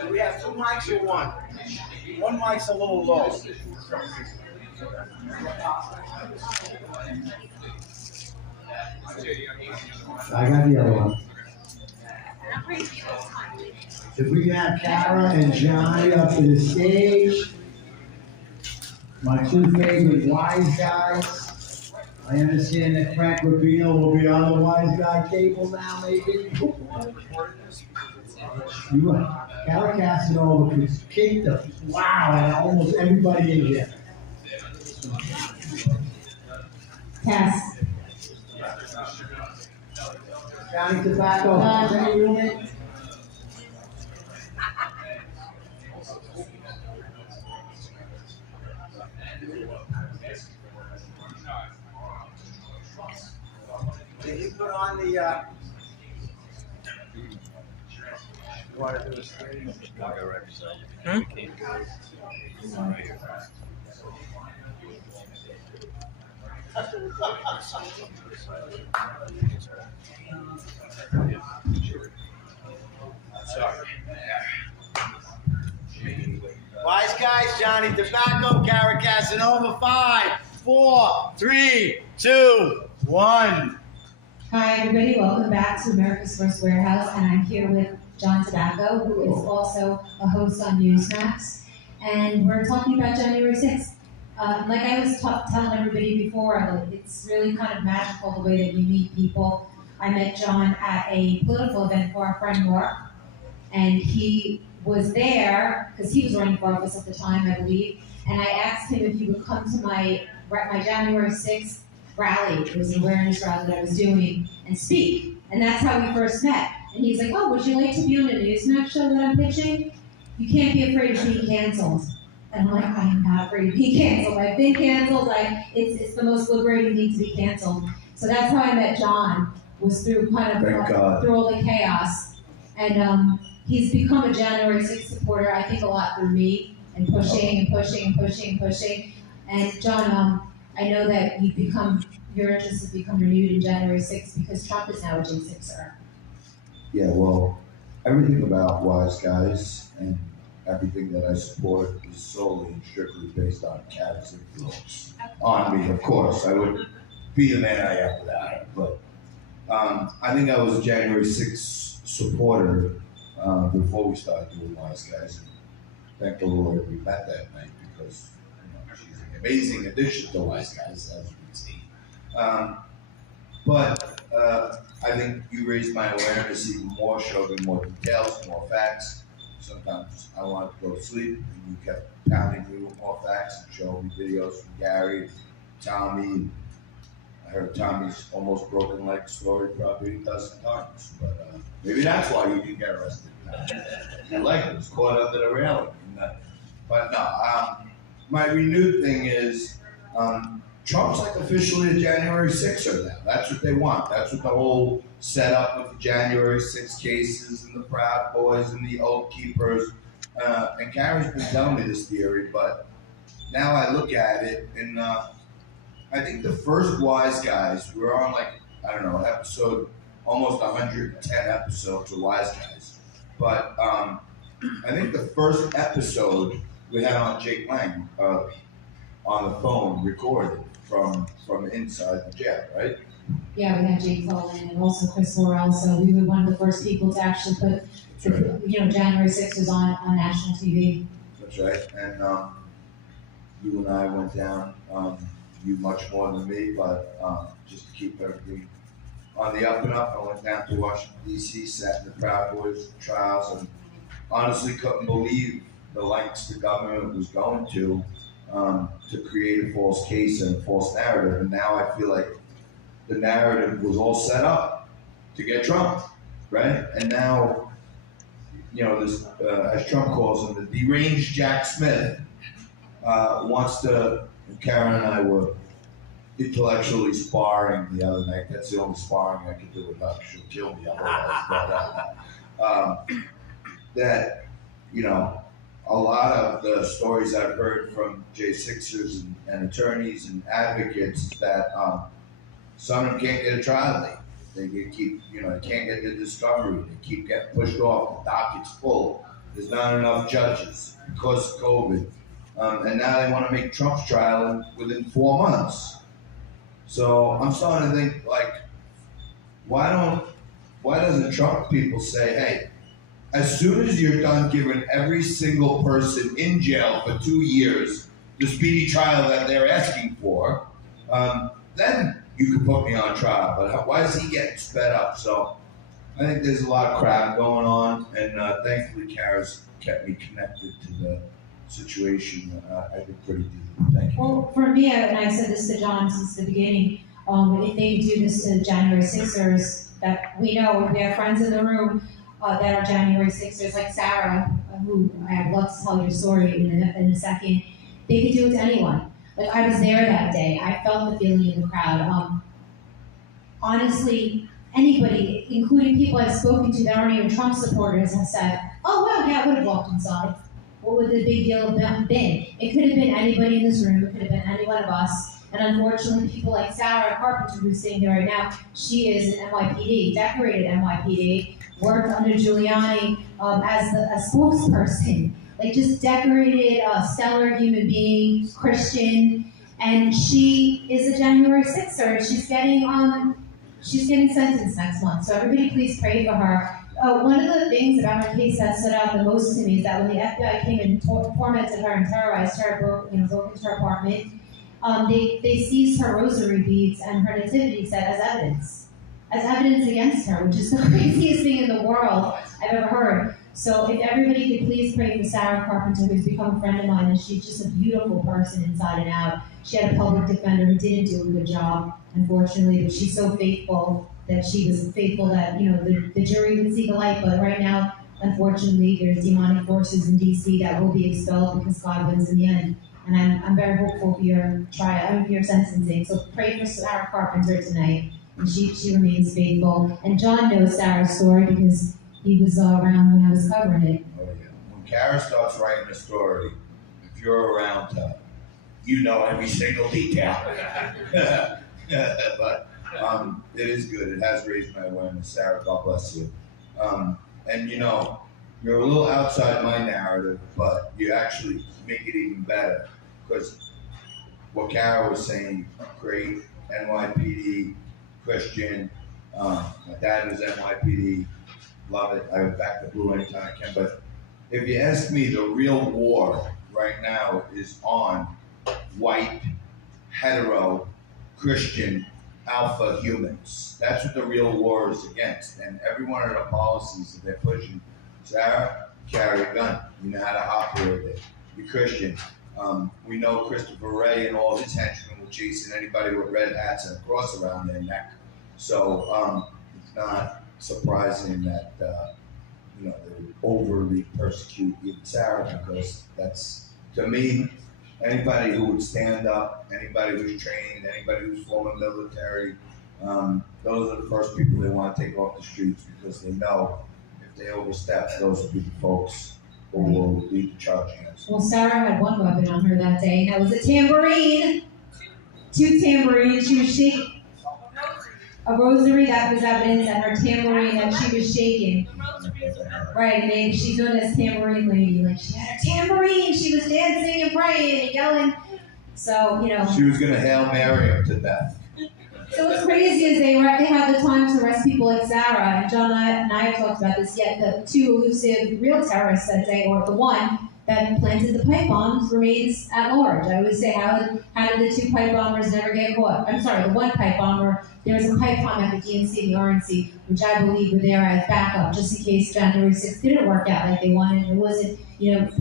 We have 2 mics or one? One mic's a little low. I got the other one. If we can have Kara and Johnny up to the stage, my 2 favorite wise guys. I understand that Frank Rubino will be on the wise guy table now, maybe. Kara Casanova could kick the wow out of almost everybody in here. Test. Johnny Tobacco, is any roommate? Did you put on the, you want to do the screen? I'll go right beside you. Hmm? You can't go. I'm right here. Sorry. Wise guys, Johnny Tobacco, Cara Casanova, 5, 4, 3, 2, 1. Hi, everybody. Welcome back to America's First Warehouse, and I'm here with John Tobacco, who is also a host on Newsmax, and we're talking about January 6th. Like I was telling everybody before, it's really kind of magical the way that you meet people. I met John at a political event for our friend Mark, and he was there because he was running for office at the time, I believe, and I asked him if he would come to my January 6th rally. It was an awareness rally that I was doing, and speak. And that's how we first met. And he's like, oh, would you like to be on a Newsmax show that I'm pitching? You can't be afraid of being canceled. And I'm like, I am not afraid of being canceled. I've been canceled. It's the most liberating thing to be canceled. So that's how I met John, was through kind of through all the chaos. And he's become a January 6th supporter, I think a lot through me, and pushing and pushing and pushing and pushing. And John, I know that your interest has become renewed in January 6th because Trump is now a J6er. Yeah, well, everything about Wise Guys and everything that I support is solely and strictly based on Cara's influence on me, of course. I wouldn't be the man I am without her. But I think I was a January 6th supporter before we started doing Wise Guys. And thank the Lord we met that night because she's an amazing addition to Wise Guys, as you can see. But I think you raised my awareness even more, showed me more details, more facts. Sometimes I wanted to go to sleep, and you kept pounding me with more facts and showing me videos from Gary, Tommy. I heard Tommy's almost broken leg story probably a dozen times, but maybe that's why you didn't get arrested. Your leg was caught under the railing. But no, my renewed thing is Trump's like officially a January 6er now. That's what they want. That's what the whole setup with the January 6 cases and the Proud Boys and the Oath Keepers. And Karen's been telling me this theory, but now I look at it, and I think the first Wise Guys, we were on episode, almost 110 episodes of Wise Guys. But I think the first episode we had on Jake Lang on the phone recorded from inside the jail, right? Yeah, we had Jake Sullivan and also Chris Laurel, so we were one of the first people to actually put, January 6th was on national TV. That's right, and you and I went down, you much more than me, but just to keep everything on the up and up, I went down to Washington, D.C., sat in the Proud Boys trials, and honestly couldn't believe the lengths the government was going to create a false case and a false narrative. And now I feel like the narrative was all set up to get Trump, right? And now, this, as Trump calls him, the deranged Jack Smith wants to, Karen and I were intellectually sparring the other night. That's the only sparring I can do with her. She'll kill me otherwise. But that, a lot of the stories I've heard from J6ers and attorneys and advocates is that some of them can't get a trial date. They can't get the discovery. They keep getting pushed off. The docket's full. There's not enough judges because of COVID. And now they want to make Trump's trial within 4 months. So I'm starting to think, why doesn't Trump people say, hey, as soon as you're done giving every single person in jail for 2 years the speedy trial that they're asking for, then you can put me on trial. But why is he getting sped up? So I think there's a lot of crap going on, and thankfully Kara's kept me connected to the situation. I think pretty deep. Thank you. Well, for me, and I said this to John since the beginning, If they do this to January 6ers, that we know, we have friends in the room that are January 6ers, like Sarah, who I would love to tell your story in a second. They could do it to anyone. Like, I was there that day. I felt the feeling in the crowd. Honestly, anybody, including people I've spoken to that aren't even Trump supporters, have said, oh, well, yeah, I would have walked inside. What would the big deal have been? It could have been anybody in this room. It could have been any one of us. And unfortunately, people like Sarah Carpenter, who's sitting here right now, she is an NYPD, decorated NYPD, worked under Giuliani as a spokesperson. Like, just decorated, stellar human being, Christian, and she is a January 6er. She's getting sentenced next month. So everybody, please pray for her. One of the things about her case that stood out the most to me is that when the FBI came and tormented her and terrorized her, broke into her apartment, they seized her rosary beads and her nativity set as evidence against her, which is the craziest thing in the world I've ever heard. So if everybody could please pray for Sarah Carpenter, who's become a friend of mine, and she's just a beautiful person inside and out. She had a public defender who didn't do a good job, unfortunately, but she's so faithful that she was faithful that, the jury would see the light. But right now, unfortunately, there's demonic forces in D.C. that will be expelled because God wins in the end. And I'm very hopeful for your trial, your sentencing. So pray for Sarah Carpenter tonight. And she remains faithful. And John knows Sarah's story because he was around when I was covering it. Oh, yeah. When Kara starts writing a story, if you're around her, you know every single detail. But it is good. It has raised my awareness. Sarah, God bless you. And you're a little outside my narrative, but you actually make it even better. Because what Kara was saying, great, NYPD, Christian, my dad was NYPD, love it. I would back the blue anytime I can. But if you ask me, the real war right now is on white, hetero, Christian, alpha humans. That's what the real war is against. And every one of the policies that they're pushing, Sarah, carry a gun. You know how to operate it. You're Christian. We know Christopher Wray and all his henchmen were chasing anybody with red hats and a cross around their neck. So it's not surprising that they would overly persecute even Sarah, because that's, to me, anybody who would stand up, anybody who's trained, anybody who's former military, those are the first people they want to take off the streets, because they know if they overstep, those will be the folks who will lead the charge against them. Well, Sarah had one weapon on her that day, and that was a tambourine. 2 tambourines. She was shaking. A rosary, that was evidence, and her tambourine that she was shaking. Right, and she's known as tambourine lady. Like, she had a tambourine. She was dancing and praying and yelling. So, She was going to Hail Mary him to death. So what's crazy is they have the time to arrest people like Sarah, and John and I have talked about this, yet the 2 elusive real terrorists that day, or the one that planted the pipe bombs, remains at large. I always say, how did the 2 pipe bombers never get caught? I'm sorry, the 1 pipe bomber, there was a pipe bomb at the DNC and the RNC, which I believe were there as backup, just in case January 6th didn't work out like they wanted. It wasn't,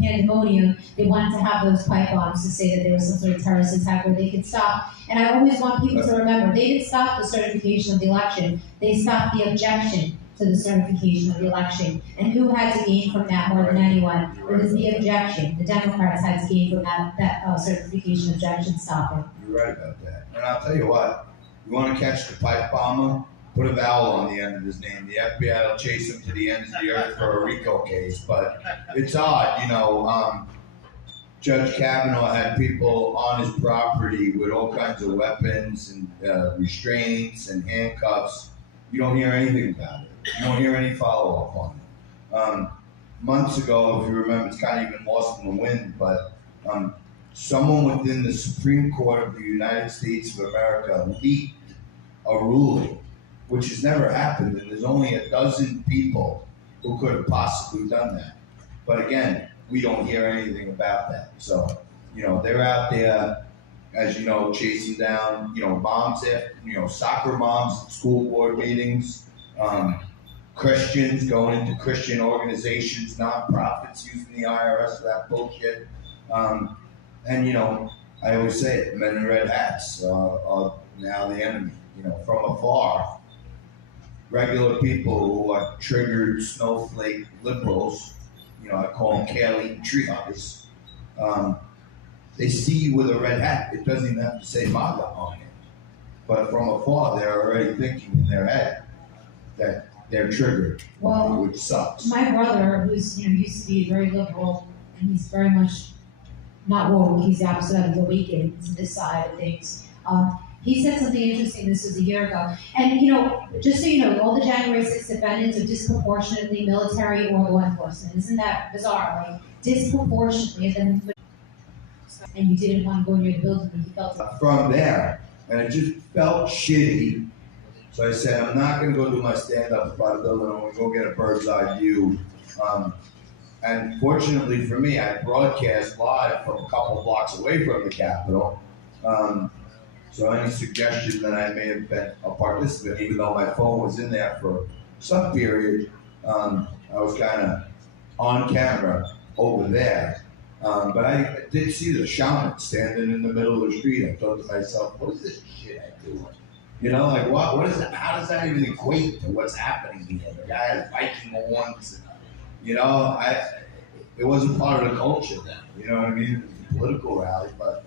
pandemonium. They wanted to have those pipe bombs to say that there was some sort of terrorist attack where they could stop. And I always want people to remember, they didn't stop the certification of the election. They stopped the objection to the certification of the election. And who had to gain from that more than anyone? It was the objection. The Democrats had to gain from that certification objection stopping. You're right about that. And I'll tell you what, you want to catch the pipe bomber? Put a vowel on the end of his name. The FBI will chase him to the ends of the earth for a RICO case. But it's odd, Judge Kavanaugh had people on his property with all kinds of weapons and restraints and handcuffs. You don't hear anything about it. You don't hear any follow-up on it. Months ago, if you remember, it's kind of even lost in the wind, but someone within the Supreme Court of the United States of America leaked a ruling, which has never happened, and there's only a dozen people who could have possibly done that. But again, we don't hear anything about that. So, they're out there, as you know, chasing down, moms at, soccer moms at school board meetings, Christians going into Christian organizations, nonprofits using the IRS for that bullshit. And, I always say it, men in red hats are now the enemy. You know, from afar, regular people who are triggered snowflake liberals, you know, I call them kale-eating tree huggers, they see you with a red hat. It doesn't even have to say MAGA on it. But from afar, they're already thinking in their head that they're triggered, which sucks. My brother, who's used to be very liberal, and he's very much not woke, he's the opposite of the weekend, he's this side of things. He said something interesting, this was a year ago. And just so you know, all the January 6th defendants are disproportionately military or law enforcement. Isn't that bizarre? Like, disproportionately. And you didn't want to go near the building, but you felt it. From there, and it just felt shitty. So I said, I'm not going to go do my stand-up by the building. I'm going to go get a bird's eye view. And fortunately for me, I broadcast live from a couple blocks away from the Capitol. So any suggestion that I may have been a participant, even though my phone was in there for some period, I was kind of on camera over there. But I did see the shaman standing in the middle of the street. I thought to myself, what is this shit I do? You know, like what is that? How does that even equate to what's happening here? The guy has Viking horns. You know, it wasn't part of the culture then. You know what I mean? It was a political rally, but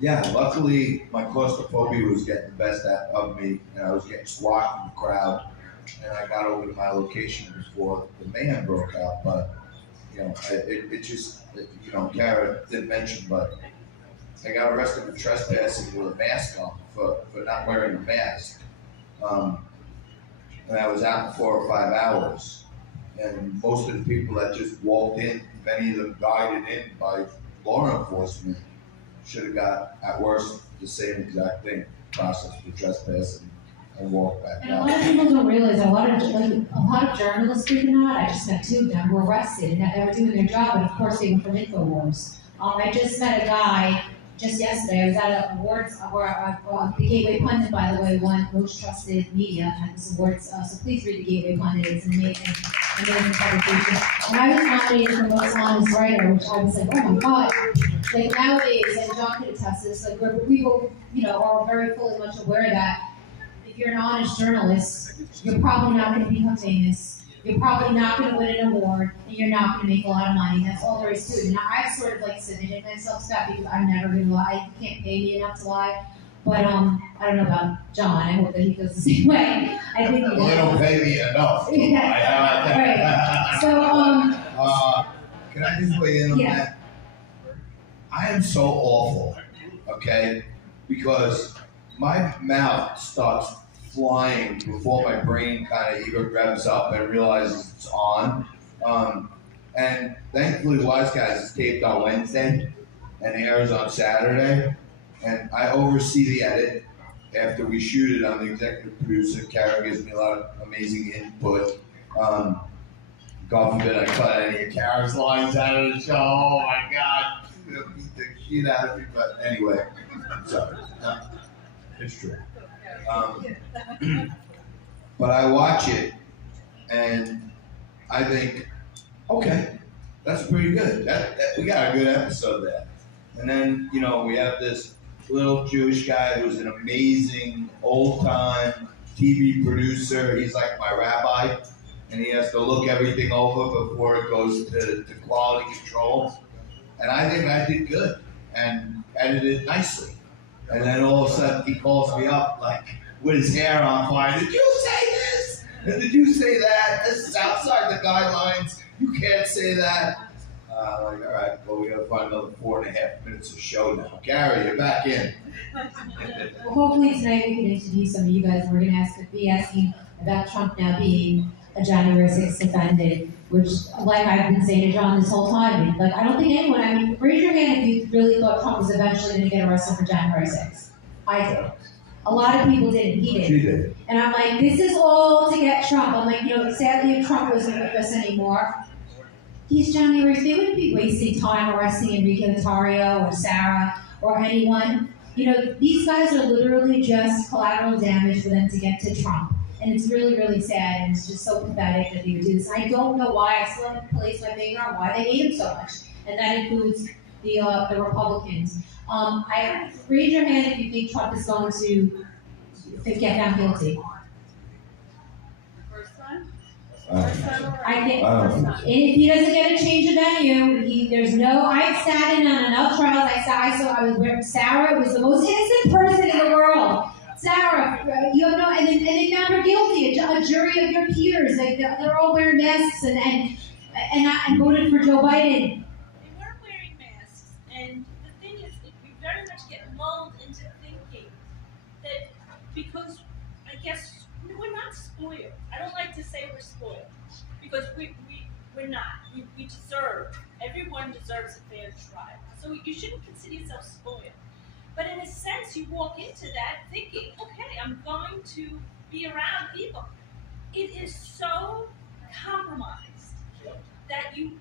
yeah, luckily my claustrophobia was getting the best of me, and I was getting squashed in the crowd, and I got over to my location before the mayhem broke out. But you know, it just, you know, Kara didn't mention, but I got arrested for trespassing with a mask on for not wearing a mask, and I was out for 4 or 5 hours. And most of the people that just walked in, many of them guided in by law enforcement, should have got, at worst, the same exact thing, process for trespassing and walk back And a out. lot of people don't realize, a lot of journalists speaking out, I just met 2 of them, were arrested, and they were doing their job, and of course they were from InfoWars. I just met a guy just yesterday. I was at an awards, the Gateway Pundit, by the way, won Most Trusted Media at this awards, so please read the Gateway Pundit. It's an amazing publication. And I was nominated for Most Honest Writer, which I was like, oh my God. Like nowadays, and John could attest to this, like where people, are very fully much aware that if you're an honest journalist, you're probably not going to become famous. You're probably not going to win an award, and you're not going to make a lot of money. That's all there is to it. Now, I've sort of like submitted myself to that because I'm never going to lie. You can't pay me enough to lie. But I don't know about John. I hope that he feels the same way. I think he does. Well, they don't pay me enough. Yeah. Right. So, can I just weigh in on that? I am so awful, okay? Because my mouth starts flying before my brain kind of even revs up and realizes it's on. And thankfully, Wise Guys is taped on Wednesday and airs on Saturday. And I oversee the edit. After we shoot it, I'm the executive producer. Kara gives me a lot of amazing input. God forbid I cut any of Kara's lines out of the show. Oh my God. She's going to beat the shit out of me. But anyway, I'm sorry. It's true. But I watch it and I think, okay, that's pretty good. We got a good episode there. And then, we have this little Jewish guy who's an amazing old-time TV producer. He's like my rabbi, and he has to look everything over before it goes to quality control. And I think I did good and edited nicely. And then all of a sudden he calls me up like with his hair on fire. Did you say this? And did you say that? This is outside the guidelines. You can't say that. All right, well, we got to find another 4.5 minutes of show now. Gary, you're back in. Well, hopefully tonight we can interview some of you guys. We're going to be asking about Trump now being a January 6th defendant, which, like I've been saying to John this whole time, I don't think anyone, raise your hand if you really thought Trump was eventually going to get arrested for January 6th. I did. A lot of people didn't. He did. She did. And I'm like, this is all to get Trump. I'm like, sadly, if Trump wasn't with us anymore, these Januaries, they wouldn't be wasting time arresting Enrique Notario or Sarah or anyone. These guys are literally just collateral damage for them to get to Trump. And it's really, really sad, and it's just so pathetic that they would do this. And I don't know why. I still haven't placed my finger on why they hate him so much. And that includes the Republicans. I raise your hand if you think Trump is going to get found guilty. First time? I think if he doesn't get a change of venue, there's no. I've sat in on enough trials. I was where Sarah was the most innocent person in the world. Sarah, you have no, and they found her guilty. A jury of your peers, they're all wearing masks and voted for Joe Biden. They weren't wearing masks, and the thing is, we very much get lulled into thinking that because I guess we're not spoiled. I don't like to say we're spoiled because we're not. We deserve. Everyone deserves a fair trial. So you shouldn't consider yourself spoiled. But in a sense, you walk into that thinking, okay, I'm going to be around people. It is so compromised that you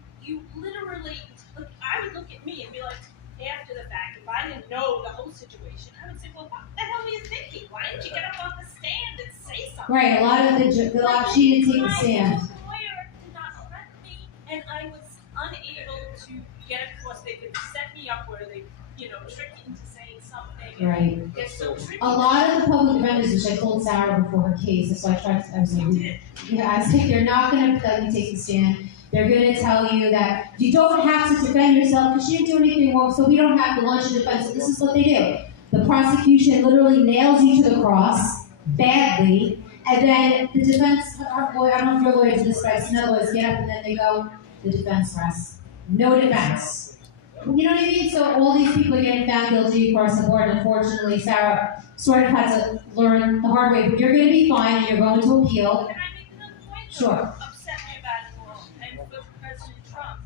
literally, look, I would look at me and be like, after the fact, if I didn't know the whole situation, I would say, well, what the hell were you thinking? Why didn't you get up on the stand and say something? Right, a lot of she didn't take the stand. My lawyer did not correct me, and I was unable to get across. They could set me up where they, trick me into saying something. Right. It's so tricky. A lot of the public defenders, which I told Sarah before her case, that's why I was like, they're not going to let you take the stand. They're going to tell you that you don't have to defend yourself because you didn't do anything wrong, so we don't have to launch a defense. So this is what they do. The prosecution literally nails you to the cross, badly, and then the defense, I don't know if your lawyers do this, but I've seen other lawyers get up and then they go, the defense rests. No defense. You know what I mean? So all these people are getting found guilty across the board. Unfortunately, Sarah sort of had to learn the hard way, but you're going to be fine and you're going to appeal. Can I make another point? Sure. Upset me about it all, and with President Trump,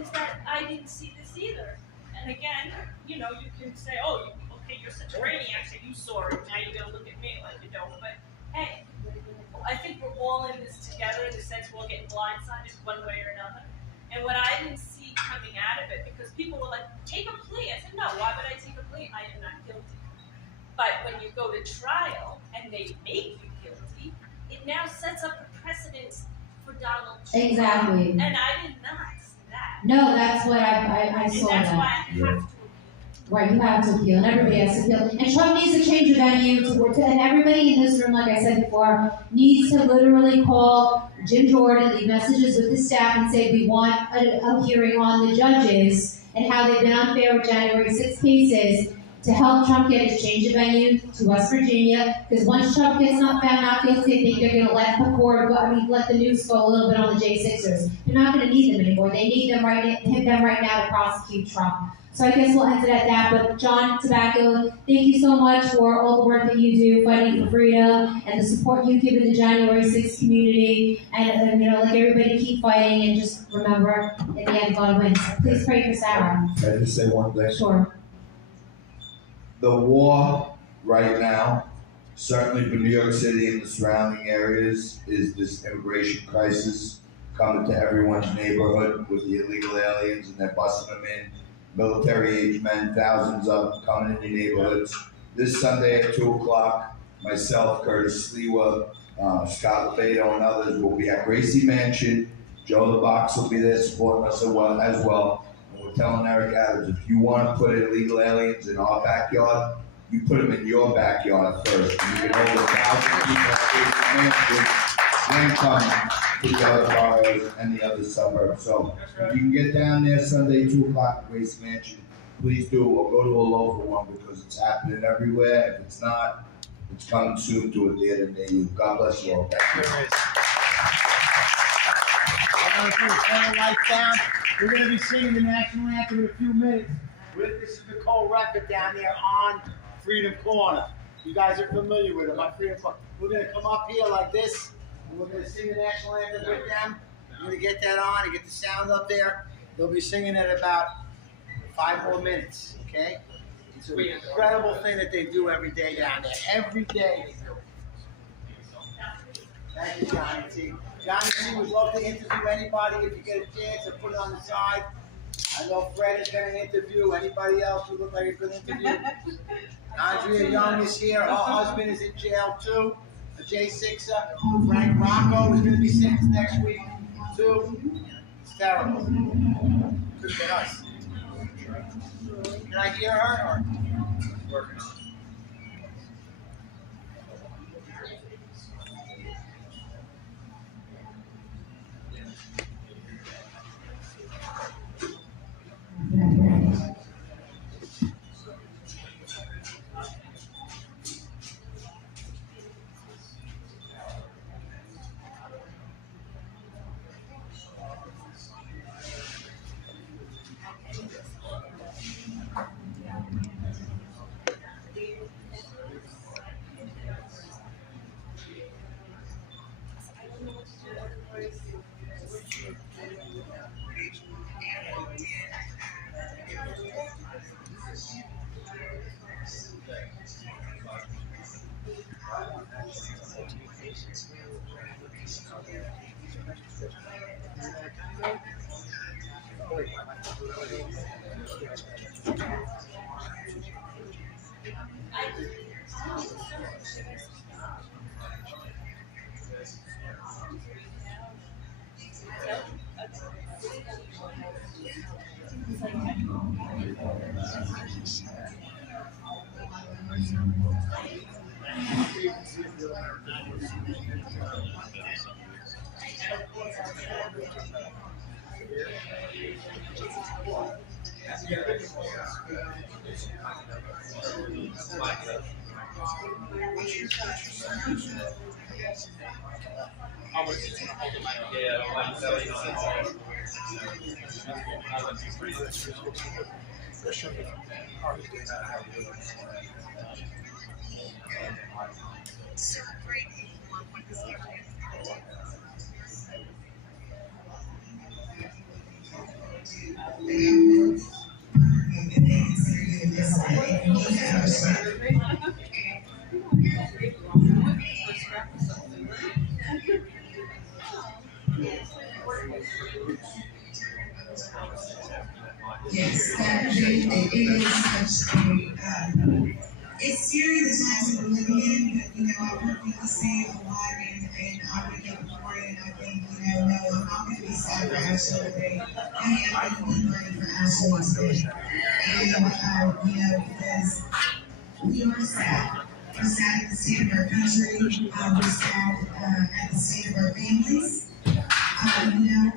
is that I didn't see this either. And again, you can say, oh, okay, you're such a brainiac, so you saw it, now you're going to look at me like you don't. But hey, I think we're all in this together in the sense we're all getting blindsided one way or another. And what I didn't see coming out of it, because people were like, take a plea. I said, no, why would I take a plea? I am not guilty. But when you go to trial and they make you guilty, it now sets up a precedent for Donald Trump. Exactly. And I did not see that. No, that's what I saw and that's that. why I have to appeal. Right, you have to appeal, and everybody has to appeal. And Trump needs to change the venue to work, and everybody in this room, like I said before, needs to literally call Jim Jordan, leave messages with his staff, and say we want a hearing on the judges and how they've been unfair with January 6 cases to help Trump get his change of venue to West Virginia. Because once Trump gets not found not guilty, I think they're going to let the court go. Let the news go a little bit on the J6ers. They're not going to need them anymore. They need them right now to prosecute Trump. So I guess we'll end it at that. But John Tobacco, thank you so much for all the work that you do fighting for freedom and the support you've given the January 6th community. And like everybody, keep fighting and just remember, in the end, God wins. Please pray for Sarah. Can I just say one thing? Sure. The war right now, certainly for New York City and the surrounding areas, is this immigration crisis coming to everyone's neighborhood with the illegal aliens, and they're busting them in. Military-age men, thousands of them coming in your neighborhoods. This Sunday at 2 o'clock, myself, Curtis Sliwa, Scott Lebedo, and others will be at Gracie Mansion. Joe the Box will be there supporting us as well. And we're telling Eric Adams, if you want to put illegal aliens in our backyard, you put them in your backyard first. And you can hold 1,000 people at Gracie Mansion, then come to the other boroughs and the other suburbs. So if you can get down there Sunday, 2 o'clock at Gracie Mansion, please do. Or go to a local one because it's happening everywhere. If it's not, it's coming soon to a theater near you. God bless you all. Thank you. I'm going to turn the lights down. We're going to be singing the national anthem in a few minutes. This is Nicole Record down there on Freedom Corner. You guys are familiar with it, my Freedom Corner. We're going to come up here like this, and we're going to sing the national anthem with them. We're going to get that on and get the sound up there. They'll be singing at about 5 more minutes, okay? It's an incredible thing that they do every day down there. Every day they do it. Thank you, Johnny T. Johnny T would love to interview anybody if you get a chance and put it on the side. I know Fred is going to interview. Anybody else who look like a good interview? Andrea Young is here. Her husband is in jail too. A J6er. Frank Rocco is going to be sentenced next week too. It's terrible. Could get us. Can I hear her? Or? Working on it. Yes, that it is such a, it's scary the times that we're living in, but I've heard people say a lot, and I wake up before it, and I think, no, I'm not going to be sad for Ashley today. I am going to be ready for Ashley today. And, because we are sad. We're sad at the state of our country. We're sad at the state of our families.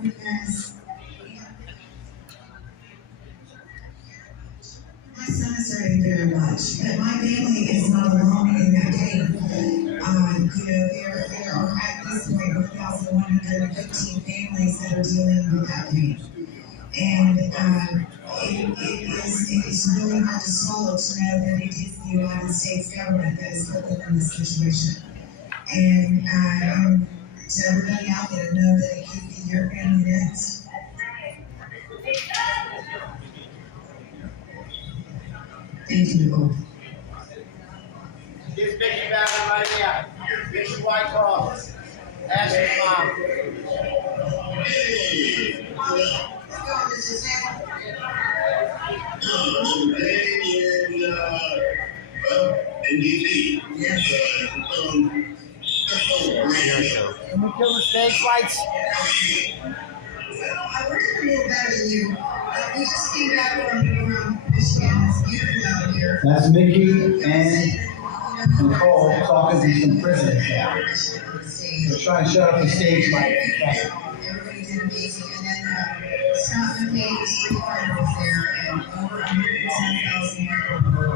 Because my son is hurting very much, but my family is not alone in that pain. There are at this point 1,115 families that are dealing with that pain. And it is really hard to swallow to know that it is the United States government that is put them in this situation. And to everybody out there, know that it could be your family next. Thank you, Nicole. Here's Mickey back right here. Mickey Whitecroft. Ask your mom. In D.C. Yes. Can we kill the stage lights? I work a little better than you. We just came back from Michigan. It's beautiful out here. That's Mickey and Nicole talking to some prisoners now. They're trying to shut up the stage light. Everybody did amazing. And then Scott McKay was 3 finals there, and over 110,000 people were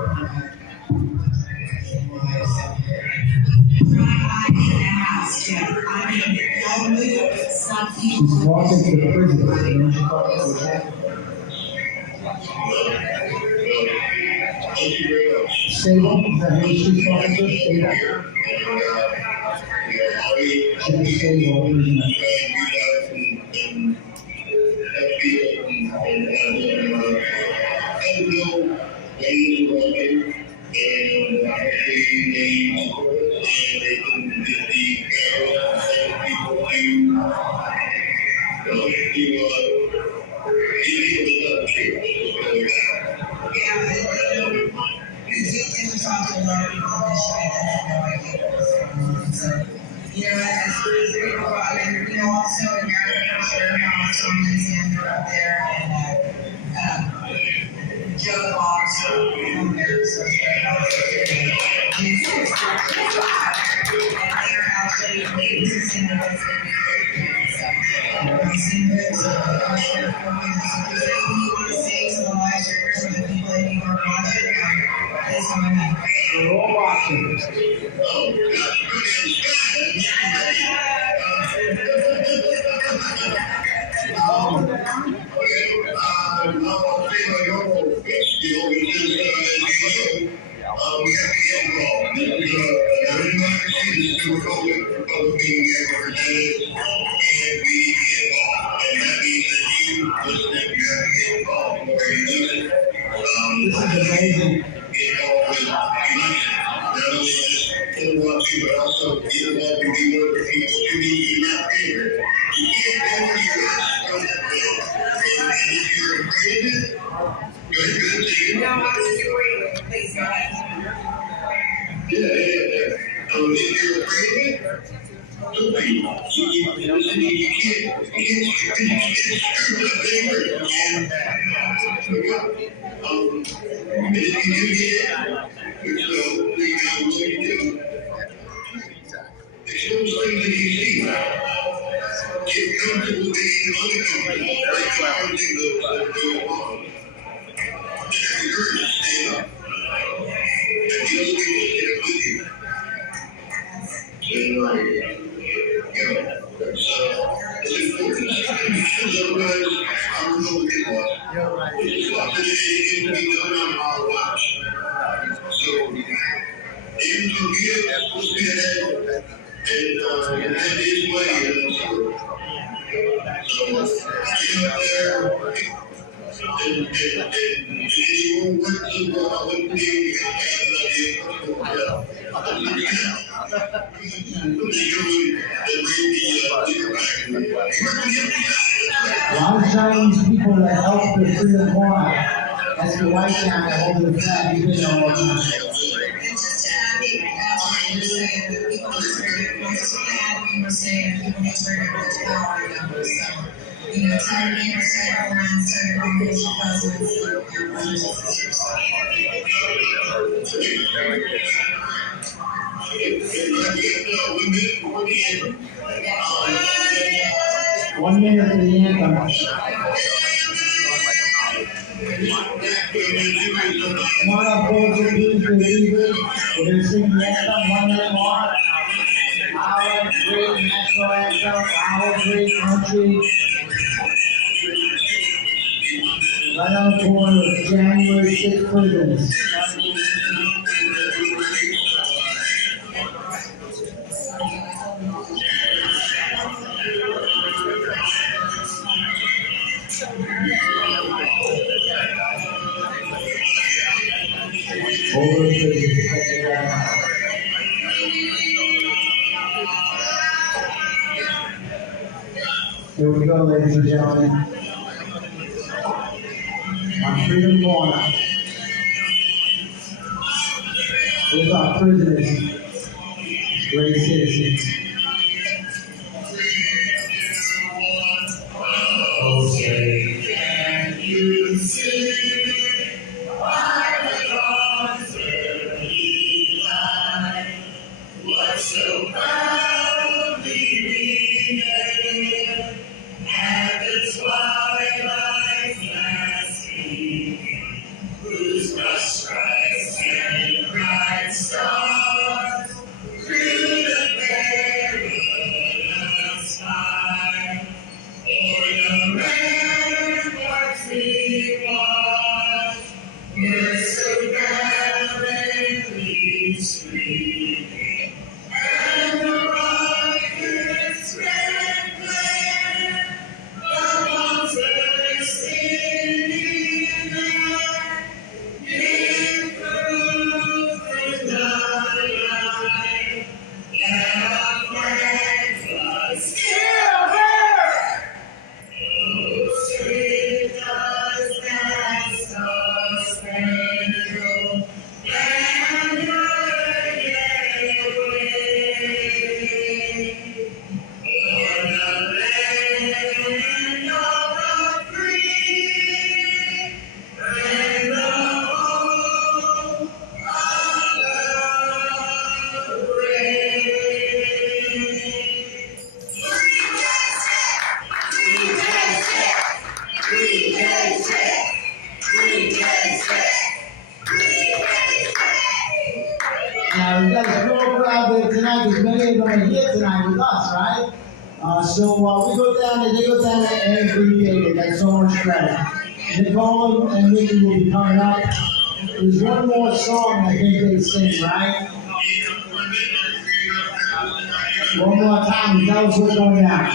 She's walking to the prison. Sable, is that who she's talking to? Sable? She's Sable, isn't Also American Warehouse on Lysander up there, and We're all watching. This is amazing. A lot of Chinese people that help the freedom fly. That's the white guy holding the flag. He's been there all the time. You know, tell your neighbors, tell your friends, tell your uncle, cousins, One minute for the anthem. Come on up, boys and girls, we're going to sing the anthem 1 minute more. Our great national anthem, our great country. Right on the corner of January 6th prisons. Over the prisons. Here we go, ladies and gentlemen. On Freedom Corner. Here's our prisoners, great citizens. Oh, say, can you see why the concert he lied? What so proudly we hailed at the twilight's last gleam, whose brush stripes and bright stars through the veil. you got a small crowd there tonight, because many of them are here tonight with us, right? So we go down there, they go down there every day. They got so much credit. Nicole and Mickey will be coming up. There's one more song I think they sing, right? One more time, tell us what's going down.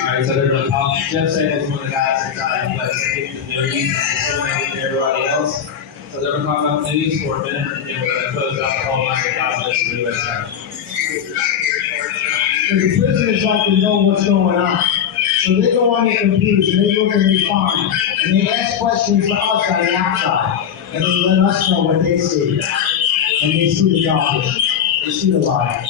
Alright, so they're gonna talk. Jeff said is one of the guys that plays the news and everybody else. So they're gonna talk about the news for a minute, and then we're gonna close out the whole night with God bless the U.S.A. The prisoners like to know what's going on. So they go on their computers and they look and they find. And they ask questions to us on the outside. And they let us know what they see. And they see the garbage. They see the lie.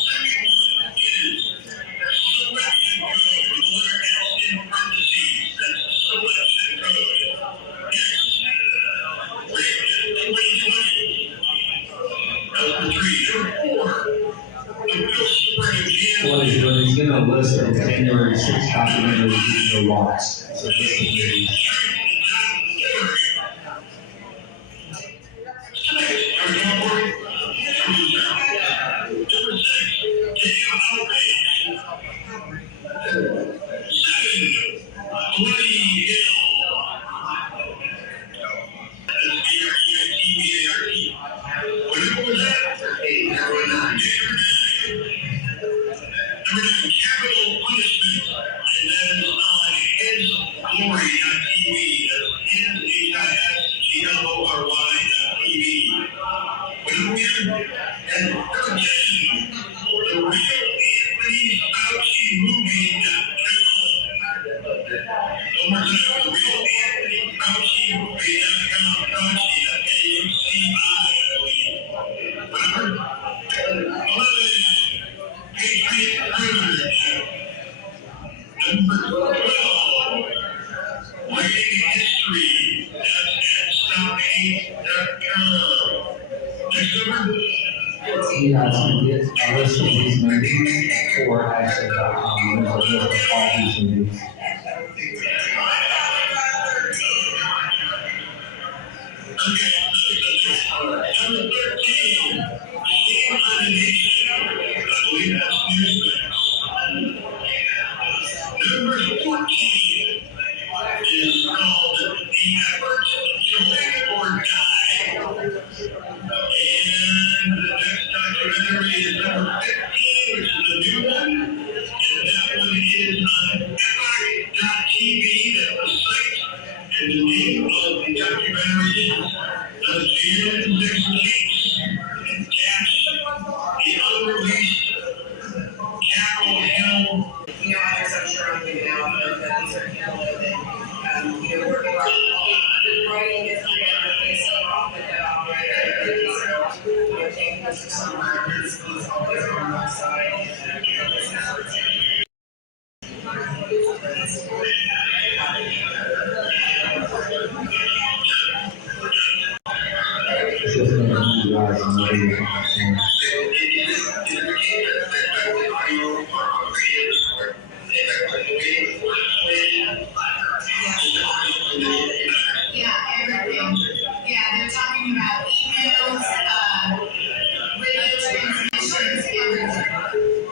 What he's doing, he's getting a list of January 6th documentaries you can go watch. So list of movies. Capital punishment, and then on his glory.tv, that's HISGLORY.tv. And the real Anthony Fauci movie.com. One more time, the real Anthony Fauci movie.com. Fauci, F-A-U-C-I, I believe. 11. Patriot Purge. Number 12. Writing History. That's at StopHate.com. Next number. You guys can get a list of these movies or hashtag.com. There's a list of all these movies. Number 13. Shame on the Nation. I believe that's Newsmax. Number 14 is called The Effort to Live or Die. And the next documentary is number 15, which is a new one. And that one is on Epoch.tv, that's the site. And the name of the documentary is The Janet Nixon Case. And Cash, the unreleased Capitol Hill. You know, I'm sure I'm giving out, but these are people that, working on writing history and everything, so I'll put that out right there. So, thank you for some records, he's always on my side. Yeah, everything. Yeah, they're talking about emails, radio transmissions, everything.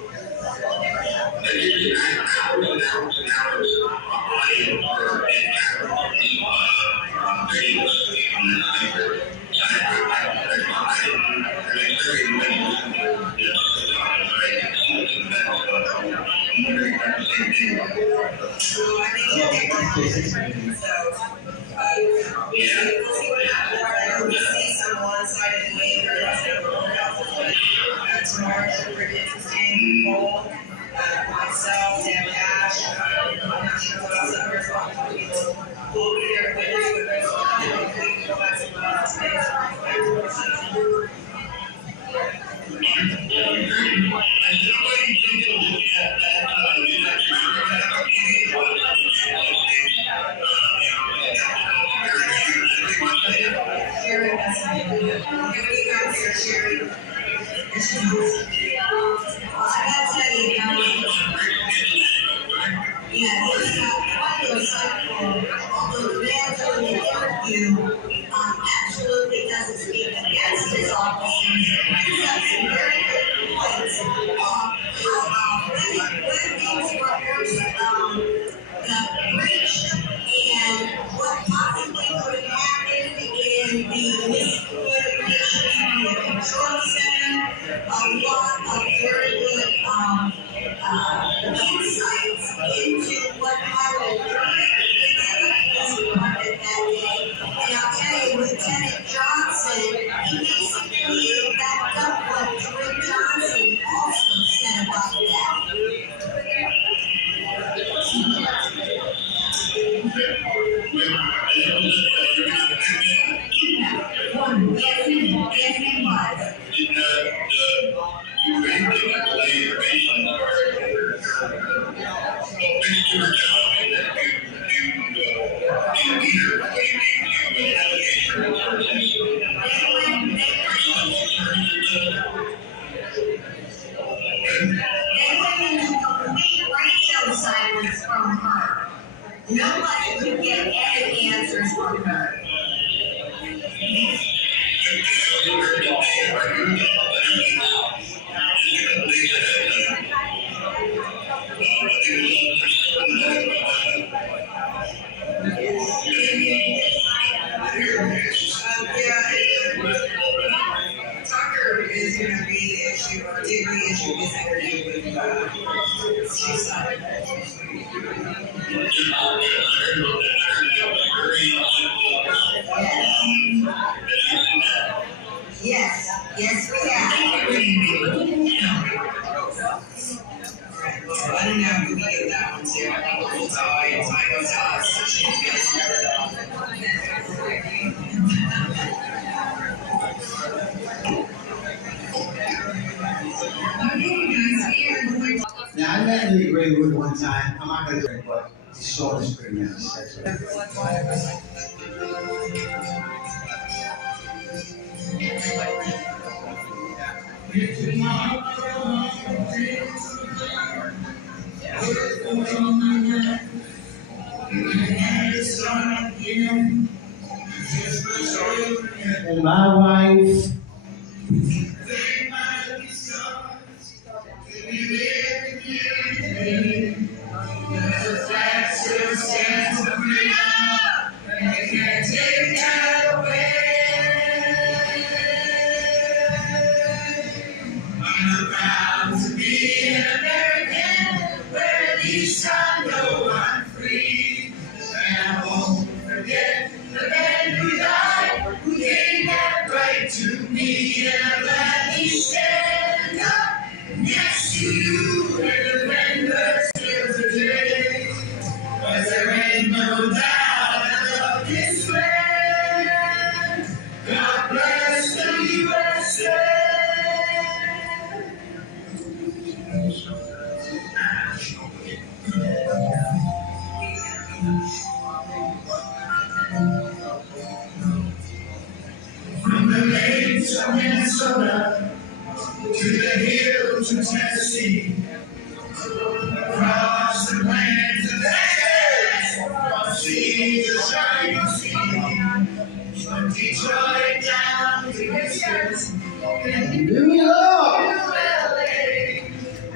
Myself, Deb Ash, I'm not sure what else I'm responsible people will be there with absolutely doesn't speak against his officers. He has some very Silence from her. Nobody could get any answers from her. Tucker is going to be the issue, or did reissue his interview with Suicide. Yes, yes we have. Well, I don't know if we can get that one too. I think we'll tell I go tell us so she Now, I met Lee Greenwood one time. I'm not going to drink, but he saw this pretty nice. And my wife. From the lakes of Minnesota to the hills of Tennessee, across the plains of Texas, seas of shining sea, from Detroit down to Houston and New York,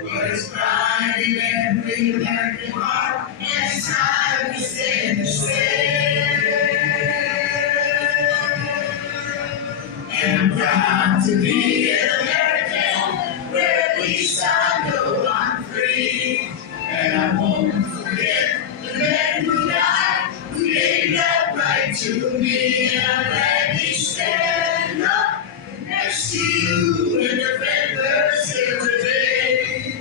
but it's pride in every American heart, and it's time to stand the stand. And I'm proud to be an American, where at least I know I'm free. And I won't forget the men who died, who gave that right to me. And I'm ready to stand up next to you and defend the still today.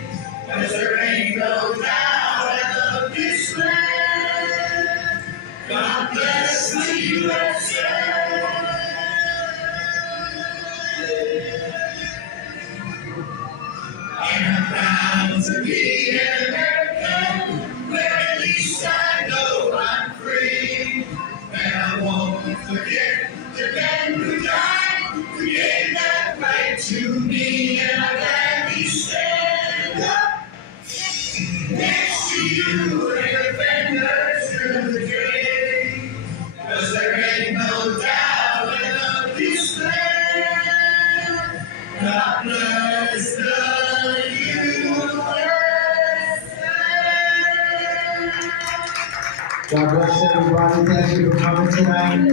'Cause there ain't no doubt I love this land. God bless the U.S.A. And I'm proud to be an American, where at least I know I'm free. And I won't forget the men who died, who gave that right to me. And I'm glad we stand up next to you and defenders through the day. 'Cause there ain't no doubt I love this land. God bless the God bless everybody. Thank you for coming tonight.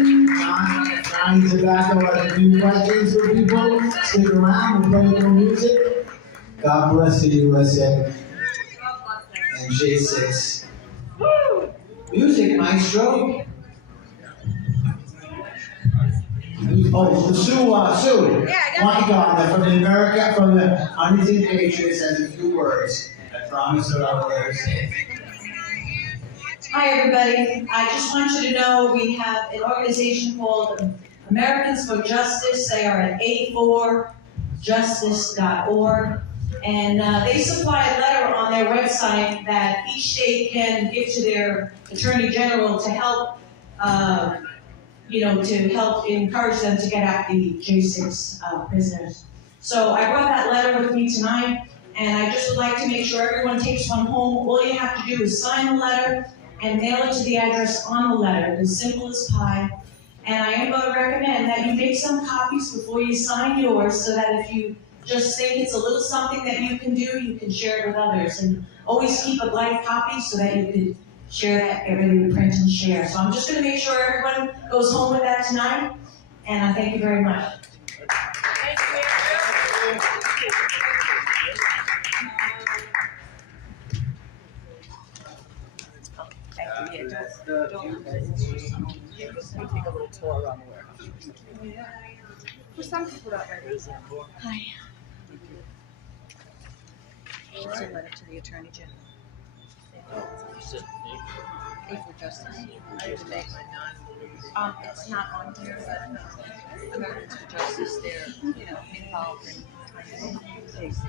Johnny Tobacco has a few questions for people. Stick around. We're playing more music. God bless the U.S.A. and J6. Music, maestro. Oh, Sue. My God, from the America, from the Huntington Patriots has a few words. I promise that I will understand. Hi, everybody. I just want you to know we have an organization called Americans for Justice. They are at a4justice.org. And they supply a letter on their website that each state can give to their Attorney General to help, to help encourage them to get at the J6 prisoners. So I brought that letter with me tonight, and I just would like to make sure everyone takes one home. All you have to do is sign the letter and mail it to the address on the letter, as simple as pie. And I am going to recommend that you make some copies before you sign yours, so that if you just think it's a little something that you can do, you can share it with others. And always keep a blank copy so that you could share that, get ready to print and share. So I'm just going to make sure everyone goes home with that tonight, and I thank you very much. Take a little tour around the warehouse. For some people that way. Hi. It's a letter to the Attorney General. A4 Justice. I have to make my it's not on here, but Americans for Justice, they're, involved in cases.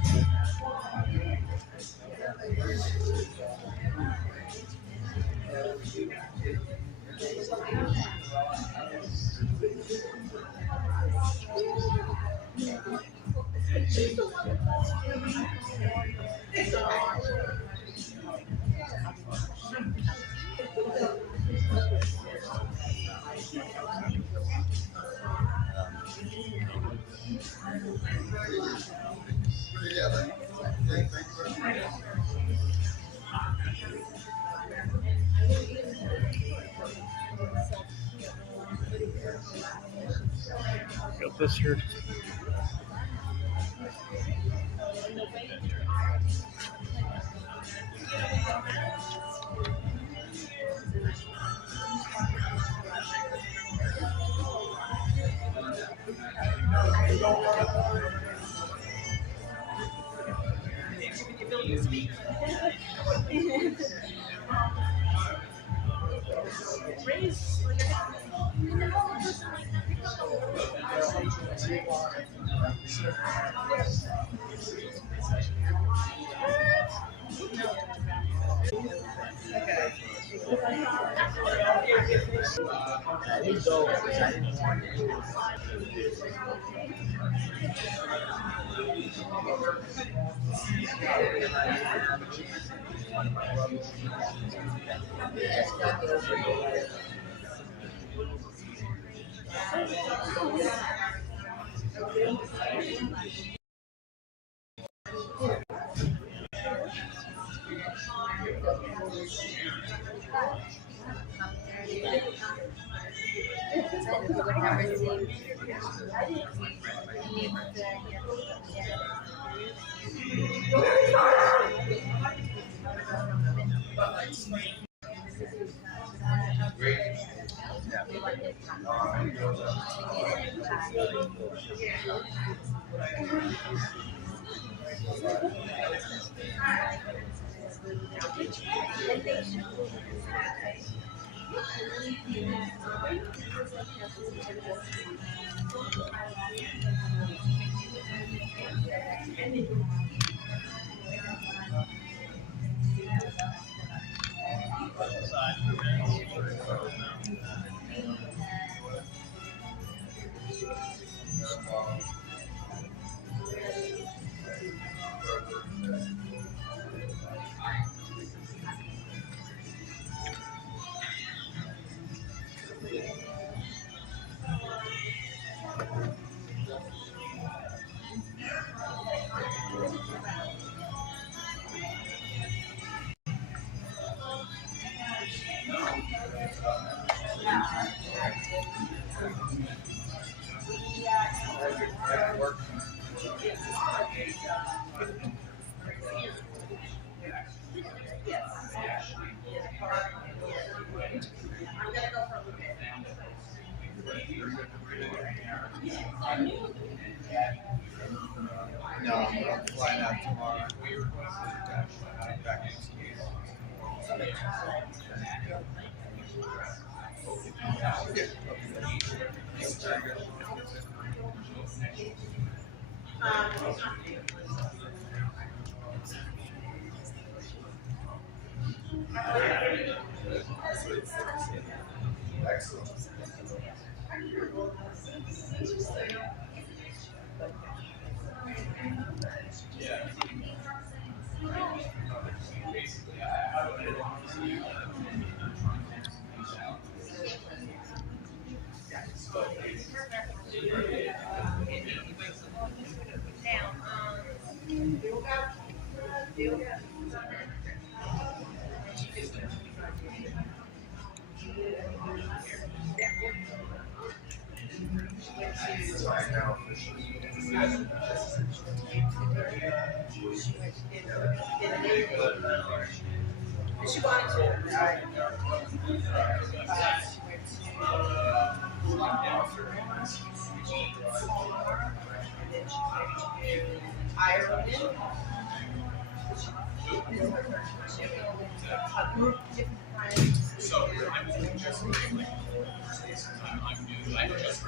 Got this here. No, I'm flying out tomorrow. Back next week. She wanted to. Ireland. A group of different friends. So I'm doing just I'm new. I just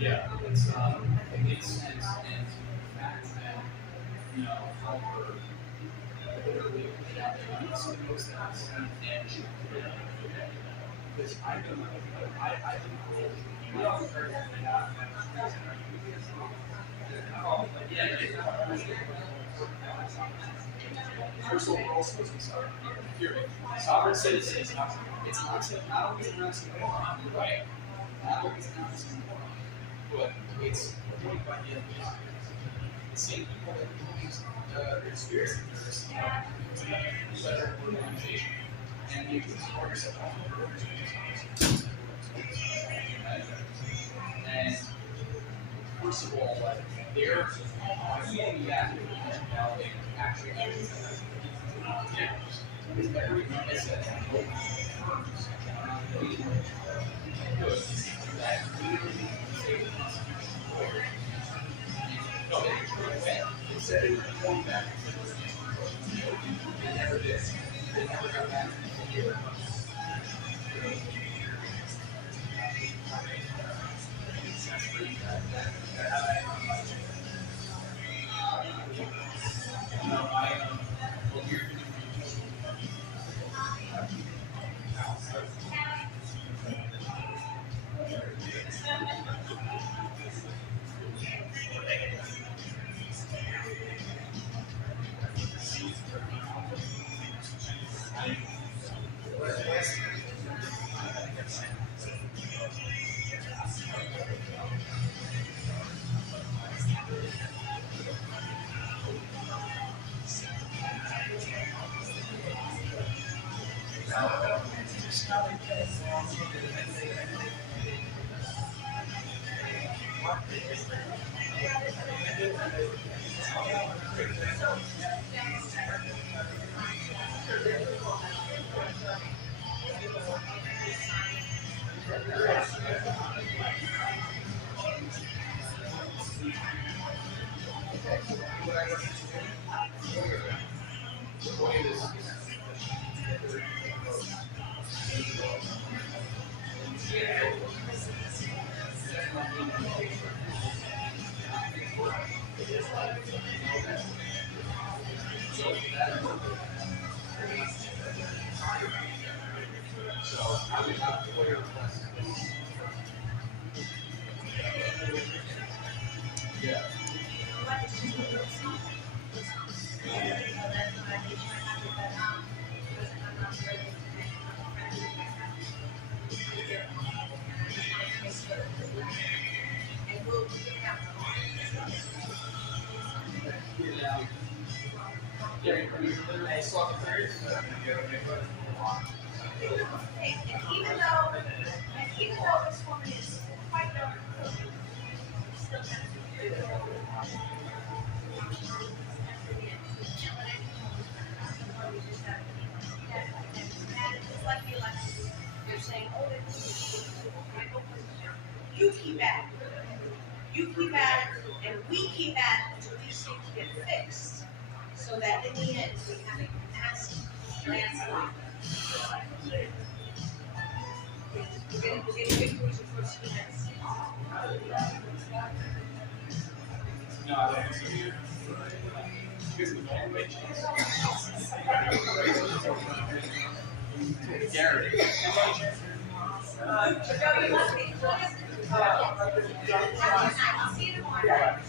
Yeah, it's it makes sense, and the fact that for literally it's makes sense, and because I don't I we all heard Universal role schools and stuff. Sovereign citizen is not. It's not always an oxymoron, right? Not always an oxymoron, but it's point by the end. The same people that use conspiracy theorists to better organization, and you can support yourself off of organizations. And first of all, they're feeling that actually yeah. Because everything I said firms good that literally say the Constitution. No, they said it was going back. They never did. They never got back. Even though this woman is quite young, she still has to do it. It's like the election. They're saying, oh, you keep at it. You keep at it, and we keep at it until these things get fixed. So that in the end, we have a massive landslide. We're getting victories in first minutes. No, I don't see you. Gary. No, you must be. I'll see you tomorrow. Yeah.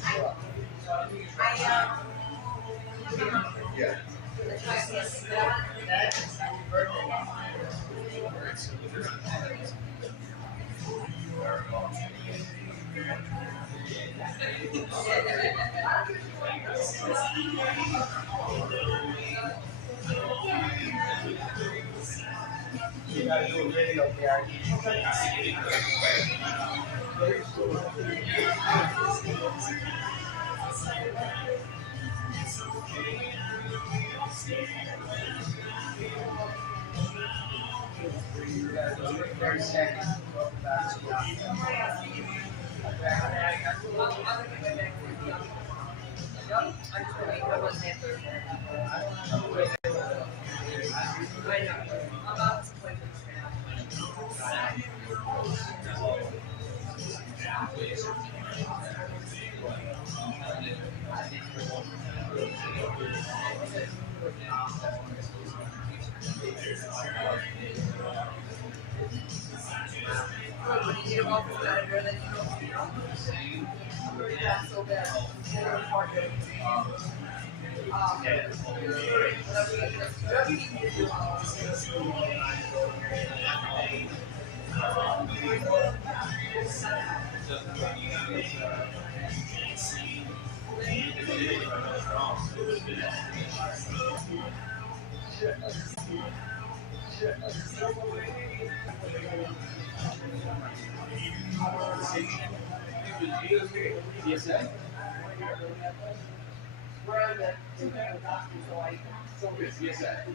You gotta do a video, Gary. Very second. U.S.A. We're in the so it's U.S.A.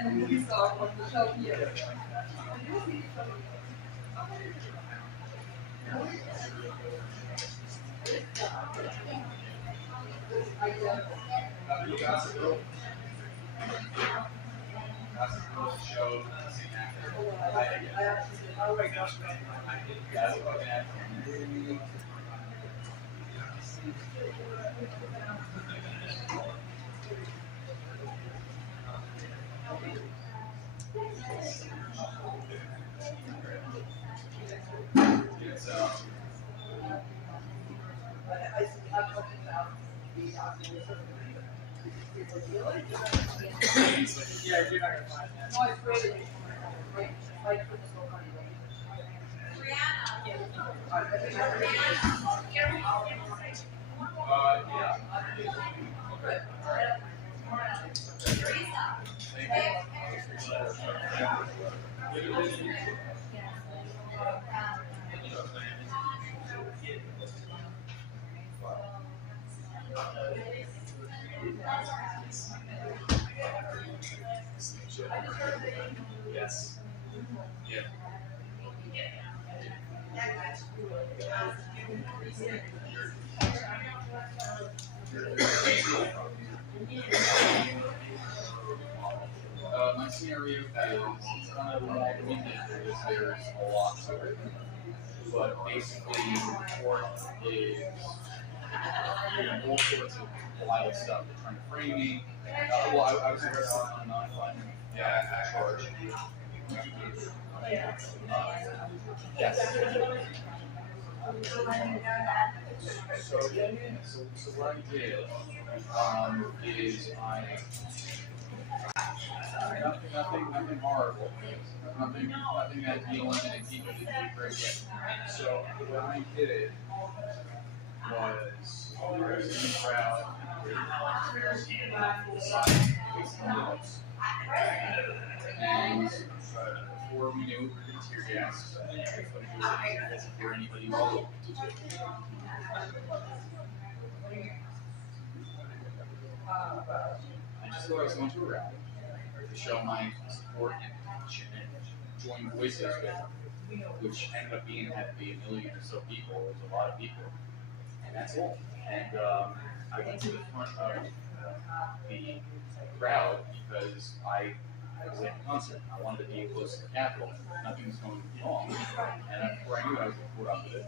and the movie star from the show here. Yeah, you're not gonna find that. Yes. Yeah. My scenario is kind of long-winded because there's a lot to it. But basically, the court is doing all sorts of wild stuff. They're trying to frame me. Well, I was arrested on a non-violent charge. Yes. So what I did is nothing horrible, nothing that you eliminate people to do very good. So what I did was I was in the crowd, and before we knew it, we were going to tear gas. Before anybody knew. I just thought I was going to a rally to show my support and passion and join voices with, which ended up being had to be 1 million or so people. It was a lot of people, and that's all. And I went to the front of the crowd because I was at a concert. I wanted to be close to the Capitol. Nothing was going wrong, and before I knew it, I was caught up with it.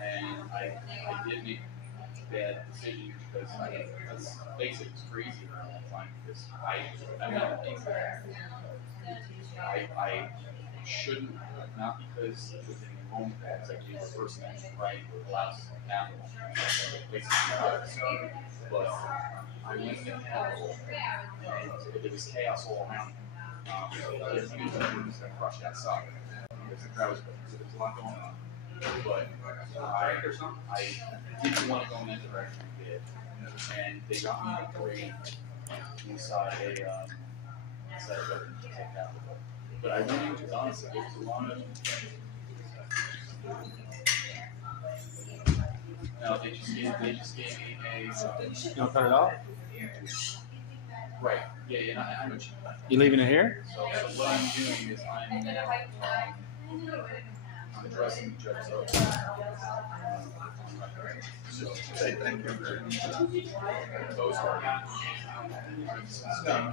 And I did make bad decision because let's face it, it's crazy around that time because I shouldn't, not because it was in the moment because I gave the person that right or allows capital but I went to the Capitol and there was chaos all around. There's huge numbers that crushed outside because the crowd was big, so there's a lot going on. But I didn't want to go in that direction, I did, and they got me in a parade inside a building, Capitol. But I went into honestly, it was a lot of. No, they just gave me a. You want to cut it off? Right. Yeah. I know. You leaving it here? So what I'm doing is I'm addressing the judge's oath. So say thank you very much. Those are no.